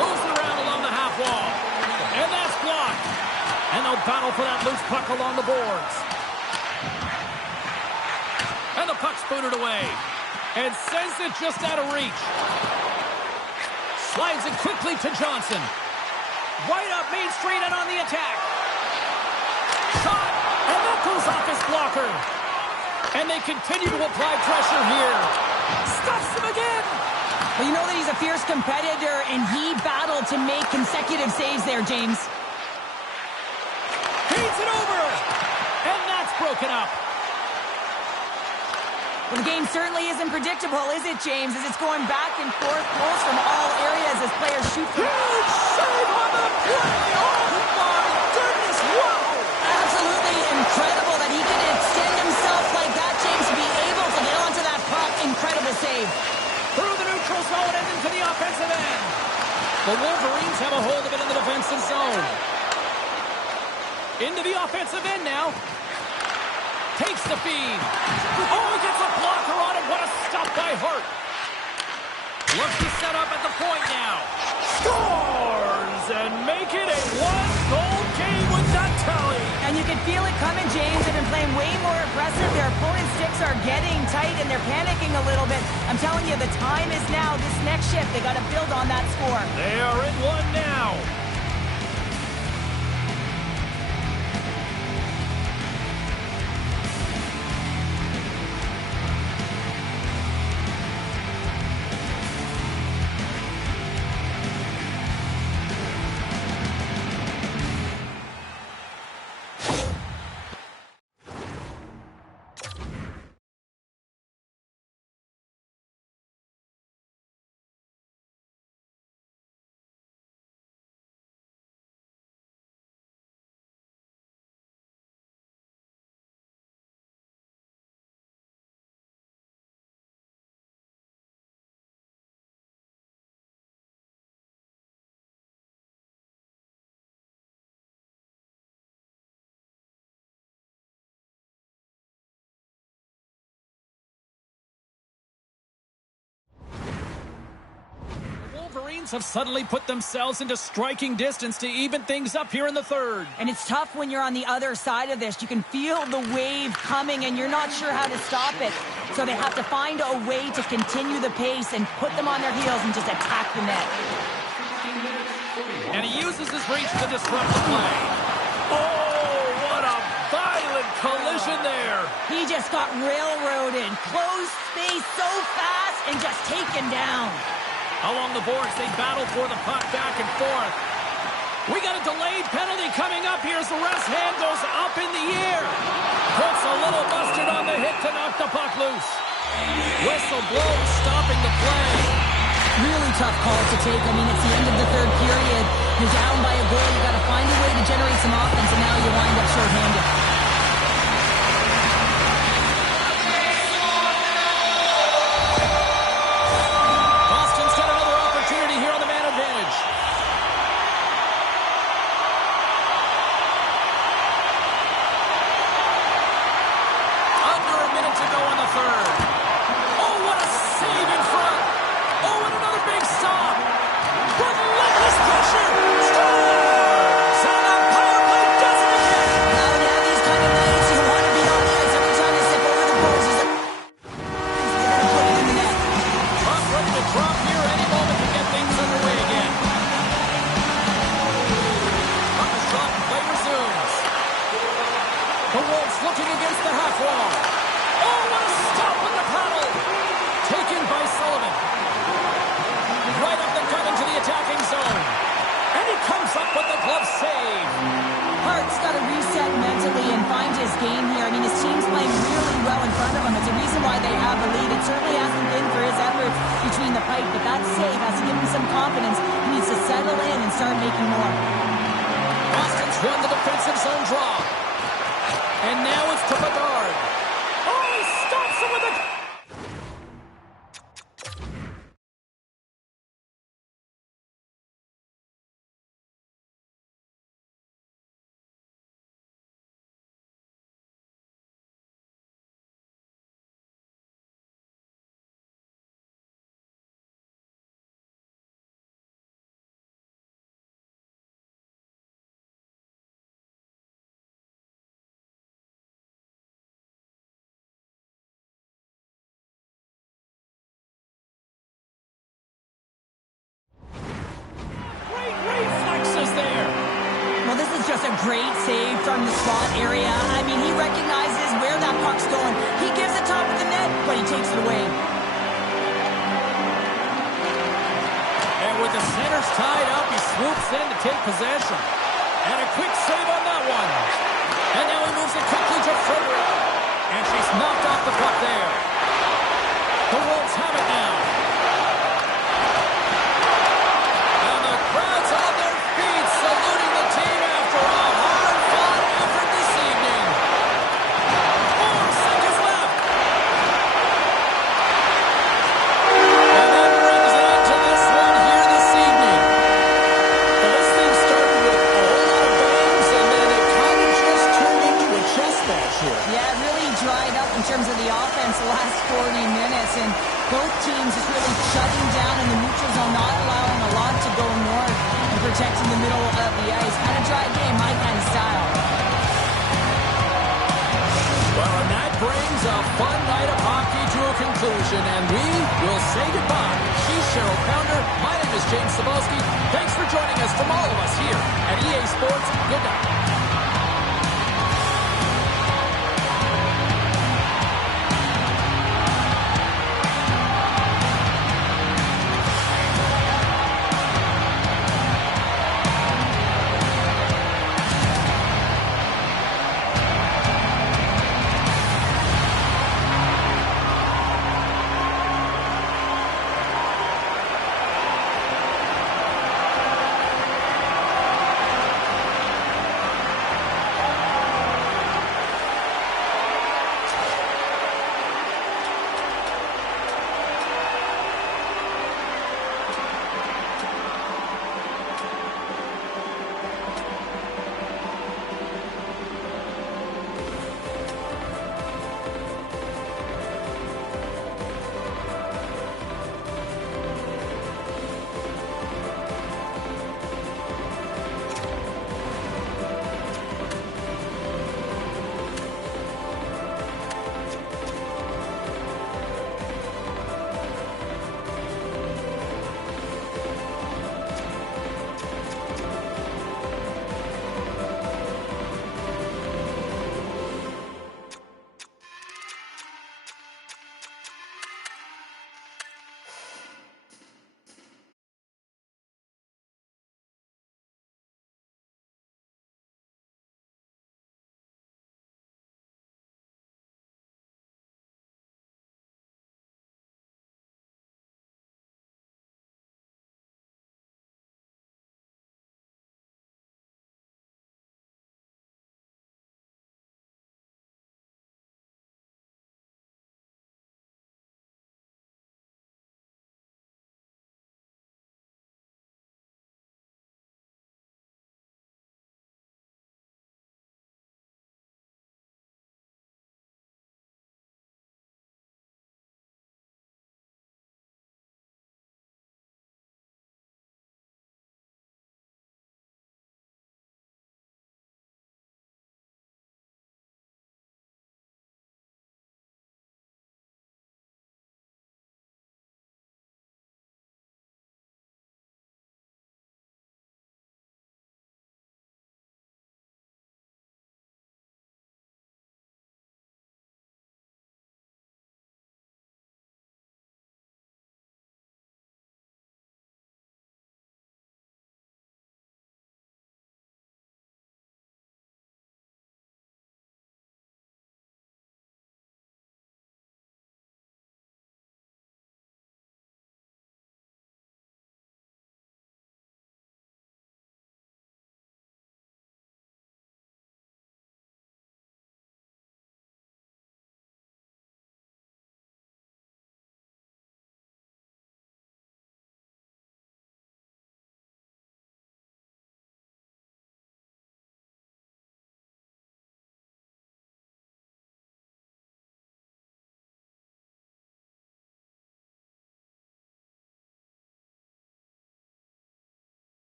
Moves it around along the half wall. And that's blocked. And they'll battle for that loose puck along the boards. And the puck's booted away. And sends it just out of reach. Slides it quickly to Johnson. Right up Main Street and on the attack. Shot! And that goes off his blocker. And they continue to apply pressure here. Stuffs him again! Well, you know that he's a fierce competitor, and he battled to make consecutive saves there, James. Feeds it over! And that's broken up. Well, the game certainly isn't predictable, is it, James? As it's going back and forth, goals from all areas as players shoot from... Huge save on the play! Oh, my goodness! Wow! Absolutely incredible that he could extend himself like that, James, to be able to get onto that puck. Incredible save. Through the neutral zone and into the offensive end. The Wolverines have a hold of it in the defensive zone. Into the offensive end now. Takes the feed. Oh, he gets a blocker on it. What a stop by Hart. Looks to set up at the point now. Scores and make it a one-goal game with that tally. And you can feel it coming, James. They've been playing way more aggressive. Their opponent's sticks are getting tight, and they're panicking a little bit. I'm telling you, the time is now. This next shift, they got to build on that score. They are in one now. Wolverines have suddenly put themselves into striking distance to even things up here in the third. And it's tough when you're on the other side of this. You can feel the wave coming, and you're not sure how to stop it. So they have to find a way to continue the pace and put them on their heels and just attack the net. And he uses his reach to disrupt the play. Oh, what a violent collision there. He just got railroaded. Closed space so fast and just taken down. Along the boards, they battle for the puck back and forth. We got a delayed penalty coming up here as the ref's hand goes up in the air. Puts a little mustard on the hit to knock the puck loose. Whistle blows, stopping the play. Really tough call to take. I mean, it's the end of the third period. You're down by a goal. You got to find a way to generate some offense, and now you wind up shorthanded. Boston's got another opportunity here on the man advantage. Under a minute to go in the third. Oh, what a save in front. Oh, and another big stop. Relentless pressure. Scores! And the power play does it again. Now, when you have these kind of nights, you want to be on the ice every time you step over the boards. You're going to put it in the net. Puck ready to drop here any moment to get things underway again. Puck is dropped and play resumes. The Wolves looking against the half wall. Oh, what a stop with the paddle. Taken by Sullivan. Right up the gut into the attacking zone. And he comes up with the glove save. Hart's got to reset mentally and find his game here. I mean, his team's playing really well in front of him. It's a reason why they have the lead. It certainly hasn't been for his efforts between the pipe, but that save has to give him some confidence. He needs to settle in and start making more. Boston's won the defensive zone draw. And now it's to Bedard. Oh, he stops him with a... Great reflexes there. Well, this is just a great save from the spot area. I mean, he recognizes where that puck's going. He gives it top of the net, but he takes it away. And with the centers tied up, he swoops in to take possession. And a quick save on that one. And now he moves it quickly to Frederick. And she's knocked off the puck there. The Wolves have it now. And the crowd's on their feet, saluting the team after a hard-fought effort this evening. 4 seconds left. And that brings an end to this one here this evening. Well, this thing started with a whole lot of bangs, and then it kind of just turned into a chess match here. Yeah, it really dried up in terms of the offense the last 40 minutes, and both teams just really shutting down in the neutral zone, not allowing a lot to go north and protecting the middle of the ice. Kind of dry game, my kind of style. Well, and that brings a fun night of hockey to a conclusion, and we will say goodbye. She's Cheryl Pounder. My name is James Cebulski. Thanks for joining us from all of us here at EA Sports. Good night.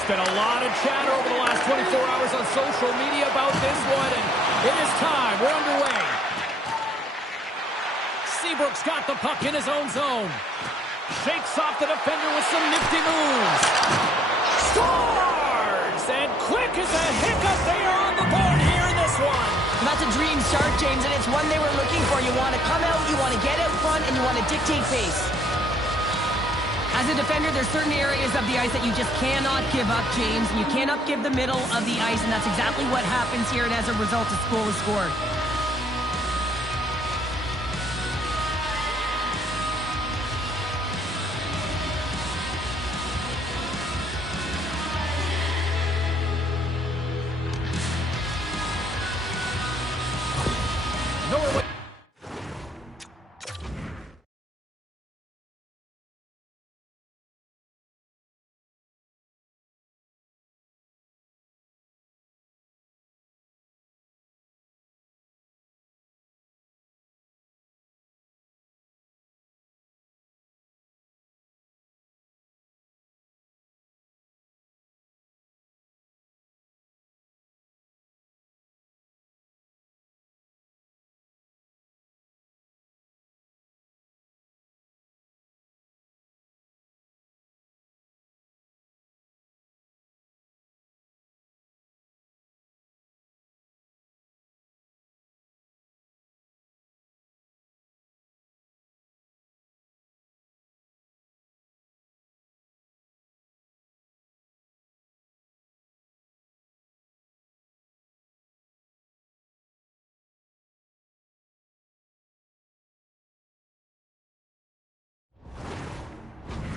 There's been a lot of chatter over the last 24 hours on social media about this one, and it is time. We're underway. Seabrook's got the puck in his own zone. Shakes off the defender with some nifty moves. Scores! And quick as a hiccup, they are on the board here in this one. That's a dream start, James, and it's one they were looking for. You want to come out, you want to get out front, and you want to dictate pace. As a defender, there's certain areas of the ice that you just cannot give up, James. You cannot give the middle of the ice, and that's exactly what happens here, and as a result, a goal is scored. Norway.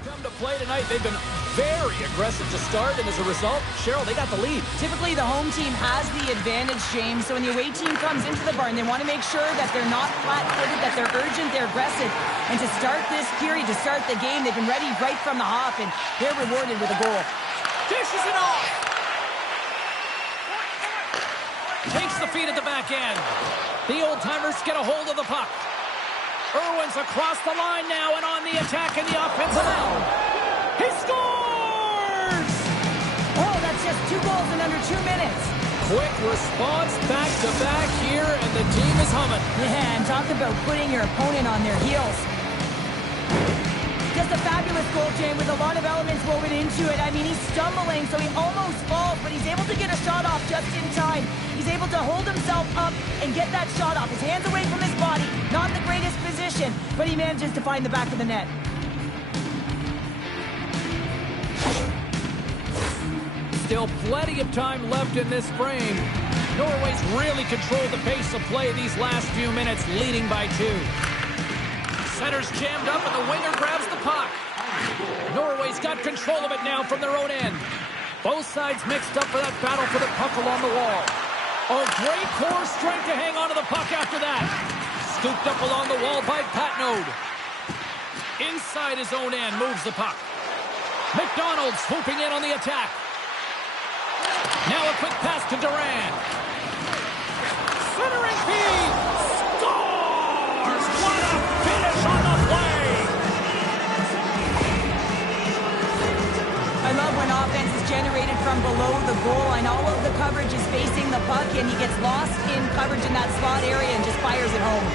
Come to play tonight. They've been very aggressive to start, and as a result, Cheryl, they got the lead. Typically, the home team has the advantage, James. So when the away team comes into the barn, they want to make sure that they're not flat-footed, that they're urgent, they're aggressive. And to start this period, to start the game, they've been ready right from the hop, and they're rewarded with a goal. Dishes it off. Takes the feed at the back end. The old-timers get a hold of the puck. Irwin's across the line now and on the attack in the offensive end. He scores! Oh, that's just 2 goals in under 2 minutes. Quick response back-to-back here, and the team is humming. Yeah, and talk about putting your opponent on their heels. Just a fabulous goal, Jane, with a lot of elements woven into it. I mean, he's stumbling, so he almost falls, but he's able to get a shot off just in time. He's able to hold himself up and get that shot off. His hands away from his body. Not the greatest position, but he manages to find the back of the net. Still plenty of time left in this frame. Norway's really controlled the pace of play these last few minutes, leading by 2. Center's jammed up, and the winger grabs the puck. Norway's got control of it now from their own end. Both sides mixed up for that battle for the puck along the wall. Oh, great core strength to hang on to the puck after that. Scooped up along the wall by Patnode. Inside his own end, moves the puck. McDonald swooping in on the attack. Now a quick pass to Durant. Centering feed. Scores! What a finish on the play! I love when offense is generated from below the goal and all of the coverage is facing the puck and he gets lost in coverage in that slot area and just fires it home.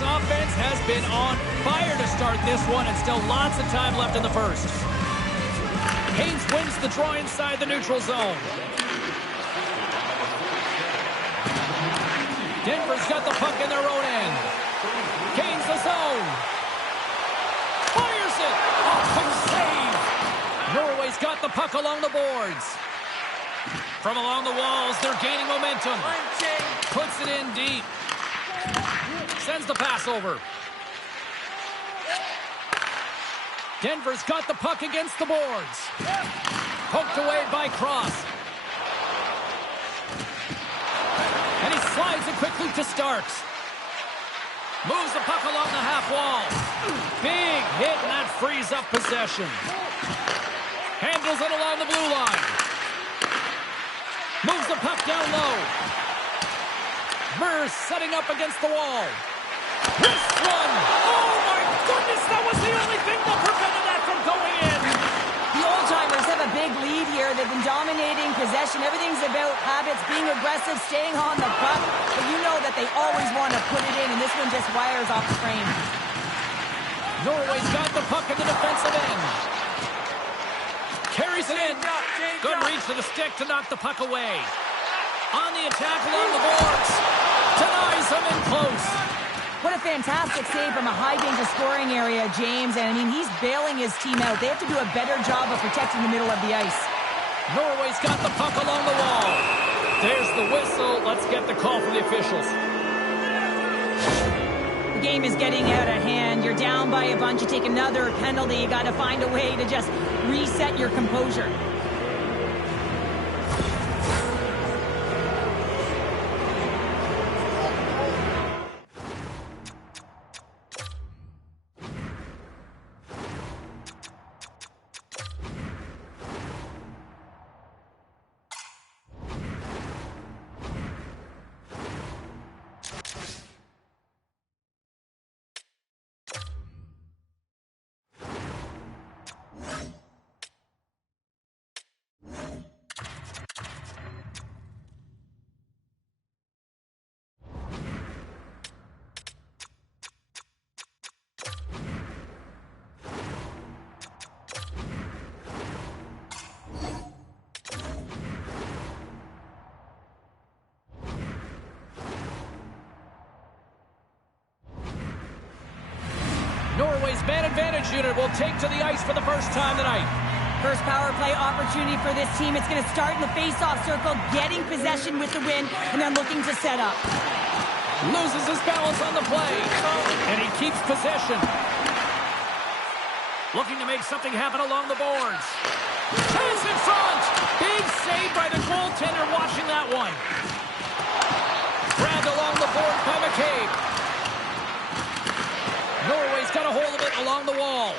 Denver's offense has been on fire to start this one, and still lots of time left in the first. Haynes wins the draw inside the neutral zone. Denver's got the puck in their own end. Gains the zone. Fires it. Oh, quick save. Norway's got the puck along the boards. From along the walls, they're gaining momentum. Puts it in deep. Sends the pass over. Denver's got the puck against the boards. Poked away by Cross. And he slides it quickly to Starks. Moves the puck along the half wall. Big hit, and that frees up possession. Handles it along the blue line. Moves the puck down low. Murs setting up against the wall. This one! Oh my goodness, that was the only thing that prevented that from going in! The Old-Timers have a big lead here. They've been dominating possession. Everything's about habits, being aggressive, staying on the puck. But you know that they always want to put it in, and this one just wires off the frame. Norway's got the puck in the defensive end. Carries it in. Good reach to the stick to knock the puck away. On the attack along the boards. Denies him in close. What a fantastic save from a high-danger scoring area, James. And, I mean, he's bailing his team out. They have to do a better job of protecting the middle of the ice. Norway's got the puck along the wall. There's the whistle. Let's get the call from the officials. The game is getting out of hand. You're down by a bunch. You take another penalty. You got to find a way to just reset your composure. Norway's man advantage unit will take to the ice for the first time tonight. First power play opportunity for this team. It's going to start in the face-off circle, getting possession with the win, and then looking to set up. Loses his balance on the play, and he keeps possession. Looking to make something happen along the boards. Chance in front! Big save by the goaltender watching that one. Grabbed along the board by McCabe. Norway's got a hold of it along the wall.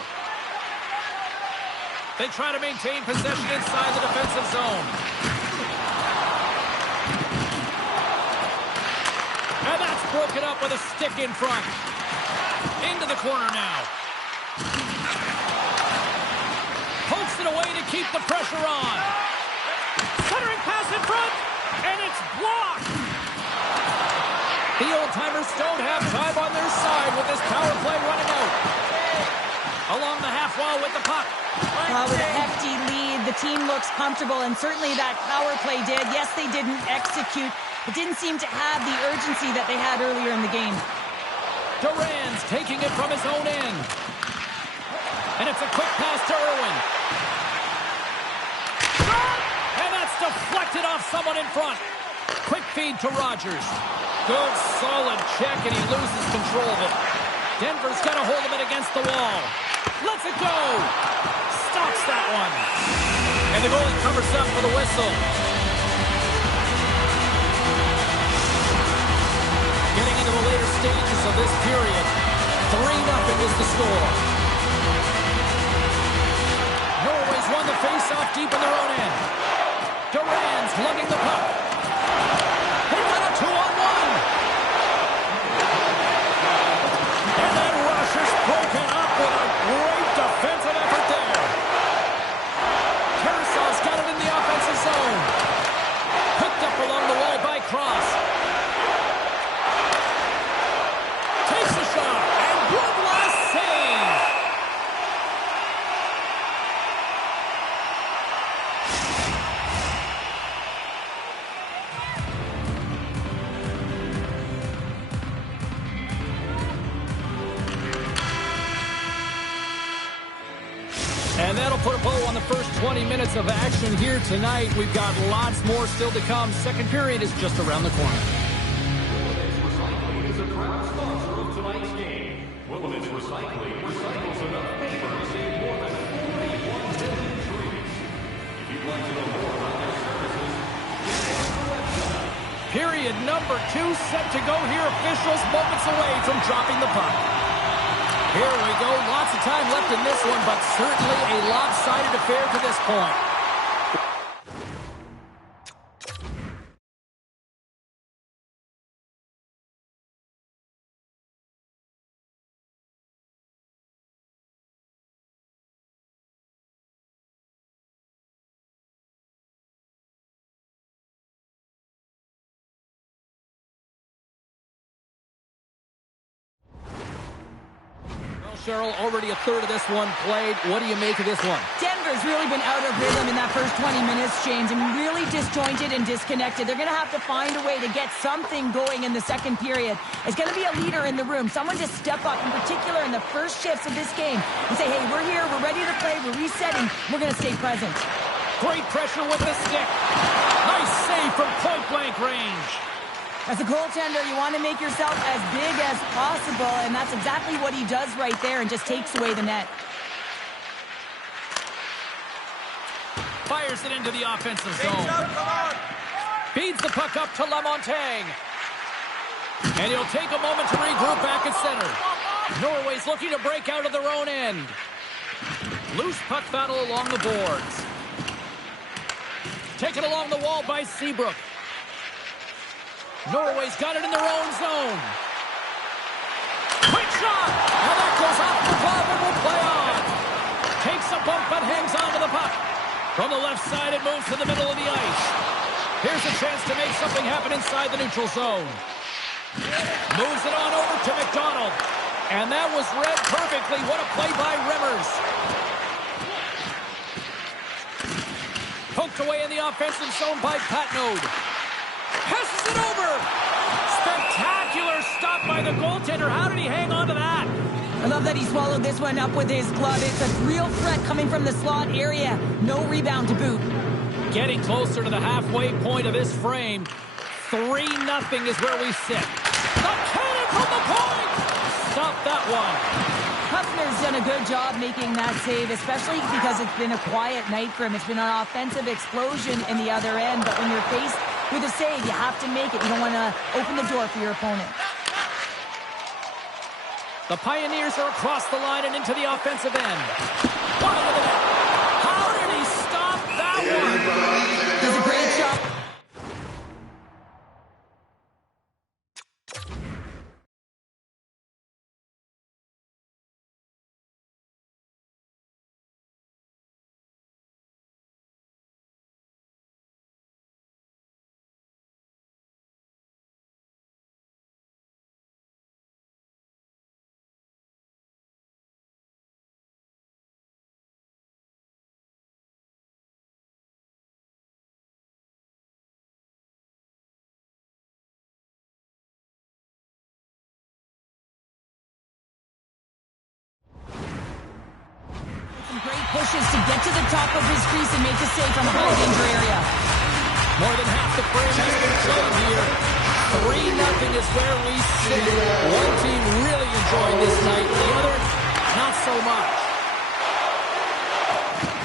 They try to maintain possession inside the defensive zone. And that's broken up with a stick in front. Into the corner now. Pokes it away to keep the pressure on. Centering pass in front, and it's blocked. The Old-Timers don't have time on their side with this power play running out. Along the half wall with the puck. With a hefty lead, the team looks comfortable, and certainly that power play did. Yes, they didn't execute. It didn't seem to have the urgency that they had earlier in the game. Duran's taking it from his own end. And it's a quick pass to Irwin. And that's deflected off someone in front. Quick feed to Rogers. Good, solid check, and he loses control of it. Denver's got a hold of it against the wall. Lets it go. Stops that one. And the goalie covers up for the whistle. Getting into the later stages of this period, 3-0 is the score. Norway's won the face-off deep in their own end. Duran's lugging the puck. They've got a 2-on-1. And that rush is broken up with a great defensive effort there. Carousel's got it in the offensive zone. Picked up along the wall by Cross. Takes a shot. put a bow on the first 20 minutes of action here tonight. We've got lots more still to come. Second period is just around the corner. Wilderness Recycling is a proud sponsor of tonight's game. Wilderness Recycling recycles enough paper to save more than 41 million trees. If you'd like to know more about their services, visit the website. Period number 2 set to go here. Officials moments away from dropping the puck. Here we go. Lots of time left in this one, but certainly a lopsided affair to this point. Cheryl, already a third of this one played. What do you make of this one? Denver's really been out of rhythm in that first 20 minutes, James, and really disjointed and disconnected. They're going to have to find a way to get something going in the second period. It's going to be a leader in the room, someone to step up, in particular in the first shifts of this game, and say, hey, we're here, we're ready to play, we're resetting, we're going to stay present. Great pressure with the stick. Nice save from point-blank range. As a goaltender, you want to make yourself as big as possible, and that's exactly what he does right there and just takes away the net. Fires it into the offensive James zone. up, come on. Feeds the puck up to Lamontagne. And he'll take a moment to regroup back at center. Norway's looking to break out of their own end. Loose puck battle along the boards. Taken along the wall by Seabrook. Norway's got it in their own zone. Quick shot! And that goes off the glove and will play on. Takes a bump but hangs on to the puck. From the left side, it moves to the middle of the ice. Here's a chance to make something happen inside the neutral zone. Moves it on over to McDonald. And that was read perfectly. What a play by Remmers. Poked away in the offensive zone by Patnode. Passes it over. Spectacular stop by the goaltender. How did he hang on to that? I love that he swallowed this one up with his glove. It's a real threat coming from the slot area. No rebound to boot. Getting closer to the halfway point of this frame. 3-0 is where we sit. The cannon from the point. Stop that one. Huffner's done a good job making that save, especially because it's been a quiet night for him. It's been an offensive explosion in the other end, but when you're faced with a save, you have to make it. You don't want to open the door for your opponent. The Pioneers are across the line and into the offensive end. One into the net. How did he stop that one? Does a great job. Great pushes to get to the top of his crease and make a save from a high danger area. More than half the frame has been played here. 3-0 is where we sit. One team really enjoying this night. The other, not so much.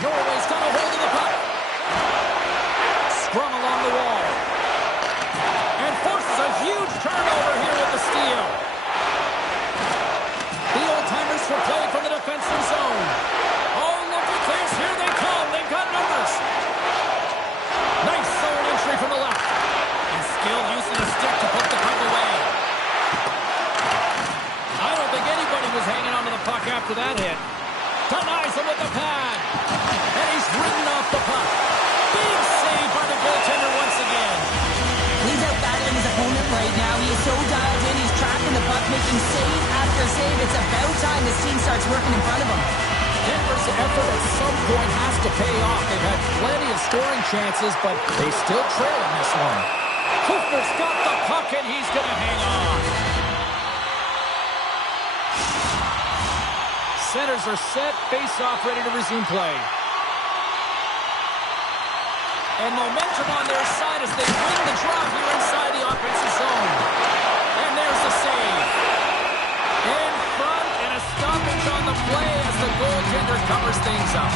Norway's got a hold of the puck. Scrum along the wall. And forces a huge turnover here with the steal. The old-timers for play from the defensive zone. Oh, look at this. Here they come. They've got numbers. Nice zone entry from the left. And Skill using a stick to put the puck away. I don't think anybody was hanging onto the puck after that hit. Denies him with the pad. And he's ridden off the puck. Big save by the goaltender once again. He's out battling his opponent right now. He is so dialed in. He's tracking the puck, making save after save. It's about time this team starts working in front of him. Denver's effort at some point has to pay off. They've had plenty of scoring chances, but they still trail in this one. Hooper's got the puck, and he's going to hang on. Centers are set. Face-off ready to resume play. And momentum on their side as they win the draw here inside the offensive zone. And there's the save. In front, and a stoppage on the play as the goaltender covers things up.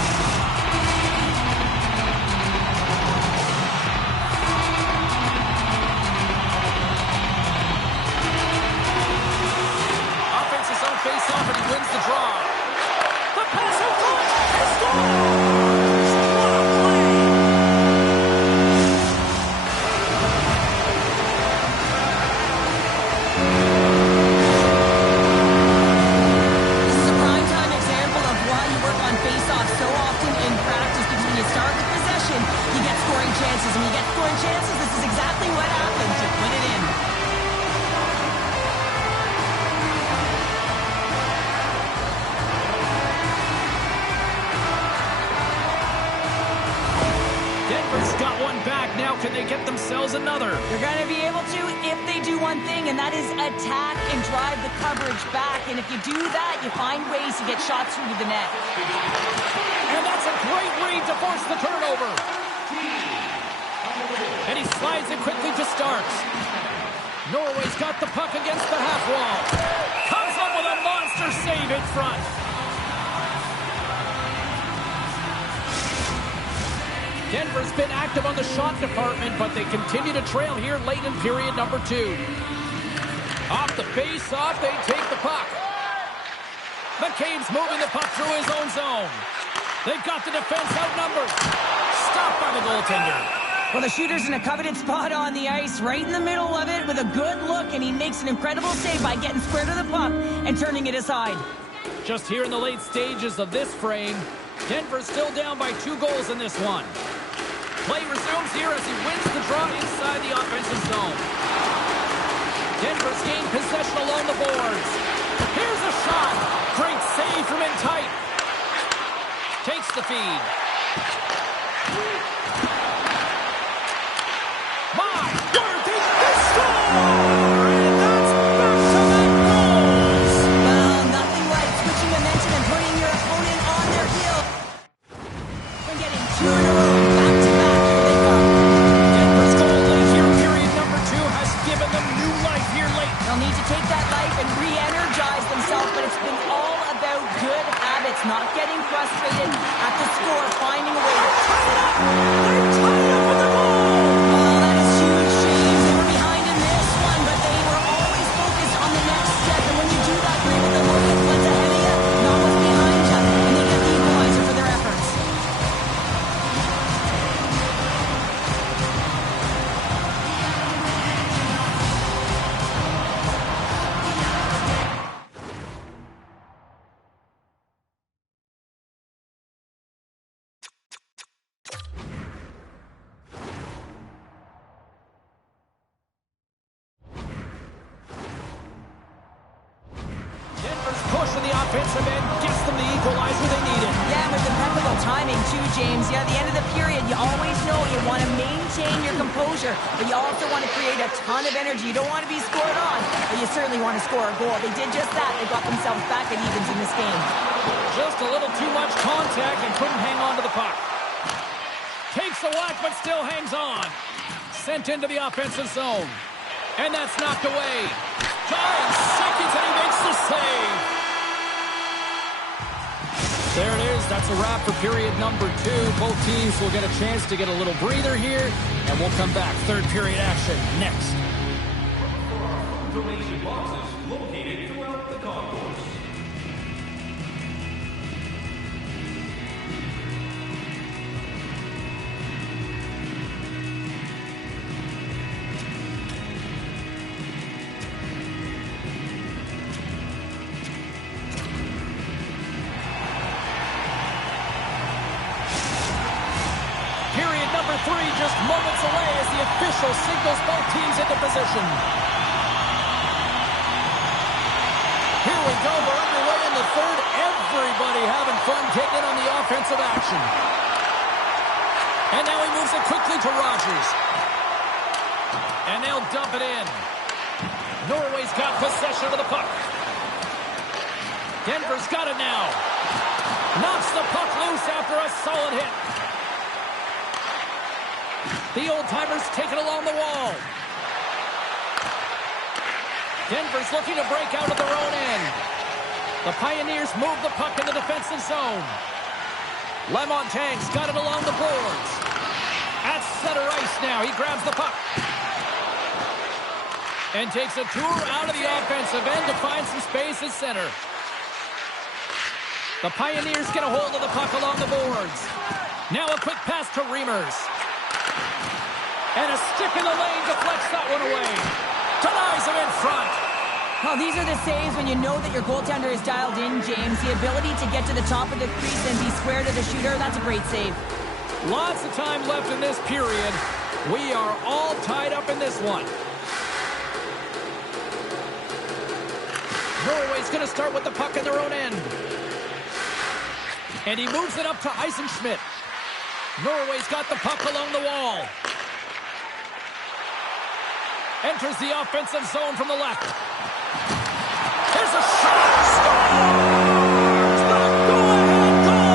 Offensive zone face-off, and he wins the draw. The pass in front, and scores! What a play! This is a prime-time example of why you work on face-off so often in practice, because when you start with possession, you get scoring chances. And when you get scoring chances, this is exactly what happens. You put it in. Denver's got one back. Now can they get themselves another? You're going to be able to if they do one thing, and that is attack and drive the coverage back. And if you do that, you find ways to get shots through to the net. And that's a great read to force the turnover. And he slides it quickly to Starks. Norway's got the puck against the half wall. Comes up with a monster save in front. Denver's been active on the shot department, but they continue to trail here late in period number 2. Off the face-off, they take the puck. McCabe's moving the puck through his own zone. They've got the defense outnumbered. Stopped by the goaltender. Well, the shooter's in a coveted spot on the ice, right in the middle of it with a good look, and he makes an incredible save by getting square to the puck and turning it aside. Just here in the late stages of this frame, Denver's still down by 2 goals in this one. Play resumes here as he wins the draw inside the offensive zone. Denver's gained possession along the boards. Here's a shot. Great save from in tight. Takes the feed. My word, they score! And that's back-to-back goals! Well, nothing like switching momentum and putting your opponent on their heel. And getting 2 in a row, back-to-back, here they come. Denver's goal late here in period number 2 has given them new life here late. They'll need to take that life and re-energize themselves, but it's been all about good habits, not getting frustrated at the score, finding a way to tie it up. They're tied up with the goal! Well, that is huge, James. They were behind in this one, but they were always focused on the next step. And when you do that, you're able to look at what's ahead of you, not what's behind you, and they get the equalizer for their efforts. Denver's push in the offensive end gets them the equalizer they needed. Yeah, with impeccable timing too, James. Yeah, at the end of the period, you always know you want to maintain your composure, but you also want to create a ton of energy. You don't want to be scored on, but you certainly want to score a goal. They did just that. They got themselves back at evens in this game. Just a little too much contact and couldn't hang on to the puck. Takes a whack, but still hangs on. Sent into the offensive zone. And that's knocked away. 5 seconds, and he makes the save. There it is. That's a wrap for period number 2. Both teams will get a chance to get a little breather here, and we'll come back. Third period action next. Donation boxes located throughout the concourse. Period number 3 just moments away as the official signals both teams into position. Here we go. We're underway in the third. Everybody having fun getting in on the offensive action. And now he moves it quickly to Rogers. And they'll dump it in. Norway's got possession of the puck. Denver's got it now. Knocks the puck loose after a solid hit. The old-timers take it along the wall. Denver's looking to break out of their own end. The Pioneers move the puck in the defensive zone. LeMontagne's got it along the boards. At center ice now, he grabs the puck. And takes a tour out of the offensive end to find some space at center. The Pioneers get a hold of the puck along the boards. Now a quick pass to Reimers. And a stick in the lane deflects that one away. Denies him in front. Well, these are the saves when you know that your goaltender is dialed in, James. The ability to get to the top of the crease and be square to the shooter, that's a great save. Lots of time left in this period. We are all tied up in this one. Norway's going to start with the puck in their own end. And he moves it up to Eisenschmidt. Norway's got the puck along the wall. Enters the offensive zone from the left. Here's a shot. Scores! The go-ahead goal!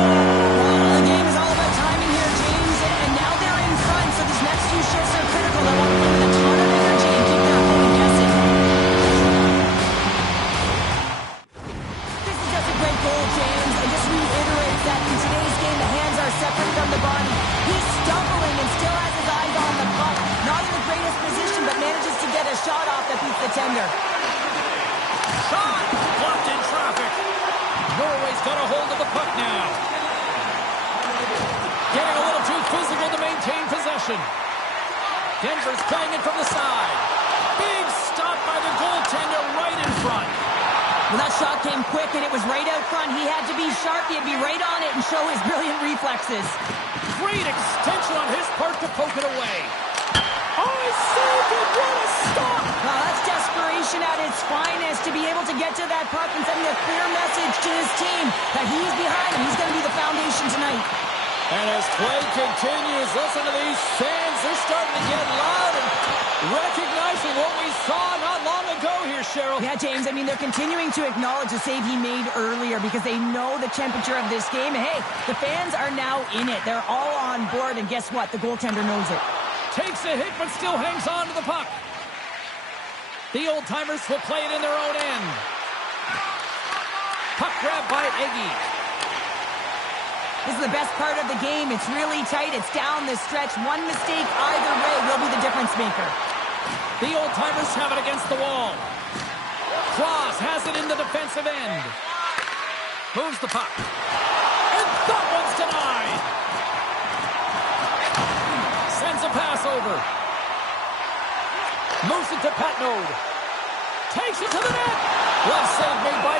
Well, the game is all about timing here, James. And now they're in front, so these next few shifts are critical. They want to play with a ton of energy and keep their opponent guessing. This is just a great goal, James. And just reiterates that in today's game, the hands are separate from the body. He's stumbling and still has his eyes on the puck. Not in the greatest position, but manages to get a shot off that beats the tender. Shot! Blocked in traffic. Norway's got a hold of the puck now. Getting a little too physical to maintain possession. Denver's playing it from the side. Big stop by the goaltender right in front. Well, that shot came quick, and it was right out front. He had to be sharp. He had to be right on it and show his brilliant reflexes. Great extension on his part to poke it away. Oh, he saved it! What a stop! Well, that's desperation at its finest, to be able to get to that puck and sending a clear message to his team that he's behind him. He's going to be the foundation tonight. And as play continues, listen to these fans. They're starting to get loud and recognizing what we saw not long ago here, Cheryl. Yeah, James, I mean, they're continuing to acknowledge the save he made earlier because they know the temperature of this game. Hey, the fans are now in it. They're all on board, and guess what? The goaltender knows it. Takes a hit, but still hangs on to the puck. The old-timers will play it in their own end. Puck grab by Eggy. This is the best part of the game. It's really tight. It's down the stretch. One mistake either way will be the difference maker. The old-timers have it against the wall. Cross has it in the defensive end. Moves the puck. And that one's denied. Sends a pass over. Moves it to Patnode. Takes it to the net. Left save made by...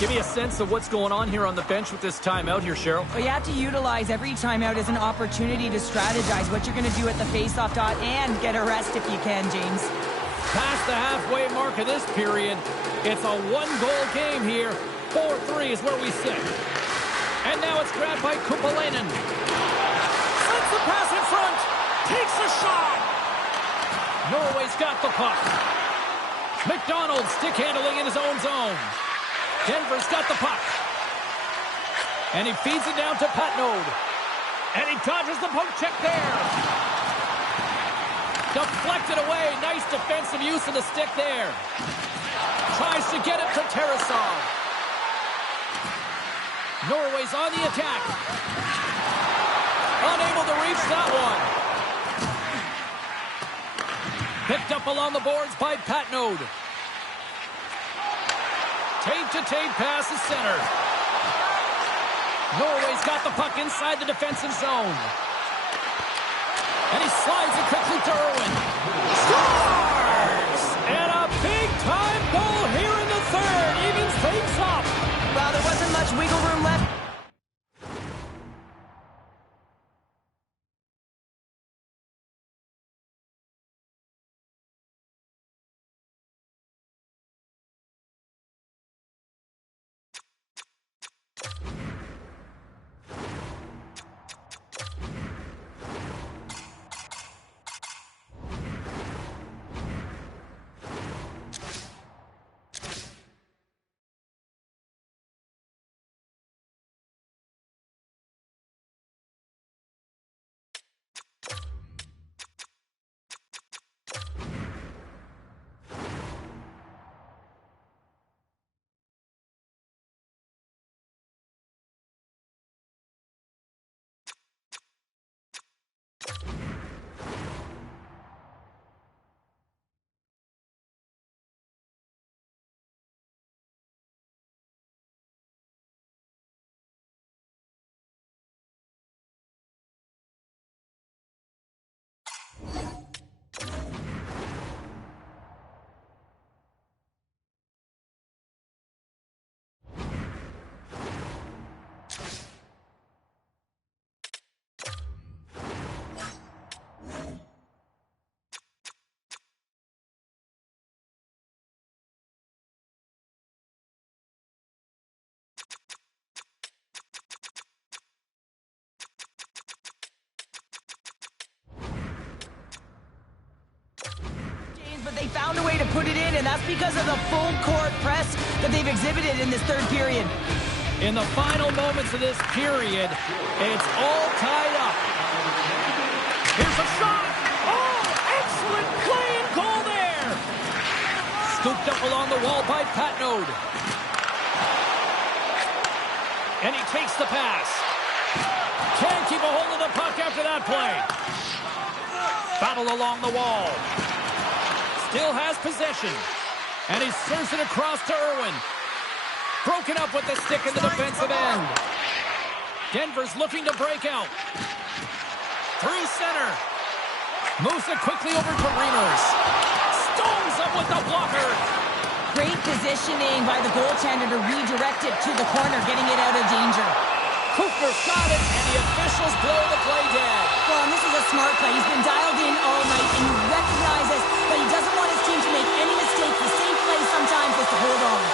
Give me a sense of what's going on here on the bench with this timeout here, Cheryl. Well, you have to utilize every timeout as an opportunity to strategize what you're going to do at the faceoff dot and get a rest if you can, James. Past the halfway mark of this period, it's a one-goal game here. 4-3 is where we sit. And now it's grabbed by Kupalainen. Sends the pass in front. Takes a shot. Norway's got the puck. McDonald stick handling in his own zone. Denver's got the puck. And he feeds it down to Patnode. And he dodges the poke check there. Deflected away. Nice defensive use of the stick there. Tries to get it to Tarasov. Norway's on the attack. Unable to reach that one. Picked up along the boards by Patnode. Tape-to-tape pass is center. Norway's got the puck inside the defensive zone. And he slides it quickly to Irwin. Scores! And a big-time goal here in the third. Evens things up. there wasn't much wiggle room left. But they found a way to put it in, and that's because of the full court press that they've exhibited in this third period. In the final moments of this period, it's all tied up. Here's a shot. Oh, excellent clean goal there. Scooped up along the wall by Patnode. And he takes the pass. Can't keep a hold of the puck after that play. Battle along the wall. Still has possession. And he serves it across to Irwin. Broken up with the stick in the defensive end. Denver's looking to break out. Through center. Moves it quickly over to Reimers. Stones up with the blocker. Great positioning by the goaltender to redirect it to the corner, getting it out of danger. Kufner's got it, and the officials blow the play dead. Well, and this is a smart play. He's been dialed in all night, and he recognizes that he doesn't want his team to make any mistakes. The safe play sometimes is to hold on.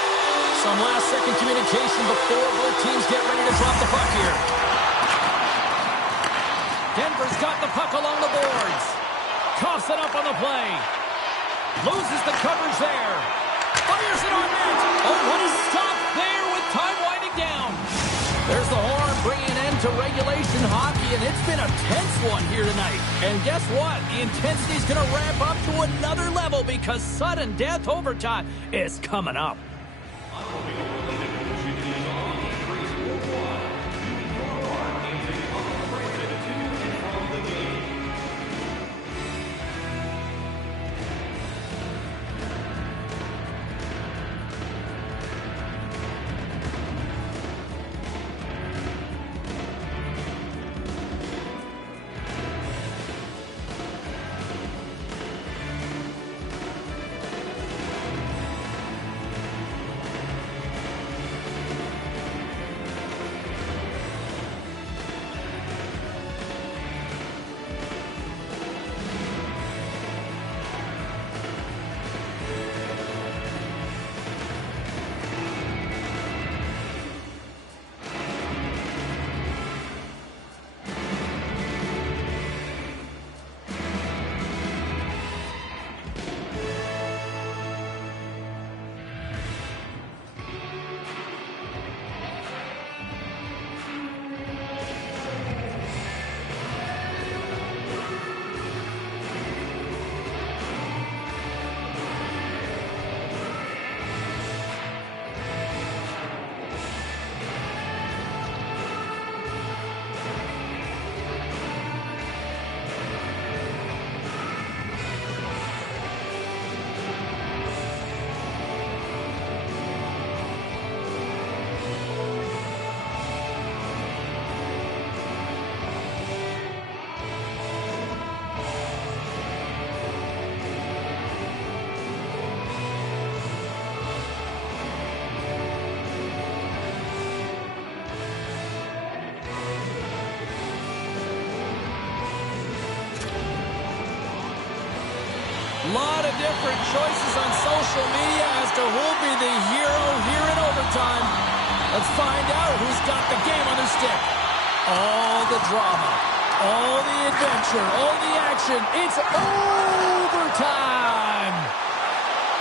Some last-second communication before both teams get ready to drop the puck here. Denver's got the puck along the boards. Coughs it up on the play. Loses the coverage there. Fires it on net. Oh, what a stop there with time winding down. There's the horn bringing an end to regulation hockey, and it's been a tense one here tonight. And guess what? The intensity's going to ramp up to another level because sudden death overtime is coming up. Lot of different choices on social media as to who'll be the hero here in overtime. Let's find out who's got the game on their stick. All the drama, all the adventure, all the action. It's overtime.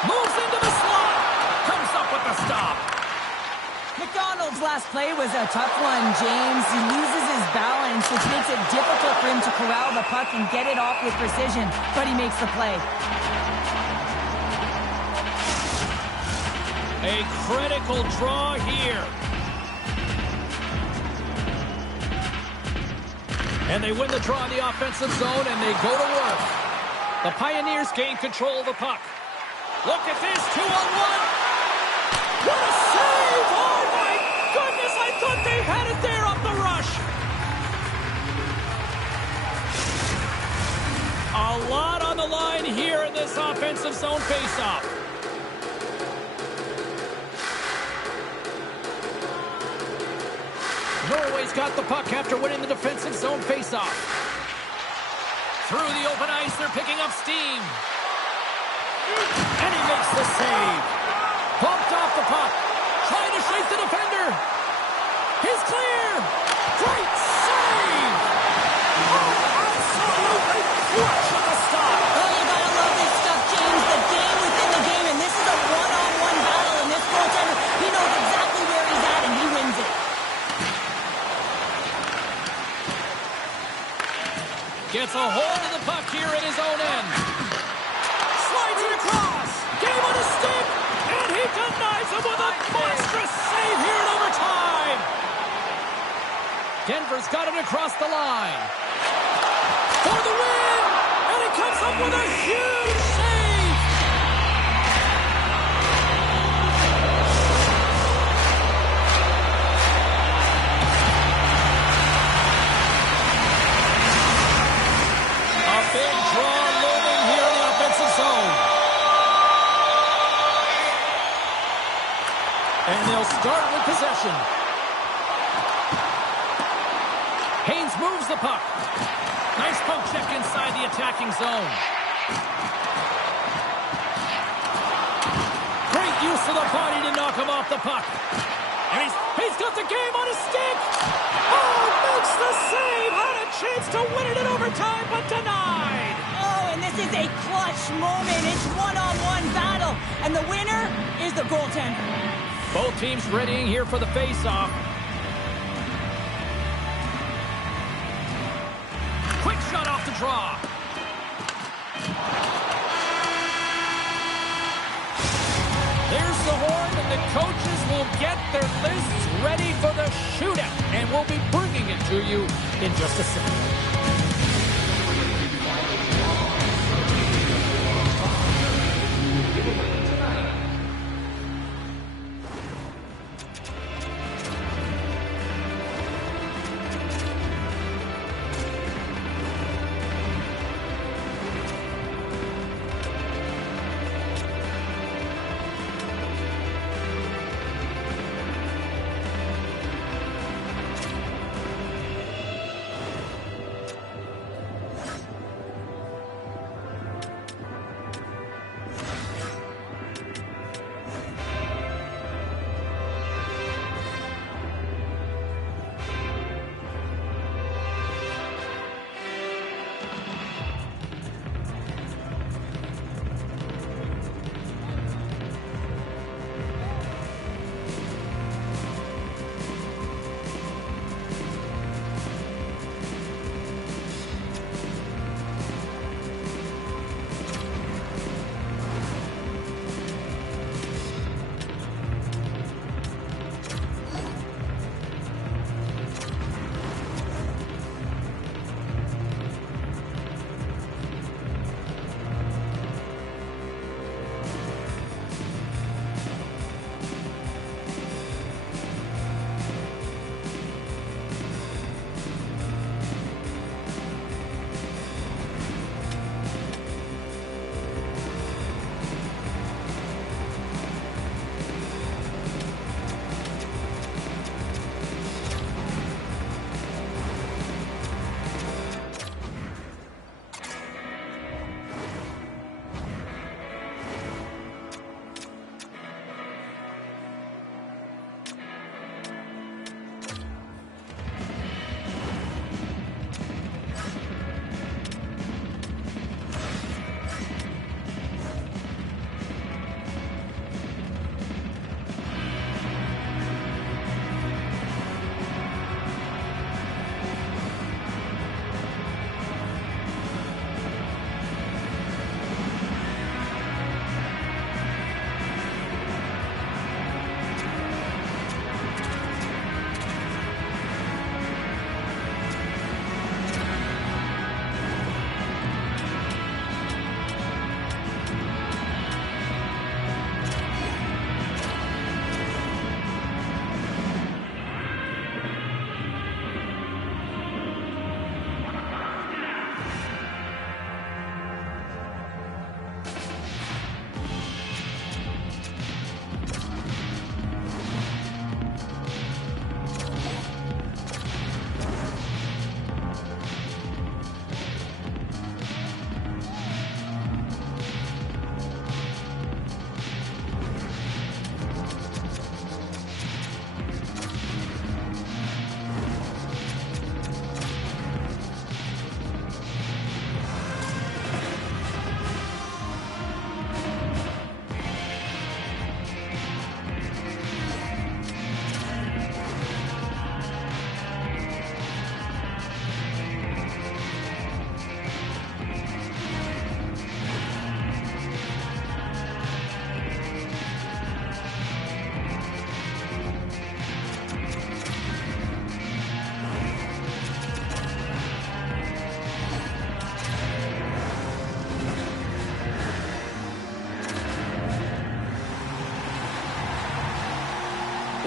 Moves into the slot. Comes up with the stop. McDonald's last play was a tough one, James. He loses his balance, which makes it difficult for him to corral the puck and get it off with precision, but he makes the play. A critical draw here. And they win the draw in the offensive zone, and they go to work. The Pioneers gain control of the puck. Look at this, 2-on-1. What a save! Oh, my goodness, I thought they had it there off the rush. A lot on the line here in this offensive zone faceoff. Norway's got the puck after winning the defensive zone faceoff. Through the open ice, they're picking up steam. And he makes the save. Bumped off the puck. Trying to shake the defender. He's clear. Great save. Oh, absolutely flush with the stop. Oh, you gotta love this stuff, James. The game within the game, and this is a one-on-one battle, and this goaltender, he knows exactly where he's at, and he wins it. Gets a hold of the puck here in his own end. Slides it across. Game on his stick. And he denies him with a monstrous save here in overtime. Denver's got it across the line. For the win. And he comes up with a huge save. A big draw looming here in the offensive zone. And they'll start with possession. Haynes moves the puck. Nice poke check inside the attacking zone. Great use of the body to knock him off the puck. And he's got the game on his stick. Oh, makes the save. Had a chance to win it in overtime, but denied. Oh, and this is a clutch moment. It's one-on-one battle, and the winner is the goaltender. Both teams readying here for the face-off. Quick shot off the draw. There's the horn, and the coaches will get their lists ready for the shootout. And we'll be bringing it to you in just a second.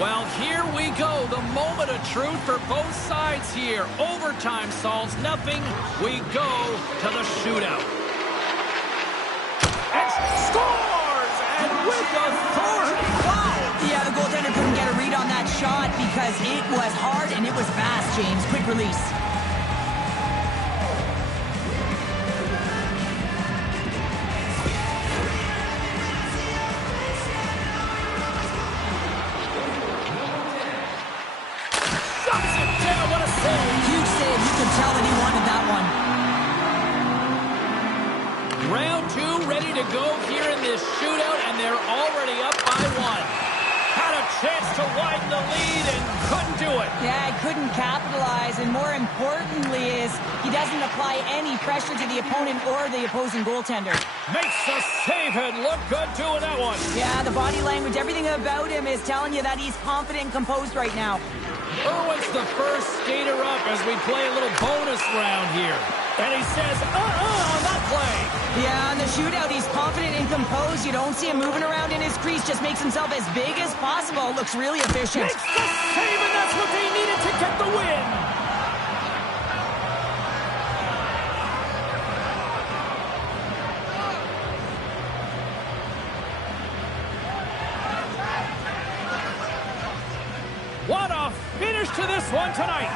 Well, here we go. The moment of truth for both sides here. Overtime solves nothing. We go to the shootout. And scores! And with authority. Wow! Yeah, the goaltender couldn't get a read on that shot because it was hard and it was fast, James. Quick release. Shuts it down. What a save. Huge save. You could tell that he wanted that one. Round two ready to go here in this shootout, and they're already up by one. Had a chance to widen the lead and couldn't do it. Yeah, he couldn't capitalize, and more importantly is he doesn't apply any pressure to the opponent or the opposing goaltender. Makes the save and look good doing that one. Yeah, the body language, everything about him is telling you that he's confident and composed right now. Irwin's the first skater up as we play a little bonus round here. And he says, on that play. Yeah, on the shootout, he's confident and composed. You don't see him moving around in his crease. Just makes himself as big as possible. Looks really efficient. Makes the save, and that's what they needed to get the win. What a finish to this one tonight.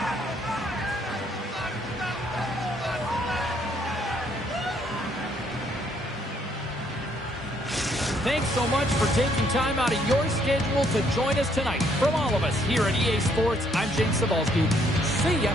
Thanks so much for taking time out of your schedule to join us tonight. From all of us here at EA Sports, I'm James Cybulski. See ya.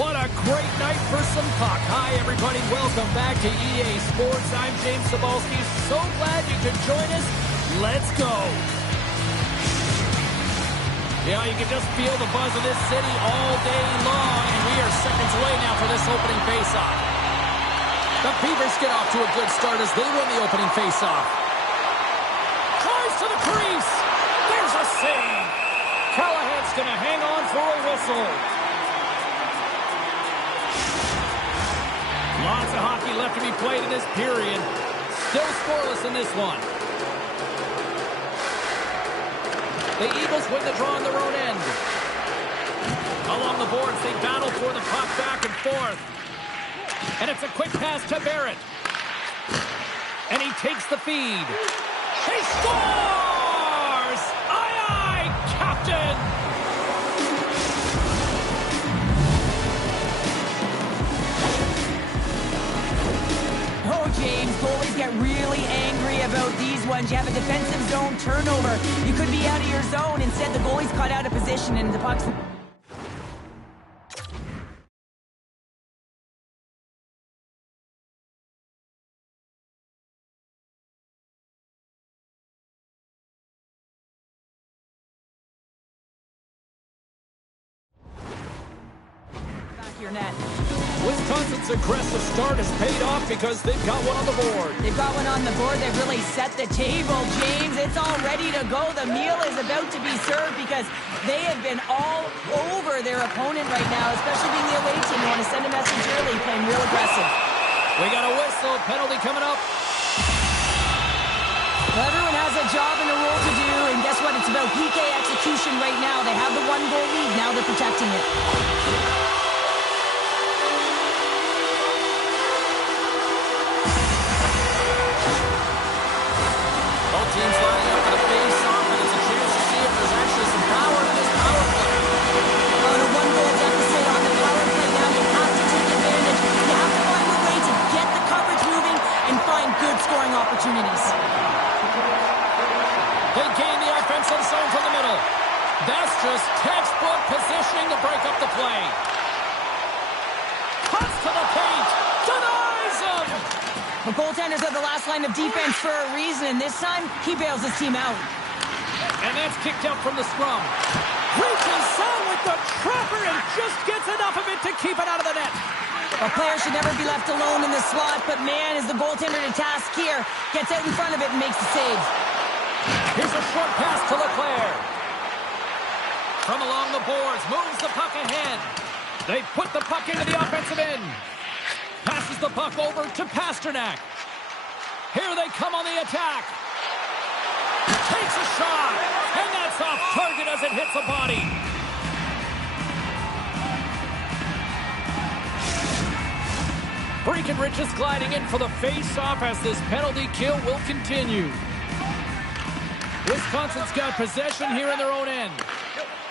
What a great night for some puck. Hi, everybody. Welcome back to EA Sports. I'm James Cybulski. So glad you could join us. Let's go. Yeah, you can just feel the buzz of this city all day long, and we are seconds away now for this opening faceoff. The Beavers get off to a good start as they win the opening faceoff. Drives to the crease. There's a save. Callahan Barrett's going to hang on for a whistle. Lots of hockey left to be played in this period. Still scoreless in this one. The Eagles win the draw on their own end. Along the boards, they battle for the puck back and forth. And it's a quick pass to Barrett. And he takes the feed. He scores! Aye, aye, Captain! Oh, James, goalies get really angry about these ones. You have a defensive zone turnover. You could be out of your zone. Instead, the goalie's caught out of position and the puck's... your net. Wisconsin's aggressive start has paid off because they've got one on the board. They've got one on the board. They've really set the table, James. It's all ready to go. The meal is about to be served because they have been all over their opponent right now, especially being the away team. You want to send a message early, playing real aggressive. We got a whistle. Penalty coming up. Well, everyone has a job and a role to do, and guess what? It's about PK execution right now. They have the one-goal lead. Now they're protecting it. Teams lining up for the face-off, and there's a chance to see if there's actually some power in this power play. On a one-goal deficit on the power play now, you have to take advantage. You have to find a way to get the coverage moving and find good scoring opportunities. They gain the offensive zone from the middle. That's just textbook positioning to break up the play. Cuts to the paint. Denies him. The goaltenders are the last line of defense for a reason, and this time, he bails his team out. And that's kicked out from the scrum. Reaches on with the trapper and just gets enough of it to keep it out of the net. A player should never be left alone in the slot, but man, is the goaltender to task here. Gets out in front of it and makes the save. Here's a short pass to Leclerc. From along the boards, moves the puck ahead. They put the puck into the offensive end. Passes the puck over to Pasternak. Here they come on the attack. Takes a shot, and that's off target as it hits a body. Breckenridge is gliding in for the face-off as this penalty kill will continue. Wisconsin's got possession here in their own end.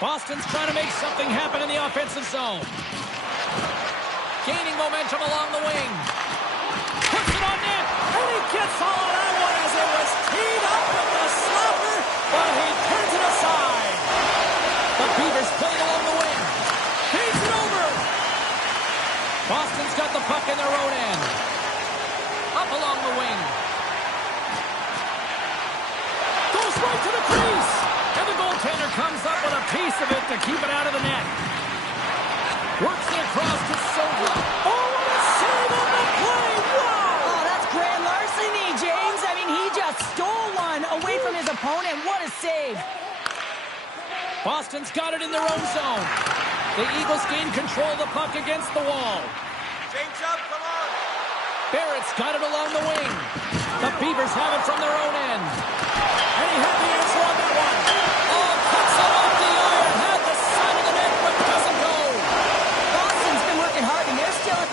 Boston's trying to make something happen in the offensive zone. Gaining momentum along the wing. Puts it on net, and he gets all of that one as it was teed up with the slapper, but he turns it aside. The Beavers play it along the wing. Feeds it over. Boston's got the puck in their own end. Up along the wing. Goes right to the crease. And the goaltender comes up with a piece of it to keep it out of the net. Works it across to Silva. Oh, what a save on the play! Wow! Oh, that's grand larceny, James. I mean, he just stole one away from his opponent. What a save. Boston's got it in their own zone. The Eagles gain control of the puck against the wall. Change up, come on. Barrett's got it along the wing. The Beavers have it from their own end. And he had the answer on that one. Oh, cuts it off the iron. Had the side of the net, but doesn't go. Boston's been working hard, and they're still...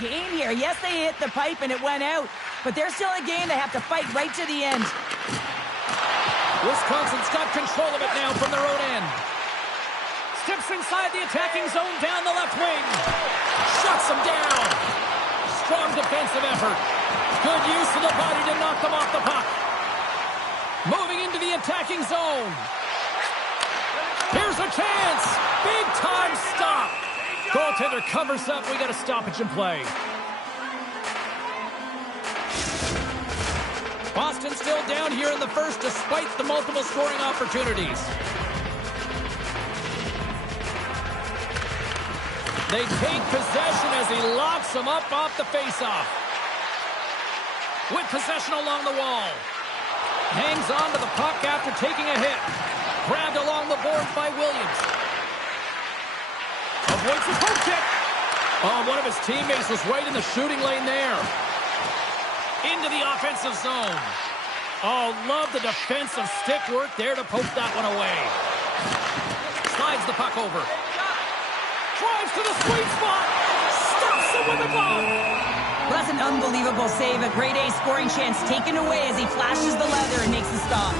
game here. Yes, they hit the pipe and it went out, but they're still a game they have to fight right to the end. Wisconsin's got control of it now from their own end. Steps inside the attacking zone down the left wing. Shuts them down. Strong defensive effort. Good use of the body to knock them off the puck. Moving into the attacking zone. Here's a chance. Big time stop. Goaltender covers up. We got a stoppage in play. Boston still down here in the first despite the multiple scoring opportunities. They take possession as he locks them up off the faceoff. With possession along the wall. Hangs on to the puck after taking a hit. Grabbed along the boards by Williams. Avoids the poke check. Oh, one of his teammates was right in the shooting lane there. Into the offensive zone. Oh, love the defensive stick work there to poke that one away. Slides the puck over. Drives to the sweet spot. Stops it with a glove. Well, that's an unbelievable save. A grade A scoring chance taken away as he flashes the leather and makes the stop.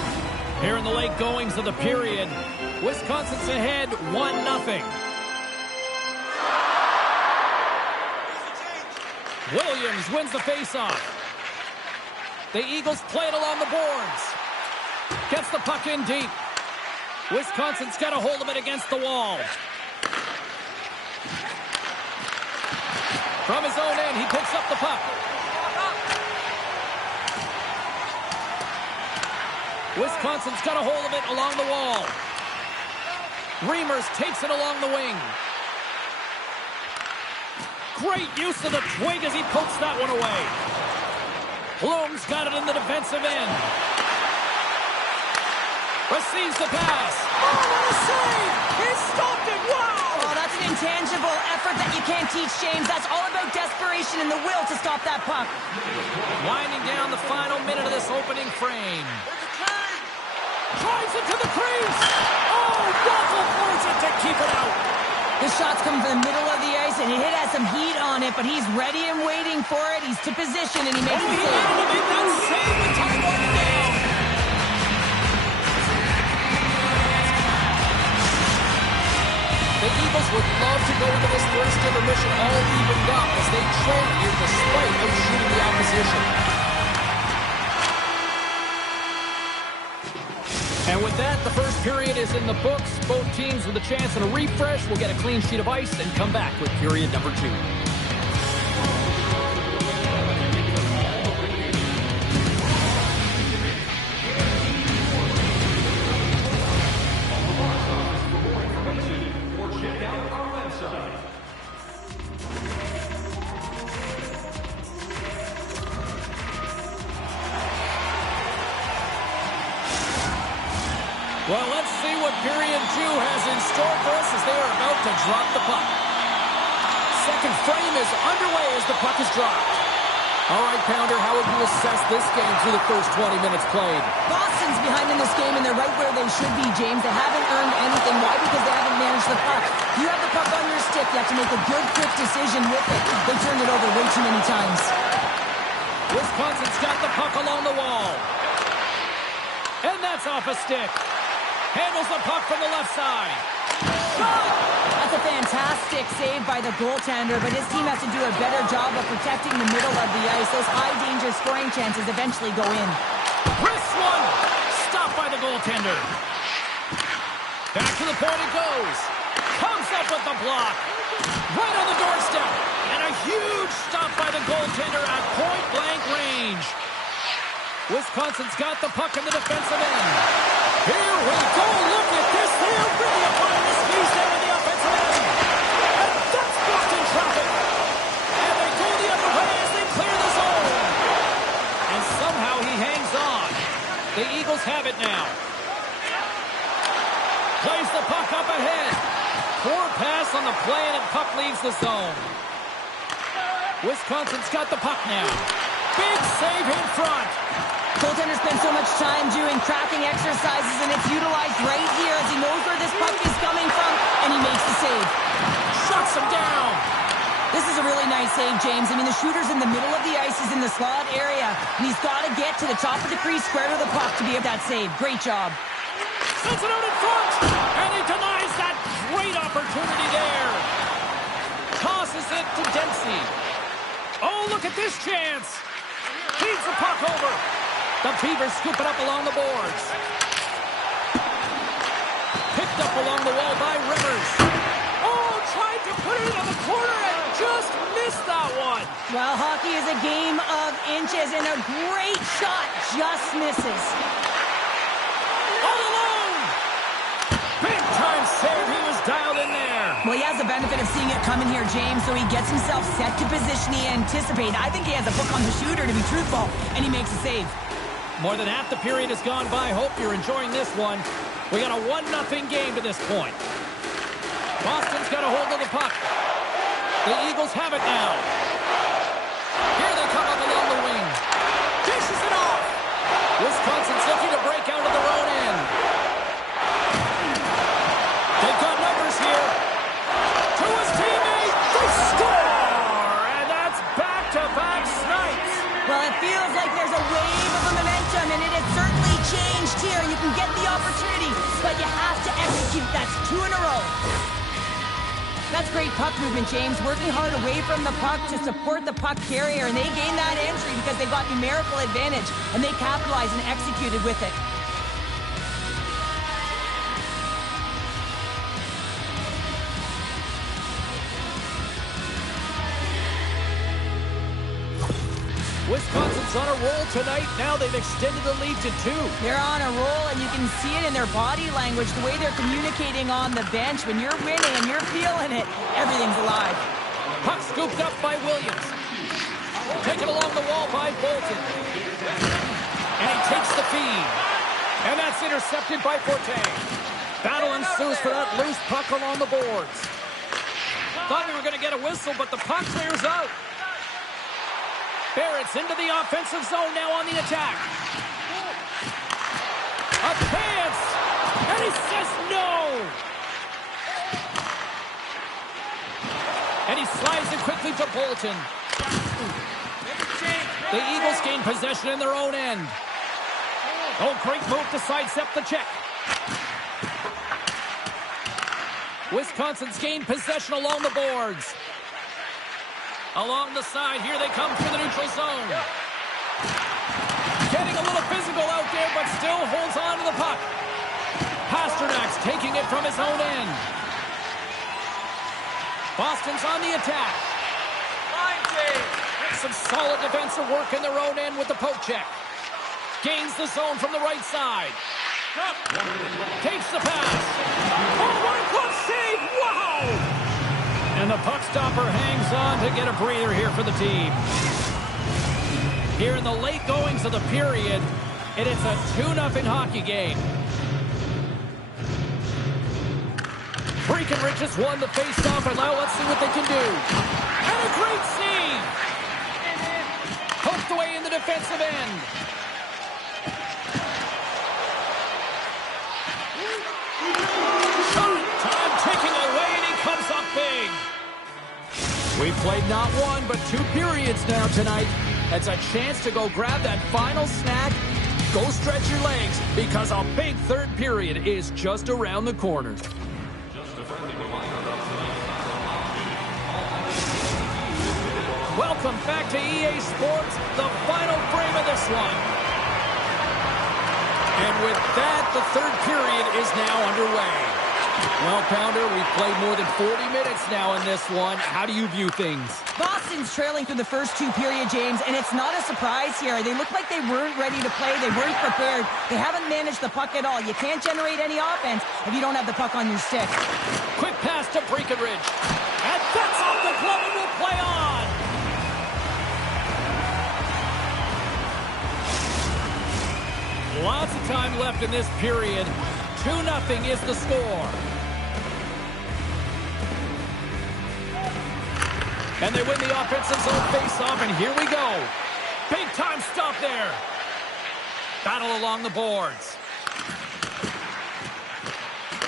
Here in the late goings of the period, Wisconsin's ahead 1-0. Williams wins the faceoff. The Eagles play it along the boards. Gets the puck in deep. Wisconsin's got a hold of it against the wall. From his own end, he picks up the puck. Wisconsin's got a hold of it along the wall. Reimers takes it along the wing. Great use of the twig as he pokes that one away. Bloom's got it in the defensive end. Receives the pass. Oh, what a save! He stopped it! Wow! Oh, that's an intangible effort that you can't teach, James. That's all about desperation and the will to stop that puck. Winding down the final minute of this opening frame. Drives it to the crease. Oh, Waffle forces it to keep it out. The shot's coming from the middle of the ice, and it has some heat on it, but he's ready and waiting for it. He's to position, and he makes the He save. had to make that save with time running down. The Eagles would love to go into this first intermission all evened up as they trail here despite outshooting the opposition. And with that, the first period is in the books. Both teams with a chance at a refresh will get a clean sheet of ice and come back with period number 2. Well, let's see what period 2 has in store for us as they are about to drop the puck. Second frame is underway as the puck is dropped. All right, Pounder, how would you assess this game through the first 20 minutes played? Boston's behind in this game, and they're right where they should be, James. They haven't earned anything. Why? Because they haven't managed the puck. You have the puck on your stick. You have to make a good, quick decision with it. They turned it over way too many times. Wisconsin's got the puck along the wall. And that's off a stick. Handles the puck from the left side. Shot! That's a fantastic save by the goaltender, but his team has to do a better job of protecting the middle of the ice. Those high-danger scoring chances eventually go in. Wrist one! Stopped by the goaltender. Back to the point it goes. Comes up with the block. Right on the doorstep. And a huge stop by the goaltender at point-blank range. Wisconsin's got the puck in the defensive end. Here we go. Look at this. They are really applying the squeeze down in the offensive end. And that's blocked in traffic. And they go the other way as they clear the zone. And somehow he hangs on. The Eagles have it now. Plays the puck up ahead. Poor pass on the play and the puck leaves the zone. Wisconsin's got the puck now. Big save in front. Goaltender spends so much time doing tracking exercises, and it's utilized right here as he knows where this puck is coming from, and he makes the save. Shuts him down. This is a really nice save, James. I mean, the shooter's in the middle of the ice. He's in the slot area, and he's got to get to the top of the crease square to the puck to be able that save. Great job. Sends it out in front, and he denies that great opportunity there. Tosses it to Dempsey. Oh, look at this chance. Feeds the puck over. The Beavers scoop it up along the boards. Picked up along the wall by Rivers. Oh, tried to put it in the corner and just missed that one. Well, hockey is a game of inches, and a great shot just misses. All alone. Big time save. He was dialed in there. Well, he has the benefit of seeing it coming here, James, so he gets himself set to position he anticipated. I think he has a book on the shooter, to be truthful, and he makes a save. More than half the period has gone by. Hope you're enjoying this one. We got a 1-0 game to this point. Boston's got a hold of the puck. The Eagles have it now. Here they come up along the wing. Dishes it off. Wisconsin's looking to break out of their own end. They've got numbers here. To his teammate. They score! And that's back-to-back snipes. Well, it feels like there's a wave of momentum, and it has certainly changed here. You can get the opportunity, but you have to execute. That's 2 in a row. That's great puck movement, James. Working hard away from the puck to support the puck carrier, and they gained that entry because they got numerical advantage, and they capitalized and executed with it. Wisconsin's on a roll tonight. Now they've extended the lead to 2. They're on a roll, and you can see it in their body language, the way they're communicating on the bench. When you're winning and you're feeling it, everything's alive. Puck scooped up by Williams. Taken along the wall by Bolton. And he takes the feed. And that's intercepted by Forte. Battle ensues for that loose puck along the boards. Thought we were going to get a whistle, but the puck clears out. Barrett's into the offensive zone now on the attack. A chance! And he says no! And he slides it quickly to Bolton. The Eagles gain possession in their own end. Oh, great move to sidestep the check. Wisconsin's gained possession along the boards. Along the side, here they come through the neutral zone. Getting a little physical out there, but still holds on to the puck. Pasternak's taking it from his own end. Boston's on the attack. Some solid defensive work in their own end with the poke check. Gains the zone from the right side. Takes the pass. Oh, what a glove save! Wow! And the puck stopper hangs on to get a breather here for the team. Here in the late goings of the period, and it's a 2-0 hockey game. Breckenridge has won the face-off, and now let's see what they can do. And a great save! Poked away in the defensive end. Time ticking away, and he comes up big. We've played not 1, but 2 periods now tonight. It's a chance to go grab that final snack. Go stretch your legs, because a big third period is just around the corner. Welcome back to EA Sports, the final frame of this one. And with that, the third period is now underway. Well, Pounder, we've played more than 40 minutes now in this one. How do you view things? Boston's trailing through the first 2 periods, James, and it's not a surprise here. They look like they weren't ready to play. They weren't prepared. They haven't managed the puck at all. You can't generate any offense if you don't have the puck on your stick. Quick pass to Breckenridge. And that's off the glove and will play on. Lots of time left in this period. 2-0 is the score. And they win the offensive zone face-off, and here we go. Big-time stop there. Battle along the boards.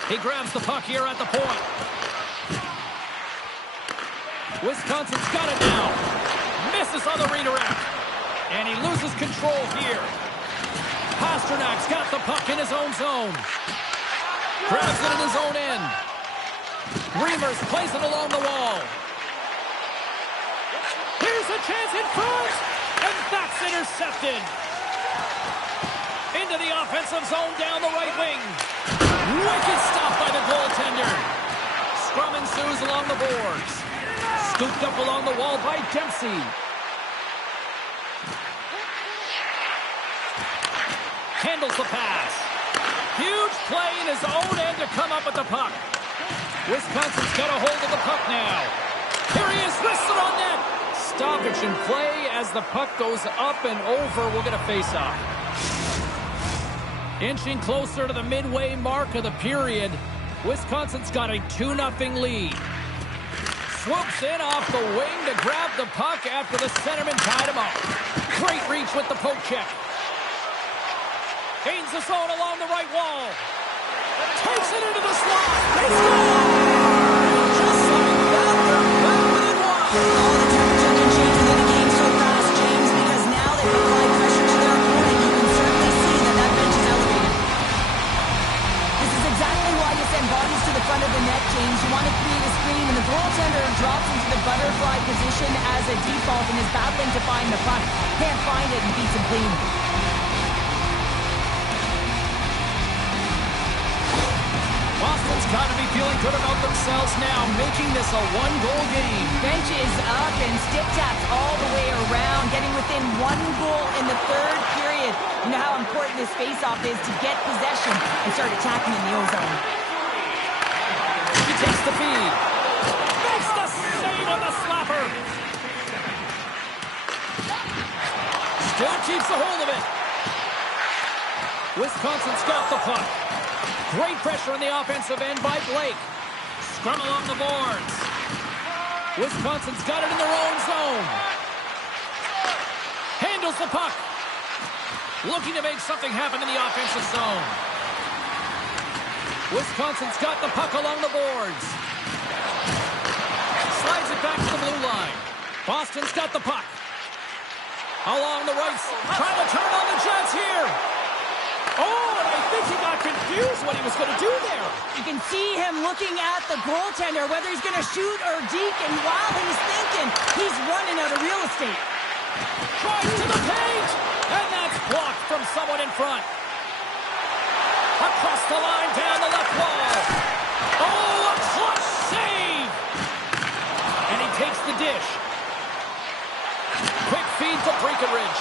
He grabs the puck here at the point. Wisconsin's got it now. Misses on the redirect. And he loses control here. Pasternak's got the puck in his own zone. Grabs it in his own end. Reimers plays it along the wall. Here's a chance in front. And that's intercepted. Into the offensive zone down the right wing. Wicked stop by the goaltender. Scrum ensues along the boards. Scooped up along the wall by Dempsey. Handles the pass. Huge play in his own end to come up with the puck. Wisconsin's got a hold of the puck now. Here he is, wrists it on net. Stoppage in play as the puck goes up and over. We'll get a face-off. Inching closer to the midway mark of the period. Wisconsin's got a 2-0 lead. Swoops in off the wing to grab the puck after the centerman tied him up. Great reach with the poke check. Gains the zone along the right wall. Takes it into the slot. They score! Just like that, they're back within one. All the temperature can change within a game so fast, James, because now they've applied pressure to their opponent. You can certainly see that that bench is elevated. This is exactly why you send bodies to the front of the net, James. You want to create a screen, and the goaltender drops into the butterfly position as a default and is battling to find the puck. Can't find it and beats him clean. Boston's got to be feeling good about themselves now, making this a one-goal game. Bench is up and stick taps all the way around, getting within 1 goal in the third period. You know how important this face-off is to get possession and start attacking in the O-zone. He takes the feed. Makes the save on the slapper. Still keeps a hold of it. Wisconsin's got the puck. Great pressure on the offensive end by Blake. Scrum along the boards. Wisconsin's got it in their own zone. Handles the puck. Looking to make something happen in the offensive zone. Wisconsin's got the puck along the boards. Slides it back to the blue line. Boston's got the puck. Along the right. Trying to turn on the Jets here. Oh, and I think he got confused what he was going to do there. You can see him looking at the goaltender, whether he's going to shoot or deke, and while he's thinking, he's running out of real estate. Tries to the paint, and that's blocked from someone in front. Across the line, down the left wall. Oh, a clutch save! And he takes the dish. Quick feed to Breckenridge.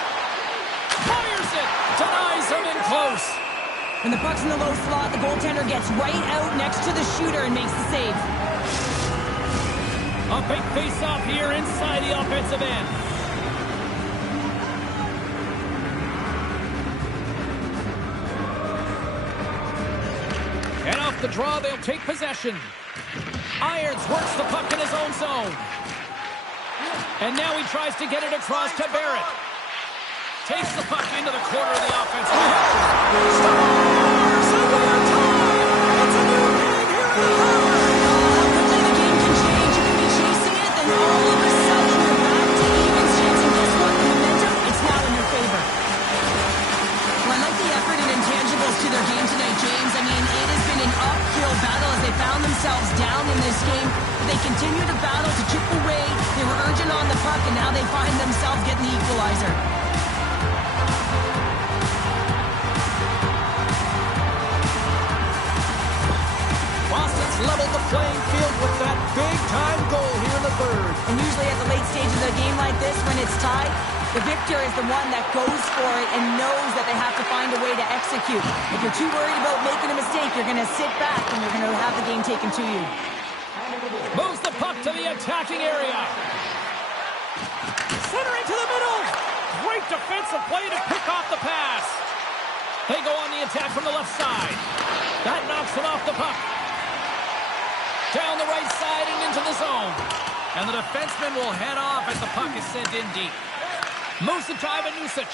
Fires it! Denies him in close. When the puck's in the low slot, the goaltender gets right out next to the shooter and makes the save. A big face-off here inside the offensive end. And off the draw, they'll take possession. Irons works the puck in his own zone. And now he tries to get it across to Barrett. Takes the puck into the corner of the offensive end. Scores! Overtime! It's a new game here in the power! How quickly the game can change. You can be chasing it, then all of a sudden you're back to evens, James. And guess what? The momentum, it's now in your favor. Well, I like the effort and intangibles to their game tonight, James. I mean, it has been an uphill battle as they found themselves down in this game. They continue to battle to chip away. They were urgent on the puck, and now they find themselves getting the equalizer. Boston's leveled the playing field with that big-time goal here in the third. And usually at the late stages of a game like this, when it's tied, the victor is the one that goes for it and knows that they have to find a way to execute. If you're too worried about making a mistake, you're going to sit back and you're going to have the game taken to you. Moves the puck to the attacking area. Centering to the middle. Great defensive play to pick off the pass. They go on the attack from the left side. That knocks it off the puck. Down the right side and into the zone. And the defenseman will head off as the puck is sent in deep. Moves it to Ivan Nusic.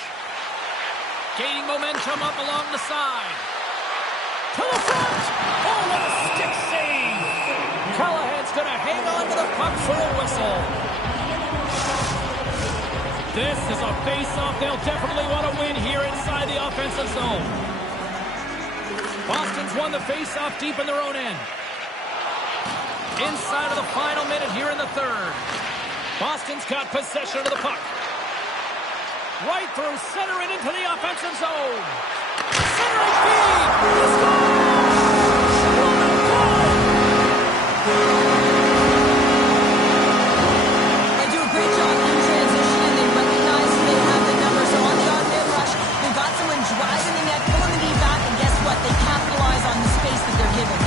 Gaining momentum up along the side. To the front! Oh, what a stick save! Callahan's going to hang on to the puck for a whistle. This is a face-off they'll definitely want to win here inside the offensive zone. Boston's won the face-off deep in their own end. Inside of the final minute here in the third. Boston's got possession of the puck. Right through center and into the offensive zone. Centering feed. He scores! What a goal! They do a great job in transition, and they recognize they have the number. So on the on-man rush, they've got someone driving the net, pulling the knee back, and guess what? They capitalize on the space that they're given.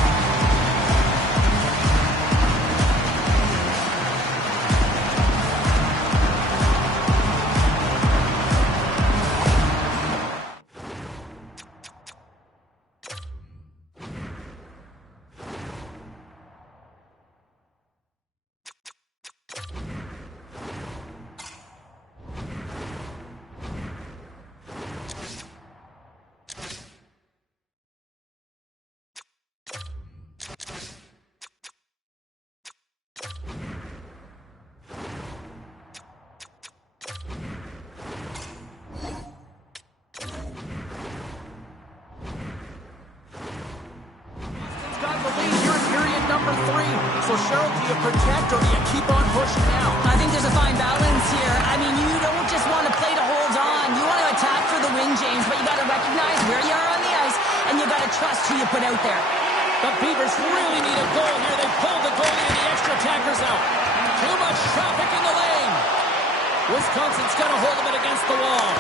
So, Cheryl, do you protect or do you keep on pushing now? I think there's a fine balance here. I mean, you don't just want to play to hold on. You want to attack for the win, James, but you got to recognize where you are on the ice, and you got to trust who you put out there. The Beavers really need a goal here. They pulled the goalie and the extra attackers out. Too much traffic in the lane. Wisconsin's going to hold them against the wall.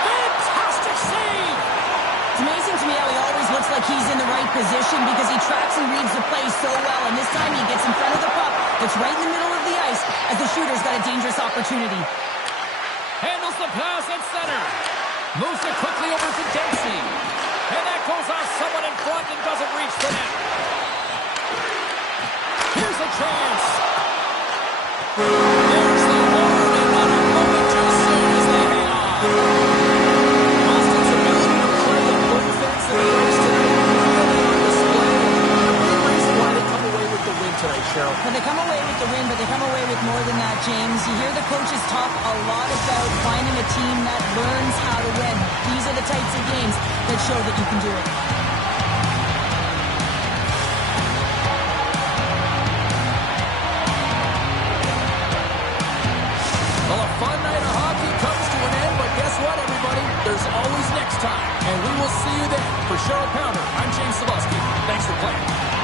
Fantastic save! It's amazing to me how he always looks like he's in the right position because he tracks and reads the play so well, and this time he gets in front of the puck, gets right in the middle of the ice as the shooter's got a dangerous opportunity. Handles the pass at center. Moves it quickly over to Dempsey. And that goes off someone in front and doesn't reach the net. Here's a chance. There's the horn, and not a moment too soon as they hang on. Boston's ability to play on both ends of the ice tonight really on display. A big reason why they come away with the win tonight, Cheryl. But they come away with the win, but they come away with more than that, James. You hear the coaches talk a lot about finding a team that learns how to win. These are the types of games that show that you can do it. Well, a fun night of hockey comes to an end, but guess what, everybody? There's always next time, and we will see you then. For Cheryl Pounder, I'm James Cebulski. Thanks for playing.